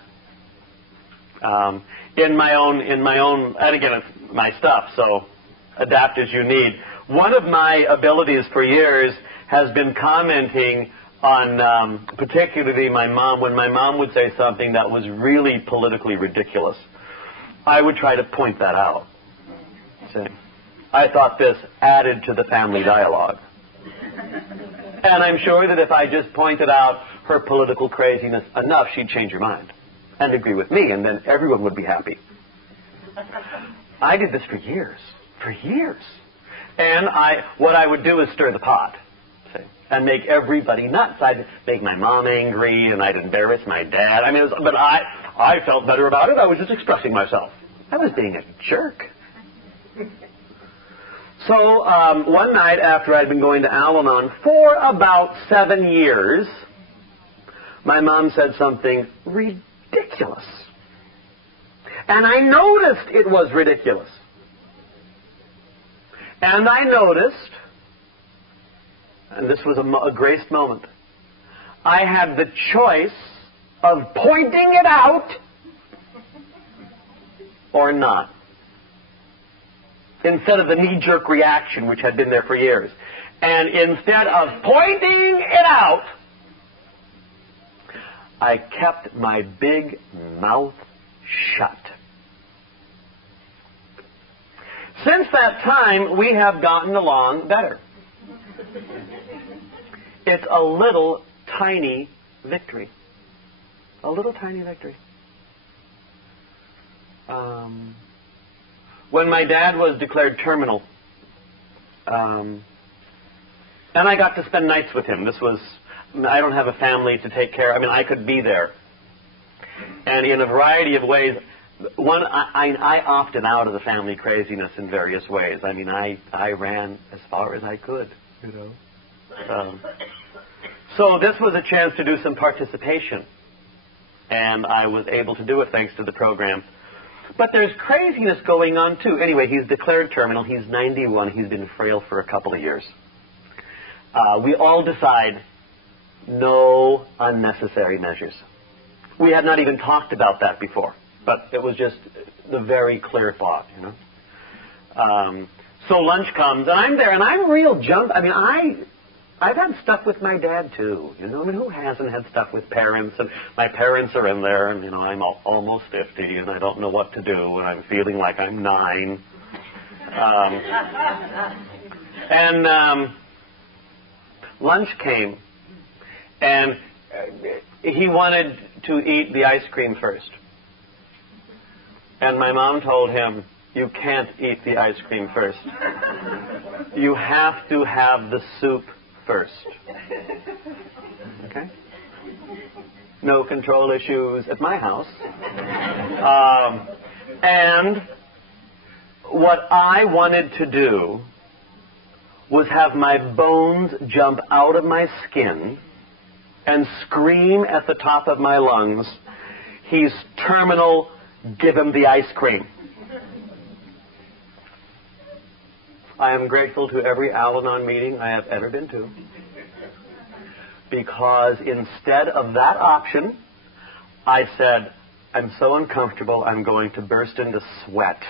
In my own, and again, it's my stuff, so adapt as you need. One of my abilities for years has been commenting on, particularly my mom. When my mom would say something that was really politically ridiculous, I would try to point that out. See? I thought this added to the family dialogue. And I'm sure that if I just pointed out her political craziness enough, she'd change her mind and agree with me, and then everyone would be happy. I did this for years. And what I would do is stir the pot, see, and make everybody nuts. I'd make my mom angry, and I'd embarrass my dad. I mean, but I felt better about it. I was just expressing myself. I was being a jerk. So one night after I'd been going to Al-Anon for about 7 years, my mom said something ridiculous. And I noticed it was ridiculous. And I noticed, and this was a graced moment, I had the choice of pointing it out or not, instead of the knee-jerk reaction which had been there for years. And instead of pointing it out, I kept my big mouth shut. Since that time, we have gotten along better. It's a little tiny victory. A little tiny victory. When my dad was declared terminal, and I got to spend nights with him. I don't have a family to take care of. I mean, I could be there. And in a variety of ways, I opted out of the family craziness in various ways. I mean, I ran as far as I could, you know. So this was a chance to do some participation. And I was able to do it thanks to the program. But there's craziness going on, too. Anyway, he's declared terminal. He's 91. He's been frail for a couple of years. We all decide no unnecessary measures. We had not even talked about that before, but it was just the very clear thought, you know. So lunch comes, and I'm there, and I'm real jump. I mean, I've had stuff with my dad, too. You know, I mean, who hasn't had stuff with parents? And my parents are in there, and, you know, I'm almost 50, and I don't know what to do, and I'm feeling like I'm 9. Lunch came, and he wanted to eat the ice cream first. And my mom told him, you can't eat the ice cream first. You have to have the soup first. Okay? No control issues at my house. And what I wanted to do was have my bones jump out of my skin and scream at the top of my lungs, "He's terminal, give him the ice cream." I am grateful to every al-anon meeting I have ever been to, because instead of that option, I said, "I'm so uncomfortable, I'm going to burst into sweat."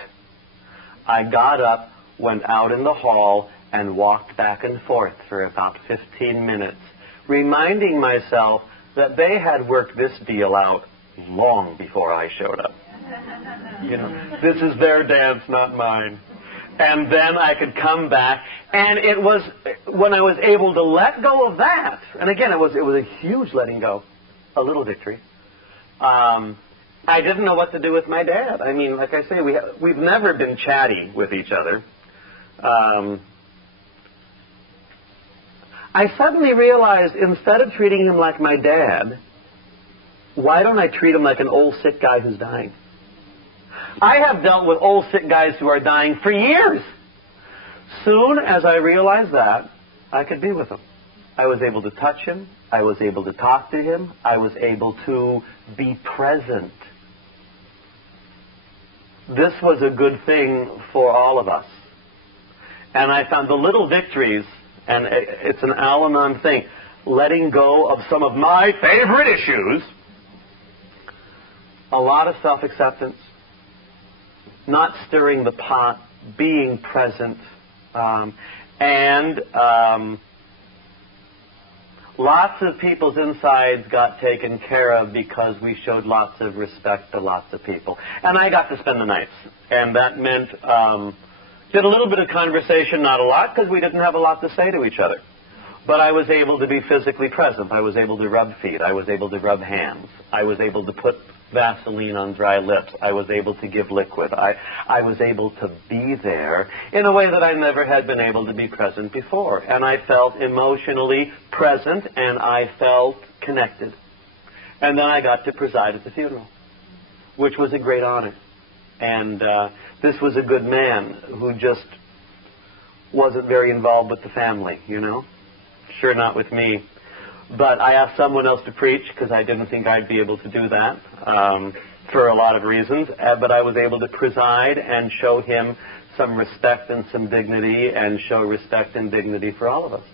I got up, went out in the hall, and walked back and forth for about 15 minutes, reminding myself that they had worked this deal out long before I showed up. You know, this is their dance, not mine. And then I could come back, and it was when I was able to let go of that, and again, it was a huge letting go, a little victory. I didn't know what to do with my dad. I mean, like I say, we've never been chatty with each other. I suddenly realized, instead of treating him like my dad, why don't I treat him like an old sick guy who's dying? I have dealt with old sick guys who are dying for years. Soon as I realized that, I could be with him. I was able to touch him. I was able to talk to him. I was able to be present. This was a good thing for all of us. And I found the little victories, and it's an al-anon thing, letting go of some of my favorite issues, a lot of self-acceptance, not stirring the pot, being present, and lots of people's insides got taken care of because we showed lots of respect to lots of people. And I got to spend the nights. And that meant did a little bit of conversation, not a lot, because we didn't have a lot to say to each other. But I was able to be physically present. I was able to rub feet. I was able to rub hands. I was able to put Vaseline on dry lips. I was able to give liquid. I was able to be there in a way that I never had been able to be present before. And I felt emotionally present, and I felt connected. And then I got to preside at the funeral, which was a great honor. And this was a good man who just wasn't very involved with the family, you know. Sure not with me. But I asked someone else to preach because I didn't think I'd be able to do that for a lot of reasons. But I was able to preside and show him some respect and some dignity, and show respect and dignity for all of us.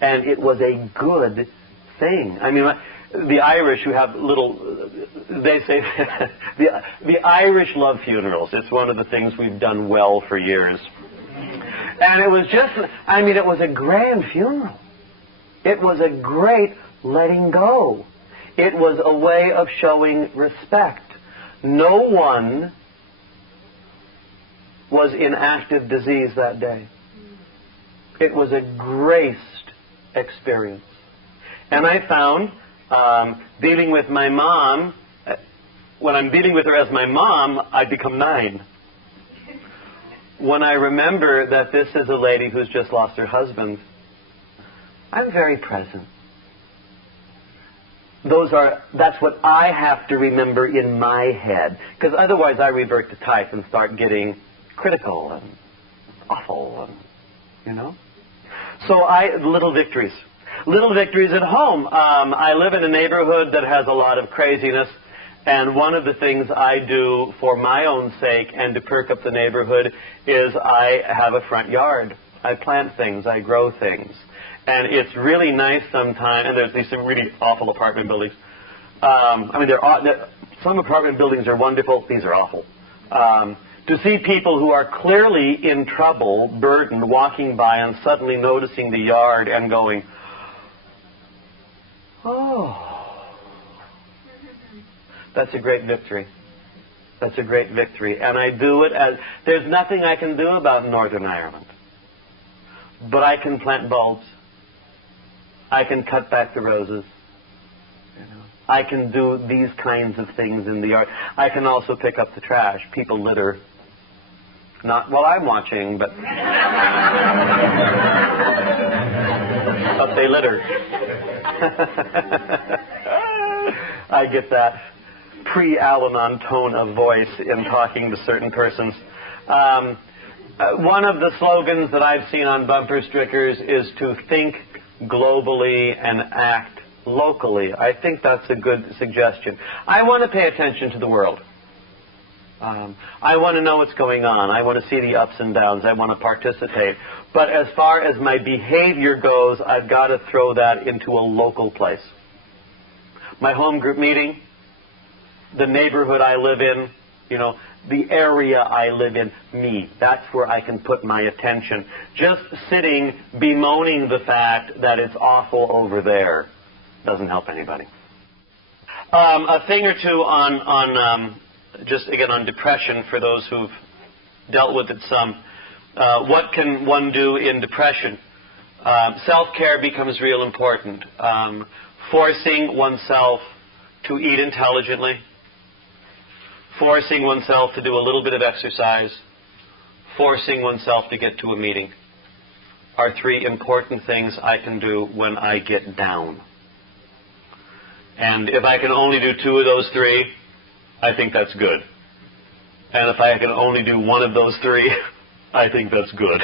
And it was a good thing. I mean, the Irish who have little, they say, the Irish love funerals. It's one of the things we've done well for years. And it was just, I mean, it was a grand funeral. It was a great letting go. It was a way of showing respect. No one was in active disease that day. It was a graced experience. And I found, dealing with my mom, when I'm dealing with her as my mom, I become 9. When I remember that this is a lady who's just lost her husband, I'm very present. That's what I have to remember in my head, because otherwise I revert to type and start getting critical and awful, and, you know. So little victories at home. I live in a neighborhood that has a lot of craziness, and one of the things I do for my own sake and to perk up the neighborhood is I have a front yard. I plant things, I grow things. And it's really nice sometimes, and there's these really awful apartment buildings. I mean, some apartment buildings are wonderful, these are awful. To see people who are clearly in trouble, burdened, walking by and suddenly noticing the yard and going, oh, that's a great victory. That's a great victory. And I do it as, there's nothing I can do about Northern Ireland. But I can plant bulbs. I can cut back the roses. You know, I can do these kinds of things in the yard. I can also pick up the trash. People litter. Not while I'm watching, but they litter. I get that. pre-al-anon tone of voice in talking to certain persons. One of the slogans that I've seen on bumper stickers is to think globally and act locally. I think that's a good suggestion. I want to pay attention to the world. I want to know what's going on. I want to see the ups and downs. I want to participate. But as far as my behavior goes, I've got to throw that into a local place. My home group meeting, the neighborhood I live in, the area I live in, me. That's where I can put my attention. Just sitting bemoaning the fact that it's awful over there doesn't help anybody. A thing or two on just again on depression for those who've dealt with it some. What can one do in depression? Self-care becomes real important. Forcing oneself to eat intelligently, forcing oneself to do a little bit of exercise, forcing oneself to get to a meeting are three important things I can do when I get down. And if I can only do two of those three, I think that's good. And if I can only do one of those three, I think that's good.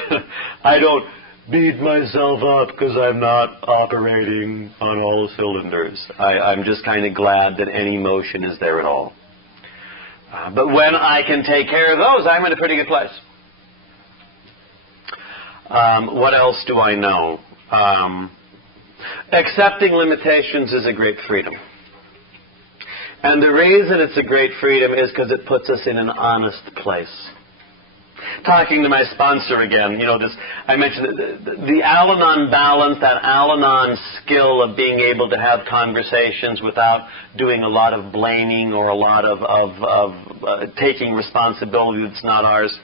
I don't beat myself up because I'm not operating on all cylinders. I'm just kind of glad that any motion is there at all. But when I can take care of those, I'm in a pretty good place. What else do I know? Accepting limitations is a great freedom. And the reason it's a great freedom is because it puts us in an honest place. Talking to my sponsor again, I mentioned the al-anon balance, that al-anon skill of being able to have conversations without doing a lot of blaming or a lot of taking responsibility that's not ours.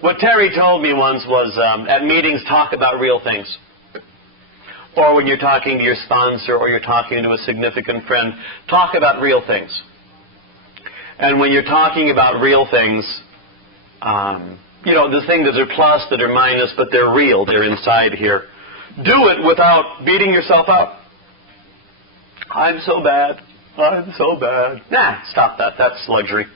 What Terry told me once was, at meetings, talk about real things. Or when you're talking to your sponsor or you're talking to a significant friend, talk about real things. And when you're talking about real things, the things that are plus, that are minus, but they're real, they're inside here. Do it without beating yourself up. I'm so bad. I'm so bad. Nah, stop that. That's luxury.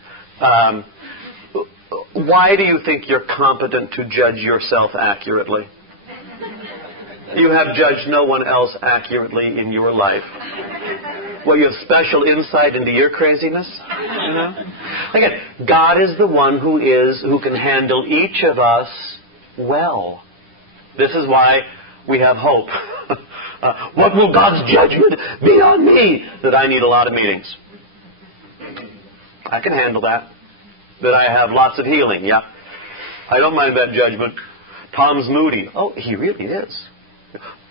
Why do you think you're competent to judge yourself accurately? You have judged no one else accurately in your life. Well, you have special insight into your craziness? Again, God is the one who can handle each of us well. This is why we have hope. What will God's judgment be on me? That I need a lot of meetings. I can handle that. That I have lots of healing. Yeah. I don't mind that judgment. Tom's moody. Oh, he really is.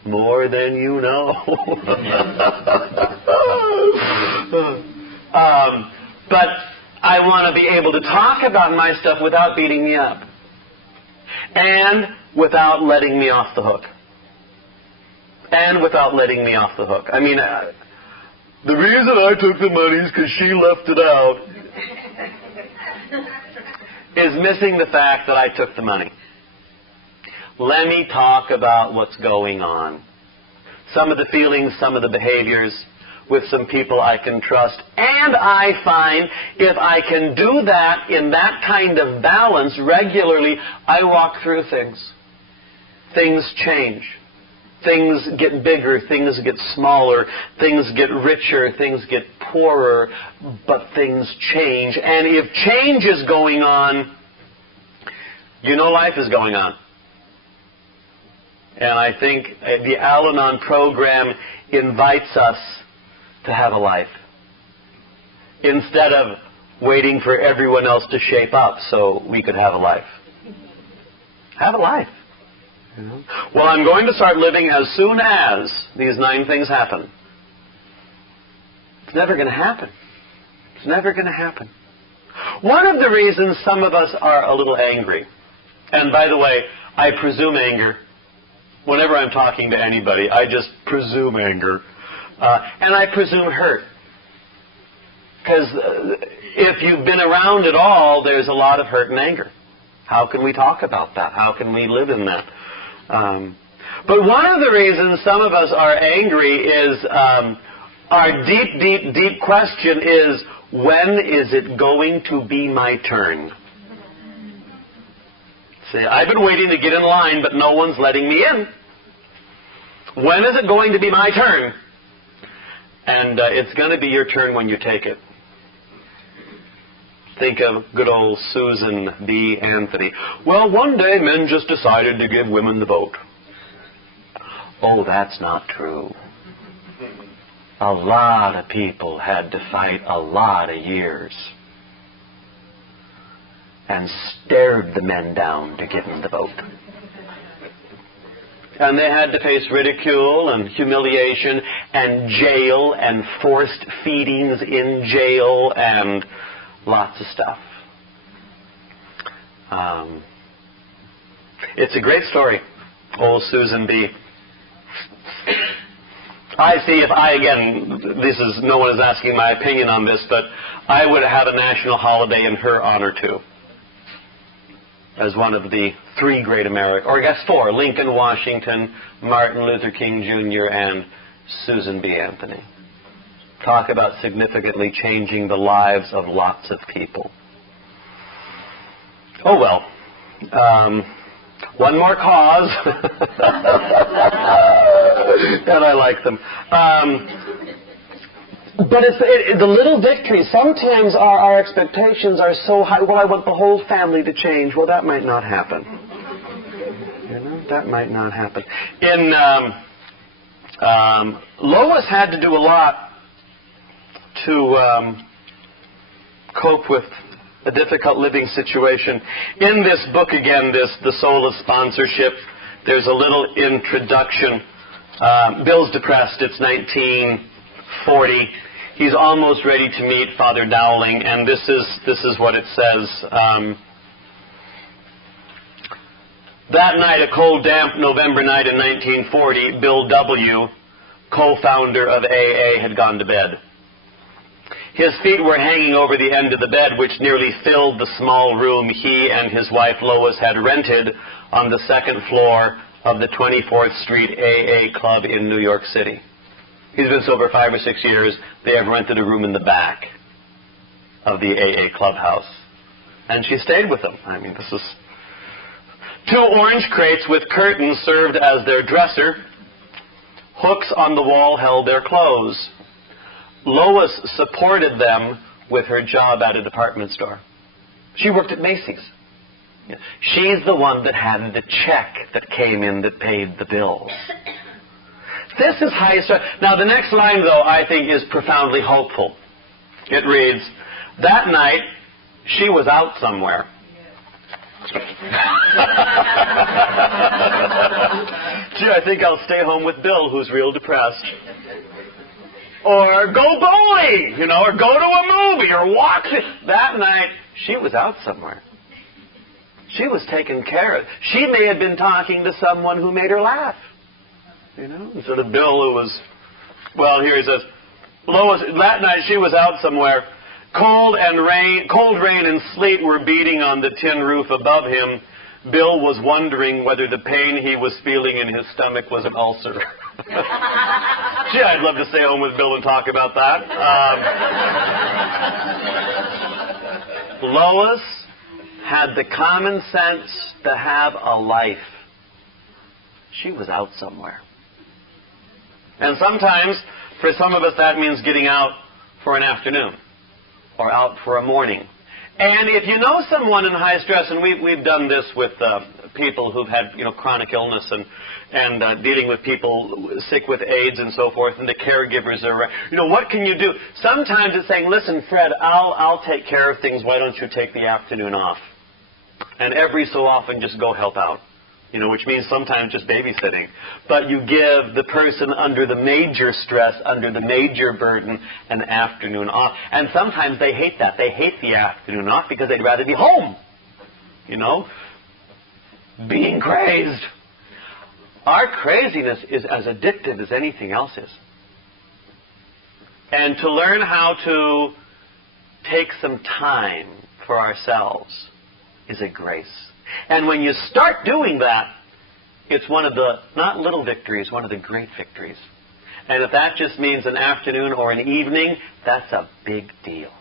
More than you know. But I want to be able to talk about my stuff without beating me up. And without letting me off the hook. And without letting me off the hook. I mean, the reason I took the money is because she left it out. Is missing the fact that I took the money. Let me talk about what's going on. Some of the feelings, some of the behaviors with some people I can trust. And I find if I can do that in that kind of balance regularly, I walk through things. Things change. Things get bigger, things get smaller, things get richer, things get poorer, but things change. And if change is going on, life is going on. And I think the Al-Anon program invites us to have a life. Instead of waiting for everyone else to shape up so we could have a life. Have a life. Well, I'm going to start living as soon as these 9 things happen. It's never going to happen. It's never going to happen. One of the reasons some of us are a little angry, and by the way, I presume anger. Whenever I'm talking to anybody, I just presume anger. And I presume hurt. Because if you've been around at all, there's a lot of hurt and anger. How can we talk about that? How can we live in that? But one of the reasons some of us are angry is our deep question is, when is it going to be my turn? Say, I've been waiting to get in line, but no one's letting me in. When is it going to be my turn? And it's going to be your turn when you take it. Think of good old Susan B. Anthony. Well, one day men just decided to give women the vote. Oh, that's not true. A lot of people had to fight a lot of years and stared the men down to give them the vote. And they had to face ridicule and humiliation and jail and forced feedings in jail and lots of stuff. It's a great story, old Susan B. I see if I, again, no one is asking my opinion on this, but I would have a national holiday in her honor too. As one of the three great Americans, or I guess four, Lincoln, Washington, Martin Luther King Jr., and Susan B. Anthony. Talk about significantly changing the lives of lots of people. Oh well. One more cause. And I like them. But it's the little victories. Sometimes our expectations are so high. Well, I want the whole family to change. Well, that might not happen. You know, that might not happen. Lois had to do a lot to cope with a difficult living situation. In this book, again, The Soul of Sponsorship, there's a little introduction. Bill's depressed. It's 1940. He's almost ready to meet Father Dowling, and this is what it says. That night, a cold, damp November night in 1940, Bill W., co-founder of AA, had gone to bed. His feet were hanging over the end of the bed, which nearly filled the small room he and his wife Lois had rented on the second floor of the 24th Street AA Club in New York City. He's been sober 5 or 6 years. They have rented a room in the back of the AA clubhouse. And she stayed with them. I mean, this is... 2 orange crates with curtains served as their dresser. Hooks on the wall held their clothes. Lois supported them with her job at a department store. She worked at Macy's. She's the one that had the check that came in that paid the bills. This is high stress. Now, the next line, though, I think is profoundly hopeful. It reads, that night, she was out somewhere. Gee, I think I'll stay home with Bill, who's real depressed. Or go bowling, or go to a movie, or walk. That night, she was out somewhere. She was taken care of. She may have been talking to someone who made her laugh. Instead of Bill, who was, well, here he says, Lois, that night she was out somewhere. Cold rain and sleet were beating on the tin roof above him. Bill was wondering whether the pain he was feeling in his stomach was an ulcer. Gee, I'd love to stay home with Bill and talk about that. Lois had the common sense to have a life. She was out somewhere. And sometimes, for some of us, that means getting out for an afternoon or out for a morning. And if you know someone in high stress, and we've done this with people who've had chronic illness and dealing with people sick with AIDS and so forth, and the caregivers are, what can you do? Sometimes it's saying, listen, Fred, I'll take care of things. Why don't you take the afternoon off? And every so often just go help out. Which means sometimes just babysitting. But you give the person under the major stress, under the major burden, an afternoon off. And sometimes they hate that. They hate the afternoon off because they'd rather be home. Being crazed. Our craziness is as addictive as anything else is. And to learn how to take some time for ourselves is a grace. And when you start doing that, it's one of the, not little victories, one of the great victories. And if that just means an afternoon or an evening, that's a big deal.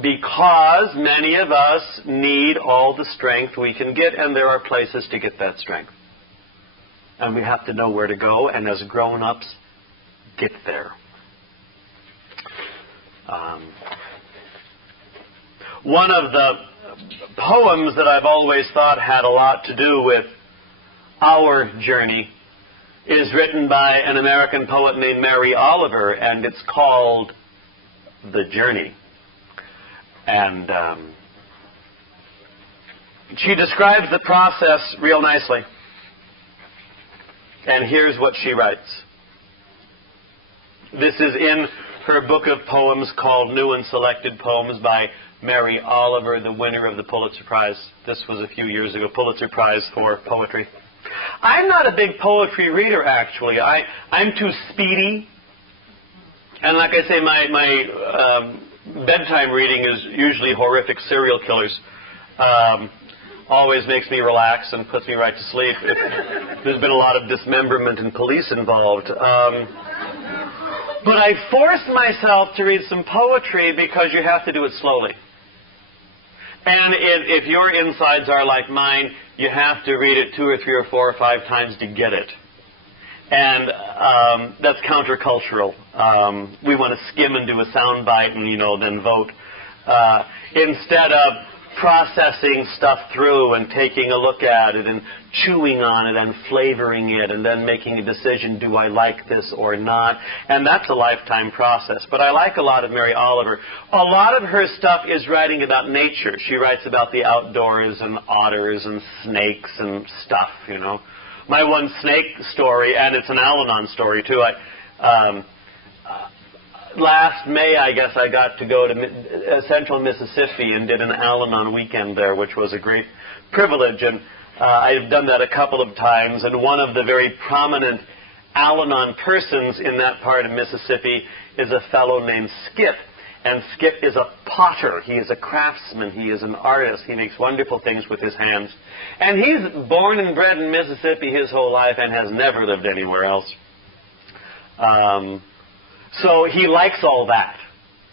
Because many of us need all the strength we can get, and there are places to get that strength. And we have to know where to go, and as grown-ups, get there. One of the poems that I've always thought had a lot to do with our journey is written by an American poet named Mary Oliver, and it's called The Journey. And she describes the process real nicely. And here's what she writes. This is in her book of poems called New and Selected Poems by Mary Oliver, the winner of the Pulitzer Prize. This was a few years ago, Pulitzer Prize for poetry. I'm not a big poetry reader, actually. I'm too speedy. And like I say, my bedtime reading is usually horrific serial killers. Always makes me relax and puts me right to sleep. There's been a lot of dismemberment and police involved. But I forced myself to read some poetry because you have to do it slowly. And if your insides are like mine, you have to read it 2 or 3 or 4 or 5 times to get it. And that's countercultural. We want to skim and do a sound bite and, then vote. Instead of processing stuff through and taking a look at it and chewing on it and flavoring it and then making a decision, do I like this or not? And that's a lifetime process. But I like a lot of Mary Oliver. A lot of her stuff is writing about nature. She writes about the outdoors and otters and snakes and stuff, My one snake story, and it's an al-anon story too, last May, I guess, I got to go to central Mississippi and did an al-anon weekend there, which was a great privilege. And I've done that a couple of times. And one of the very prominent al-anon persons in that part of Mississippi is a fellow named Skip. And Skip is a potter. He is a craftsman. He is an artist. He makes wonderful things with his hands. And he's born and bred in Mississippi his whole life and has never lived anywhere else. So he likes all that,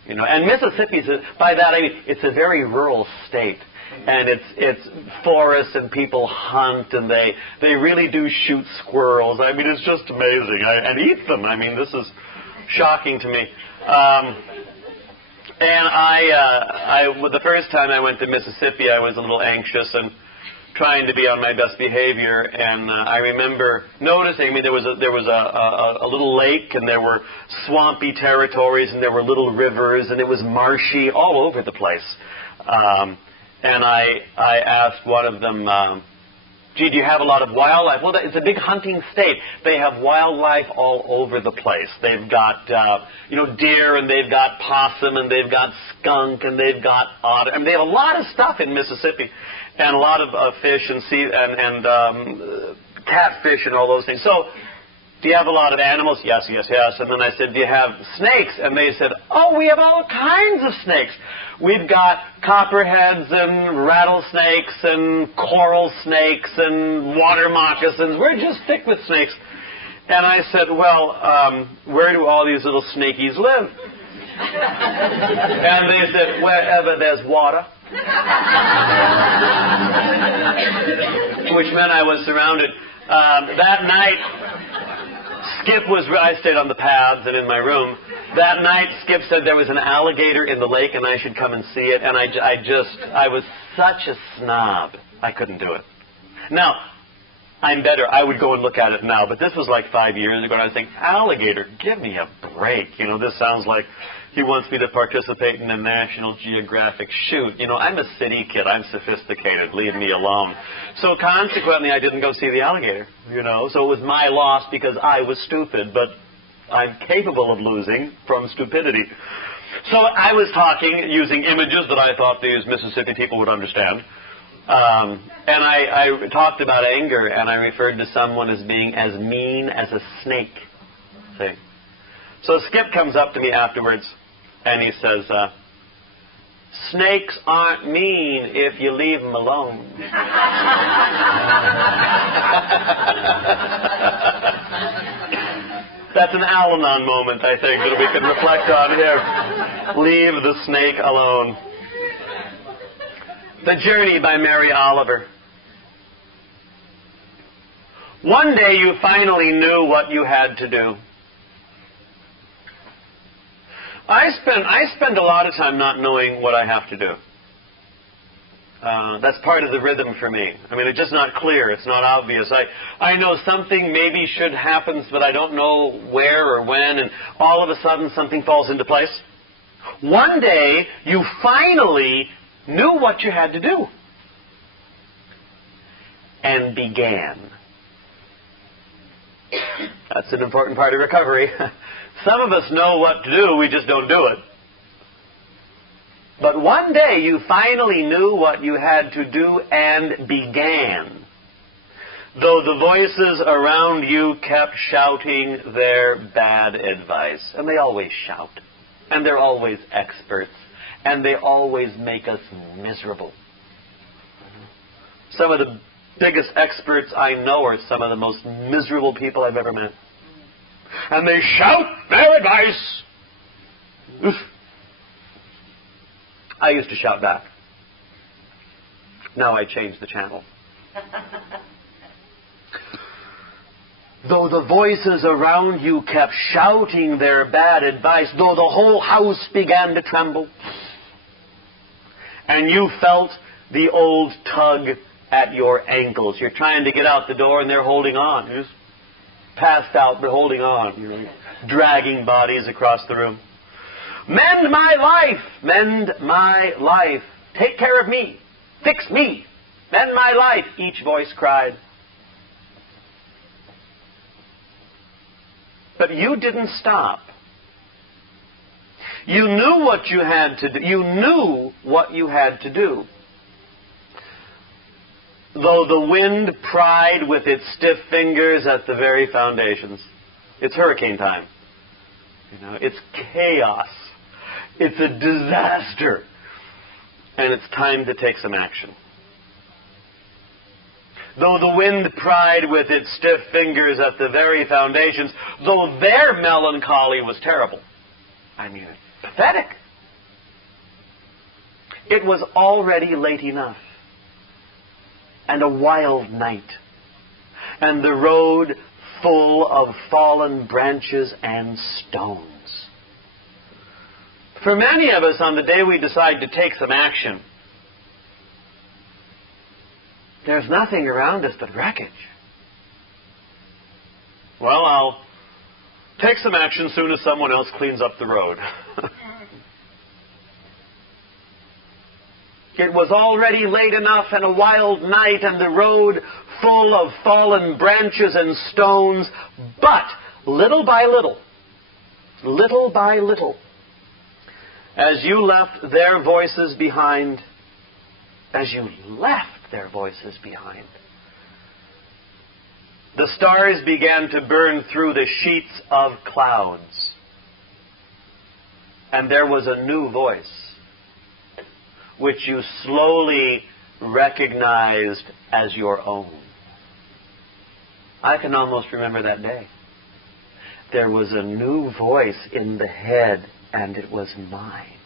And Mississippi, by that I mean it's a very rural state, and it's forests and people hunt and they really do shoot squirrels. I mean it's just amazing, and eat them. I mean this is shocking to me. And the first time I went to Mississippi, I was a little anxious and trying to be on my best behavior, and I remember noticing. There was a little lake, and there were swampy territories, and there were little rivers, and it was marshy all over the place. And I asked one of them, "Gee, do you have a lot of wildlife?" Well, it's a big hunting state. They have wildlife all over the place. They've got deer, and they've got possum, and they've got skunk, and they've got otter. I mean, they have a lot of stuff in Mississippi. And a lot of fish and and catfish and all those things. So, do you have a lot of animals? Yes. And then I said, do you have snakes? And they said, oh, we have all kinds of snakes. We've got copperheads and rattlesnakes and coral snakes and water moccasins. We're just thick with snakes. And I said, well, where do all these little snakies live? And they said, wherever there's water. Which meant I was surrounded. That night, I stayed on the paths and in my room. That night, Skip said there was an alligator in the lake and I should come and see it. And I was such a snob. I couldn't do it. Now, I'm better. I would go and look at it now. But this was like 5 years ago, and I was thinking, alligator, give me a break. This sounds like he wants me to participate in a National Geographic shoot. I'm a city kid. I'm sophisticated. Leave me alone. So consequently, I didn't go see the alligator, So it was my loss because I was stupid, but I'm capable of losing from stupidity. So I was talking using images that I thought these Mississippi people would understand. And I talked about anger, and I referred to someone as being as mean as a snake. See? So Skip comes up to me afterwards, and he says, snakes aren't mean if you leave them alone. That's an al-anon moment, I think, that we can reflect on here. Leave the snake alone. The Journey by Mary Oliver. One day you finally knew what you had to do. I spend a lot of time not knowing what I have to do. That's part of the rhythm for me. I mean, it's just not clear. It's not obvious. I know something maybe should happen, but I don't know where or when, and all of a sudden something falls into place. One day, you finally knew what you had to do and began. That's an important part of recovery. Some of us know what to do, we just don't do it. But one day you finally knew what you had to do and began. Though the voices around you kept shouting their bad advice. And they always shout. And they're always experts. And they always make us miserable. Some of the biggest experts I know are some of the most miserable people I've ever met. And they shout their advice. Oof. I used to shout back. Now I changed the channel. Though the voices around you kept shouting their bad advice, though the whole house began to tremble, and you felt the old tug at your ankles. You're trying to get out the door and they're holding on. You're just passed out but holding on. You're like dragging bodies across the room. Mend my life! Mend my life! Take care of me! Fix me! Mend my life! Each voice cried. But you didn't stop. You knew what you had to do. You knew what you had to do. Though the wind pried with its stiff fingers at the very foundations. It's hurricane time. You know, it's chaos. It's a disaster. And it's time to take some action. Though the wind pried with its stiff fingers at the very foundations, though their melancholy was terrible. I mean, pathetic. It was already late enough. And a wild night. And the road full of fallen branches and stones. For many of us, on the day we decide to take some action, there's nothing around us but wreckage. Well, I'll take some action as soon as someone else cleans up the road. It was already late enough and a wild night and the road full of fallen branches and stones, but little by little, as you left their voices behind, the stars began to burn through the sheets of clouds. And there was a new voice, which you slowly recognized as your own. I can almost remember that day. There was a new voice in the head, and it was mine.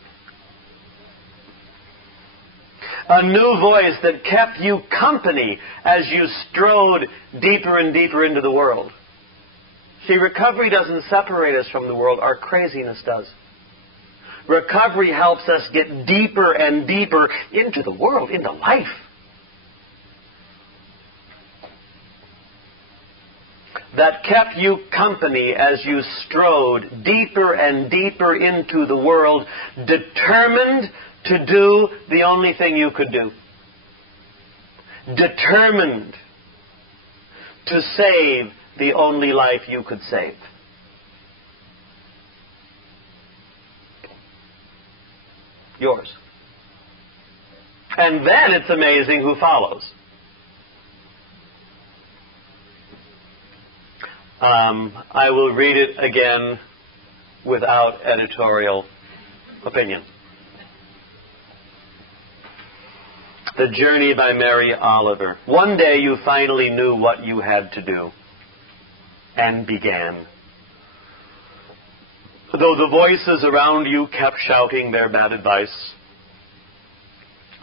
A new voice that kept you company as you strode deeper and deeper into the world. See, recovery doesn't separate us from the world. Our craziness does. Recovery helps us get deeper and deeper into the world, into life. That kept you company as you strode deeper and deeper into the world, determined to do the only thing you could do. Determined to save the only life you could save. Yours. And then it's amazing who follows. I will read it again without editorial opinion. The Journey by Mary Oliver. One day you finally knew what you had to do and began. Though the voices around you kept shouting their bad advice,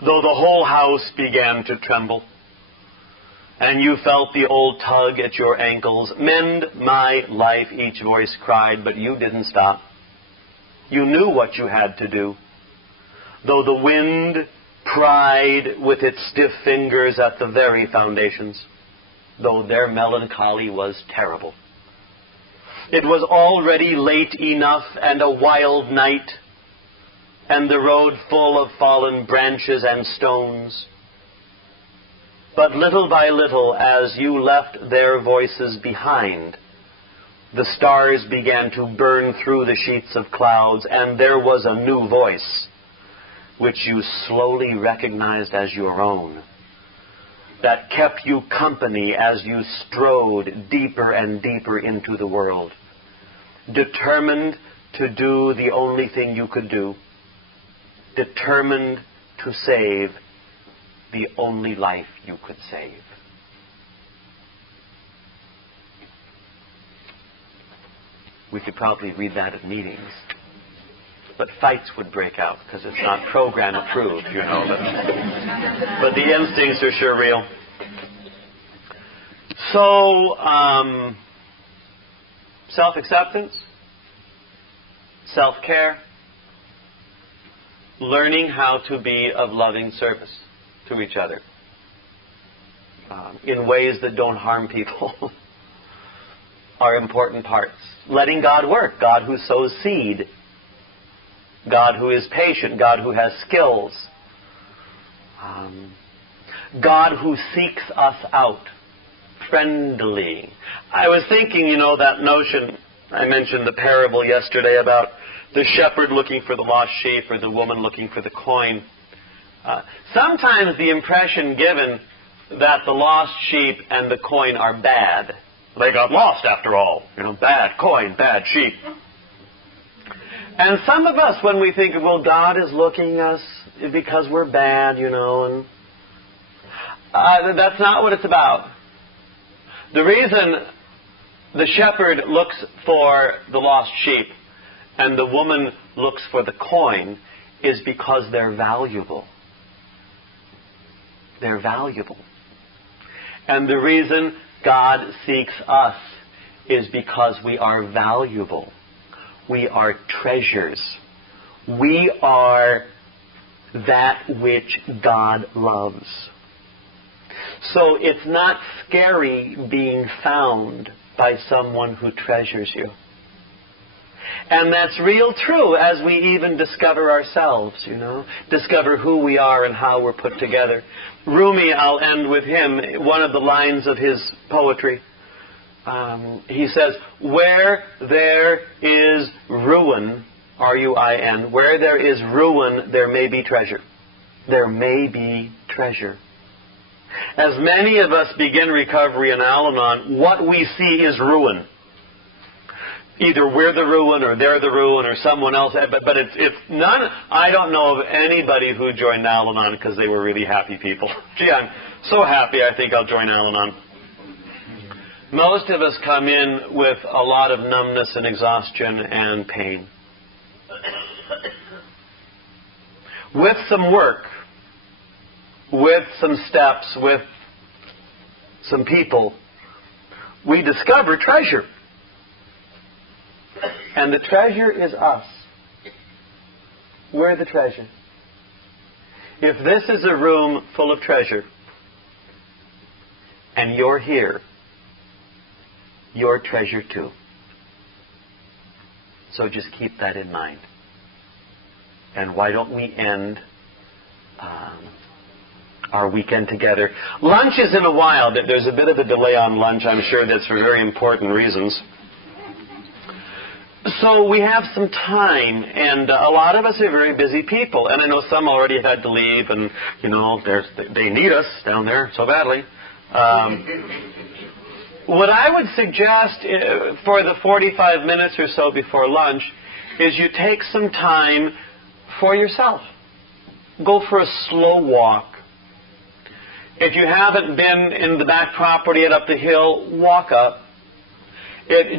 though the whole house began to tremble, and you felt the old tug at your ankles, mend my life, each voice cried, but you didn't stop. You knew what you had to do. Though the wind pried with its stiff fingers at the very foundations, though their melancholy was terrible. It was already late enough and a wild night, and the road full of fallen branches and stones. But little by little, as you left their voices behind, the stars began to burn through the sheets of clouds, and there was a new voice, which you slowly recognized as your own, that kept you company as you strode deeper and deeper into the world, determined to do the only thing you could do, determined to save the only life you could save. We could probably read that at meetings, but fights would break out because it's not program approved, you know. But the instincts are sure real. So, self-acceptance, self-care, learning how to be of loving service to each other in ways that don't harm people are important parts. Letting God work, God who sows seed, God who is patient, God who has skills, God who seeks us out, friendly. I was thinking, you know, that notion, I mentioned the parable yesterday about the shepherd looking for the lost sheep or the woman looking for the coin. Sometimes the impression given that the lost sheep and the coin are bad. They got lost after all. You know, bad coin, bad sheep. And some of us, when we think, well, God is looking at us because we're bad, you know, and that's not what it's about. The reason the shepherd looks for the lost sheep and the woman looks for the coin is because they're valuable. They're valuable. And the reason God seeks us is because we are valuable. We are treasures. We are that which God loves. So it's not scary being found by someone who treasures you. And that's real true as we even discover ourselves, you know, discover who we are and how we're put together. Rumi, I'll end with him, one of the lines of his poetry. He says, where there is ruin, R-U-I-N, where there is ruin, there may be treasure. There may be treasure. As many of us begin recovery in Al-Anon, what we see is ruin. Either we're the ruin or they're the ruin or someone else. But it's none. I don't know of anybody who joined Al-Anon because they were really happy people. Gee, I'm so happy I think I'll join Al-Anon. Most of us come in with a lot of numbness and exhaustion and pain. With some work, with some steps, with some people, we discover treasure. And the treasure is us. We're the treasure. If this is a room full of treasure, and you're here, you're treasure too. So just keep that in mind. And why don't we end our weekend together? Lunch is in a while. There's a bit of a delay on lunch. I'm sure that's for very important reasons. So we have some time, and a lot of us are very busy people. And I know some already have had to leave, and, you know, they need us down there so badly. What I would suggest for the 45 minutes or so before lunch is you take some time for yourself. Go for a slow walk. If you haven't been in the back property and up the hill, walk up.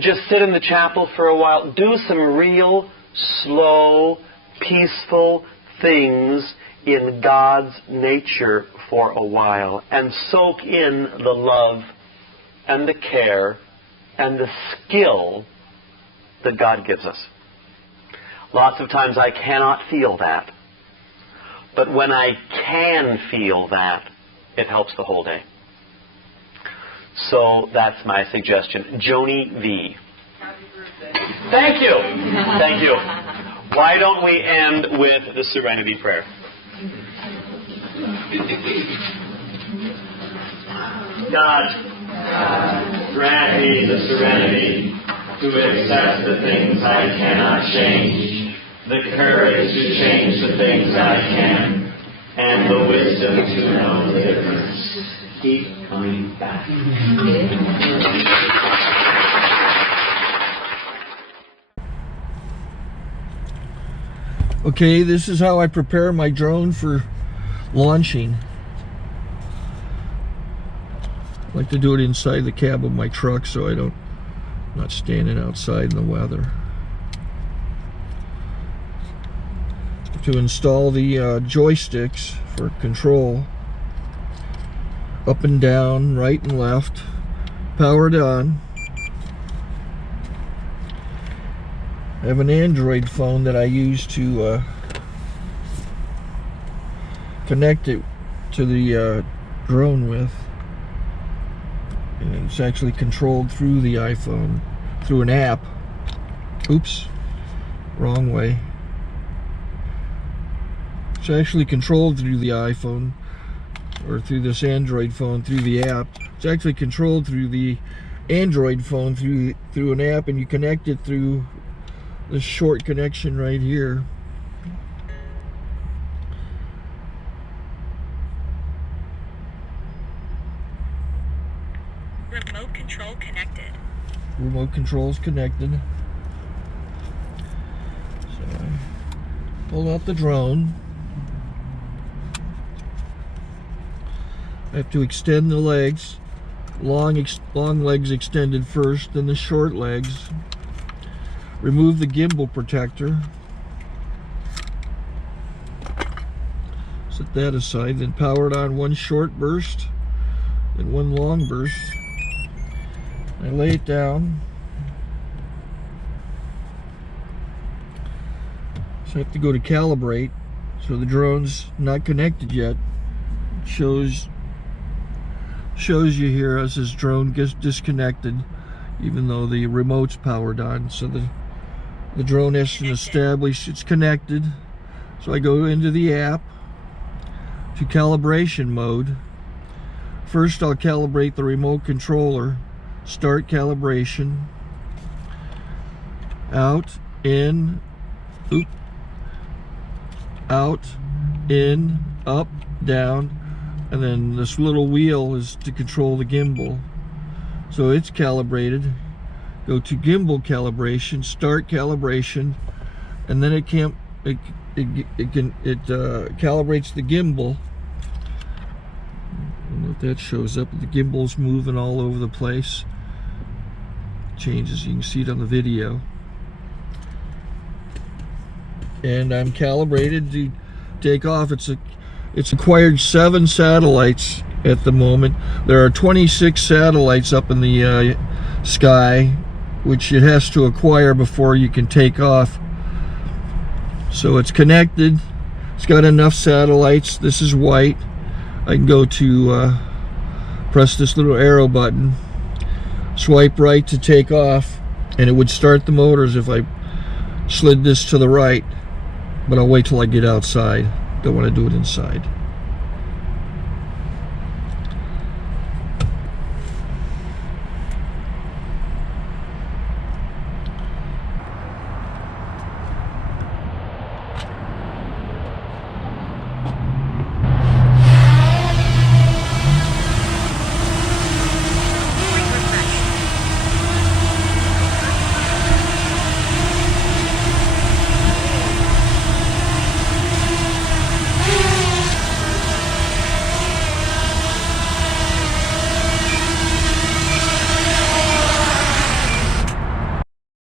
Just sit in the chapel for a while. Do some real, slow, peaceful things in God's nature for a while and soak in the love and the care and the skill that God gives us. Lots of times I cannot feel that. But when I can feel that, it helps the whole day. So that's my suggestion. Joni V. Happy birthday. Thank you. Thank you. Why don't we end with the Serenity Prayer? God, grant me the serenity to accept the things I cannot change, the courage to change the things I can, and the wisdom to know the difference. Keep coming back. Okay, this is how I prepare my drone for launching. I like to do it inside the cab of my truck so I'm not standing outside in the weather. To install the joysticks for control, up and down, right and left, powered on. I have an Android phone that I use to connect it to the drone with. And it's actually controlled through the iPhone, through an app. Oops, wrong way. It's actually controlled through the iPhone, or through this Android phone, through the app. It's actually controlled through the Android phone, through an app, and you connect it through this short connection right here. Remote control connected. Remote control's connected. So I pull out the drone. I have to extend the legs. Long legs extended first, then the short legs. Remove the gimbal protector. Set that aside, then power it on one short burst, then one long burst. I lay it down. So I have to go to calibrate. So the drone's not connected yet. It shows you here as this drone gets disconnected, even though the remote's powered on. So the drone has to establish it's connected. So I go into the app to calibration mode. First I'll calibrate the remote controller. Start calibration. Out, in, out, in, up, down, and then this little wheel is to control the gimbal. So it's calibrated. Go to gimbal calibration, start calibration, and then it calibrates the gimbal. I don't know if that shows up. The gimbal's moving all over the place. Changes, you can see it on the video. And I'm calibrated to take off. It's acquired 7 satellites at the moment. There are 26 satellites up in the sky, which it has to acquire before you can take off. So it's connected. It's got enough satellites. This is white. I can go to press this little arrow button, swipe right to take off, and it would start the motors if I slid this to the right. But I'll wait till I get outside. Don't want to do it inside.